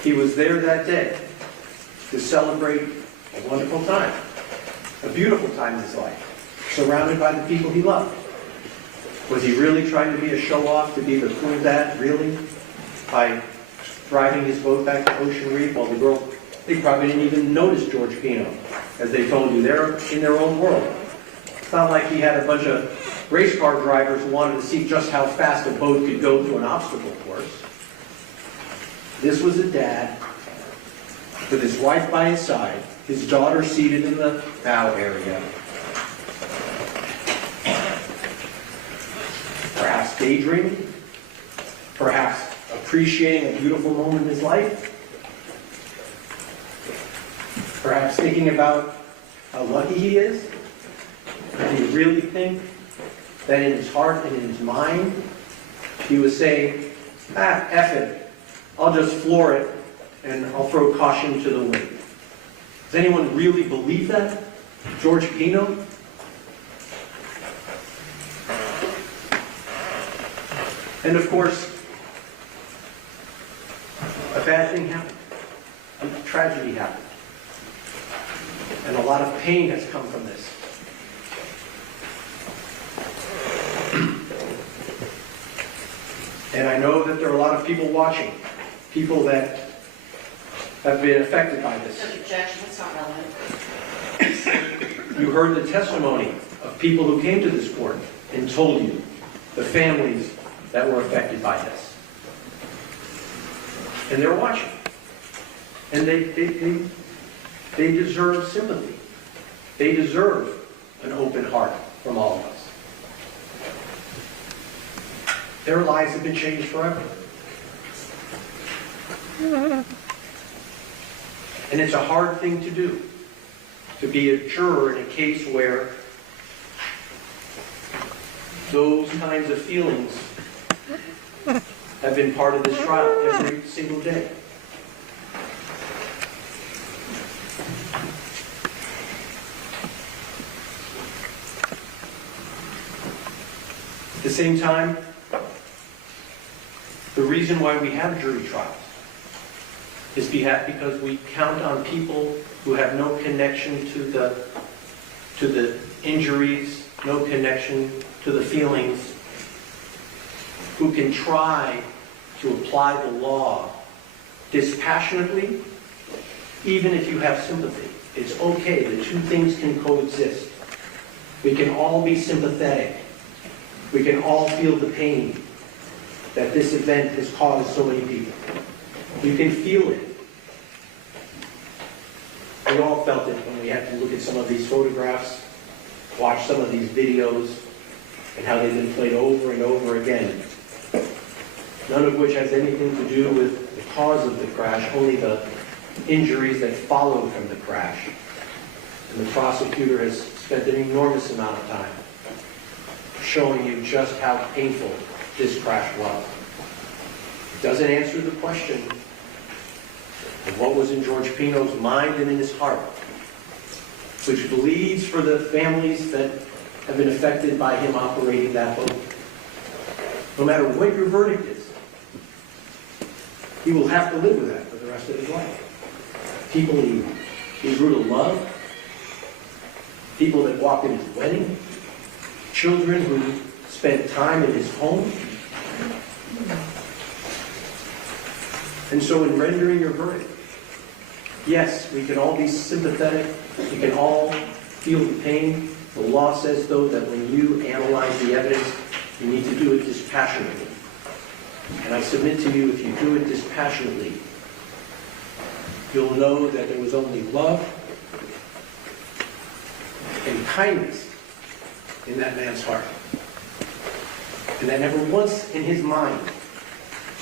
He was there that day to celebrate a wonderful time, a beautiful time in his life, surrounded by the people he loved. Was he really trying to be a show-off, to be the cool dad, really? By driving his boat back to Ocean Reef while the girl, they probably didn't even notice George Pino. As they told you, they're in their own world. It's not like he had a bunch of race car drivers who wanted to see just how fast a boat could go through an obstacle course. This was a dad with his wife by his side, his daughter seated in the bow area, perhaps daydreaming, perhaps appreciating a beautiful moment in his life, perhaps thinking about how lucky he is. Did he really think that in his heart and in his mind he was saying, F it, I'll just floor it and I'll throw caution to the wind? Does anyone really believe that? George Pino? And of course, a bad thing happened. A tragedy happened. And a lot of pain has come from this. And I know that there are a lot of people watching, people that have been affected by this. Objection, that's not relevant. You heard the testimony of people who came to this court and told you, the families that were affected by this. And they're watching. And they deserve sympathy. They deserve an open heart from all of us. Their lives have been changed forever. And it's a hard thing to do, to be a juror in a case where those kinds of feelings have been part of this trial every single day. At the same time, the reason why we have jury trials is because we count on people who have no connection to the injuries, no connection to the feelings, who can try to apply the law dispassionately, even if you have sympathy. It's okay, the two things can coexist. We can all be sympathetic. We can all feel the pain that this event has caused so many people. You can feel it. We all felt it when we had to look at some of these photographs, watch some of these videos, and how they've been played over and over again. None of which has anything to do with the cause of the crash, only the injuries that followed from the crash. And the prosecutor has spent an enormous amount of time showing you just how painful this crash was. It doesn't answer the question of what was in George Pino's mind and in his heart, which bleeds for the families that have been affected by him operating that boat. No matter what your verdict is, he will have to live with that for the rest of his life. People he grew to love, people that walked in his wedding, children who spent time in his home. And so in rendering your verdict, yes, we can all be sympathetic, we can all feel the pain. The law says, though, that when you analyze the evidence, you need to do it dispassionately. And I submit to you, if you do it dispassionately, you'll know that there was only love and kindness in that man's heart. And that never once in his mind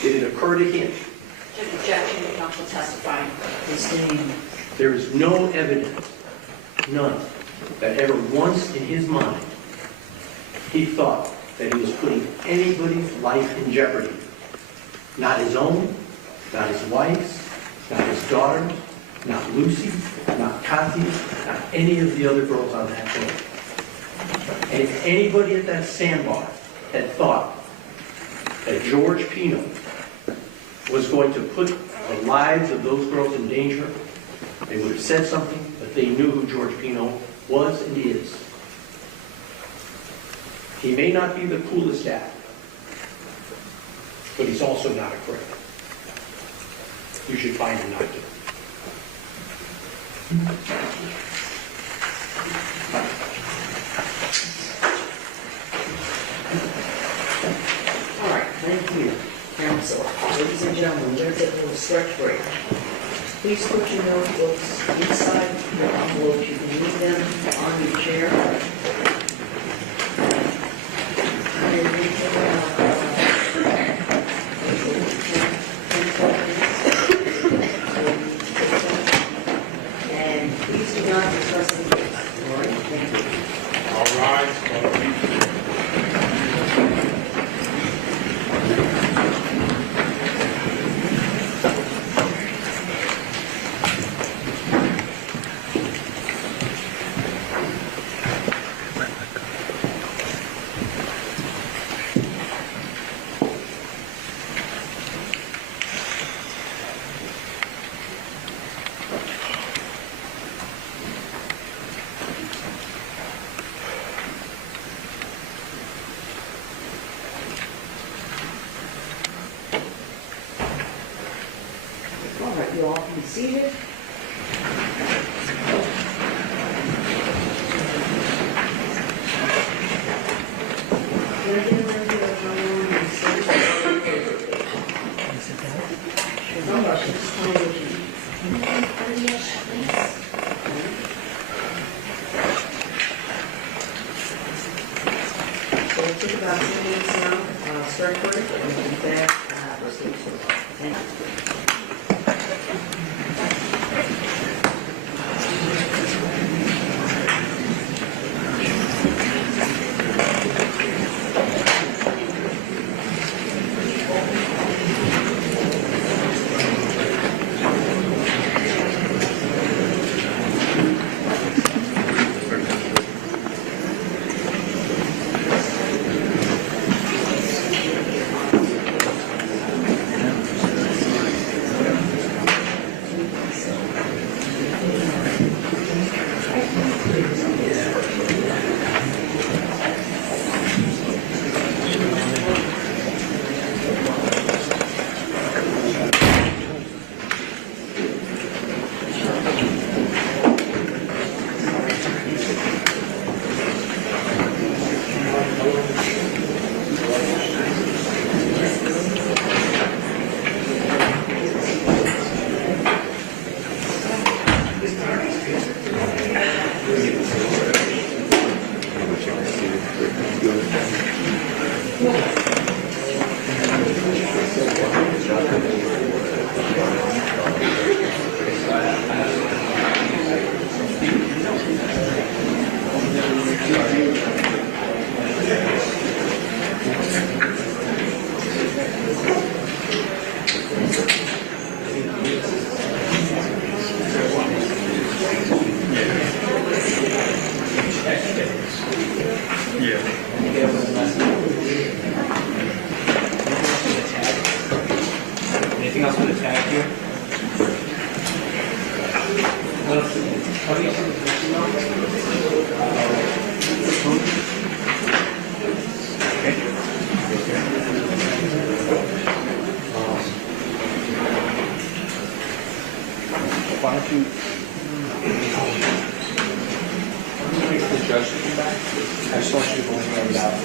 did it occur to him. Objection, the counsel testifying. There is no evidence, none, that ever once in his mind he thought that he was putting anybody's life in jeopardy. Not his own, not his wife's, not his daughter's, not Lucy's, not Kathy's, not any of the other girls on that boat. And if anybody at that sandbar had thought that George Pino was going to put the lives of those girls in danger, They would have said something, but they knew who George Pino was and is. He may not be the coolest dad, but he's also not a criminal. You should find him not to. All right, thank you, counsel. Ladies and gentlemen, we're going to take a little stretch break. Please put your notebooks inside your envelope. You can leave them on your chair. And please do not discuss the case. All right, thank you. All right. All right, you all can be seated. Can I get an idea of how long you stayed? No rush, just tell me what you need. So we'll take about 10 minutes now, start break, and we'll be back. Thank you. Anything else with the tag here? Why don't you wait for the judge to come back? I just want you to go in and out.